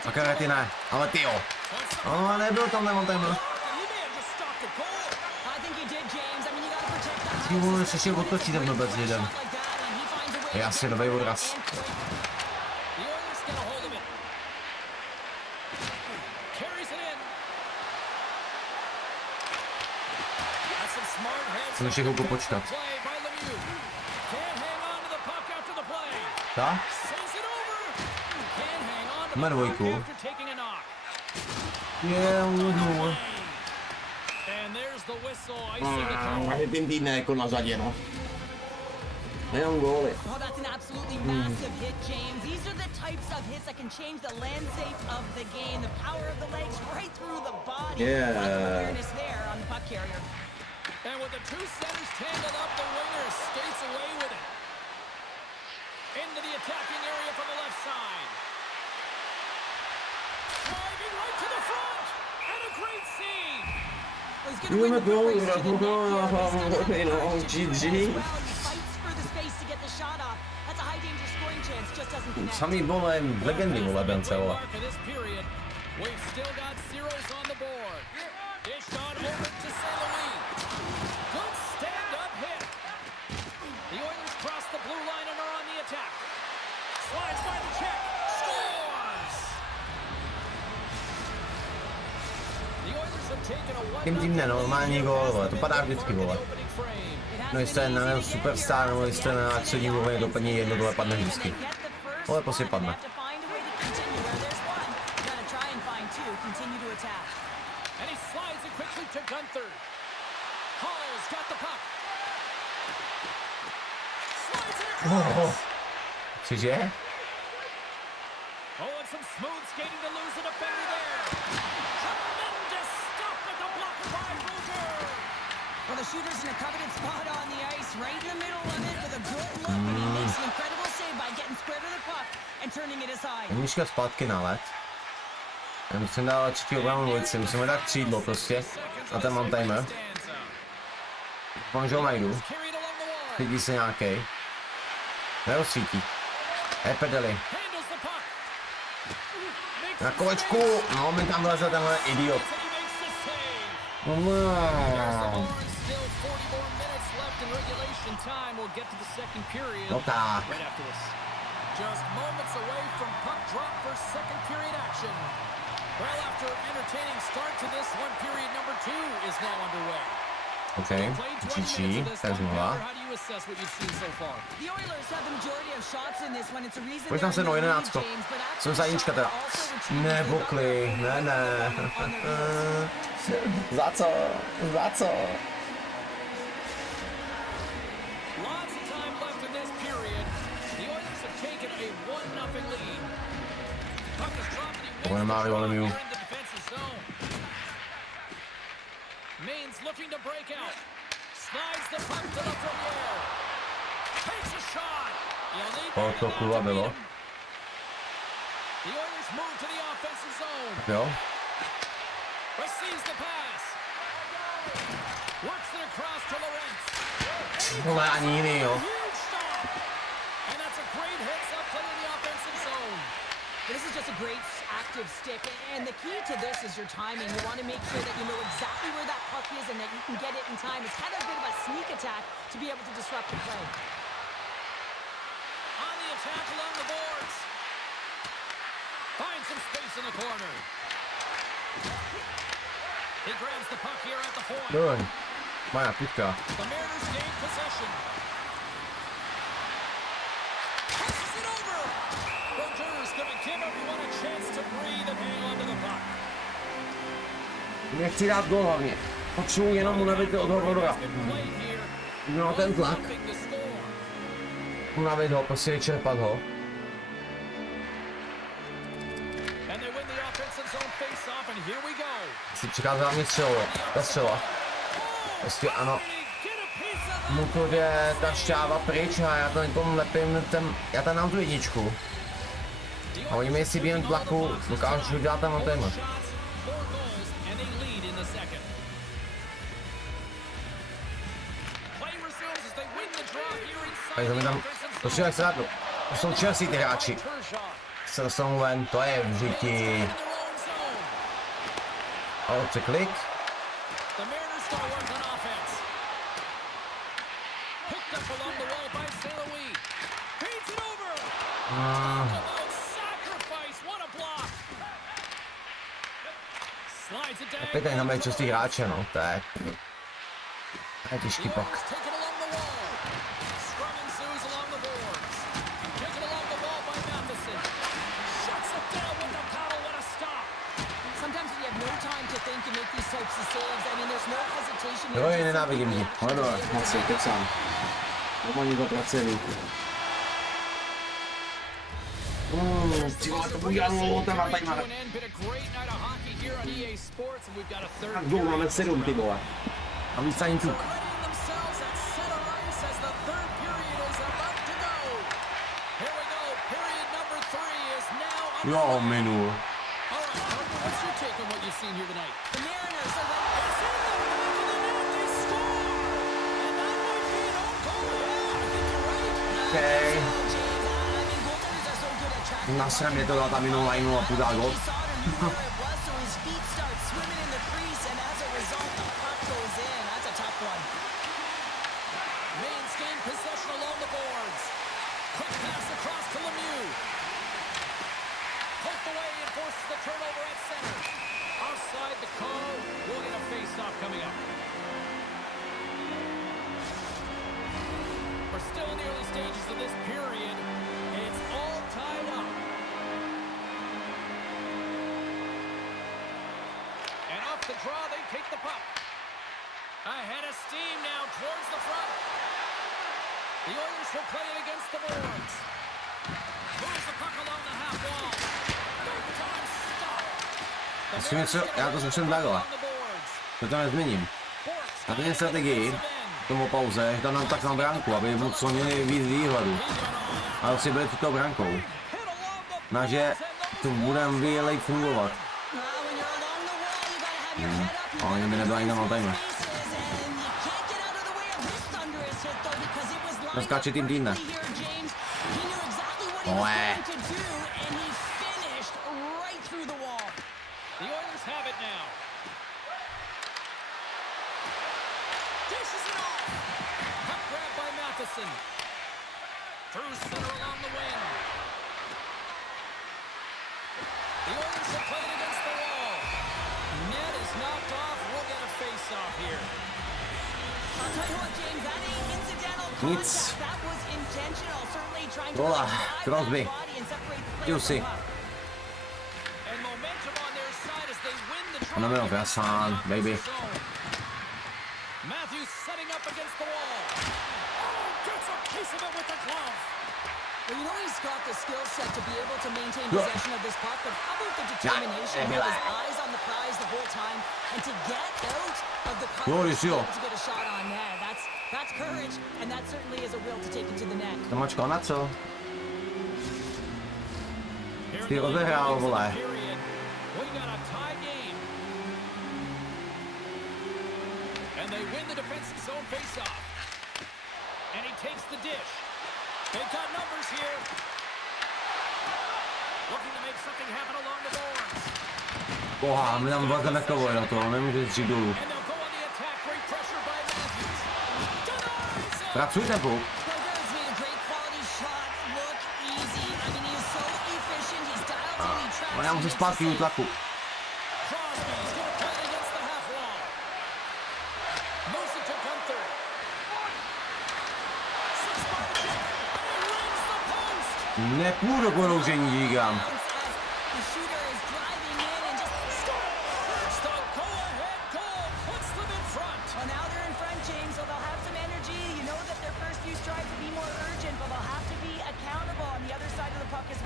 A karety ne, ale ty jo. No, nebyl tam, nemám tam. Ty vole, se ještě otočí tam vůbec jeden. Jasně, dobrý odraz. Musím ještě chvilku počkat. Tak? Sails it over. Can't hang on to Má the puck dvojku. after taking a knock. Je, And there's the whistle, icing the call. Tým týdne jako na zadě, no. Jenom góly. Oh, that's an absolutely massive hit, James. These are the types of hits that can change the landscape of the game. The power of the legs right through the body. Yeah. Lots of awareness there on the puck carrier. And with the two centers tangled up, the winger skates away with it. Into the attacking area from the left side. Driving right to the front. And a great save. Well, he's gonna win the puck race to the net here, but he's got Okay, no, GG. GG. He fights for the space to get the shot off. That's a high danger scoring chance, just doesn't connect. Samý vole, legendy vole, Bence, vole. Mark of this period. We've still got zeros on the board. Dished on over to St. Louis. Good stand-up hit. The Oilers cross the blue line and are on the attack. Slides by the check. Scores! The Oilers have taken a Tým týdne normální gól, vole, to padá vždycky, vole. No jestli je na superstar, nebo jestli na střední úrovni doplní jedno, tohle padne vždycky. Tohle prostě padne. And he slides it quickly to Gunther. Hall's got the puck. Slides it across. Cože? Oh, and some smooth skating to lose the defender there. Tremendous stop at the blocker by Booger. Well, the shooter's in a coveted spot on the ice, right in the middle of it with a good look, and he makes an incredible save by getting square to the puck and turning it aside. Nížka zpátky na led. Já musím dávat třetí obranu dvojici, musíme dát křídlo prostě. A ten mám timer. Doufám, že ho najdu. Carried along the wall. Chytí se nějakej. Nerozsvítí. Prdeli. Handles the puck. Makes Na the kolečku! No, mi tam vleze tenhle idiot. save, and he makes the save. No. Still 40 more minutes left in regulation time. We'll get to the second period No tak. right after this. Just moments away from puck drop for second period action. Well, after an entertaining start to this one, period number 2 is now underway. OK, Played 20 GG, minutes of this tak one. znova. How do you assess what you've seen so far? The Oilers have the majority of shots in this one. It's a reason Pojď tam se they're no in the lead, 11. James, but after Jsem the za jednička shot, teda. also retrieved Ne, the bokli, puck ne, ne. on their heels. Za co? Za co? Lots of time left in this period. The Oilers have taken a 1-0 lead. Puck is dropped and he Tohle nemá Violemiu. in the defensive zone. Maine's looking to break out. Slides the puck to the Premier. Takes a shot. You'll need To more than kurva that to bylo. beat him. The Oilers move to the offensive zone. Jo? Receives the pass. Works it across to Lawrence. Tohle ani jiný, jo. Huge shot. And that's a great hit up in the offensive zone. This is just a great active stick, and the key to this is your timing. You want to make sure that you know exactly where that puck is and that you can get it in time. It's kind of a bit of a sneak attack to be able to disrupt the play. On the attack along the boards. Finds some space in the corner. He grabs the puck here at the point. Doň. Moja putka. The Mariners gain possession. Passes it over. Berger's going to give everyone a chance to breathe and hang on to the puck. Nechci dát gól hlavně. Potřebuji jenom unavit od Horodora. Played here. No ten tlak. Nothing to score. Unavit ho, prostě vyčerpat ho. And they win the offensive zone face-off, and here we go. Si přikázal hlavně střelo. Ta střela. Prostě ano. Get a piece of Mu to jde ta šťáva pryč a já to někomu lepím, já tam dám tu jedničku. A oni mi si během tlaku dokážu udělat ten timer. shots, 4 goals, and they lead in the second. Play resumes as they win the draw here inside Takže mi the tam, offensive to zone. si jak se dá, to jsou Chelsea ty hráči. Kershaw Se dostanou ven, to je v žití. in their own zone. A klik. The Mariners start work on offense. Picked up along the wall by St. Louis. Feeds it over. Talk about sacrifice. What a block. Slides it down. Opět tady máme čistý hráče, no, to je těžký pak. Take it along the wall. Scrum ensues along the boards. Take it along the types of saves. I mean, there's no hesitation Jo, here. je nenávidím ji. Ale dobré, moc si, kecám. Normálně to pracelý. Ty vole, to bude dělat ten vám tady má. Tak dlouho máme 7, ty vole. A víc ani tuk. Jo, minul. Okay. Nasra mě to dala tam jinou lineu a půjde gol. We're still in the early stages of this period. It's all tied up. And off the draw, they take the puck. Ahead of steam now towards the front. The Oilers will play it against the boards. Moves the puck along the half wall. Big time stop. Já to zkusím takhle. To nezměním. Na té strategii, tomu pauze, dám nám tak na bránku, aby co měli víc výhledu. Ale si byli tuto bránkou. Takže to budeme výjelej fungovat. Ale oni by nebyla ani na maltajme. Naskáče tým týdne. Oé. Through center along the wing. The Oilers will play it against the wall. Net is knocked off. We'll get a face-off here. I'll tell you what, James, that ain't incidental Nic. contact. That was intentional. Certainly trying to Vola, drive Crosby. the body and separate the player Juicy. from the puck. And momentum on their side as they win the draw. No me lo veas, son, baby. Matthews setting up against the wall. Oh, gets a piece of it with the glove. Well, you know he's got the skill set to be able to maintain possession of this puck, but how about the determination with his eyes on the prize the whole time and to get out of the cover to get a shot on net. That's courage, and that certainly is a will to take into the net. Tomáčko, na co? Ty odehrál, vole. And they win the defensive zone face-off. And he takes the dish. They've got numbers here. Looking to make something happen along the boards. Boha, my tam vlaka nekovoj na to, nemůže jít dolů. And they'll go on the attack. Great pressure by Matthews. Denies it. Pracuj ten puk. Bogart's made a great quality shot look easy. I mean, he is so efficient. He's dialed in. He tracks. On já musím zpátky útlaku. Crosby's going to play it against the half wall. Moves it to Gunther. Nepůjdu po roužení, říkám.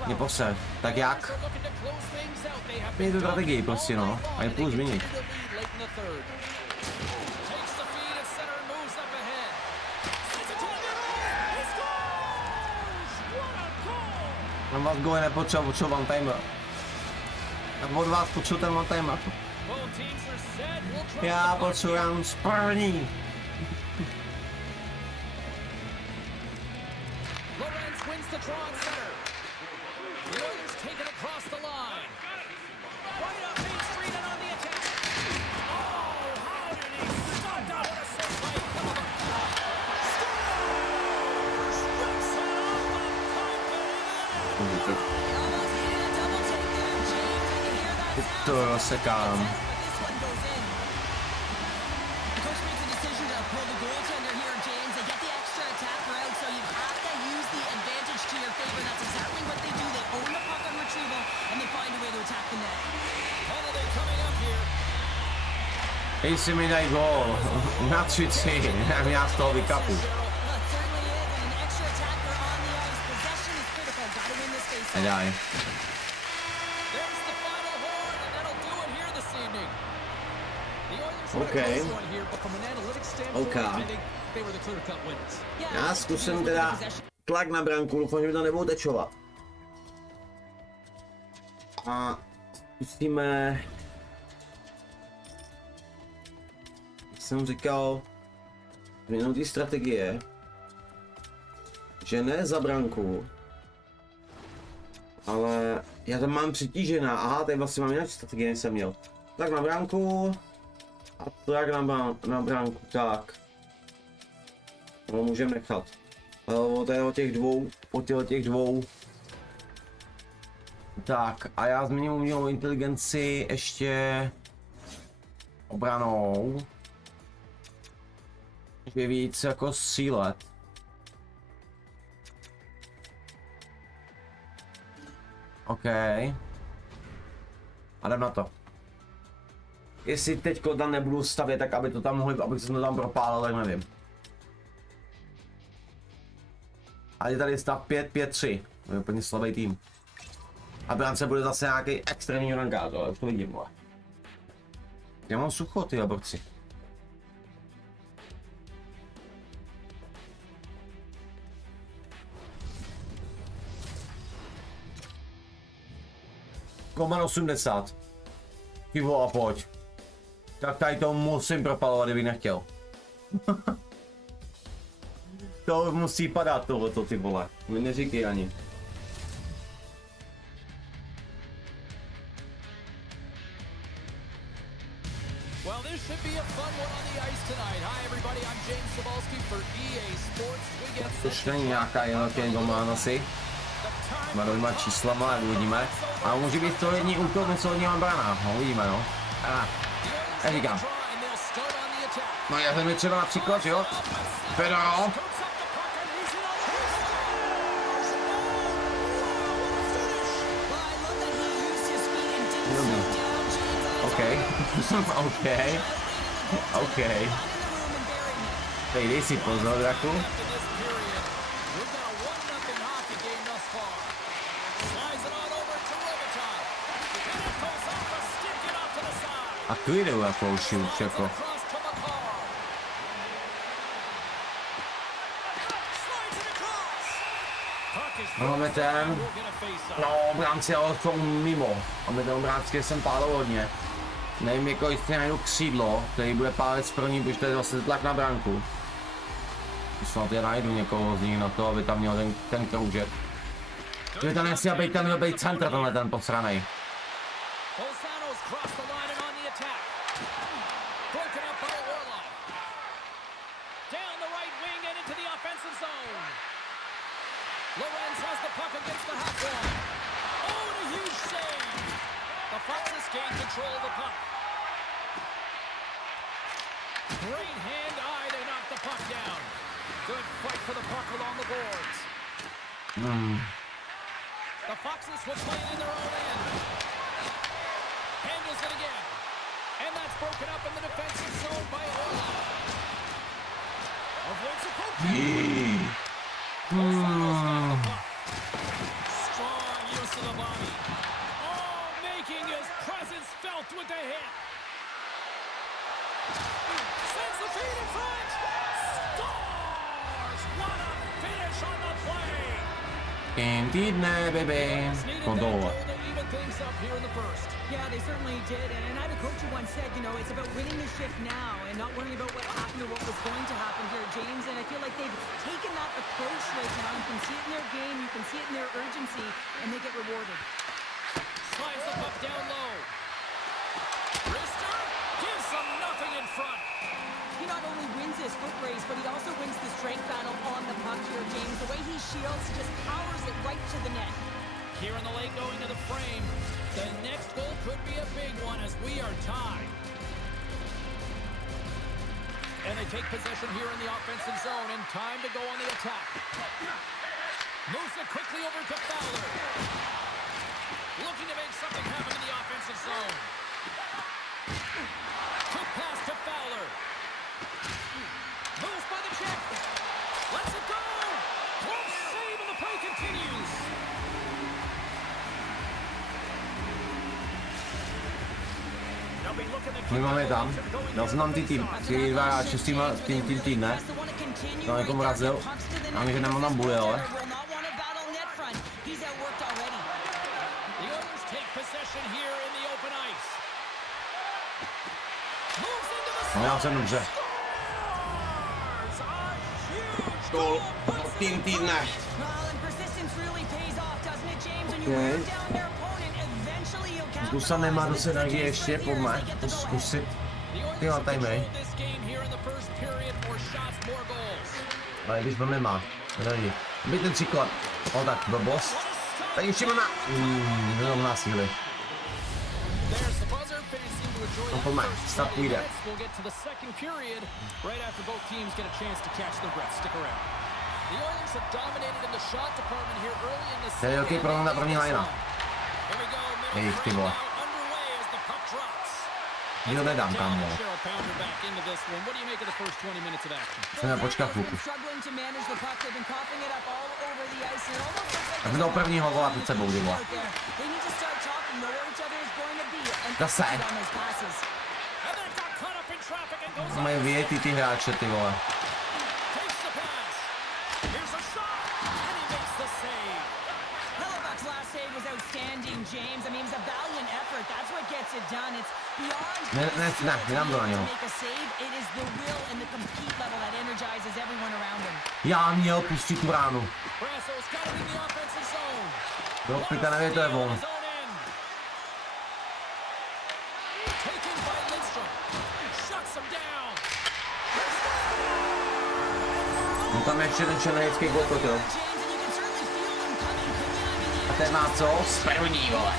Mě poser. Tak jak? Měj tu strategii prostě, no. A je půl změnit. Mám vás goje nepotřeboval one timer. A od vás potřebuji ten one timer. Já potřebuji správný. To rozsekám. Jestli mi dají gól na 3-3, já z toho vykapu. Nedaj. OK. OK. Já zkusím teda tlak na branku, doufám, že mi to nebudou tečovat. A zkusíme... Jak jsem říkal, změnou té strategie, že ne za branku, ale já tam mám přetížená. Aha, tady vlastně mám jinak strategii, než jsem měl. Tak na branku a tak na branku, tak. No, můžeme nechat. O těch dvou. Tak a já změním umělou inteligenci ještě obranou. Je víc jako sílet. OK. A jdem na to. Jestli teďko tam nebudu stavět, tak aby to tam mohli, aby se to tam propálil, tak nevím. A je tady stav 5-5-3. To je úplně slabý tým. A brance bude zase nějaký extrémní rankář, ale už to vidím, vole. Já mám sucho, ty borci. Koman 80. Ty vole, pojď. Tak tady to musím propalovat, kdybych nechtěl. To musí padat tohleto, ty vole. Mi neříkej ani. Well, this should be a fun one on the ice tonight. Hi everybody, I'm James Cebulski for EA Sports. We get Což není nějaká jednotný gomán asi. S novýma číslama, jak uvidíme. A může být to jední útok, něco od něho brána. No, uvidíme, no. Já říkám. No já jsem mi třeba například, jo? Pedro. OK. OK. OK. Dej si pozor, Draku. A tu jde jako už jako. No, máme ten, no obránci, ale jsou mimo. Máme ten obránci, jsem pálil hodně. Nevím, jako jestli najdu křídlo, který bude pálit pro ní, protože to je zase tlak na branku. Snad já najdu někoho z nich na to, aby tam měl ten kroužek. Že tam nesmí být ten dobrý centr, ten posranej. Lorenz has the puck against the half wall. Oh, and a huge save. The Foxes gain control of the puck. Great hand-eye, they knock the puck down. Good fight for the puck along the boards. The Foxes will play it in their own end. Handles it again. And that's broken up in the defensive zone by Orlov. Avoids the poke. Strong use of the body. Oh, making his presence felt with the hit. Sends the feed in front. Scores! What a finish on the play. Indeed, baby. Gondola. Yeah, they certainly did. And I had a coach who once said, you know, it's about winning the shift now and not worrying about what happened or what was going to happen here, James. And I feel like they've taken that approach right now. You can see it in their game, you can see it in their urgency, and they get rewarded. Slides the puck down low. Rister gives them nothing in front. He not only wins his foot race, but he also wins the strength battle on the puck here, James. The way he shields just powers it right to the net. Here in the lane going to the frame. The next goal could be a big one as we are tied. And they take possession here in the offensive zone and time to go on the attack. Moves it quickly over to Fowler. Looking to make something happen in the offensive zone. Quick pass to My máme tam. Dal jsem tam ty dva hráče s tím týdne. Tam jako mrazil. A my, že nemám tam buly, ale. No já jsem dobře. Gól od týdne. Okay. Zkusa nemá dost energie ještě, pojďme to zkusit. Tyhle timey. Ale když on nemá energii. Byť ten příklad. O tak, blbost. Tady ještě má jenom násilí. No pojďme, stav půjde. To je velký problém na první linea. Jejich, ty vole. Nikdo nedám tam, vole. Chceme počkat chvilku. A to prvního gola před sebou, ty vole. Zase. Mají vyjetý ty hráče, ty vole. Ne, nedám to na něho. Já měl pustit tu ránu. Do pita neví, to je on. No tam je ještě ten černohejský gol kotil. A ten má co? Sperní, vole.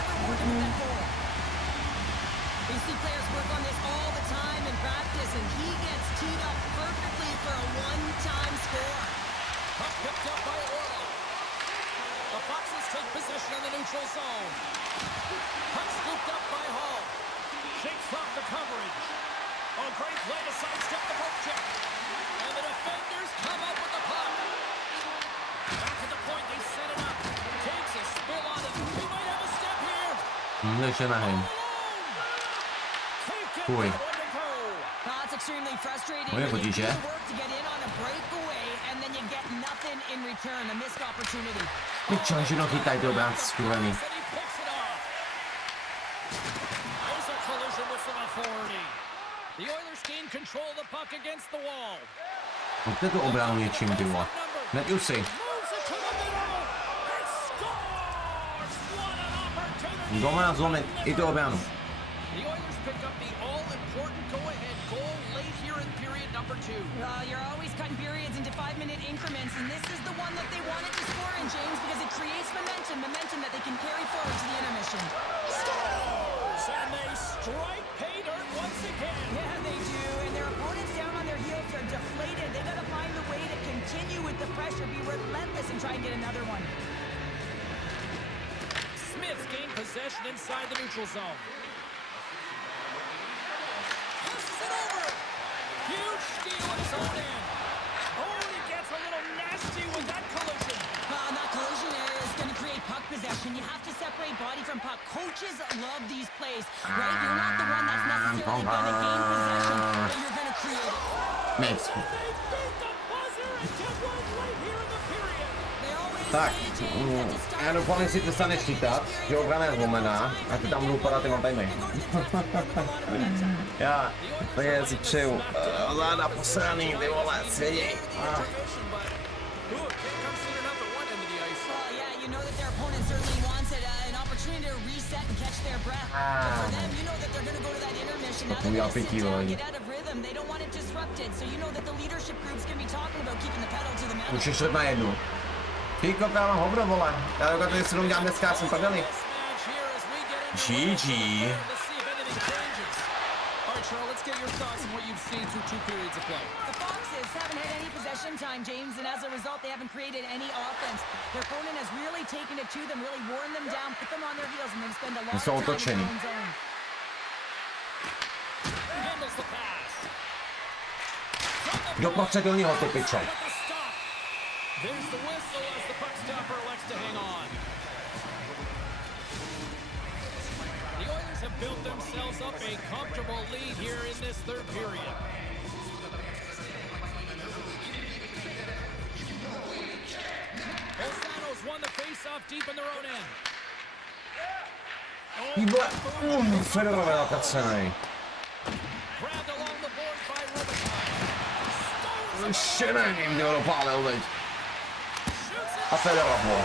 Ještě nahým. Fuj. Moje potíže. Pičo, že no chytaj ty obránci skurvený. Pojďte tu obranu něčím, ty vole. Hned už si. Doma na zlomit i tu obranu. You're always cutting periods into 5-minute increments, and this is the one that they wanted to score in, James, because it creates momentum that they can carry forward to the intermission. Scores! And they strike pay dirt once again. Yeah, they do, and their opponents down on their heels are deflated. They gotta find the way to continue with the pressure, be relentless, and try and get another one. Smith's gained possession inside the neutral zone. Passes it over. Huge steal at his own end. Oh, he gets a little nasty with that collision. That collision is going to create puck possession. You have to separate body from puck. Coaches love these plays, right? You're not the one that's necessarily going to gain possession, but you're going to create it. Mix. They beat the buzzer and get one late here in the period. Tak, já doufám, že si to staneš chytat, že obrana zlomená a ty tam budou padat ty timey. Já také si přeju záda posraný, ty vole, svěděj. To udělal 5 vole. Už je 4-1. Ty koká, já mám hovno, vole. Já dokud to jestli udělám dneska, já jsem prdeli. GG. The Foxes haven't had any possession time, James, and as a result, they haven't created any offense. Their opponent has really taken it to them, really worn them down, put them on their heels, and they've spent a lot of time in their own zone. Do prostředního, ty pičo. There's the whistle as the puck stopper elects to hang on. The Oilers have built themselves up a comfortable lead here in this third period. Bolzanos won the face-off deep in their own end. Jíble, Federové zatracený. Grabbed along the boards by Rubicon. Ještě nevím, kdo dopálil teď. A Federov, no.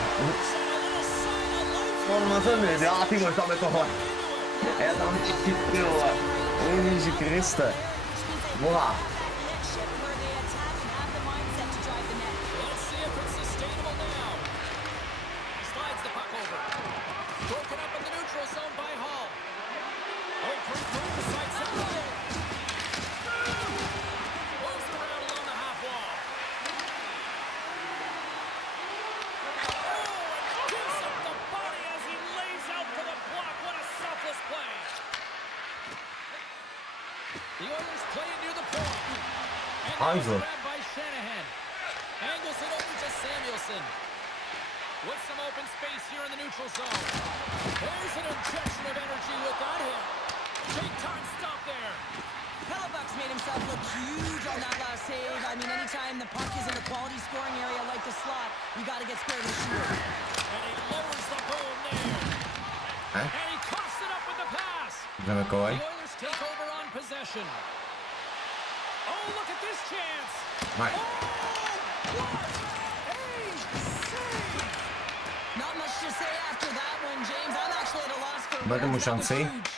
On na zemi, já ty vole, tam je tohle. Já tam ti ty vole. Ježíši Kriste. Boha. Let's see if it's sustainable now. Slides the puck over. Broken up in the neutral zone by Hall. Oh, great move to side set. Moves it around along the half wall. Oh, and gives up the body as he lays out for the block. What a selfless play. The Oilers play it near the point. And now it's Isaac. grabbed by Shanahan. Angles it over to Samuelson. With some open space here in the neutral zone. There's an injection of energy with that hit. Big time stop there. Hellebuck's made himself look huge on that last save. I mean, anytime the puck is in a quality scoring area like the slot, you got to get square to shoot. And he lowers the boom there. Huh? And he coughs it up with the pass. Jdeme The kolej. Oilers take over on possession. Oh, look at this chance. Maj. Oh, what a save. Not much to say after that one, James. I'm actually at a loss for Dajte mu words. That was šanci. huge.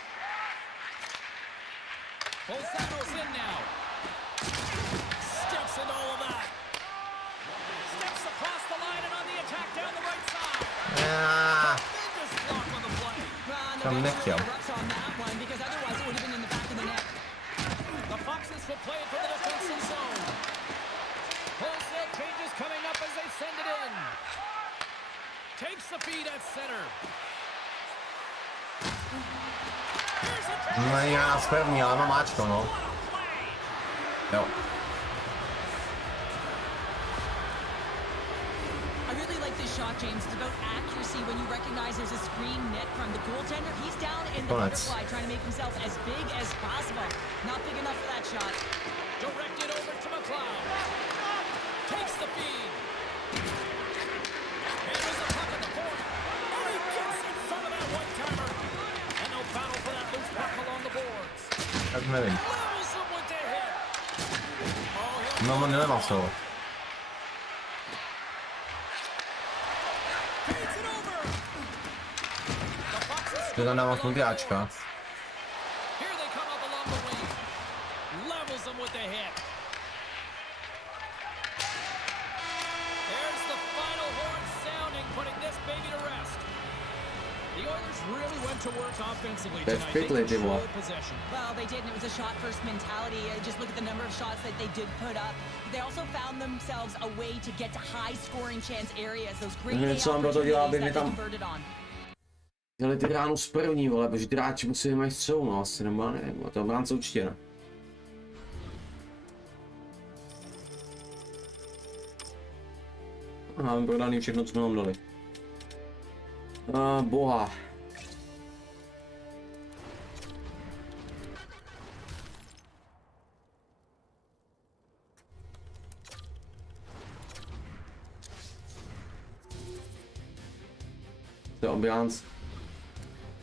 Bolzanos in now. Steps into all of that. Steps across the line and on the attack down the right side. Ah, Tremendous block on the play. Well, and the Come refs neck, yo. really erupts on that one because otherwise it would have been in the back of the net. The Foxes will play it from the defensive zone. Wholesale changes coming up as they send it in. Takes the feed at center. Here's a no já nás první, ale mám Ačko, no. what a play. Jo. I really like this shot, James. It's about accuracy when you recognize there's a screen net from the goaltender. He's down in the Bullets. butterfly trying to make himself as big as possible. Not big enough for that shot. Directed over to McLeod. Takes the feed. Handles the puck at the point. And he gets in front of that one-timer. And no battle for that loose puck along the boards. Tak nevím. Levels him with the hit. Oh, he'll No, on nemá slovo. feeds it over. The Foxes Že tam dám aspoň ty Ačka. Here they come up along the wing. Levels them with the hit. There's the final horn sounding, putting this baby to rest. The Oilers really went to work offensively That's tonight. They quickly, they controlled won. possession. Well, they did, and it was a shot-first mentality. Just look at the number of shots that they did put up. They also found themselves a way to get to high-scoring chance areas. Those great Nevím, co mám pro to dělat, aby opportunities mi that they tam converted on. dělali ty ránu z první, vole, protože ty hráči musí mít střelu, no asi, nebo já nevím, a to bránce určitě ne. Máme prodaný všechno, co jsme nám dali. Boha. To je obránc.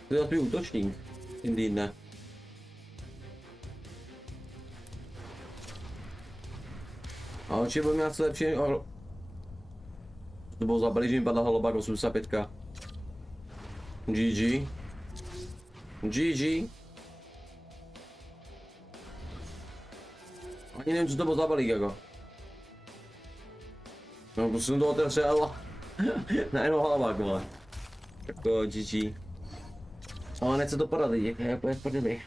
To je takový útočník. Jindy ne. A určitě bude mít lepší or... To bylo zabalí, že mi padla holobák 85. GG. GG. Ani nevím, co to bylo za balík jako. No, prostě jsem to otevřel. Najednou holobák, vole. Jako GG. Ale nechce to padat lidi, jak je prdeli.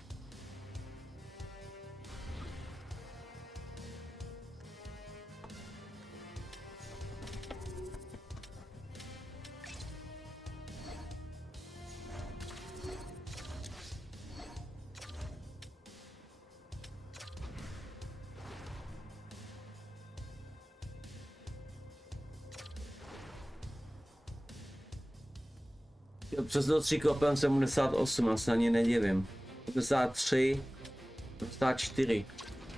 Přes do 3 kopem 78, asi ani nedivím. 83, 84.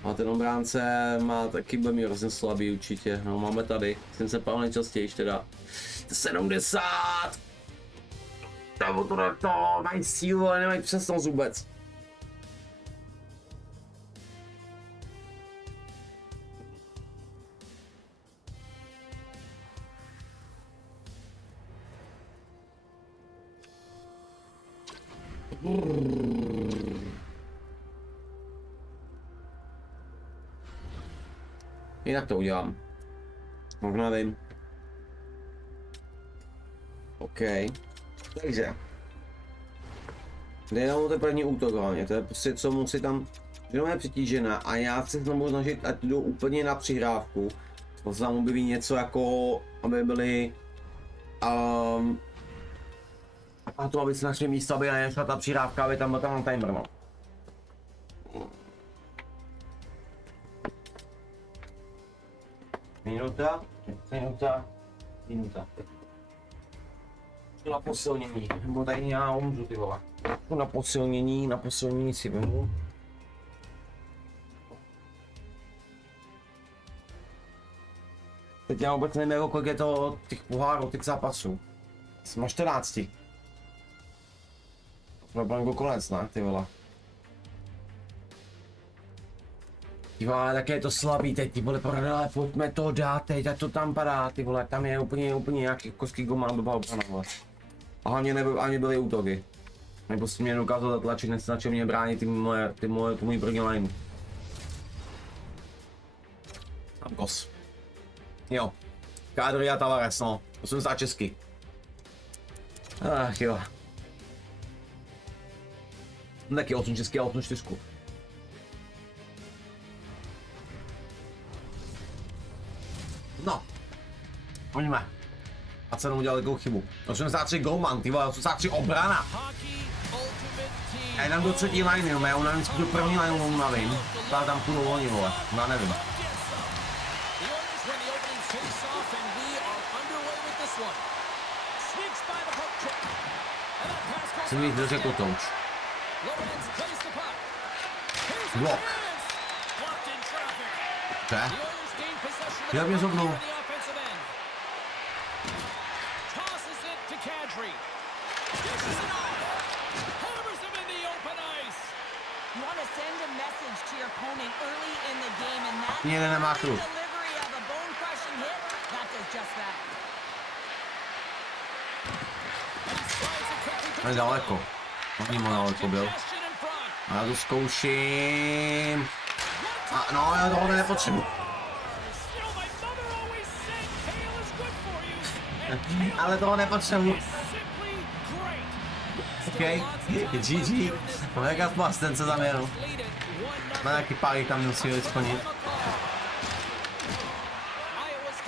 A ten obránce má taky, bude mi hrozně slabý určitě. No máme tady, jsem se pál nejčastěji teda. 70! Nebo to mají sílu, ale nemají přesnost vůbec. Jinak to udělám. Možná vím. OK. Takže. Jde jenom o ten první útok hlavně, to je prostě co musí tam, jenom je přetížená a já se znovu snažit, ať jdu úplně na přihrávku. To se tam objeví něco jako, aby byly a to, aby se našli místa, aby nešla ta přihrávka, aby tam byl tam timer, no. Minuta. Na posilnění, nebo tady já umřu, ty vole. Na posilnění si vemu. Teď já vůbec nevím, kolik je to těch pohárů, těch zápasů. Jsem na 14. To byl jako konec, ne, ty vole. Ty vole, také je to slabý teď, ty vole, prodele, pojďme to dát teď, ať to tam padá, ty vole, tam je úplně nějaký koský gomán, blbá obrana, vole. A hlavně ani byly útoky. Nebo si mě dokázal zatlačit, nesnačil mě bránit ty můj první line. Tam kos. Jo. Kádry a Tavares, no. 80 česky. Ach jo. Taky 8 česky a 8 čtyřku. No. Pojďme. A co jenom udělal takovou chybu. 83 golman, ty vole, 83 obrana. A jenom do třetí liney, no, já unavím do první liney unavím. Tam půjdu oni, vole, já nevím. Jsem mi to řekl touč. WoC. Okay. Já mě zobnu. Někde nemá kruh. Ale daleko. Hodně daleko byl. A já to zkouším. A no, já toho nepotřebuji. Ale toho nepotřebuji. OK, GG. Mega pas, ten se zaměril. Na nějaký páry tam musí splnit.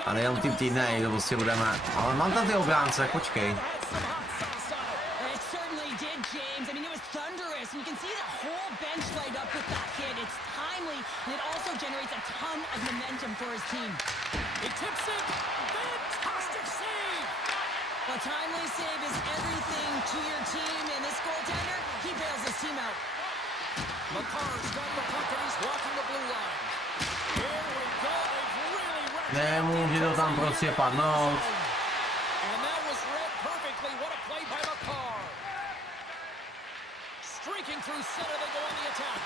Ale jenom tím týdne, to prostě budeme. Ale mám tam ty obránce, počkej. A timely save is everything to your team, and this goaltender, he bails his team out. McCarr's got the puck and he's walking the blue line. Here we go, they've really wrecked. Nemůže to tam prostě padnout. And that was read perfectly. What a play by McCarr. Streaking through center, they go on the attack.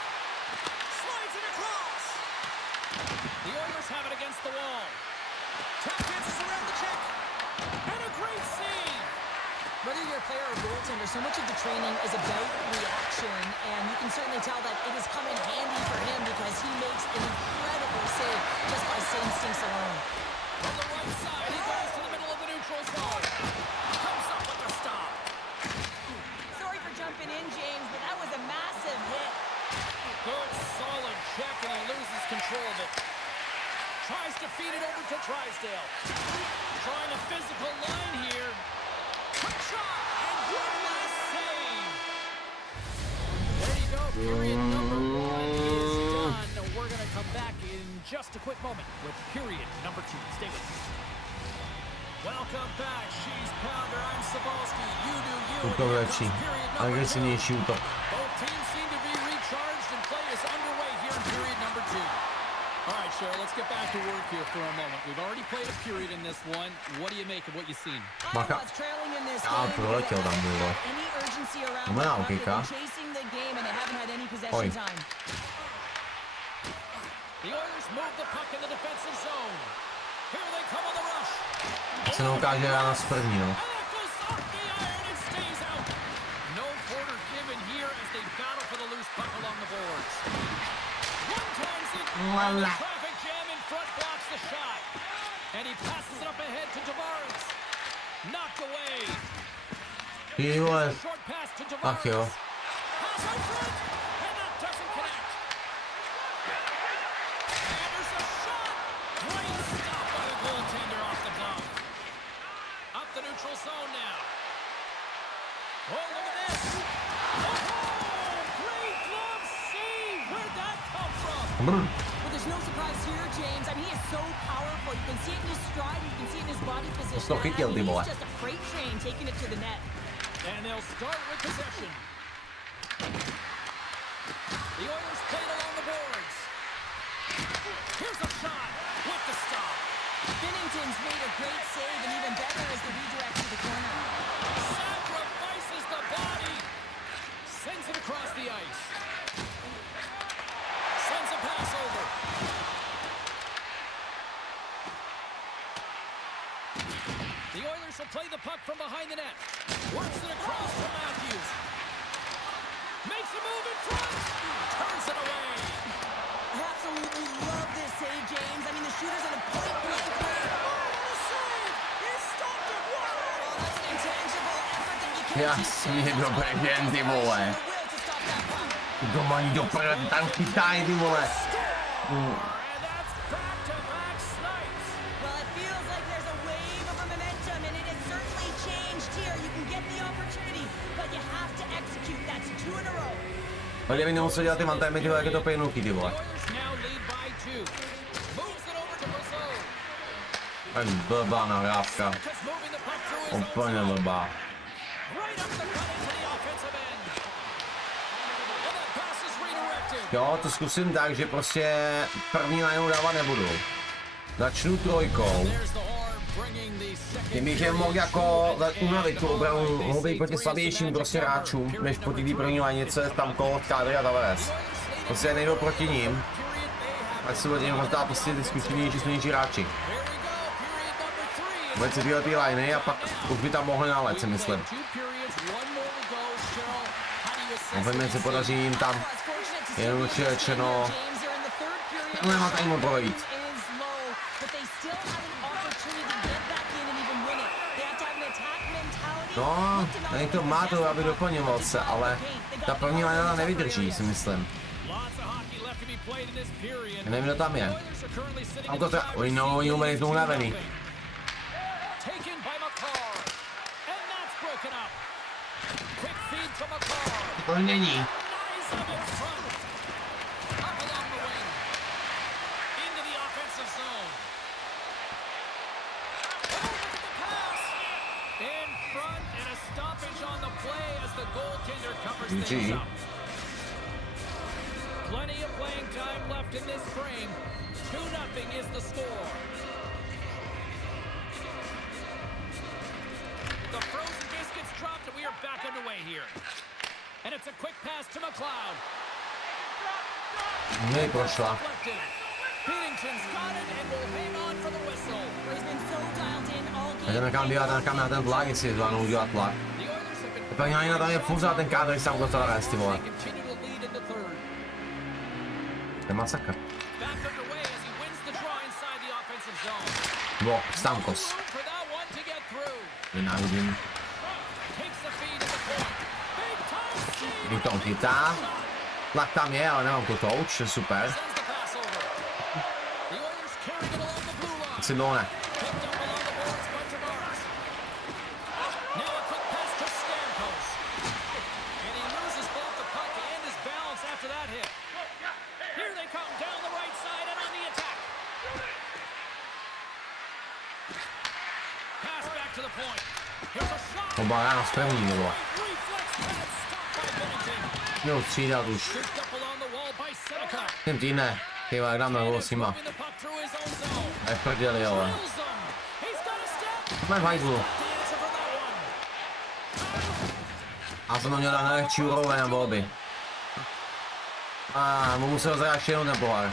Slides it across. The Oilers have it against the wall. Tap dances around the check. And a great save! Whether you're a player or goaltender, so much of the training is about reaction, and you can certainly tell that it has come in handy for him because he makes an incredible save just by instincts alone. From the right side, he goes to the middle of the neutral zone. Comes up with the stop. Sorry for jumping in, James, but that was a massive hit. Good, solid check, and he loses control of it. Tries to feed it over to Drysdale. Trying a physical line here. Quick shot, and one last save. There you go, period number 1 is done. We're going to come back in just a quick moment with period number 2. Stay with us. Welcome back, she's Pounder, I'm Sabalski. You do you. Útok lepší, agresivnější útok. Both teams seem to be All right, Cheryl, let's get back to work here for a moment. We've already played a period in this one. What do you make of what you've seen? Maka. Trailing in this Já game, proletěl tam bylo. any urgency around No, the puck, kika. they've been chasing the game and they haven't had any possession Oj. time. The Oilers move the puck in the defensive zone. Here they come on the rush. Se neukáže rána z první, no. And that goes off the iron and stays out. No quarter given here as they battle for the loose puck along the boards. One times it. And the traffic jam in front blocks the shot. And he passes it up ahead to Tavares. Knocked away. Ty vole. Short pass to Tavares. Ach jo. Pass out front. And that doesn't connect. And there's a shot. Great stop by the goaltender off the glove. Up the neutral zone now. Oh, look at this. Oh, great glove save. Where'd that come from? Well, there's no surprise here, James. I mean, he is so powerful. You can see it in his stride, you can see it in his body position. to chytil, ty vole. He's just a freight train taking it to the net. And they'll start with possession. The Oilers play it along the boards. Here's a shot with the stop. Binnington's made a great save, and even better is the redirect to the corner. Sacrifices the body. Sends it across the ice. Sends a pass over. The Oilers will play the puck from behind the net. Works it across to Matthews. Makes a move in front. Turns it away. I absolutely love this save, James. I mean, the shooter's on a point-blank play. Oh, save! He stopped it. Wow! Oh, that's an intangible effort that you can't Jasně, dobré den, ty vole. will to stop that puck. Kdo mají do prd, tam chytají, ty vole. And that's back-to-back snipes. Well, it feels like there's a wave of momentum, and it has certainly changed here. You can get the opportunity, but you have to execute. That's 2 in a row. No kdyby nemusel dělat ty mantajmy, ty vole, jak je to pejnulky, ty vole. Oilers now lead by 2. Moves it over to Brazil. Tak blbá nahrávka. Because moving the puck through his own Úplně blbá. right up the cut into the offensive end. And that pass is redirected. Jo, to zkusím tak, že prostě první lineu dávat nebudu. Začnu trojkou. There's the horn bringing the second. Tím, že mohl jako unavit tu obranu, mohl být proti slabějším prostě hráčům, než proti té první linice, tam Kód, Kádry a Tavares. Prostě nejdu proti ním, ať se od něj rozdá prostě ty zkušenější, silnější hráči. Here we go. Period number 3. Vůbec si tyhle ty liny a pak už by tam mohli nalet, si myslím. Doufám, se podaří jim tam jednoduše řečeno nemá tady moc projít. No, není to má to, aby doplňoval se, ale ta první lina nevydrží, si myslím. Já nevím, kdo tam je. Tam to teda, oni no, oni umeli znovu unavený. To není. GG. Plenty of playing time left in this frame. 2-0 is the score. The frozen biscuits dropped and we are back underway here. And it's a quick pass to McLeod. Neprošla. Binnington's got it and will hang on for the whistle. He's been so dialed in all game. Jdeme kam dělat, tam kam na ten tlak, jestli zvládnou udělat tlak. První lina tam je furt za ten kádr, sám dostal rest, ty vole. To je masakr. WoC, Stamkos. Nenávidím. Když to on chytá. Tlak tam je, ale nemám to touch, super. Asi bylo ne. Oba ráno z první, nebo? Měl střídat už. Tím ty ne. Ty vole, jak dáme gol s nima. Moving the puck through his own zone. Neprdeli, ale. Drills them. He's got a step. Jsme v hajzlu. The answer for that one. A jsem to měl dát na lehčí úroveň na volby. A musel zahrát jenom ten pohár.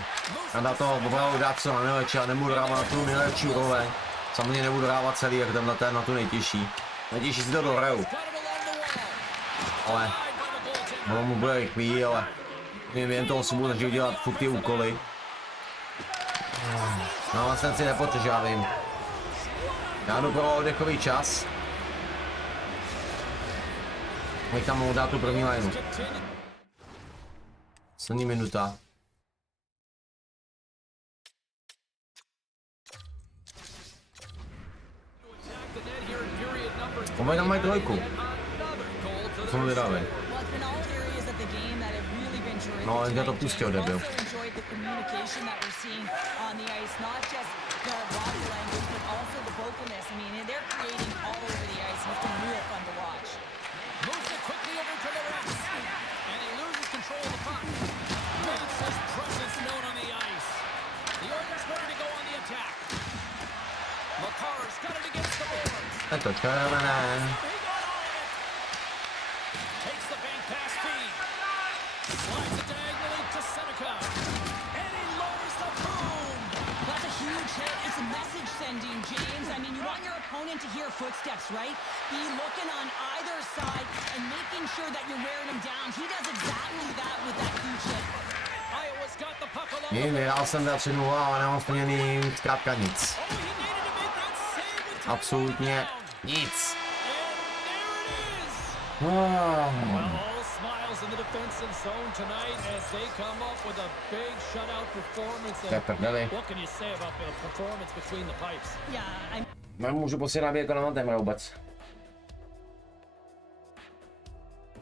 A na to opravdu dát co na nejlepší, ale nebudu dávat na tu nejlepší úroveň. Samozřejmě nebudu dávat celý, jak tam na tu nejtěžší. Nejtěžší si to dohraju. Got it along the wall. Ale ono mu bude rychlý, ale jen toho si budu snažit dělat furt ty úkoly. No vlastně si nepotřebuji, já vím. Já jdu pro oddechový čas. Nechám mu dát tu první lineu. Poslední minuta. Oni tam mají trojku. To jsem vydávej. Well, it's been all areas of the game that have really been terrific No, ale já to tonight, pustil, James. debil. Also enjoyed the communication that we're seeing on the ice, not just the body language, but also the vocalness. I mean, they're creating all over the ice, and it's been real fun to watch. Moves it quickly over to the wrist. And he loses control of the puck. Makes his presence known on the ice. The Oilers ready to go on the attack. Makar's got it against the boards. Je to červené. He got all of it. Takes the bank pass feed. Slides it diagonally to Seneca. And he lowers the boom. That's a huge hit. It's a message sending, James. I mean, you want your opponent to hear footsteps, right? Be looking on either side and making sure that you're wearing him down. He does exactly that with that huge hit. Iowa's got the puck along Jim, the vyhrál jsem za 3-0, ale nemám splněný zkrátka nic. Oh, he needed to make that save with time Absolutně down. nic. And there it is. Oh. Well, all smiles in the defensive zone tonight as they come up with a big shutout performance. To je prdeli. What can you say about the performance between the pipes? Yeah, Nemůžu posílat jako na Matemra vůbec.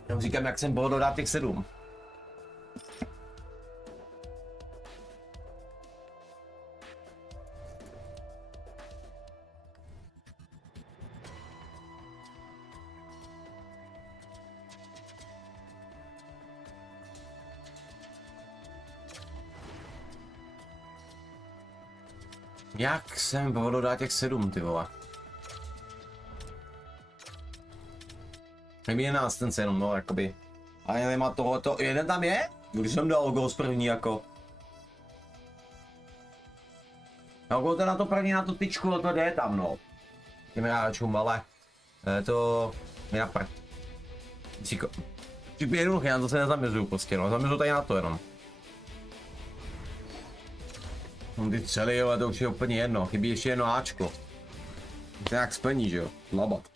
Já říkám, jak jsem byl dodat těch 7. Jak jsem povedl dát těch 7, ty vole. Nebyl 11 ten 7, no, jakoby. Ale nemá tohoto, jeden tam je? Když jsem dal gol z první, jako. No, gol to na to první, na to tyčku, to jde tam, no. Těm hráčům, ale to je na prd. Cíko. Vždycky jednoduché, já to se nezaměřuju prostě, no, zaměřuju tady na to jenom. Ty střely, ale to už je úplně jedno, chybí ještě jedno Ačko. To nějak splní, že jo, labat.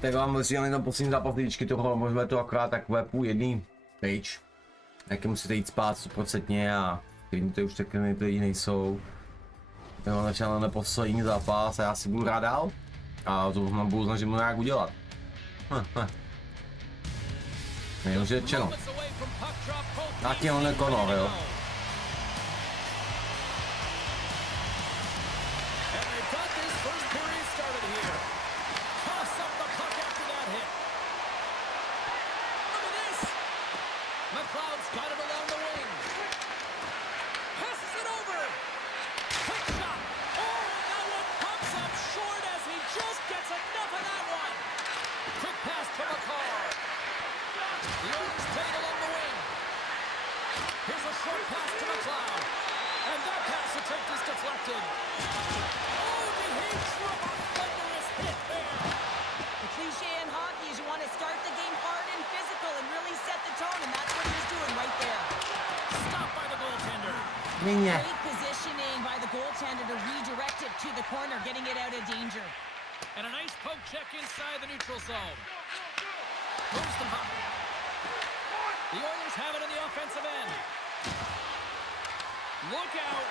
Tak vám vysílali na poslední zápas lidičky toho, můžeme to akorát takové půl jedný page. Jaké musíte jít spát 100% a klidně to už takové lidi nejsou. Tak mám začal na poslední zápas a já si budu rád dál. A to mám budu snažit mu nějak udělat. Jenom řečeno. Taky on nekonal, jo. Great positioning by the goaltender to redirect it to the corner, getting it out of danger. And a nice poke check inside the neutral zone. Moves the puck. The Oilers have it in the offensive end. Look out.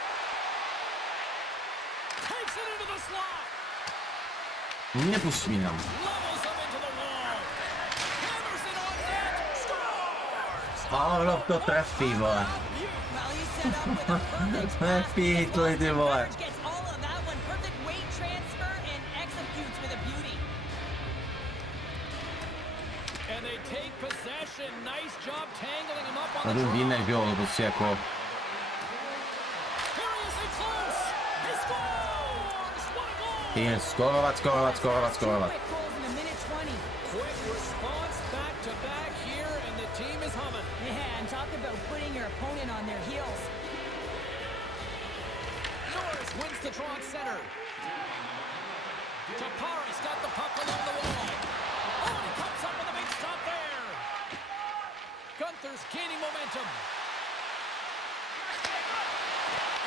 Takes it into the slot. Nepustím. Levels him into the wall. Hammers it on net. Scores. Ale to trefí, vole. Nepítli, ty vole. Gets all of that one. Perfect weight transfer take possession. Nice job tangling him up on Na the tom draw. víme, že jo, prostě jako... Seriously close. He scores. What a goal. Jen skorovat. Quick goals in a minute 20. Quick response back to back here, and the team is humming. Yeah, and talk about putting your opponent on their heels. Norris wins the draw at center. Tapari's got the puck along the wall. Oh, and he comes up with a big stop there. Gunther's gaining momentum.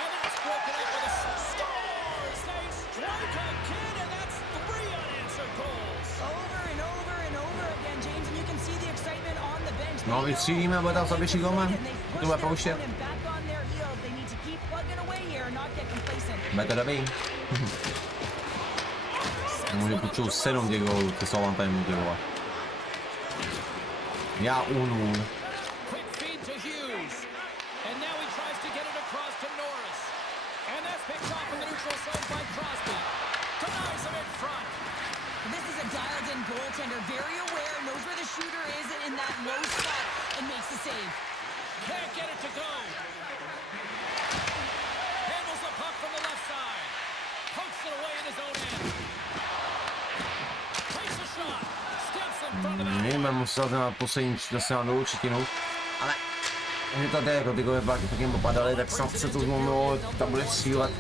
And that's broken up with a scores. They strike again, and that's 3 unanswered goals. Over and over and over again, James, and you can see the excitement on the bench. No, vystřílíme, bude tam zaběžit gólman. To bude pouštět. Bude to dobrý. Může počít 7 těch gólů, ty jsou vám tady může volat. Já unu. Quick feed to Hughes. And now he tries to get it across to Norris. And that's picked off in the neutral zone by Crosby. Denies him in front. This is a dialed-in goaltender, very aware, knows where the shooter is in that low spot, and makes the save. Can't get it to go. Handles the puck from the left side. Pokes it away in his own end. Takes a shot. Steps in front of that. Nevím, musel jsem na poslední dosáhnout do určitinu, ale že to jde, jako ty goly pak jim popadaly, tak snad se to zlomilo, ta bude střílet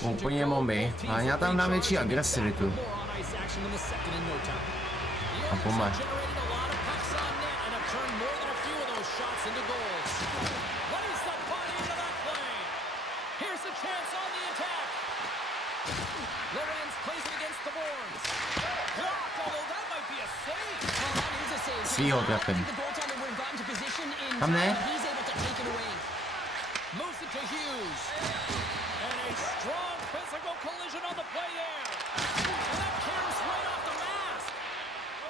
úplně bomby, ale já tam dám větší agresivitu. A pomaž. Svýho trefím. Tam ne? Moves it to Hughes. And a strong physical collision on the play there. And that carries right off the mask.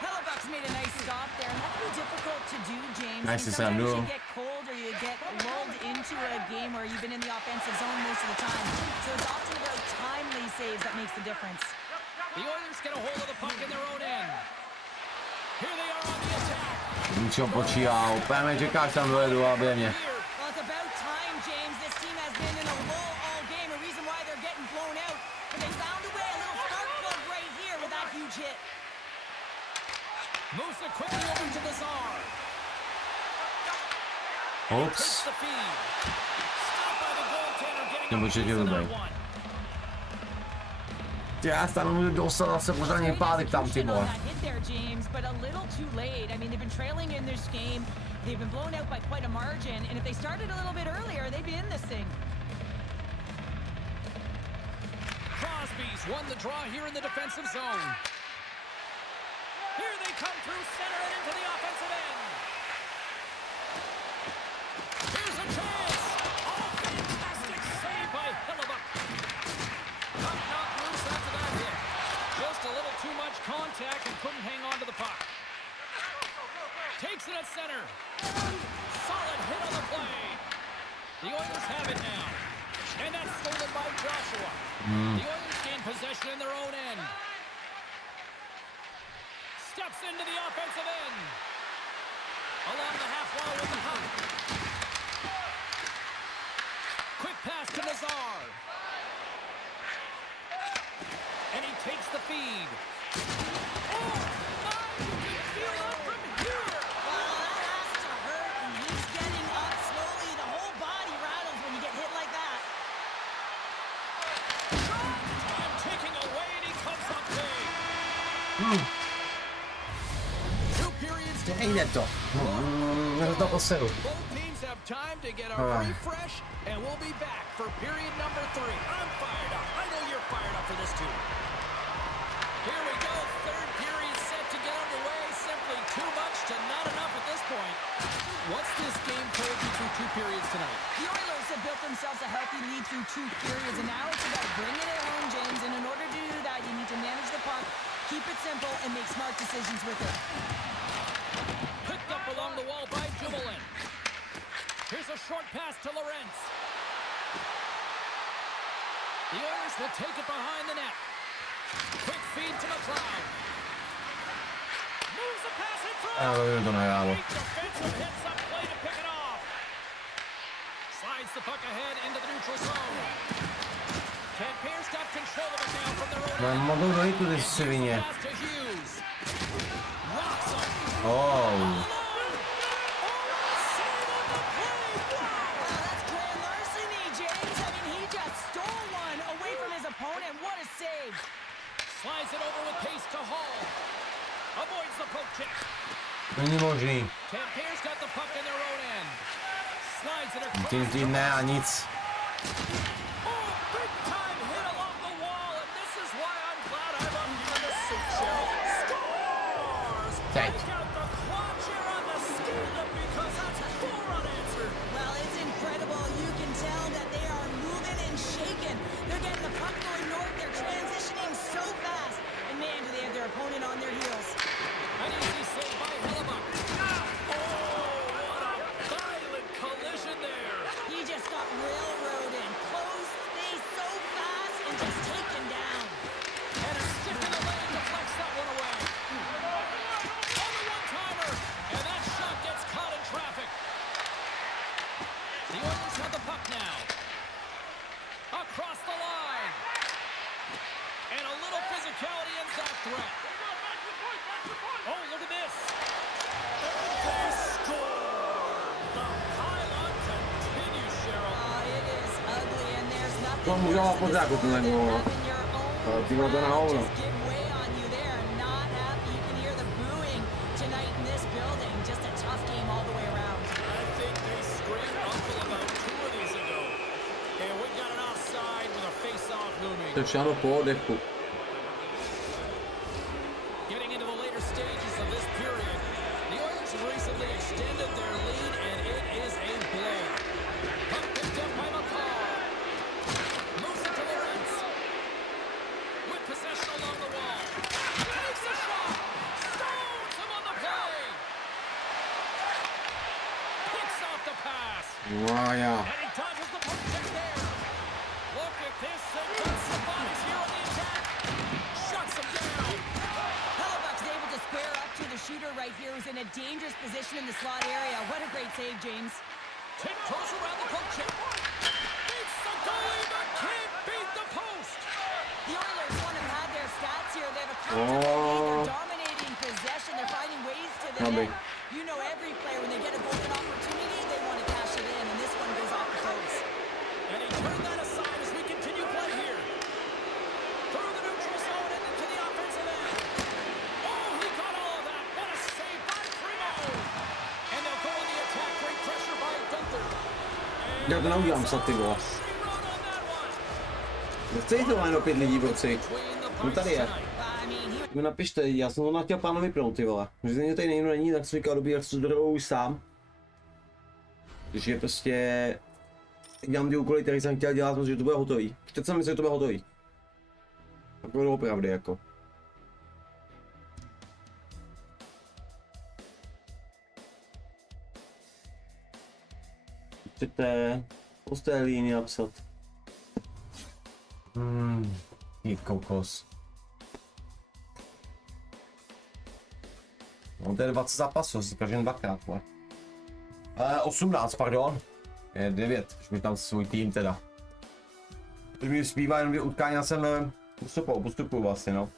Hellebuck's made a nice stop there, and that can be difficult to do, James. Nice to Because see him sometimes do. you get cold or you get lulled into a game where you've been in the offensive zone most of the time. So it's often about timely saves that makes the difference. The Oilers get a hold of the puck in their own end. Here they are on the attack. Ničeho počíval, úplně čekáš tam dojedu a během mě. Well, it's about time, James. This team has been in a lull all game, a reason why they're getting blown out. But they found a way, a little spark plug right here with that huge hit. Moves it quickly over to the Tsar. Oops. Takes the feed. Stopped by the goaltender getting Nebo a piece že of that dobrý. one. Já se tam můžu dostat zase pořádně pádek tam, ty vole. That hit there, James, but a little too late. I mean, they've been trailing in this game. They've been blown out by quite a margin, and if they started a little bit earlier, they'd be in this thing. Crosby's won the draw here in the defensive zone. Here they come through center and into the offensive end. Here's a chance. Oh, fantastic save by Hellebuck. Puck knocked loose after that hit. Just a little too much contact and couldn't hang on to the puck. Takes it at center. Solid hit on the play. The Oilers have it now. And that's stolen by Joshua. The Oilers gain possession in their own end. Steps into the offensive end. Along the half wall with the puck. Quick pass to Nazar. And he takes the feed. Oh, my! You can feel it from here. Well, that has to hurt, and he's getting up slowly. The whole body rattles when you get hit like that. Time ticking away, and he comes up big. 2 periods to Nejde to. To posilu. both teams have time to get a refresh, and we'll be back for period number 3. I'm fired up. I know you're fired up for this too. Here we go. Third period set to get underway. Simply too much to not enough at this point. What's this game told you through 2 periods tonight? The Oilers have built themselves a healthy lead through 2 periods, and now it's about bringing it home, James. And in order to do that, you need to manage the puck, keep it simple, and make smart decisions with it. Picked up along the wall by Dumoulin. Here's a short pass to Lorentz. The Oilers will take it behind the net. Quick feed to McLeod. Moves it pass in front. Ale to nehrálo. Great defensive hits up play to pick it off. Slides the puck ahead into the neutral zone. Can Pierce got control of it now from their own Mám mobil dojít tu ty svině. pass to Hughes. Rocks him. Oh. That's grand larceny, James. I mean, he just stole one away from his opponent. What a save. Slides it over with pace to Hall. Avoids the poke check. Není možný. Can Pierce got the puck in their own end. Slides it across. Tím ne a nic. Oh, big time hit along the wall, and this is why I'm glad I'm up here in the suit shell. Scores! Teď. Break out the clutch here on the skate because that's 4 unanswered. Well, it's incredible. You can tell that they are moving and shaking. They're getting the puck going north. They're transitioning so fast. And man, do they have their opponent on their heels. An easy save by Hellebuck. Oh, what a violent collision there. He just got railroaded. Closed space so fast and just taken down. And a stick in the lane deflects that one away. On the one-timer, and that shot gets caught in traffic. The Oilers have the puck now. Across the line. And a little physicality ends that threat. Oh, look at this. They score. The pylon continues, Cheryl. Oh, it is ugly and there's nothing Tomu worse dělá than pořádku tenhle having gól. your own Ale ty vole, to je na crowd hovno. just give way on you there. Not happy. You can hear the booing tonight in this building. Just a tough game all the way around. I think they screamed uncle about 2 of these ago. And we got an offside with a face-off looming. To všechno po oddechu. Getting into the later stages of this period, the Oilers have recently extended their lead, and it is a blow. Puck picked up by McCall. Moves it to Lawrence. With possession along the wall. Takes a shot. Stones him on the play. Picks off the pass. Vája. And he dodges the puck check there. Look at this. They've got some bodies here on the attack. Shuts him down. Hellebuck's able to square up to the shooter right here, who's in a dangerous position in the slot area. What a great save, James. Tiptoes around the poke check. Beats the goalie, but can't beat the post. The Oilers want to have their stats here. They have a comfortable lead. They're dominating possession. They're finding ways to the Coming. net. You know, every player, when they get a golden opportunity, they want to cash it in, and this one goes off the post. And he turned that aside as we continue play here. Through the neutral zone and into the offensive end. Oh, he got all of that. What a save by Primo. And they'll go on the attack. Great pressure by Gunther. Já to neudělám snad, ty vole. She run on that one. Nechce to má jenom 5 lidí v roci. Between the No points tady je. tonight. I mean, he Mi napište, já jsem to chtěl pánu vypnout, ty vole. Že mě tady někdo není, tak jsem říkal, dobrý, jak se to dohrou už sám. Takže prostě dělám ty úkoly, které jsem chtěl dělat, protože to bude hotový. Teď jsem myslel, že to bude hotový. Tak to bylo opravdu, jako. Chcete z té líny napsat. Ty kokos. No to je 20 zápasů, si každý dvakrát, vole. 18, pardon. Je 9, už mi tam svůj tým teda. Když mi zpívá jenom 2 utkání, já jsem postupuju vlastně, no.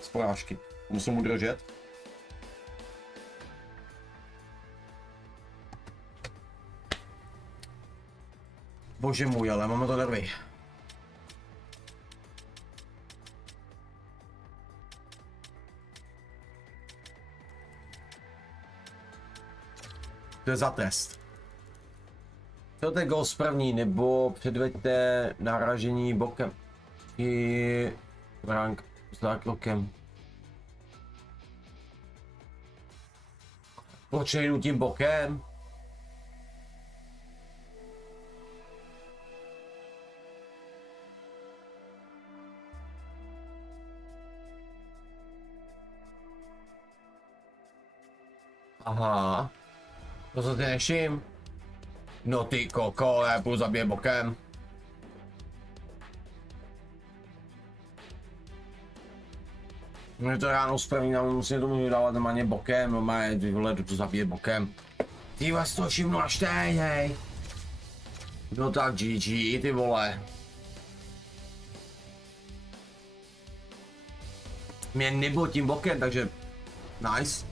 Z porážky. Musím udržet. Bože můj, ale mám na to nervy. To je za trest. Co to je gol z první, nebo předveďte naražení bokem. I rank s zákrokem. Proč nejdu tím bokem? Aha. To se ty neším. No ty koko, já půjdu zabije bokem. Mě to ráno vzpomínám, musím tomu dávat normálně bokem, normálně, ty vole, jdu to zabije bokem. Ty vás to všimnu až teď, hej. No tak GG, ty vole. Mě nebo tím bokem, takže nice.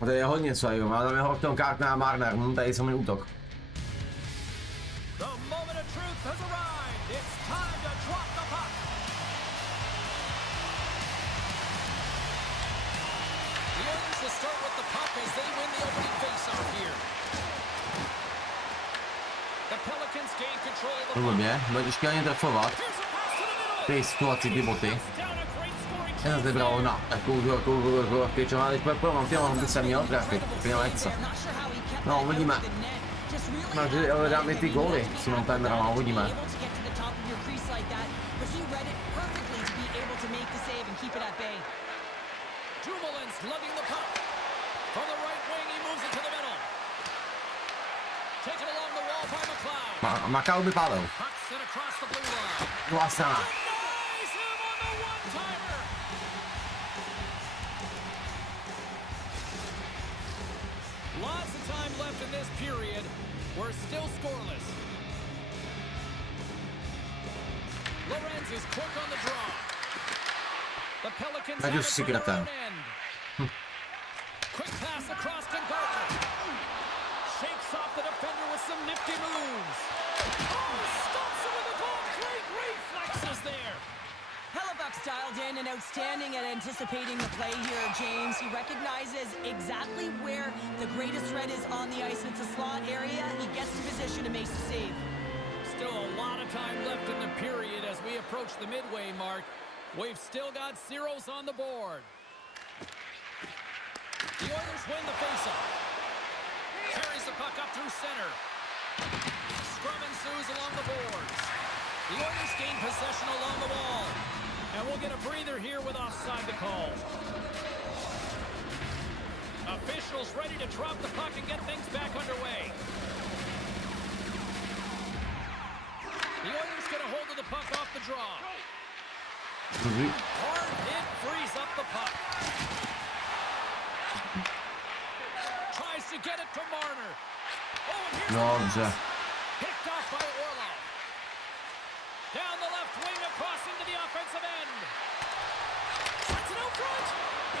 A tady je hodně co, jo, má tam jeho tom Kartner a Marner, tady je můj útok. The moment of truth has arrived. It's time to drop the puck. The Oilers will start with the puck as they win the opening faceoff here. The Pelicans gain control of the Tohle puck. mě, bude těžké ani trefovat. Here's a pass to the middle. Ty situaci, ty boty. Down a great scoring Ten chance. zebral na takovou pěčo, ale teď mám tělo, by se měl trefit, úplně lehce. No, uvidíme. Takže ale dáme ty góly, si mám timera, no, uvidíme. Dumoulin's lugging the puck. From the right wing, he moves it to the middle. Taken along the wall by McLeod. Makau by pálil. Puck sent across the blue line. Druhá strana. Denies him on the one-timer. Lots of time left in this period. We're still scoreless. Lorenz is quick on the draw. The Pelicans Ať už have it si for their kratem. own end. Quick pass across to Gardner. Shakes off the defender with some nifty moves. Oh, stops him with a goal. Great reflexes there. Hellebuck's dialed in and outstanding at anticipating the play here, James. He recognizes exactly where the greatest threat is on the ice. It's a slot area. He gets in position and makes the save. Still a lot of time left in the period as we approach the midway mark. We've still got zeros on the board. The Oilers win the faceoff. Carries the puck up through center. Scrum ensues along the boards. The Oilers gain possession along the wall. And we'll get a breather here with offside to call. Officials ready to drop the puck and get things back underway. The Oilers get a hold of the puck off the draw. Hard hit frees up the puck. Tries to get it to Marner. Oh, and here's the Dobrze. pass. Picked off by Orlov. Down the left wing across into the offensive end. Sets it out front.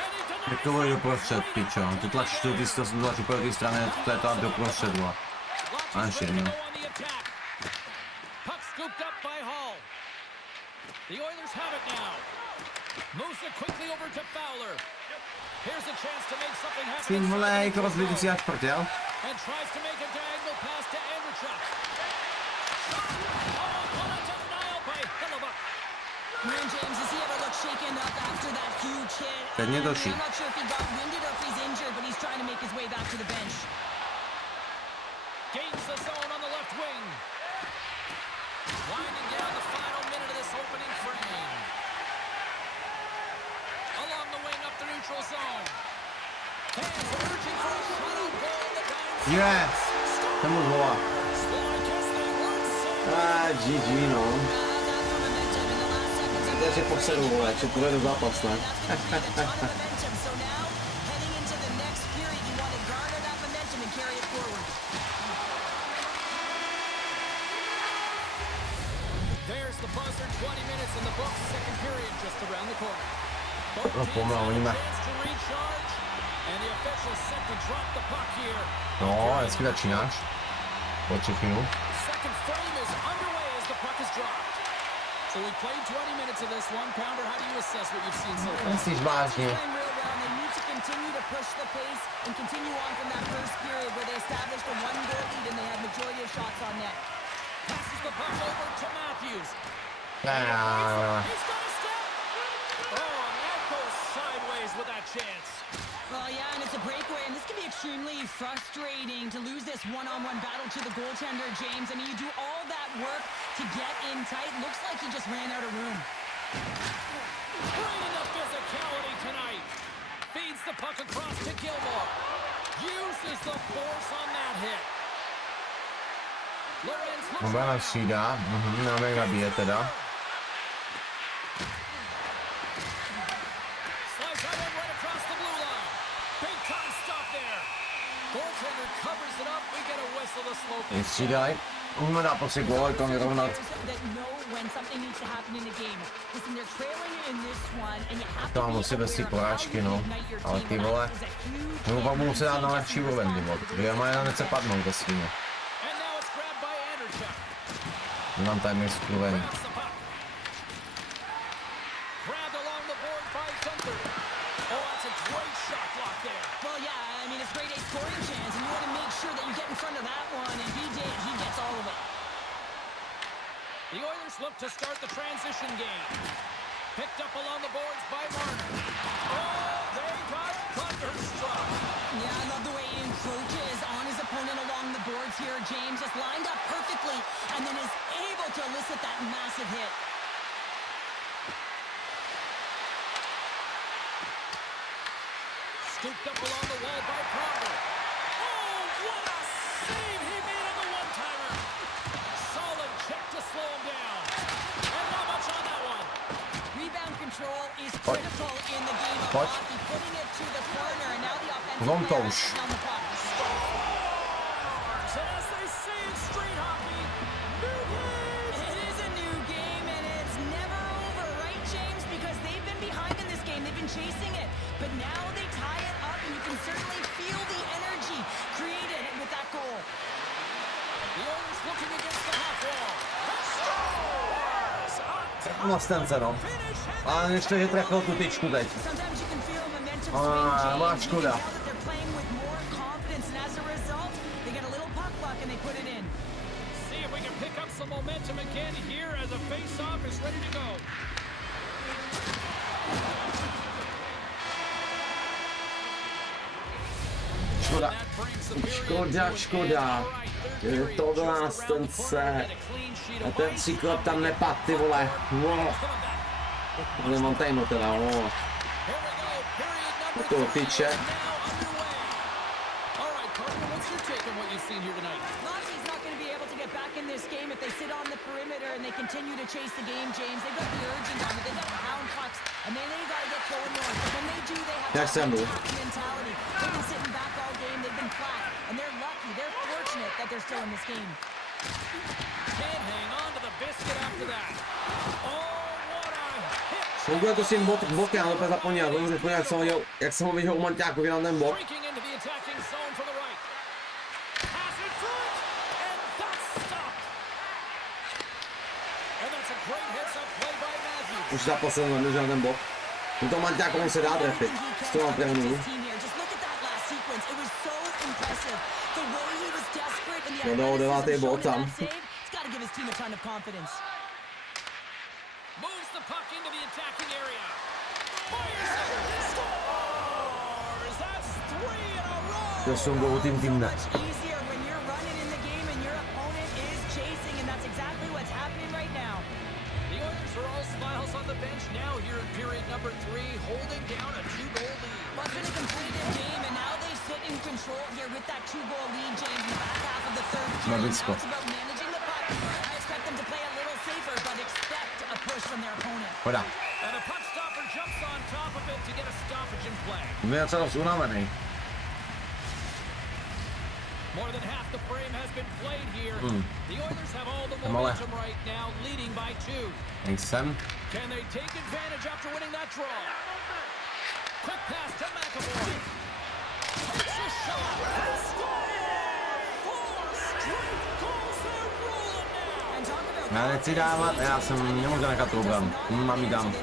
And he denies Jak to bude it. doprostřed, pičo. Ty tlačíš to, ty to tlačíš po té straně, to je to doprostřed, vole. Lodge Ah, is shit, ready to no. go on the attack. Puck scooped up by Hall. The Oilers have it now. Moves it quickly over to Fowler. Here's a chance to make something happen. Ty vole, inside the jako rozbíjí si až prdel. and tries to make a diagonal pass to Andrechuk. Oh, undeniable by Hellebuck. Man, James, does he ever look shaken up after that huge hit? Teď to ší. I'm not sure if he got winded or if he's injured, but he's trying to make his way back to the bench. Gains the zone on the left wing. Winding down the final minute of this opening frame. Along the wing up the neutral zone. Fans urging for a shutout goal. The Giants. Yes! Ten mu zvolá. Well, I guess they weren't so. GG, no. Já si posedu, vole, či půjde do zápas, ne? So now, heading into the next period, you want to garner that momentum and carry it forward. There's the buzzer. 20 minutes in the books. Second period just around the corner. Both No, teams pomalu, have a nie ma. chance to recharge, and the officials set to drop the puck here. No, hezky začínáš. Po 3 minut. Second frame is underway as the puck is dropped. So we played 20 minutes of this one. Pounder, how do you assess what you've seen so far? Myslíš vážně? Playing real well, and they need to continue to push the pace and continue on from that first period where they established a one-goal lead and they had majority of shots on net. Passes the puck over to Matthews. Ah, He's got a step. Oh, and that goes sideways with that chance. Well, yeah, and it's a breakaway, and this can be extremely frustrating to lose this one-on-one battle to the goaltender, James. I mean, you do all that work to get in tight. Looks like he just ran out of room. Bringing the physicality tonight. Feeds the puck across to Gilmore. Uses the force on that hit. Lorenz hooks Dobra, it nás out. střídá. Nám jak nabíje teda. defender covers it up. We get a whistle to slow things down. Vystřídaj. Můžeme dát prostě gól, to vyrovnat. To mám musí bez ty porážky, no. Ale ty vole, nebo pak budu se dát na lepší úroveň, ty vole. Protože má jenom nechce padnout ve svíně. Nemám tady měst úroveň. The Oilers look to start the transition game. Picked up along the boards by Marner. Oh, they got thunderstruck. Yeah, I love the way he encroaches on his opponent along the boards here. James just lined up perfectly and then is able to elicit that massive hit. Scooped up along the wall by Pronger. Oh, what a save he made on the one-timer. Solid check to slow him down. And not much on that one. Rebound control is critical in the game of hockey. Putting it to the corner and now the offensive player has down the puck. So as they say in street hockey, new game. It is a new game and it's never over, right, James? Because they've been behind in this game. They've been chasing it. But now they tie it up and you can certainly feel the energy created with that goal. The Oilers looking against the half wall. Mastence, no. Ale ještě, že trefil tu tyčku teď. Má škoda. See if we can pick up some momentum again here as a face-off is ready to go. Škoda. Škoda. Je to do nástance. A ten příklad tam nepad, ty vole. Wow. Nemám tajno teda, wow. To tyče. Lockheed's not going to be able to get back in this game if they sit on the perimeter and they continue to chase the game, James. They've got the urging on it. They've got pound pucks, and then they got to get going more. But when they do, they have that mentality. They've been sitting back all game. They've been flat, and they're lucky. They're fortunate that they're still in this game. Can't hang on to the biscuit after that. Oh, what a hit! Funguje to s tím bokem, ale úplně zapomněl. Budu zapomněl, jak jsem ho viděl u Manťáku, na ten bok. Breaking into the attacking zone for the right. Pass in front, and that's stopped. And that's a great heads-up play by Matthews. Už zaposlal na ten bok. U toho Manťáku on se dá trefit. Z toho prehnu. No, devátý bod tam. Moves the puck into the attacking area. Fires it, scores! That's 3 in a row! To jsou gól tým ne. Easier when you're running in the game and your opponent is chasing, and that's exactly what's happening right now. The Oilers are all smiles on the bench now here in period number 3, holding down a 2-goal lead. Well, it's been a competitive game, and now they sit in control here with that 2-goal lead, James, in the back half of the third period. Now it's about managing the puck. I expect them to play a little safer, but expect a push from their opponent. Hoda. And a puck stopper jumps on top of it to get a stoppage in play. Mě docela unavený. More than half the frame has been played here. The Oilers have all the momentum right now, leading by 2. Nejsem. Can they take advantage after winning that draw? Quick pass to McAvoy. Takes a shot. Score! 4 straight goals. They're rolling now. And talk about Já nechci dávat, já jsem nemůžu nechat problém. Mám jí dám.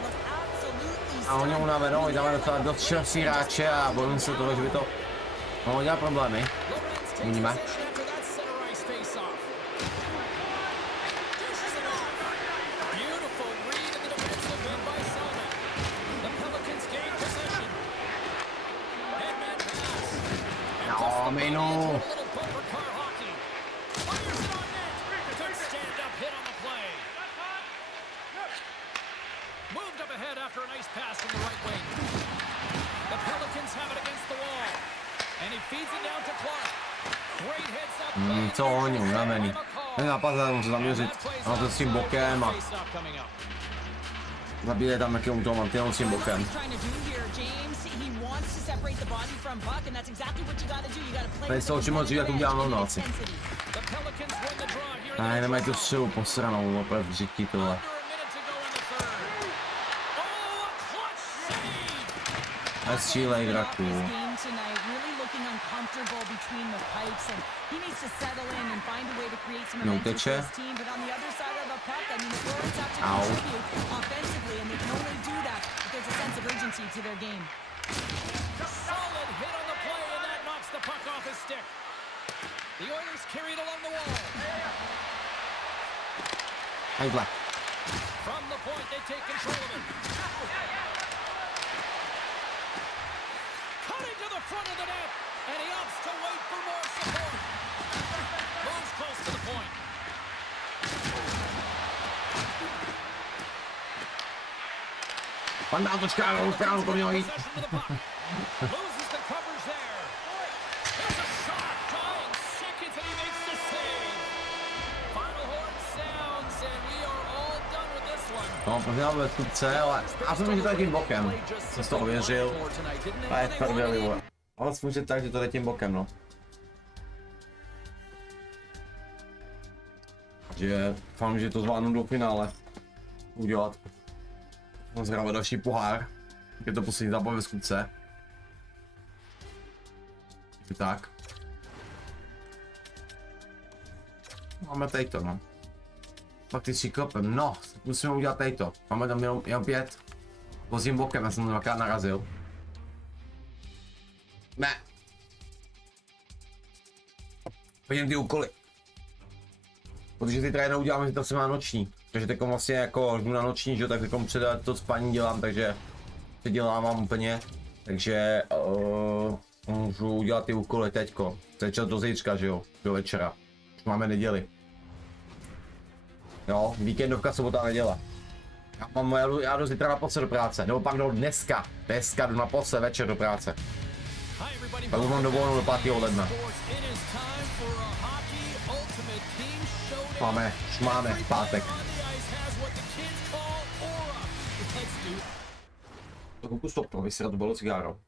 A oni unavenou, dáme docela dost širší hráče a bojím se toho, že by to mohlo dělat problémy. Uvidíme. No, Mejnu. Moved up ahead after a nice pass from the right wing. The Pelicans have it against the wall. And he feeds it down to Clark. Great heads up play. Co oni unavený. Ten zápas musím zaměřit. A to s tím bokem a... Zabíje tam nějakým tomu mantinou s tím bokem. Tady se očím moc jak udělám rovno asi. Ne, nemají tu střelu posranou, opravdu v žití tohle. A střílej draku. Neuteče. Au. Hejhle. Cutting to the front of the net, and he opts to wait for more support. Moves close to the point. Pandátočka, správnou to mělo jít. Loses the coverage there. There's a shot, dying seconds, and he makes the save. Final horn sounds, and we are all done with this one. No, prohrál ve skutce, ale já jsem že to je tím bokem. Jsem si to ověřil. A je tvrdě, vole. Ale smůže tak, že to jde tím bokem, no. Takže doufám, že to zvládnu do finále udělat. Mám zhrával další pohár. Je to poslední zápas ve skutce. Tak. Máme tady to, no. Pak ty si klopem, no, musíme udělat tady to. Máme tam jenom 5. Vozím bokem, já jsem to dvakrát narazil. Ne. Vidím ty úkoly. Protože ty tady neuděláme, že to se má noční. Takže teď vlastně jako jdu na noční, že tak předat to spaní dělám, takže se dělávám úplně. Takže můžu udělat ty úkoly teďko. Začal do zítřka, že jo, do večera. Už máme neděli. Jo, víkendovka, sobota, neděle. Já jdu zítra naposled do práce, nebo pak jdu dneska jdu naposled večer do práce. Pak už mám dovolenou do 5. ledna. Máme pátek. To kuku stopnu, vysrat bylo cigáro.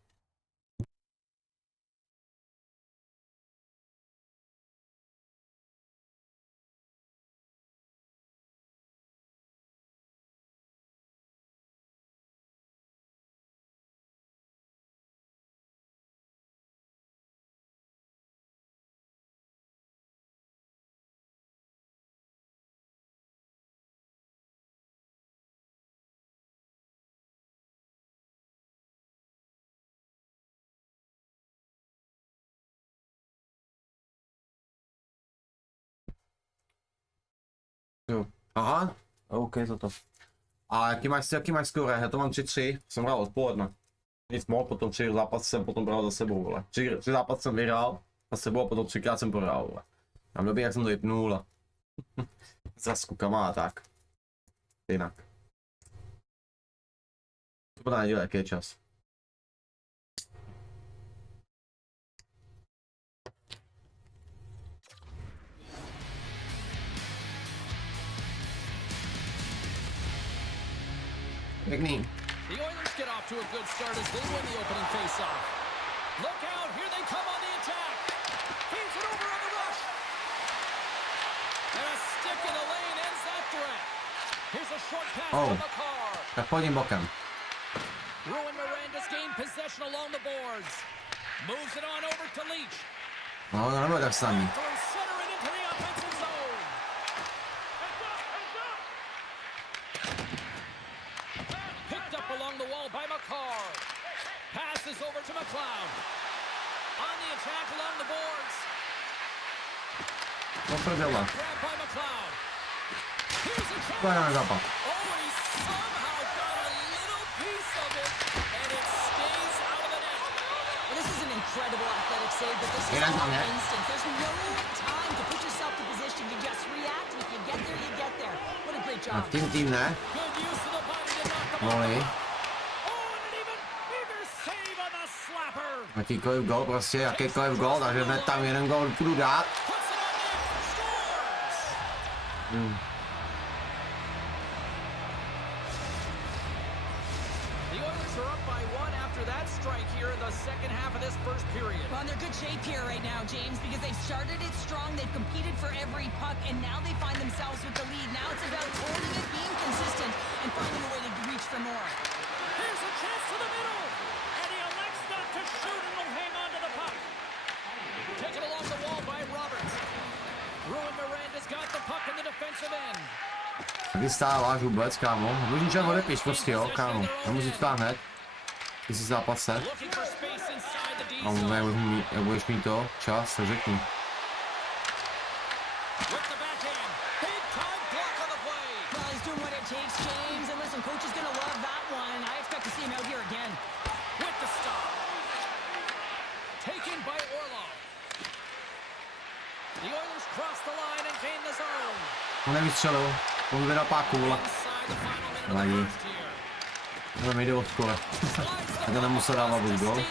Jo. Aha, OK, to. A jaký máš skóre? Já to mám 3-3, jsem hrál odpoledne. Nic moc, potom 3 zápasy jsem potom bral za sebou, vole. 3 zápasy jsem vyhrál za sebou a potom 3krát jsem prohrál, vole. Tam době, jak jsem to vypnul a zas kukama a tak. Jinak. To bude neděle, jaký je čas. Pěkný. The Oilers get off to a good start as they win the opening face-off. Look out, here they come on the attack. Feeds it over on the rush. And a stick in the lane ends that threat. Here's a short pass to McCarr. Tak pojďím bokem. Ruin Miranda's gained possession along the boards. Moves it on over to Leach. No, to nebude tak snadný. Through center and into the offensive zone. Picked up along the wall by McCarr. Passes over to McLeod. On the attack along the boards. No prdele. Grab by McLeod. Here's a chance. To je zápas. Oh, and he somehow got a little piece of it, and it stays out of the net. Well, this is an incredible athletic save, but this is Yeah, all yeah. instant. There's no time to put yourself to position. You just react, and if you get there, you get there. What a great A job. tým ne? Good use of the body to knock the ball Voli. out. Oh, and an even bigger save on the slapper. Jakýkoliv gol, prostě jakýkoliv gol, takže hned tam jeden gol půjdu dát. Puts it on net. Scores. by one after that strike here in the second half of this first period. Well, they're good shape here right now, James, because they've started it strong, they've competed for every puck, and now they find themselves with the lead. Now it's about holding it, being consistent, and finding a way to reach for more. Here's a chance to the middle, and he elects not to shoot and will hang on to the puck. Taken along the wall by Roberts. Ruin Miranda's got the puck in the defensive end. Kdy stáváš vůbec, kámo? Můžeš ničem odepiš prostě, jo, kámo. Nemůžu to hned. Ty jsi v zápase. Looking for space inside the D A zone. budeš mít to čas, to řekni. With the backhand. Big time block on the play. Well, he's doing what it takes, James, and listen, coach is gonna love that one. I expect to see him out here again. With the stop. Taken by Orlov. The Oilers cross the line and gain the zone. On nevystřelil. On vydal páku, vole. Inside the final minute of Nevadí. the first here. To mi jde od kole. A to nemusel dávat buď gol. He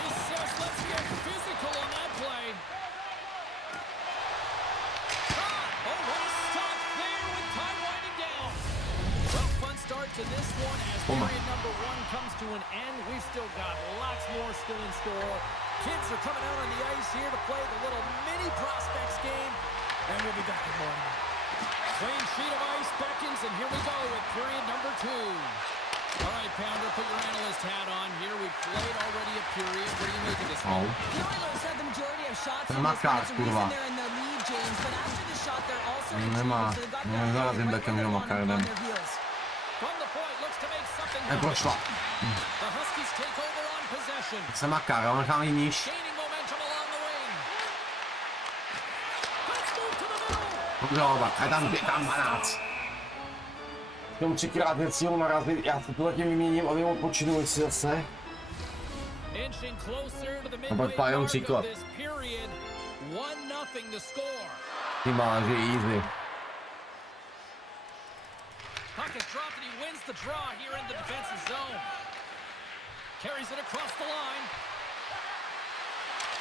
says let's get physical on that play. Oh, what a stop there with time winding down. Well, fun start to this one as period number one comes to an end. We've still got lots more still in store. Kids are coming out on the ice here to play the little mini prospects game, and we'll be back in more. Clean sheet of ice beckons, and here we go with period number two. All right, Pounder, put your analyst hat on here. We've played already a period. What do you make of this one? The Oilers have the majority of shots in this Makáč, one. It's a kurva. reason they're in the lead, James, but after the shot, they're also Nemá. so they've got Nemá that žádným right bekem, there jo, on Makardem. their heels. From the point, looks to make something happen. Neprošla. The Huskies take over on possession. Se maká, ale nechám ji níž. Gaining momentum along the wing. Let's move to the middle. Dobře, oba. A tam 12. K tomu třikrát necílu narazit. Já se tu letím vyměním, aby odpočinu, jestli zase. Inching closer to the pak midway pájem mark příklad. of this period. 1-0 to score. Ty máš, že easy. Puck is dropped and he wins the draw here in the defensive zone. Carries it across the line.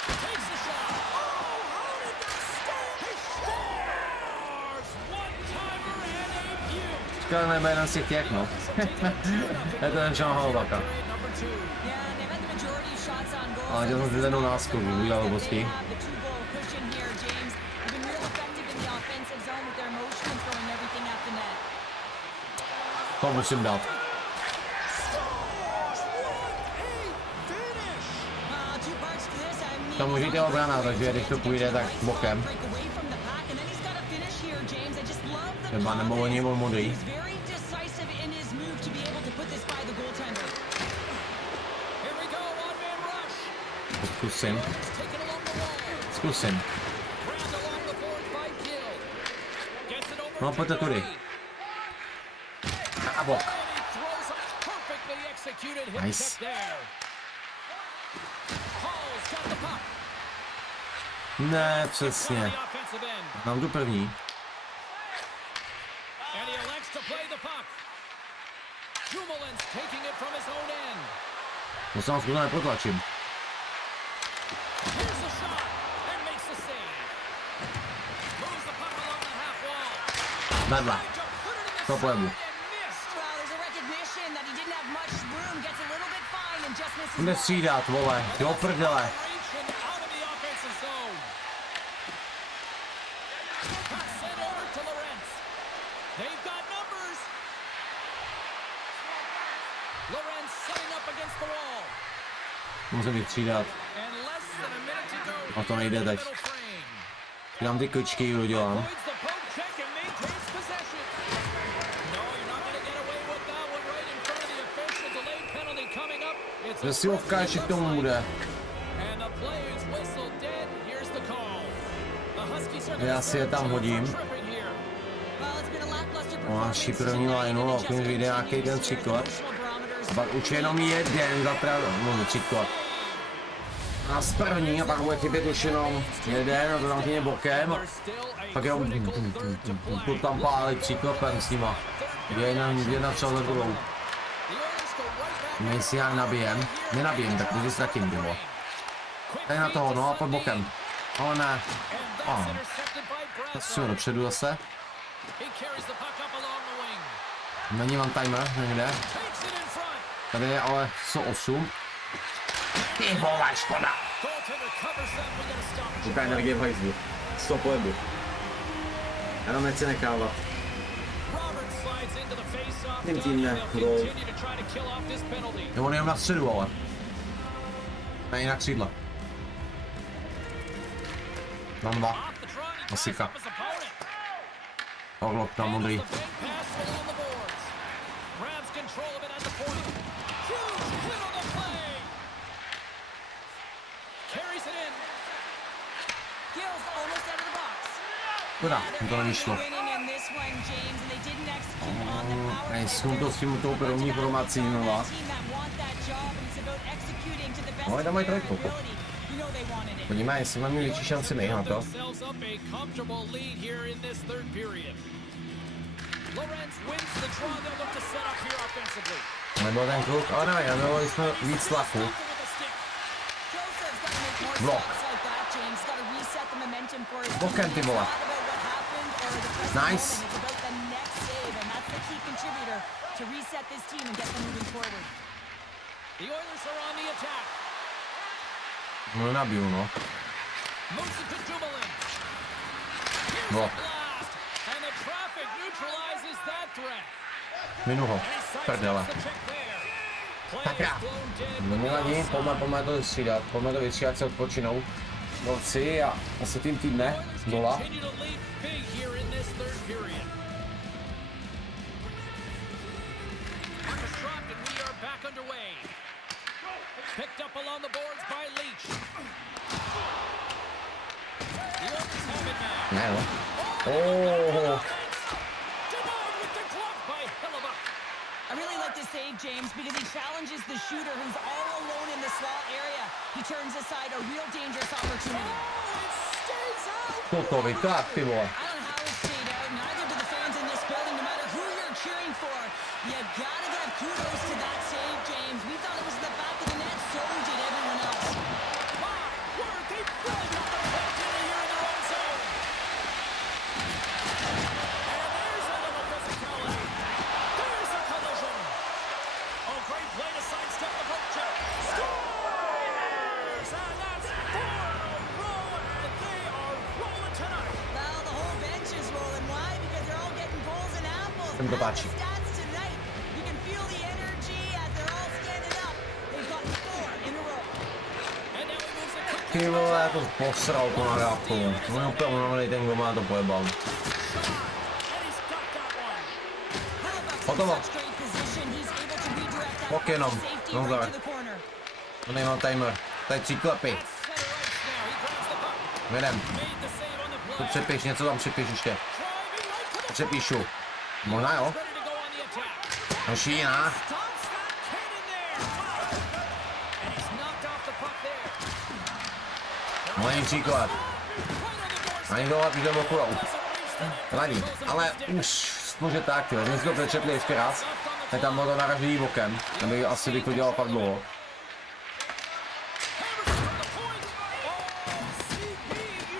Takes the shot. Oh, how did that stay? He scores! One-timer and a beaut. Škoda nejme jeden z těch těch, no. Je to ten Sean Halbaka. Yeah, they've had the majority of shots on goal. Ale dělal jsem si ten náskok, udělal obrovský. They have the two-goal cushion here, James. They've been real effective in the offensive zone with their motion and throwing everything at the net. To musím dát. Two parts to this. I mean, To můžete obrana, takže když to půjde, tak bokem. break away from the pack, and then he's got a finish here, James. I just love the Třeba nebo oni byl modrý. He's very decisive in his move to be able to put this by the goaltender. Here we go, one-man rush. Zkusím. Taken along the wall. Zkusím. Grabbed along the boards by Gill. Gets it over No, to pojďte tudy. Murray. Na bok. And he throws a perfectly executed hit Nice. check there. Hall's got the puck. Ne, On přesně. the offensive end. Mám tu první. And he elects to play the puck. Dumoulin's taking it from his own end. To se vám skutečně nepotlačím. Here's the shot and makes the save. Moves the puck along the half wall. Vedle. Tried to put it in the To side plebu. and missed. Well, there's a recognition that he didn't have much room, gets a little bit fine and just misses. Bude wide. střídat, vole. Do prdele. Reach and out of the offensive zone. Pass sent over to Lorentz. They've got numbers. Lorentz setting up against the wall. Musím vystřídat. And less than a minute to go. A to nejde here in the teď. middle frame. Dám ty kočky, udělám. Avoids the poke check and maintains possession. No, you're not going to get away with that one right in front of the official. Delayed penalty coming up. It's a Zesilovka ještě k tomu bude. And the play is whistled dead. Here's the call. The Huskies are Já si je tam hodím. Well, it's been a lackluster No, performance. naší první lineu a pokud vyjde nějaký ten příklad. A pak už jenom jeden no, příklad. A z první a pak bude chybět už jenom jeden a to tam tě bokem. Pak jo, to tam pálit příklopem s nima. Jedna třeba za druhou. My si já nabijem. Nenabijem, tak když ztratím bylo. Tady na toho, no a pod bokem. Ale ne. Si ho dopředu zase. Není vám timer někde. Tady je ale 108. Ty vole, škoda. Goaltender covers that. We gotta stop. Jaká energie v hajzlu. 100 pohybu. Jenom nechci nechávat. Roberts slides into the face-off. Tím dot, tím ne, and they'll gol. continue to try to kill off this penalty. Jo, on je jenom na středu, ale. Ne, jinak křídla. Na 2. Off the draw, he ties Masika. up his opponent. Orlok tam modrý. Handles the big pass along the boards. Grabs control of it at the point. Huge hit on the play. Carries it in. Gill's almost out of the box. Škoda, mi to nevyšlo. Winning in this one, James, and they didn't execute on the power play. Nejsou to s tím tou první formací znova. Ale tam mají trojku. Podívej, jestli máme větší šanci my na to. Themselves up a comfortable lead here in this third period. Lorenz wins the draw. They'll look to set up here offensively. Nebyl ten kluk, ale ne, nebylo jsme víc tlaku. Blok. Bokem, ty vole. Nice. To reset this team and get them moving forward. The Oilers are on the attack. No nabiju, no. Moves it to Dumoulin. Blok. Blast. And the traffic neutralizes that threat. Minu ho. And he sidesteps Prdele. the check there. Play Tak is já. blown dead, No but nevadí, now pojďme to vystřídat. Pojďme to vystřídat, se odpočinou. Borci a asi tým týdne. Oilers Dola. continue to lead big here in this third period. Marcus dropped and we are back underway. Picked up along the boards by Leach. The Oilers have it now. Ne, no. Oh. Denied with the glove by Hellebuyck. I really like this save, James, because he challenges the shooter who's all alone in the slot area. He turns aside a real dangerous opportunity. To vytrát, ty vole. I don't know how it stayed out. Neither do the fans in this building, no matter who you're cheering for. You gotta give kudos to that save, James. We thought it was the back of the net, so did everyone else. My word, they really got their heads in here in their own zone. And there's a little physicality. There's a collision. Oh, great play to sidestep the poke check. Scores! And that's 4 in a row, and they are rolling tonight. Well, the whole bench is rolling. Why? Because they're all getting goals and apples. Jsem to Look at páči. the stats tonight. You can feel the energy as they're all standing up. They've got 4 in a row. And now he moves it quickly. Ty vole, já to posral to nahrávku. No je úplně unavený ten, kdo má to pojebal. And he's got that one. Hellebuyck's in Hotovo. such great position. He's able to redirect that Pok jenom. safety No right zdar. to the corner. To nemám timer. Tady 3 klepy. That's center ice now. He grabs the puck. Vedem. Made the save on the Tu play. přepiš, něco tam přepiš ještě. Driving right to the Přepíšu. Možná jo. ready to go on the attack. No šína. Stomps that kid in there. And he's knocked off the puck there. Moje příklad. Right on the doorstep. Ani tohle píše boku. Doesn't reach the net. Vadí. Ale už může tak, tyhle. My jsme to přečetli ještě raz. Je tam bylo to naražený bokem. Tam bych asi bych to dělal fakt dlouho.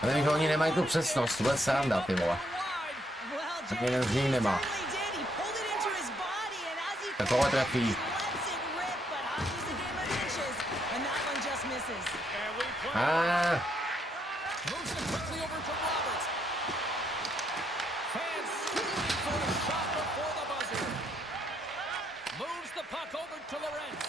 Ale když oni nemají tu přesnost, to bude sranda, ty vole. Well, Tak jeden z nich nemá. certainly did. He pulled it into his body, and as he Tak tohle trefí. lets it rip, but hockey's a game of inches, and that one just misses. And we play. Moves it quickly over to Roberts. Fans screaming for a shot before the buzzer. Moves the puck over to Lorenz.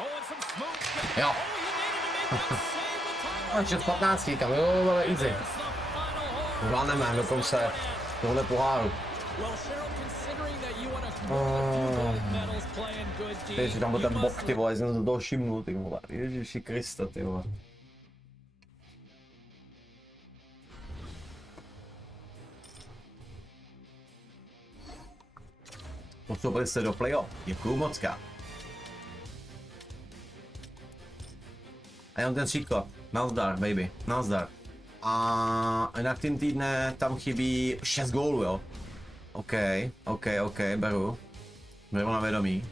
Oh, and some smooth skating. Jo. Oh, he needed to make that save with time. A ještě z 15, kam jo, ale easy. There's the final horn. Zvládneme do konce tohle poháru. Well, Cheryl, considering that you won a few gold medals playing good Teď D, tam byl you ten must bok, ty vole, jsem se toho všimnul, ty vole. Ježiši Krista, ty vole. Postoupili jste do playoff, děkuju mocka. A jenom ten příklad, nazdar, baby, nazdar. A na tým týdne tam chybí 6 gólů, jo. OK, beru. Beru na vědomí.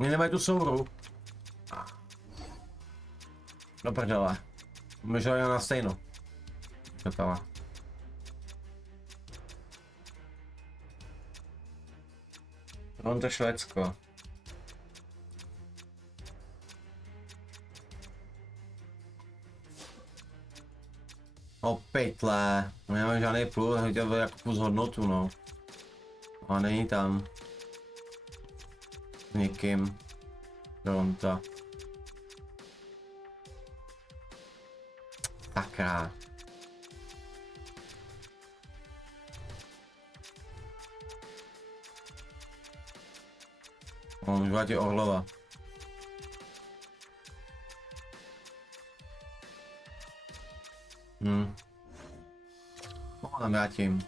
Oni nemají tu souhru. Do prdele. Můžu jít na stejno. Četala. On to Švédsko. O pytle. Nemám žádný plus, chtěl jako plus hodnotu, no. A není tam. S někým. Toronto. Sakra. Můžu dát Orlova. Tam vrátím.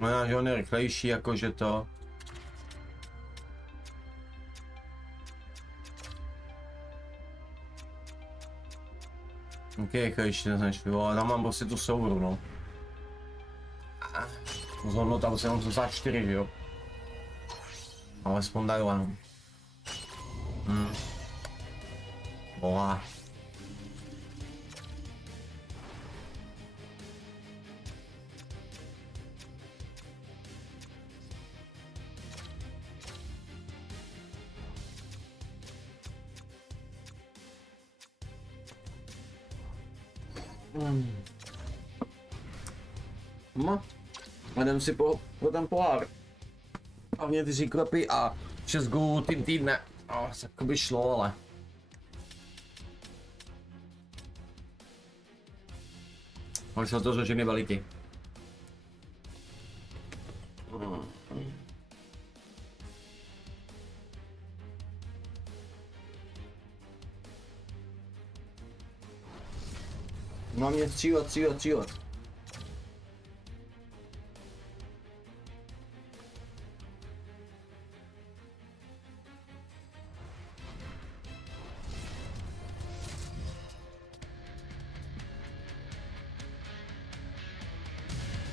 Možná, že on je rychlejší, jakože to. Ok, rychlejší než vy, ale tam mám prostě tu souhru, no. Zhodnota prostě jenom 84, že jo? Alespoň takhle. Boha. No, jdem si po ten pohár. Hlavně ty klepy a 6 gólů tým týdne. Tak by šlo, ale. Ale jsou to zloženy veliký. Mám mě střílet.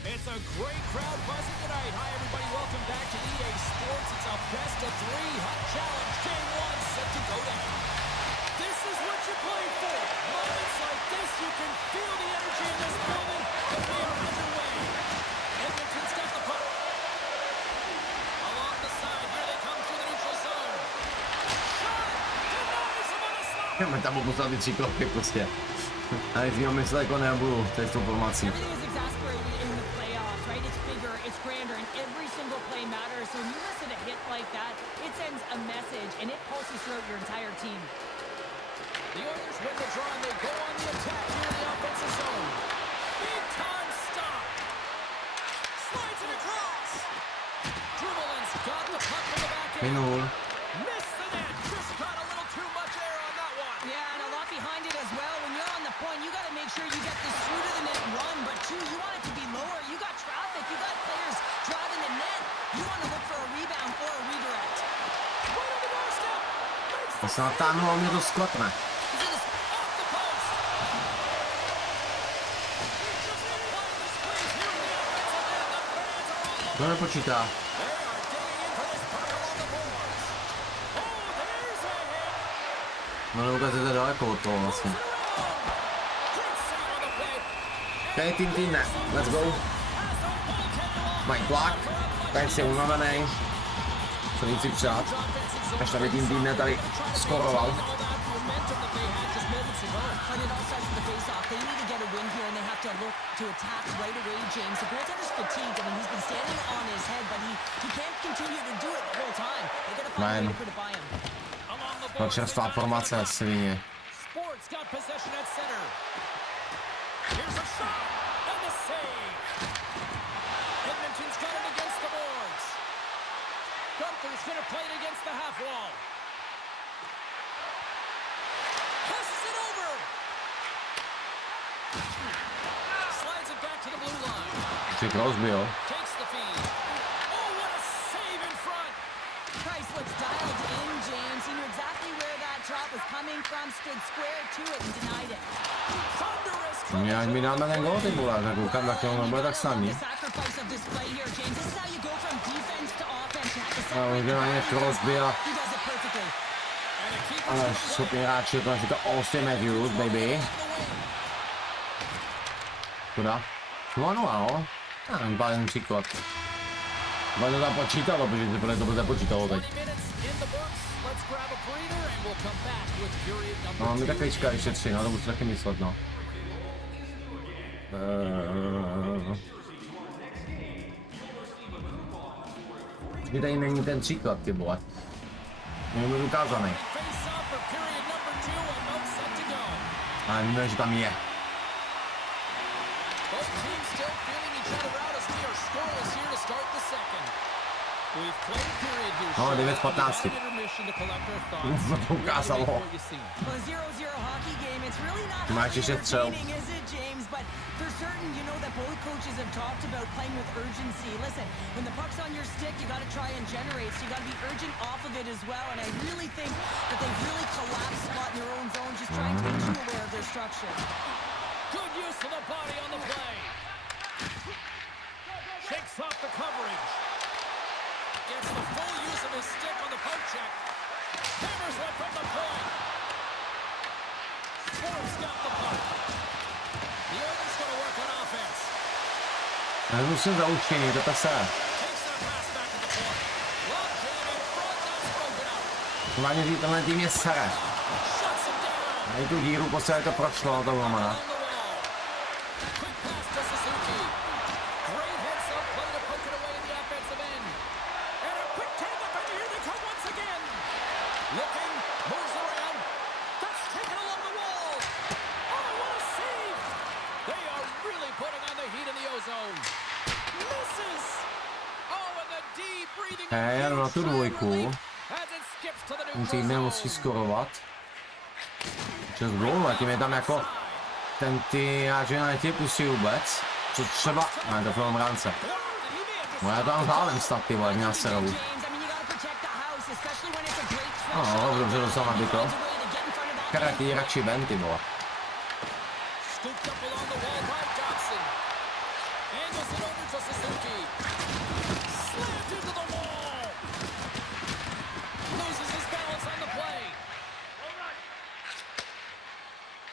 It's a great crowd buzzing tonight. Hi, everybody. Welcome back to EA Sports. It's a best-of-3 Hunt Challenge. Game 1 set to go down. This is what you played for. Moments like this, you can feel the energy in this building. And we are underway. Edmonton's got the puck. Along the side, here they come through the neutral zone. Shot! Denies him on a slap. Já tam budu postavit 3 klepy prostě. A když mám myslet, jako nebudu, to je s tou formací. Everything is exasperated in the playoffs, right? It's bigger, it's grander, and every single play matters. So when you listen to a hit like that, it sends a message, and it pulses throughout your entire team. The Oilers win the draw and they go on the attack here in the offensive zone. Big time stop. Slides it across. Driblin's got the puck from the back end. Minul. Missed the net. Just got a little too much air on that one. Yeah, and a lot behind it as well. When you're on the point, you got to make sure you get this through to the net run, but two, you want it to be lower. You got traffic, you got players driving the net. You want to look for a rebound or a redirect. Right on the doorstep. To se natáhnulo, mě to sklepne. He's in his off the post. Just applying the squeeze here in the offensive end. The fans are all over. To nepočítá. They are getting in for this puck along the boards. Oh, there's a hit. No neukazujete daleko od toho vlastně. Great save on the play. Okay, tým týdne, let's go. Mike Black, teď si unavený. Co víc si přát. Až tady tým týdne tady skoroval. But it all starts with the face-off. They need to get a win here, and they have to look to attack right away, James. The goaltender's fatigued. I mean, he's been standing on his head, but he can't continue to do it the whole time. They got to find a way to put it by him. Along the No boards. čerstvá formace, svině. Sports got possession at center. Here's a shot and the save. Edmonton's got it against the boards. Gunther's going to play it against the half wall. Passes it over. Slides it back to the blue line. Při rozbil. Takes the feed. Oh, what a save in front. Price looks dialed in, James. He knew exactly where that drop was coming from, stood square to it, and denied it. Thunderous Já mi dáme ten gól, ty vole, tak koukám, tak to nebude tak snadný. Ale může na ně Crosby a ale schopný hráči, to je to Austin Matthews, baby. Kuda? 2-0, já nevím, pár příklad. Ale to tam počítalo, protože to bude započítalo teď. No, mi takovýčka ještě 3, no to budu taky myslet, no. Vždy tady není ten příklad, ty vole. Nebudu ukázaný. Ale víme, že tam je. No, 9:15. To ukázalo. Máš ještě střel. For certain, you know that both coaches have talked about playing with urgency. Listen, when the puck's on your stick, you got to try and generate, so you got to be urgent off of it as well. And I really think that they've really collapsed a lot in their own zone, just trying to get you aware of their structure. Good use of the body on the play. Shakes off the coverage. Gets the full use of his stick on the poke check. Hammers one from the point. Sports got the puck. The Oilers going to work on offense. Já musím zaučený, to se. Takes that pass back to the point. Long jam in front, that's broken up. Hlavně, že tenhle tým je sere. Shuts him down. A i tu díru posledně to prošlo, to bylo mana. On the wall. Quick pass to Suzuki. Great heads up play to poke it away in the offensive end. And a quick take up, and here they come once again. Looking, moves around. That's taken along the wall. Oh, what a save! They are really putting on the heat in the ozone. Misses. Oh, and the deep breathing. Já jdu na tu dvojku. As it skips to the Ten neutral tým nemusí zone. skorovat. 6 gólů, a tím je tam jako ten ty hráči na netě pustí vůbec. Co třeba, ne, to film rance. No já to tam hálem snad, ty vole, měl se rovu. No, dobře dostal na byto. Karatý radši ven, ty vole. Scooped up along the wall by Johnson. Angles it over to Suzuki. Slammed into the wall. Loses his balance on the play.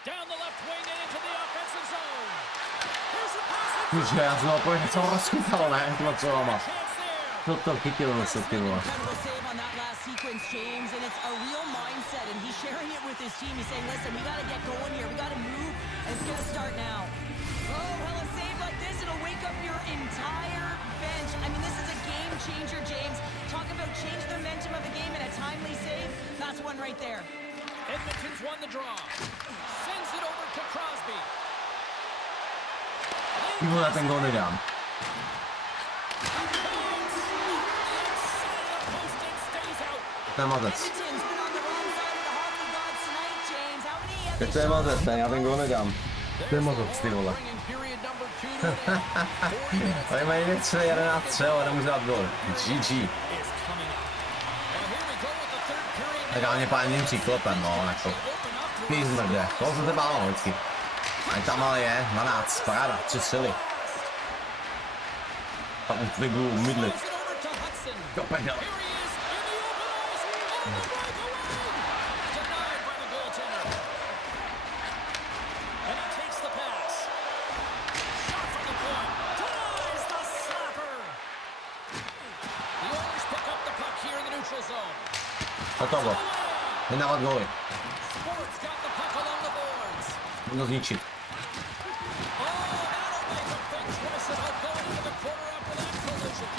Down the left wing and into the offensive zone. Here's a pass. Že já jsem ho pojď něco rozkýtal, ne? Tohle co má. Chance there. Co to chytil zase, ty vole. Incredible save on that last sequence, James, and it's a real mindset, and he's sharing it with his team. He's saying, listen, we got to get going here. We got to move, and it's going to start now. Oh, well, a save like this, it'll wake up your entire bench. I mean, this is a game changer, James. Talk about change the momentum of the game and a timely save. That's one right there. Edmonton's won the draw. Sends it over to Crosby. Ty vole, ten gól nedám. To je mazec. Edmonton's been on the wrong side of the hockey gods tonight, James. How many Tak to je mazec, ten, já ten gól nedám. To je mazec, ty vole. Bringing period number 2 to an end. 40 minutes Tady mají 11-3, ale nemůže dát gól. GG. is coming up. Well, here we go with the third period. Tak ale mě pár jiným příklopem, no, jako. Open up Ty zmrde, toho se to bálo vždycky. A tam ale je, 12, paráda, 3 střely. Tam už ty budou mydlit. it over to Hudson. Do prdele. Here he is in the open ice. On the breakaway. Denied by the goaltender. And he takes the pass. Shot from the point. Denies the slapper. The Oilers pick up the puck here in the neutral zone. Hotovo. Nedávat góly. Sports got the puck along the boards. Můžu to zničit. Oh, that'll make a big twist about going into the corner after that collision.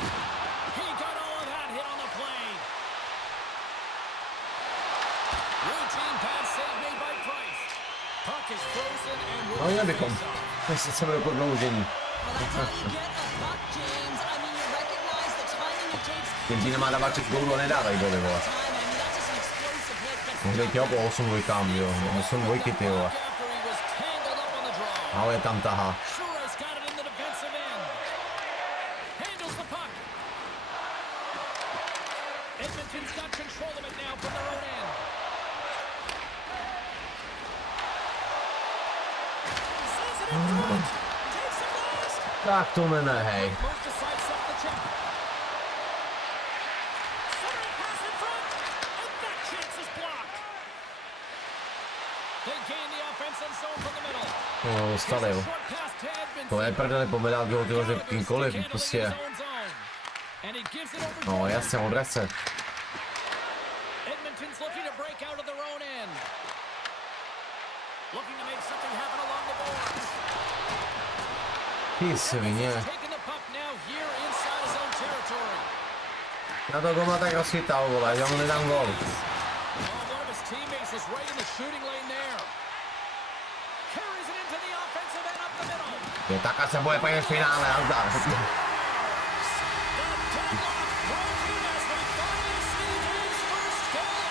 He got all of that hit on the play. Routine pass save made by Price. Puck is frozen and will No jinak bychom. Jestli se bude prodloužení. Well, that's how you get a puck, James. I mean, you recognize the timing it takes. Ten tým nemá dávat 6 gólů a nedávají góly, vole. Time. I mean, that's just an explosive hit. Gets Může jít jo po 8 dvojkám, jo. 8 dvojky, ty vole. after he was tangled up on the draw. Ale tam tahá. Suarez got it in the defensive end. Handles the puck. Edmonton's got control of it now from their own end. Tak to nenehej. Moves to sidestep the check. Centering pass in front, and that chance is blocked. They gain the offensive zone from the middle. No, dostali jo. Short pass to Edmonton. To je prdele, povedal by ho tyhle, že kýmkoliv, prostě. And he gives it over. No jasně, odvrať se. Edmonton's looking to break out of their own end. Looking to make something happen along the boards. Ty svině. Taking the puck now here inside his own territory. Já to goma tak rozchytal, vole, já mu nedám gol. Oh, one of his teammates is right in the shooting lane there. Carries it into the offensive end up the middle. Je tak se bude pojít v finále, nazdar. The deadlock broken as we finally see Dave's first goal.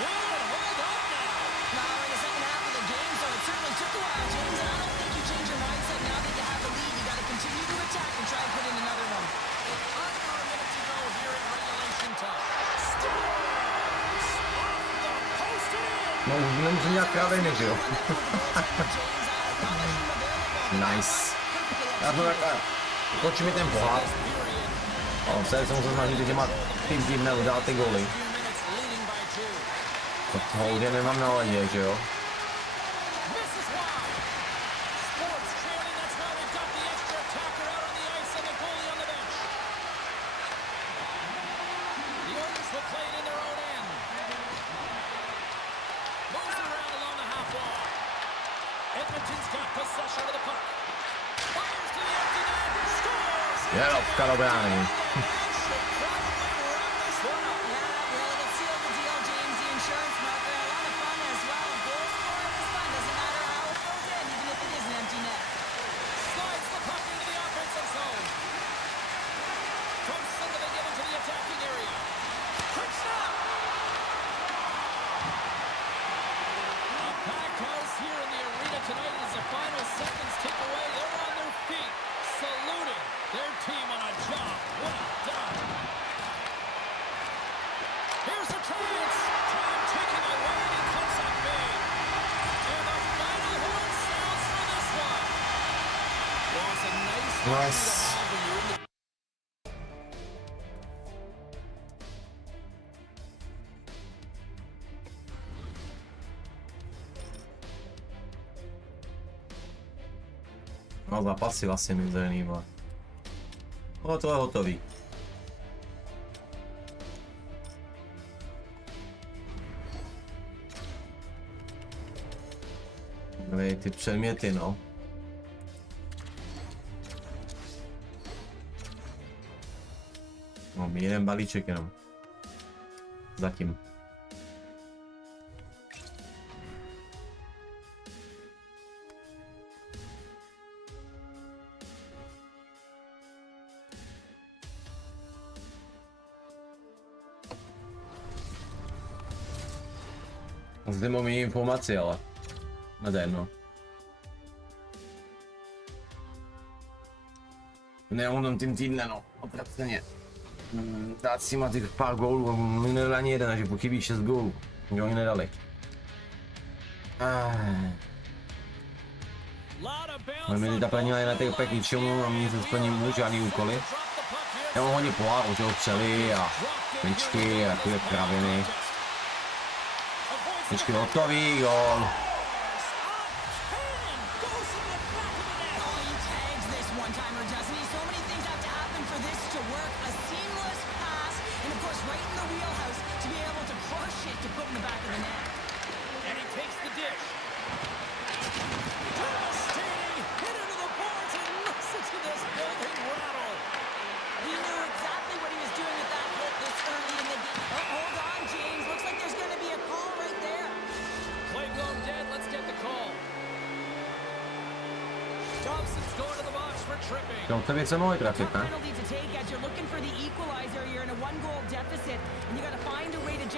Will it hold up now? Now we're in the second half of the game, so it certainly took a while, James, and I don't think you change your mindset now that you have the lead. You got to continue to attack and try and put in another one. Under a minute to go here in regulation time. Steals off the post and in. No už nemusím dělat kraviny, že jo? Nice. Já to takhle, točí mi ten pohár. O, se musím snažit těma týmem neudělat ty goly. To hodně nemám na ledě, že jo? Misses wide. Sports trailing, that's why we've got the extra attacker out on the ice and the goalie on the bench. The Oilers will play it in their own end. Moves it around along the half wall. Edmonton's got possession of the puck. Fires to the empty net. Scores! Jelovka do brány. Should probably wrap this one up. Yeah, really, let's seal the deal, James. The insurance marker, a lot of fun as well. Goal scoring is fun, doesn't matter how it goes in, even if it is an empty net. Slides the puck into the offensive zone. From center they get into the attacking area. Quick snap! A packed house here in the arena tonight as the final seconds tick away. They're on their feet, saluting their team on a job well done. Here's a chance. Time ticking away and it comes up big. And the final horn sounds for this one. Well, it's a nice Nice. when you're in the No zápasy vlastně mizerný, vole. No to je hotový. Dvě ty předměty, no. Mám jeden balíček jenom. Zatím. Zde mám jiný informaci, ale jedno. Neumím tím týdne, no, opravdu. Dát si má těch pár gólů, mi nedali ani jeden, takže pochybí 6 gólů. Že oni nedali. Moje minita plnila jen na těch opět ničemu a mě se splním žádný úkoly. Já mám hodně poháru, že ho střely a myčky a takové kraviny. Myčky hotový, gól. No, to by se mohli trafit, ne?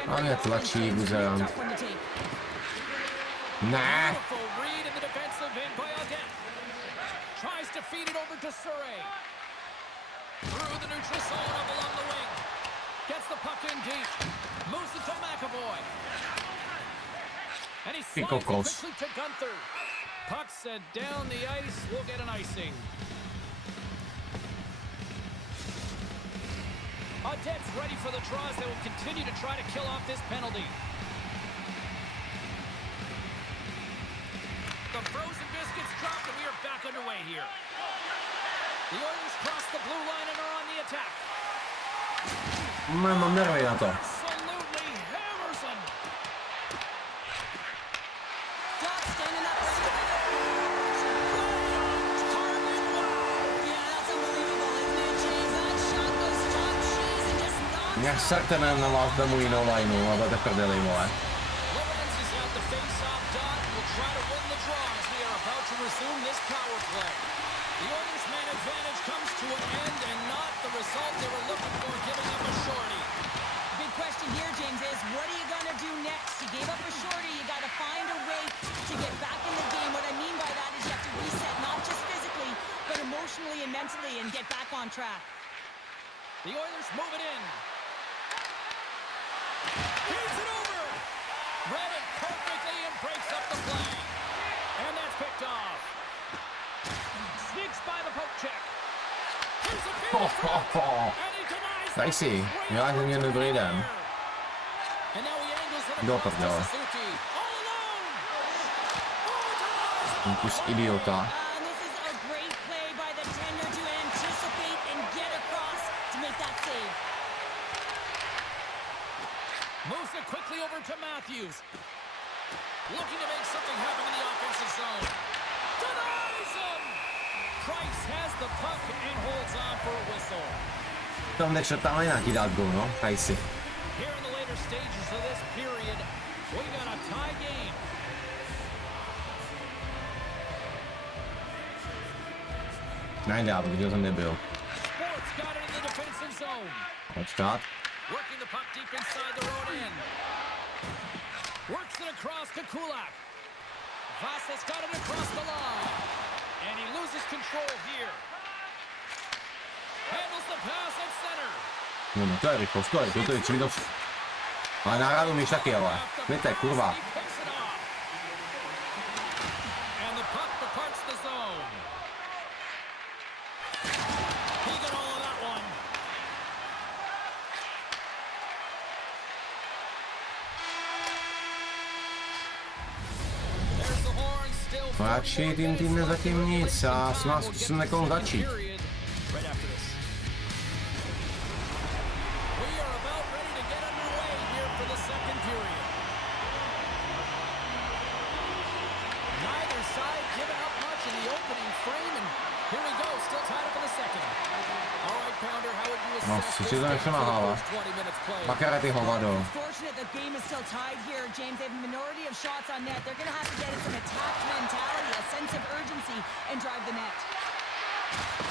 A mě tlačí buzerant. Ne! Ty kokos. Puck set down the ice, we'll get an icing. Cadets ready for the draws. They will continue to try to kill off this penalty. The frozen biscuits dropped, and we are back underway here. The Oilers cross the blue line and are on the attack. Mám nervy na to. Absolutely hammers him. Dot standing up. Yeah, that's unbelievable, isn't it, James? That shot goes top cheese and just knocks Jak sakte na vás vemu jinou lineu, a to prdeli, vole. Lorenz is out the face-off dot and will try to win the draw as we are about to resume this power play. The Oilers' man advantage comes to an end and not the result they were looking for, giving up a shorty. Big question here, James, is what are you going to do next? You gave up a shorty. You got to find a way to get back in the game. What I mean by that is you have to reset, not just physically, but emotionally and mentally, and get back on track. The Oilers move it in. He's it over. Read it perfectly and breaks up the play. And that's picked off. Sneaks by the poke check. Here's a field and he denies that. Dicey, já jsem měl dobrý den. And now he angles it Do across to prdele. Suzuki. All alone. Oh, denies it. Kus idiota. And this is a great play by the tender to anticipate and get across to make that save. Moves it quickly over to Matthews. Looking to make something happen in the offensive zone. Denies him! Price has the puck and holds on for a whistle. Tam nešel tam nějaký dát gol, no, Dicey. Here in the later stages of this period, we got a tie game. Nejdá, viděl jsem nebyl. Sports got it in the defensive zone. Počkat. Working the puck deep inside their own end. Works it across to Kulak. Vasas got it across the line. And he loses control here. Handles the pass at center. No, to je rychlost, to je čili to... Ale náhradu míš taky, ale. Víte, kurva. He picks it off. And the puck departs the zone. He got all of that one. There's the horn still. Radši tým nezatím nic a s nás zkusím někoho začít. Right after this. We are about ready to get underway here for the second period. Neither side giving up much in the opening frame, and here we go, still tied up in the second. All right, Pounder, how would you No, assess si this to game nechme for the nahávat. first 20 minutes play? Makarety hovado. Fortunate the game is still tied here, James. They have a minority of shots on net. They're going to have to get in some attack mentality, a sense of urgency, and drive the net.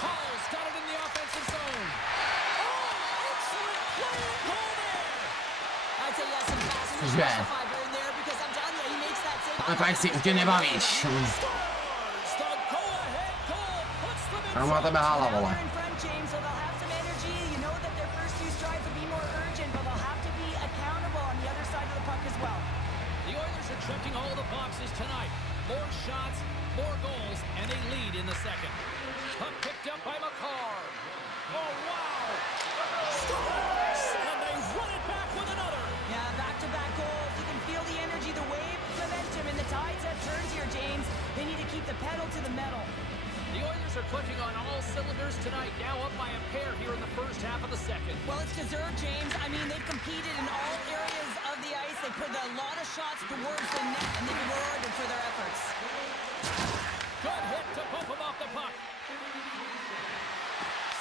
Hall's got it in the offensive zone. Oh, excellent play and goal there. I'd say yes, some passes and Yeah. specify in there because I'm telling you, he makes that save. Ale Dicey, už tě nebavíš. Scores the go-ahead goal, puts them in Tam má tebe hála, Now vole. they're in front, James, so they'll have some energy. You know that their first few strides will be more urgent, but they'll have to be accountable on the other side of the puck as well. The Oilers are checking all the boxes tonight. More shots, more goals, and a lead in the second. Puck picked up by McCarr. Oh, wow! Scores! And they run it back with another. Yeah, back-to-back goals. You can feel the energy, the wave, momentum, and the tides have turned here, James. They need to keep the pedal to the metal. The Oilers are clicking on all cylinders tonight, now up by a pair here in the first half of the second. Well, it's deserved, James. I mean, they've competed in all areas of the ice. They put a lot of shots towards the net, and they've been rewarded for their efforts. Good hit to bump him off the puck.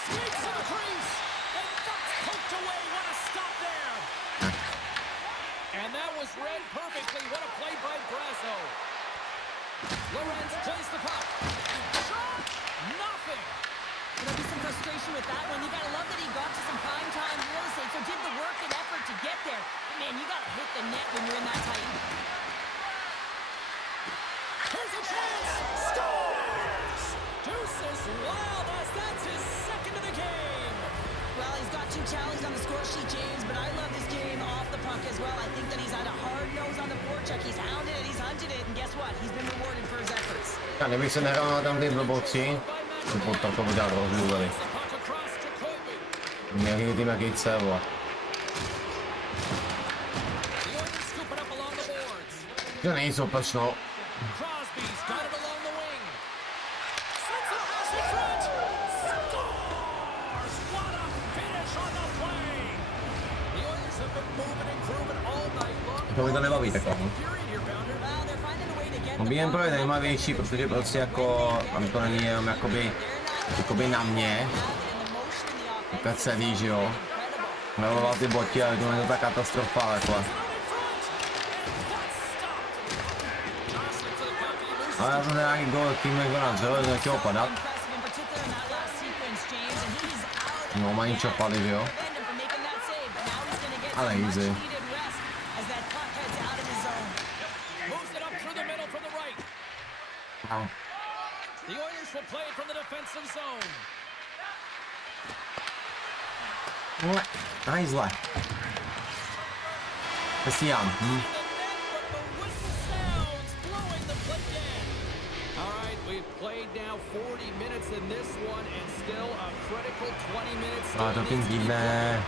Sneaks to the crease, and that's poked away. What a stop there. And that was read perfectly. What a play by Brazo. Lorenz plays the puck. Shot! Nothing. There'll be some frustration with that one. You gotta love that he got to some prime time real estate, so did the work and effort to get there. But man, you gotta hit the net when you're in that tight. Here's a chance. Scores! Deuces wild as that's his second of the game. Well, he's got 2 tallies on the score sheet, James, but I love this game off the puck as well. I think that he's had a hard nose on the forecheck. He's hounded it, he's hunted it, and guess what? He's been rewarded for his efforts. A kdybych se nehrál na tam ty blboci, to by dělat rozmluvili. The puck across to Colby. Nějaký tým jaký chce, vole. The Oilers scoop it up along the boards. To není soupeř, no. Crosby's got it along the wing. Sends it past in front. Scores! What a finish on the play. The Oilers have been moving and grooving all night long. To mi to nebaví takhle. Period here, Bounder. Well, they're finding a way to get the BN Pro je puck zajímavější, protože prostě jako, tam to není jenom jakoby na mě, takhle celý, že jo. Miloval ty boty, ale to je to ta katastrofa, takhle. Ale já jsem nějaký gol tým, jak na dřele, nechtěl padat. No, mají čopali, že jo. Ale easy. No. The Oilers will play from the defensive zone. Nice. Pesíám. The net, but the whistle sounds, blowing the play dead. All right, we've played now 40 minutes in this one, and still a critical 20 minutes. A to tím divné.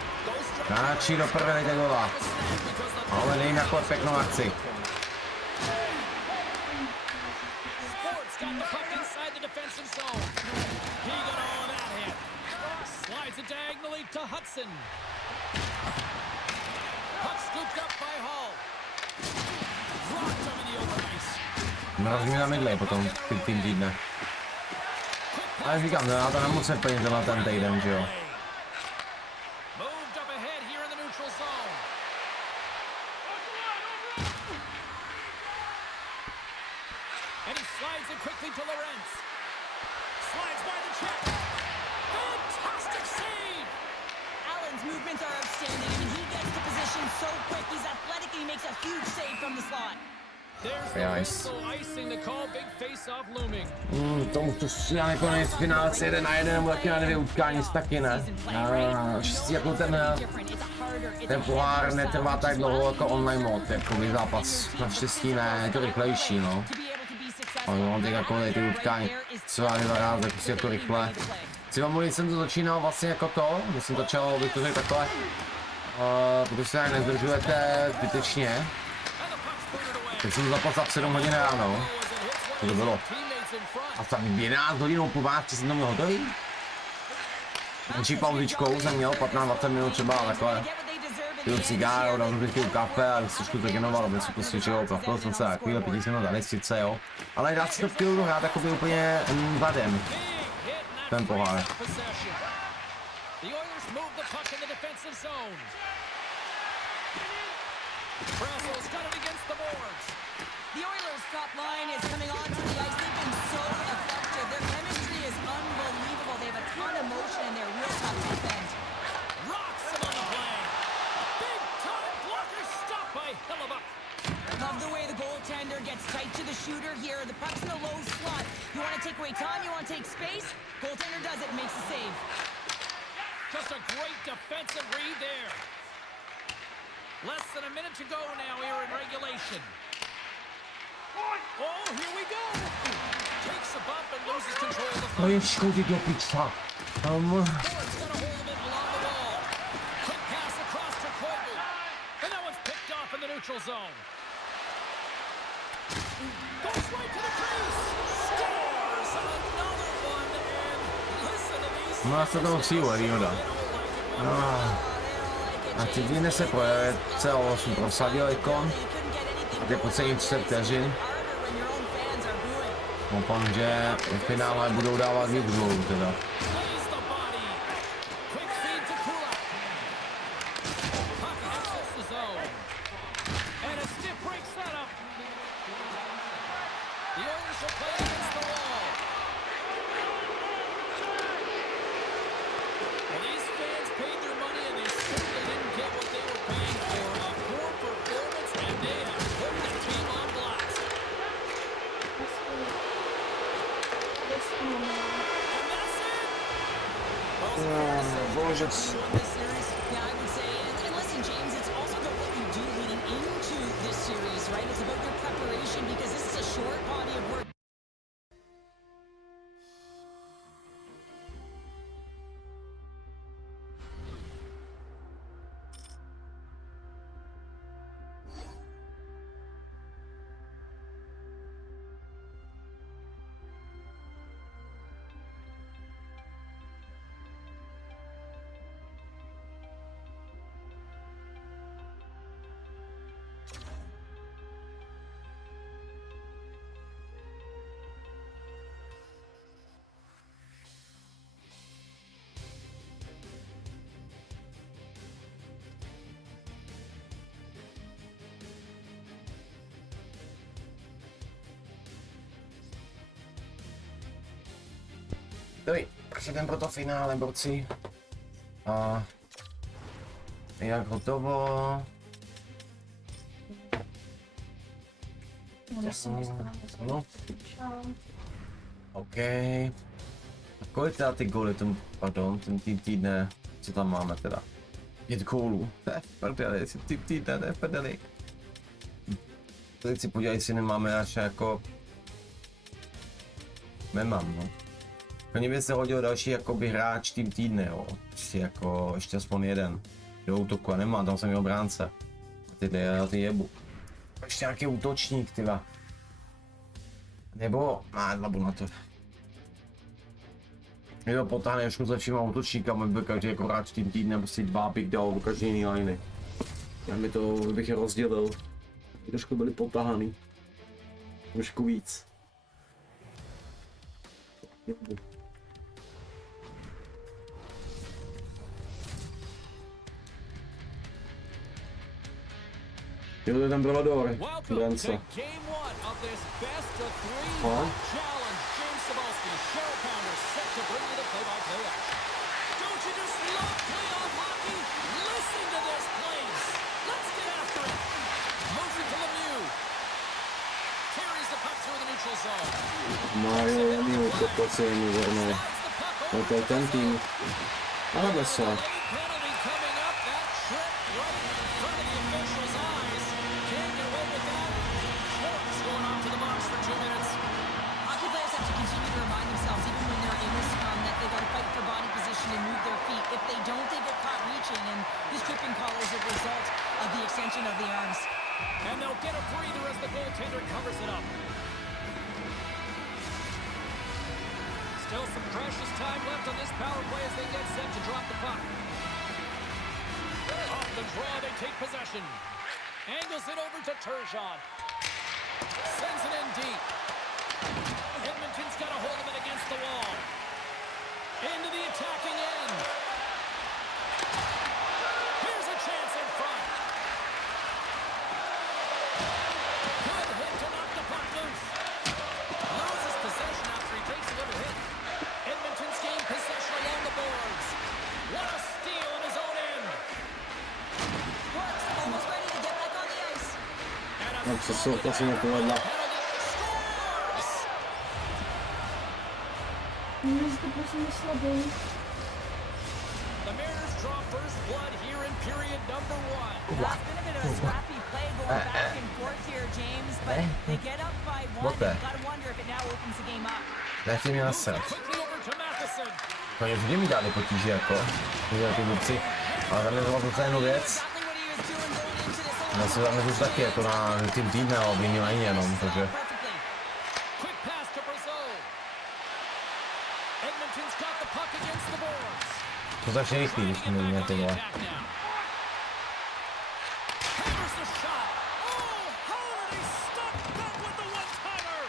Náčí do prvé dejte gola. Ale dej na pěknou akci. Sports got the puck inside the defensive zone. He got all of that hit. Slides it diagonally to Hudson. Puck scooped up by Hall. Dropped him in the open ice. Narazíme na midley potom, tým týdne. Ale říkám, já to nemusím plnit ten týden, že jo. Moved up ahead here in the neutral zone. And he slides it quickly to Lorentz. Slides by the check. Fantastic save! Allen's movements are outstanding. I mean, he gets to position so quick. He's athletic and he makes a huge save from the slot. There's the whistle icing the call, big face-off looming. Tomu to si já nakonec finálce 1-1 nebo taky na 2 utkání taky ne. Jako ten pohár netrvá tak dlouho jako online mod, jako zápas. Naštěstí ne, je to rychlejší, no. Ale mám teď jako ty utkání, co já vyhrát, tak prostě jako rychle. Chci vám mluvit, jsem to začínal vlastně jako to, když jsem začal vytvořit takhle. Pokud se tak nezdržujete zbytečně. Teď jsem zapasal v 7 hodin ráno. Co to bylo? A tak 11 hodin po vás, jsem to měl hotový? Menší pauzičkou jsem měl 15-20 minut třeba takhle. Pil cigáro, dal jsem si kafe a trošku to genoval, aby se to svědčilo, profil jsem se takovýhle 5 minut tady sice, jo. Ale dá si to v pilu hrát takový úplně vadem. Ten pohár. Brassel's got it against the boards. The Oilers' top line is coming onto the ice. They've been so effective. Their chemistry is unbelievable. They have a ton of motion and they're real tough to defend. Rocks him on the play. Big time blocker stop by Hellebuck. Love the way the goaltender gets tight to the shooter here. The puck's in a low slot. You want to take away time, you want to take space. Goaltender does it and makes the save. Just a great defensive read there. Less than a minute to go now here in regulation. Oh, here we go! Takes a bump and loses control of the puck. No je škodit do pizza. Ford's got a hold of it along the wall. Quick pass across to Koivu. And that one's picked off in the neutral zone. Goes right to the crease. Scores another one. And listen to these. No já se toho sílu, výhoda. A teď jiné se projeve, CO8 prosadil ikon. A teď poslední 30 vteřin. Doufám, že v finále budou dávat víc gólů teda. Yeah, I would say, and listen, James, it's also about what you do leading into this series, right? It's about your preparation because this is a short body of work. Dobrý, takže jdem pro to finále, borci. A jak hotovo. No. OK. A kolik teda ty góly, ten tým týdne, co tam máme teda? 5 gólů. To je v prdeli, tým týdne, to je v prdeli. Teď si podívej, jestli nemáme až jako... Nemám, no. Mně by se hodil další jakoby hráč tým týdne, jo. Prostě jako ještě aspoň jeden do útoku a nemám, tam jsem měl bránce. A ty jebu. Ještě nějaký útočník, tyva. Nebo, dlabu na to. Mě to potáhne ještě se všema útočníkama, byl každý jako hráč tým týdne, prostě 2 bych dal do každé jiný liney. Já mi to bych je rozdělil. Trošku byli potáhaný. Trošku víc. Jo, to je ten Bravador, brance. No. Mario, Lemieux, to placení zrovna. No to je ten tým. Ale vesel. And they'll get a breather as the goaltender covers it up. Still some precious time left on this power play as they get set to drop the puck. Off the draw, they take possession. Angles it over to Turgeon. Sends it in deep. Edmonton's got a hold of it against the wall. Into the attacking end. Here's a chance in front. Good hit to knock the puck loose. Loses possession after he takes a little hit. Edmonton's gained possession along the boards. What a steal in his own end. Works, almost ready to get back on the ice. No, přesilka si nepovedla. The Mariners draw first blood here in period number 1. That's been a bit of a scrappy play going back and forth here, James, but they get up by 1. What the? Gotta wonder if it now opens the game up. Nechci mě nasrat. Quickly over to Matheson. Oni vždy mi dali potíže jako. Ty kluci. Ale tam je to jednu věc. Exactly what he was doing going into this whole Já se tam nebudu taky jako na tým týdne, ale vyní lajně jenom, takže. Perfectly. Quick pass to Brazil. Edmonton's got the puck against the boards. To začne rychlý, když mi mě ty vole. Hammers the shot. Oh, Holiday stuck that with the one-timer.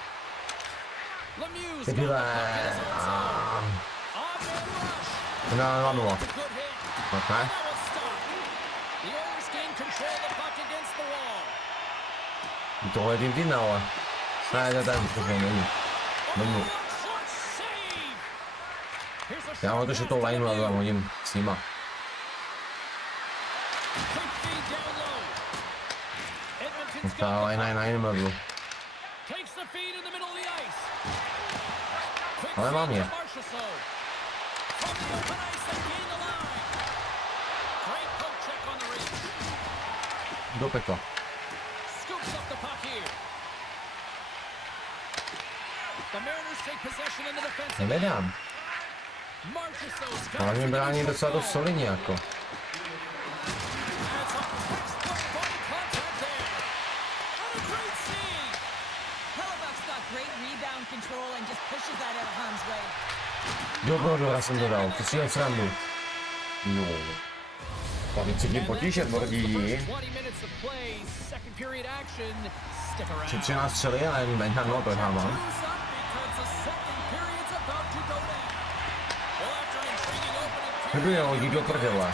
Lemieux's got the Debile. puck in his own zone. On-man rush. Na 0. It's a good hit. Ok. Now it's stopped. The Oilers gain control of the puck against the wall. Tohle je tým týdne, ale. Ne, to je ten, to není. Nemů. Oh, shot save. Here's a Já shot mám to, že to pass to lineu a Lemieux. tam hodím s nima. Quick feed down low. Edmonton's Ta got the linea je puck. na jiném levelu. Takes the feed in the middle of the ice. Quick Ale mám feed je. to Marchessault. From the open ice and gain the line. Great poke check on the reach. Do pekla. Scoops up the puck here. The Mariners take possession in the defensive. Nedám. Marchessault's got Ale it mě to the brání neutral docela dost zone. solidně jako. That's a textbook body contact there. And a great save. Hellebuck's got great rebound control and just pushes that out of harm's way. Dobro, jsem to dal, to si jen srandu. No. Tady si tím potíže, tvrdí. Při 13 střely a jen menha, no, prohrávám. Kdyby je hodí do prdele.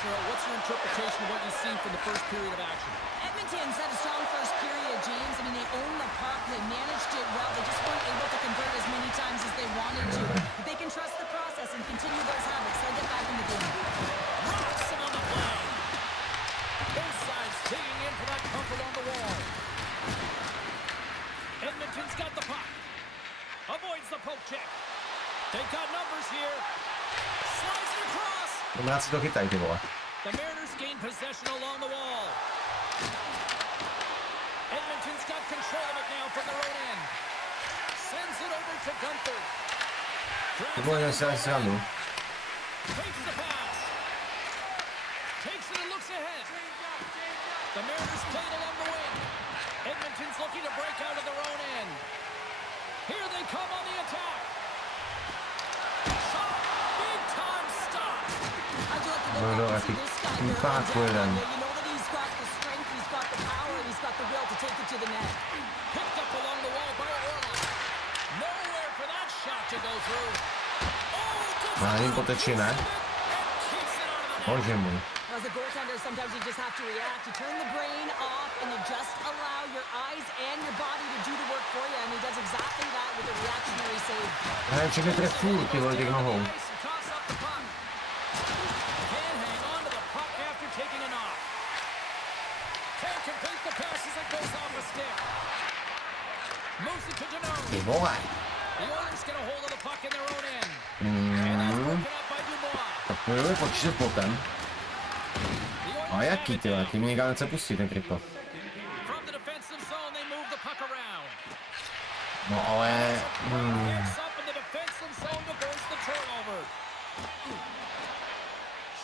Cheryl, what's your interpretation of what you've seen from the first period of action? Edmonton Edmonton's had a strong first period, James. I mean, they own the puck, they managed it well, they just weren't able to convert as many times as they wanted to. If they can trust the process and continue those habits, they'll get back in the game. Rocks him on the play. Both sides digging in for that comfort on the wall. Edmonton's got the puck. Avoids the poke check. They've got numbers here. Slides it across. Dobrá, si to chytaj, ty vole. The Mariners gain possession along the wall. Edmonton's got control of it now from their own end. Sends it over to Gunther. Ty vole, já si srandu. Takes the pass. Takes it and looks ahead. The Mariners play it along the wing. Edmonton's looking to break out of their own end. Here they come on the attack. Shot. Big time stop. How'd you like to No, look no, at I to see think this guy he there can't on put it deck? in. You know that he's got the strength, he's got the power, and he's got the will to take it to the net. Picked up along the wall by Orlov. Nowhere for that shot to go through. Oh, Má jim poteči, ne? Bože můj. As a goaltender, sometimes you just have to react. You turn the brain off and you just allow your eyes and your body to do the work for you. And he does exactly that with a reactionary save. Já je všechny trefů, ty vole, těch nohou. Can't hang on to the puck after taking a knock. Can't complete the pass as it goes off the stick. Moves it to Janone. Ty vole. The Oilers get a hold of the puck in their own end. And that's broken up by Dubois. Tak pojďme počítat potem. A jaký ty vole, tím nikdo nechce pustit ten krypo. From the defensive zone, they move the puck around. No ale... Gets up in the defensive zone to force the turnover.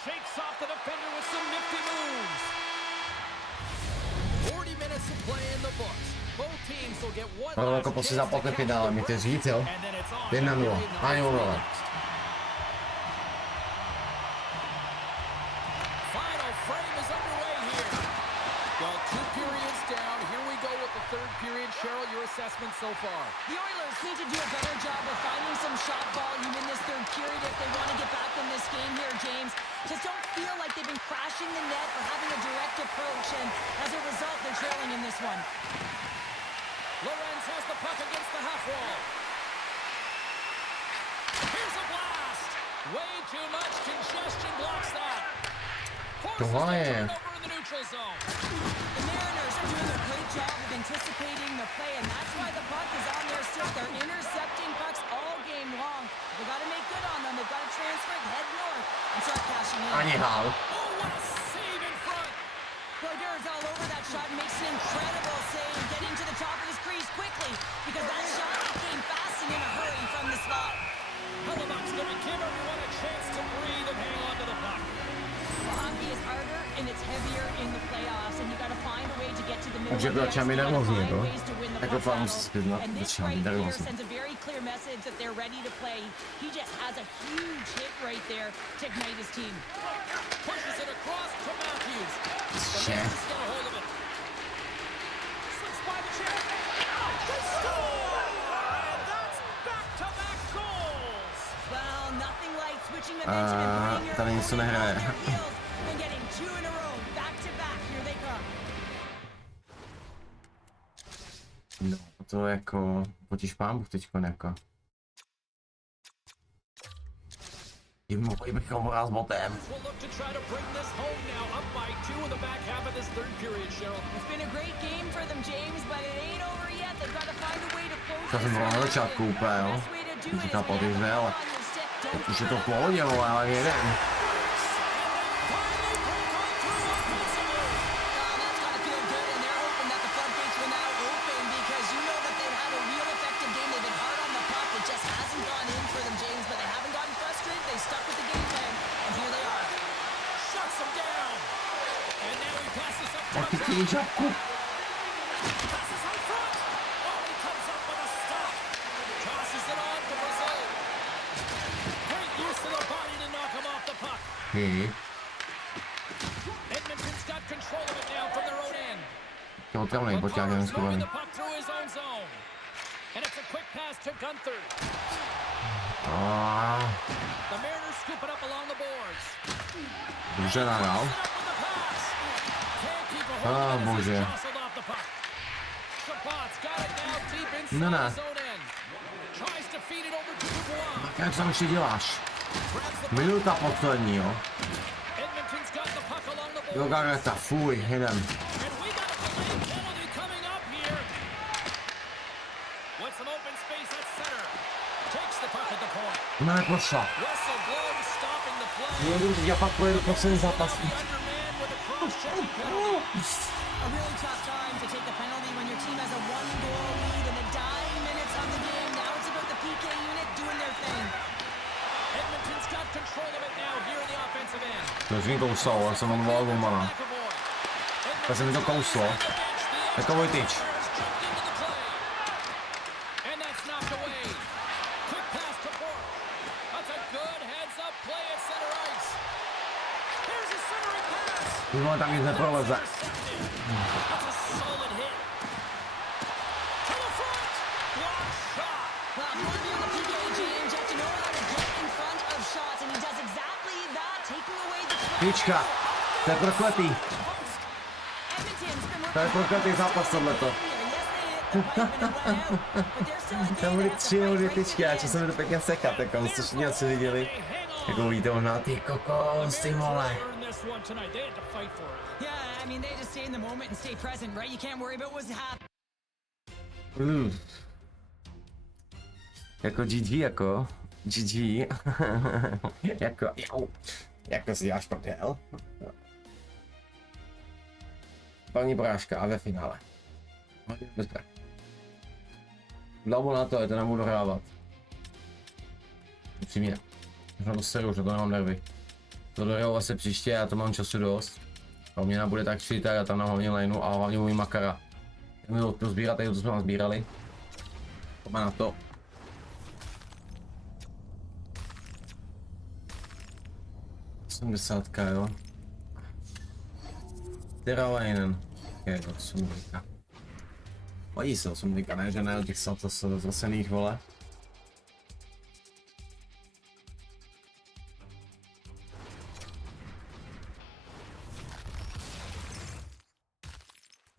Shakes off the defender with some nifty moves. 40 minutes of play in the books. Both teams will get one Ale last jako prostě chance to západ catch finále, the mi to break, říct, jo? and then it's on 1-0, ani omlouvám. Final frame is underway here. Well, 2 periods down. Here we go with the 3rd period. Cheryl, your assessment so far? The Oilers need to do a better job of finding some shot volume in this 3rd period if they want to get back in this game here, James. Just don't feel like they've been crashing the net or having a direct approach, and as a result, they're trailing in this one. Lorenz has the puck against the half wall. Here's a blast. Way too much congestion blocks that. Forces the Why? turnover in the neutral zone. The Mariners are doing a great job of anticipating the play, and that's why the puck is on their stick. They're intercepting pucks all game long. They've got to make good on them. They've got to transfer it, head north, and start cashing in. Ani hál. Oh, what a save in front. Brodeur all over that shot and makes an incredible save, getting to the top of his crease quickly, because that shot came fast and in a hurry from the slot. Hellebuck's going to give everyone a chance to breathe and hang on to the puck. Well, hockey is harder and it's heavier in the playoffs, and you got to find a way to get to the middle Takže of the byla ice. čami You gotta nervózní, find jako. ways to win the Jako puck fakt battles. musíte přiznat, And this začínám right být here nervózní. sends a very clear message that they're ready to play. He just has a huge hit right there to ignite his team. Pushes it across to Matthews. The Shit. Mariners get a hold of it. Slips by the check. They score! And that's back-to-back goals. Well, nothing like switching momentum and putting your tady něco opponent nehraje. on their heels and getting 2 in a row, back to back. Here they come. No, to jako... Potíž pán Bůh teďko jako. Mohli bychom hrát s botem. We'll look to try to bring this home now, up by 2 in the back half of this 3rd period, Cheryl. It's been a great game for them, James, but it ain't over yet. They've got to find a way to close To jsem this byl na one. začátku úplně, jo. Best way to do it is Říkal when you have podívej, the ale... ball on your stick. Don't Už je to let v pohodě, vole, ale jeden. Finally break on through offensively. Well, that's gotta feel good, and they're hoping that the floodgates will now open, because you know that they've had a real effective game. They've been hard on the puck. It just hasn't gone in for them, James, but they haven't gotten frustrated. They stuck with the game plan, and here they are. Shuts him down. And now he passes up Tak ty front. chtějí žabku. Passes out front. Oh, he comes up with a stop. Tosses it on to Brazil. Great use of the body to knock him off the puck. Edmonton's got control of it now from their own end. Je otravnej poťák, jeden Moving skovaný. the puck through his own zone. And it's a quick pass to Gunther. The Mariners scoop it up along the boards. Dobře nahrál. Up with the pass. Can't keep a Ah, bože. No ne. Jak tam ještě děláš? Minuta poslední, jo. Jo, Gareta, fuj, jdem. No neprošla. Já pak pojedu poslední zápas. A really tough time to take the penalty when your team has a 1-goal lead in the dying minutes of the game. Now it's about the PK unit doing their thing. Edmonton's got control of it now here in the offensive end. To jsi mi kousal, já jsem on volal golmana. Tak se mi to kouslo. Jako Vojtič. And that's knocked away. Quick pass to Bork. That's a good heads-up play at center ice. Here's a centering pass. Už tam nic neproleze. That's a solid hit. To the front. Block shot. Well, if you want to be on the PK, James, you have to know how to get in front of shots, and he does exactly that, taking away the Pička. To je prokletý. Edmonton's been To je prokletý zápas tohleto. Tam byly 3 nebo 2 tyčky, a čo se mi to pěkně sekat, jako jste všichni asi viděli. Jako víte možná, ty kokos, ty vole. Earned this one tonight. They had to fight for it. Yeah, I mean, they just stay in the moment and stay present, right? You can't worry about what's happening. Jako GG, jako GG. Jako, jau. Jako si děláš prdel. První porážka a ve finále. Bezpra. Dlouho na to, je to nebudu hrát. Upřímně. Možná to seru, že to nemám nervy. To dohraju asi příště, já to mám času dost. A měna bude tak 3, tak já tam na hlavně lineu a hlavně můj makara. Měl to sbírat, tady to jsme sbírali. Pojďme na to. 80, jo. Teralainen. Je to 80. Mají se 80, ne, že ne, těch zase vole.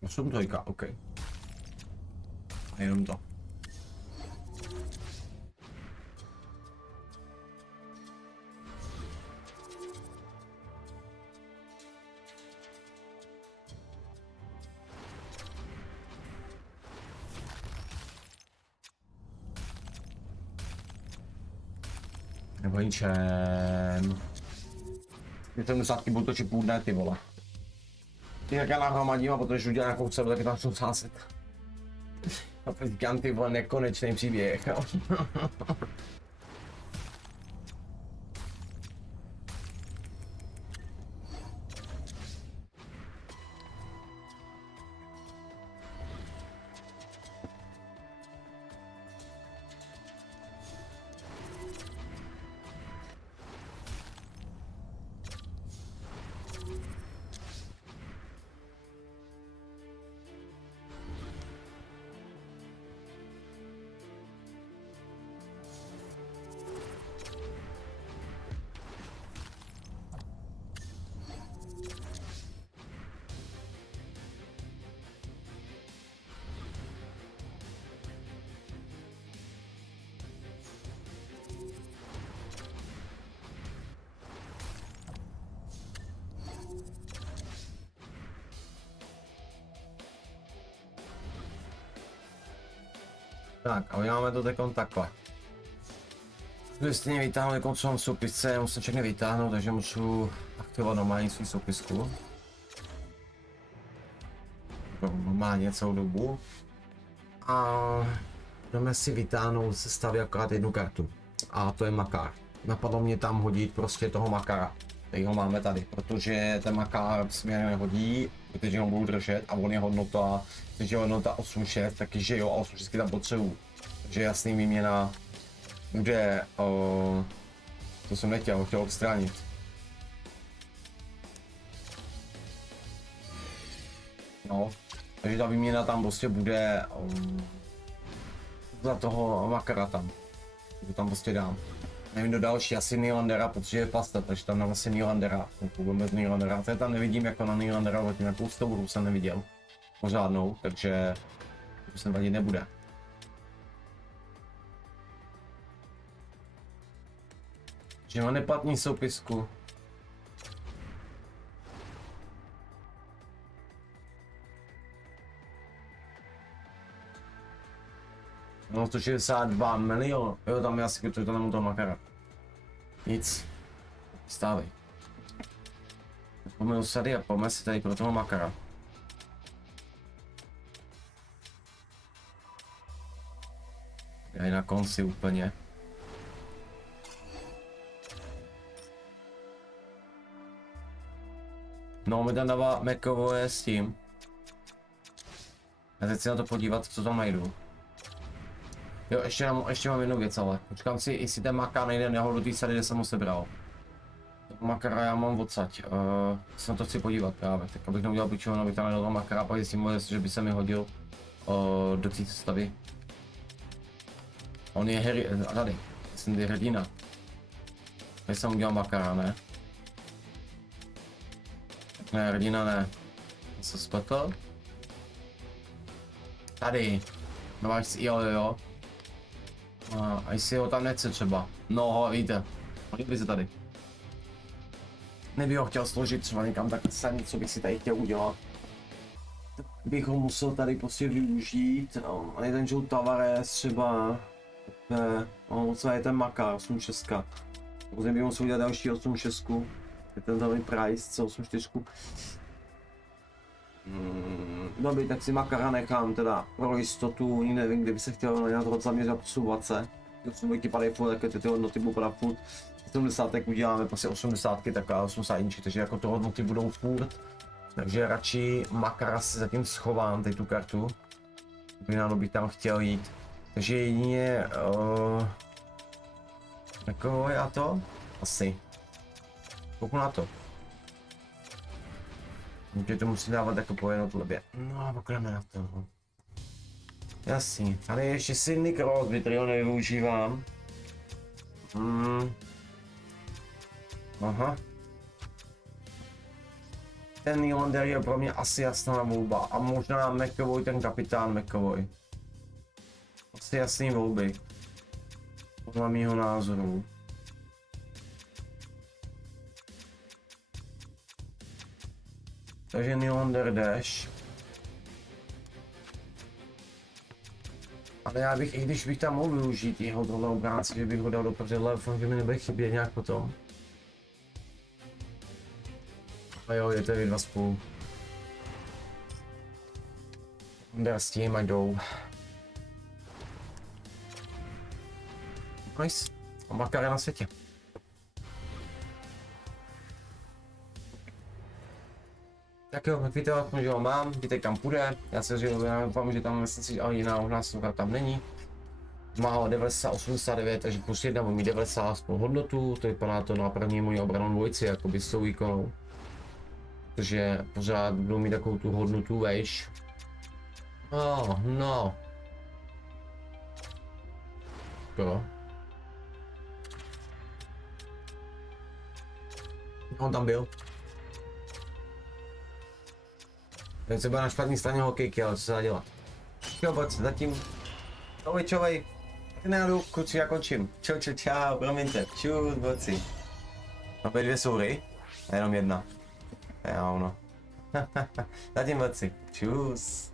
Osm trojka, OK. A jenom to. Nebo ničem. Je to 70 budu točit půl dne, ty vole. Jak já nahromadím a protože udělám nějakou celu, tak je tam jsou sázet. A teď říkám, ty vole, nekonečný příběh, jo. Tak, a uděláme to teď takhle. Když stejně vytáhnu jako co mám v soupisce, musím všechny vytáhnout, takže můžu aktivovat normální svůj soupisku. Normálně celou dobu. A jdeme si vytáhnout se stavě akorát jednu kartu. A to je makár. Napadlo mě tam hodit prostě toho makara. Teď ho máme tady, protože ten makár se mi nehodí, protože ho budu držet a on je hodnota, takže je hodnota 8,6, takže jo, a 8,6 tam potřebuji. Takže jasný výměna bude, to jsem nechtěl odstranit. No, takže ta výměna tam prostě bude za toho makara tam. To tam prostě dám. Nevím, do další, asi Nylandera, protože je pasta, takže tam dám asi Nylandera. Budeme bez Nylandera, to tam nevidím jako na Nylandera, ale nějakou stouru jsem neviděl. Pořádnou, takže to se vadit nebude. Že má neplatný soupisku. No 162 milionů, jo, tam je asi, protože to nemám toho makara. Nic. Stávej. Pomyl sady a pojďme si tady pro toho makara. Já je na konci úplně. No, mi tam dává McAvoye s tím. Já teď si na to podívat, co tam najdu. Jo, ještě mám jednu věc, ale počkám si, jestli ten makar nejde neho do té sady, kde jsem ho sebral. Makara já mám odsaď, se na to chci podívat právě, tak abych neudělal pičovinu, abych tam nedal toho makara, pak zjistím, že by se mi hodil do té stavy. On je tady, jsem tady hrdina. Tady jsem udělal makara, ne? Ne, hrdina ne. Já se spletl. Tady. No máš jo. A jestli ho tam nechce třeba. No, víte. Hodili se tady. Nebych ho chtěl složit třeba někam tak sem, co bych si tady chtěl udělat. Tak bych ho musel tady prostě využít. A je ten Joe Tavares třeba. No, co je ten makar, 8.6. Potom bych musel udělat další 8.6. Je ten velmi price, co 8.4. Dobrý, tak si makara nechám teda pro jistotu, nevím, kdyby se chtěl na to zaměřit posouvat se. Ty padají furt, tak ty hodnoty budou padat furt. 70 uděláme prostě 80, tak 80 takže jako to hodnoty budou furt. Takže radši makara si zatím schovám, tady tu kartu. Bych tam chtěl jít. Takže jedině... Jako já to? Asi. Kouknu na to. Že to musí dávat jako po jednotlivě. No a pokračujeme na to. Jasný. Tady je ještě Sidney Crosby, který ho nevyužívám. Aha. Ten Nylander je pro mě asi jasná volba. A možná McAvoy, ten kapitán McAvoy. Asi jasný volby. Podle mýho názoru. Takže Nylander dash. Ale já bych, i když bych tam mohl využít jeho tohle obránce, že bych ho dal do prdele, že mi nebude chybět nějak potom. A jo, je to dva spolu. Nylander s tím, ať jdou. Nice. A makar je na světě. Tak jo, jak víte, že ho mám, víte kam půjde, já se doufám, že tam myslím si, ale jiná hlasovka tam není. Má ho 89, takže plus 1 bude mít 90 spolu hodnotu, to vypadá to na první moji obranou dvojici, jakoby s tou výkonou. Takže pořád budou mít takovou tu hodnotu vejš. No. Jo. On tam byl. Teď se bude na špatné straně hokejky, ale co se dá dělat. Jo, pojď se zatím. Čovej. Nenádu, kluci, já končím. Čau, promiňte. Čus, boci. Máme 2 soury, a jenom 1. Jo, no. Zatím boci. Čus.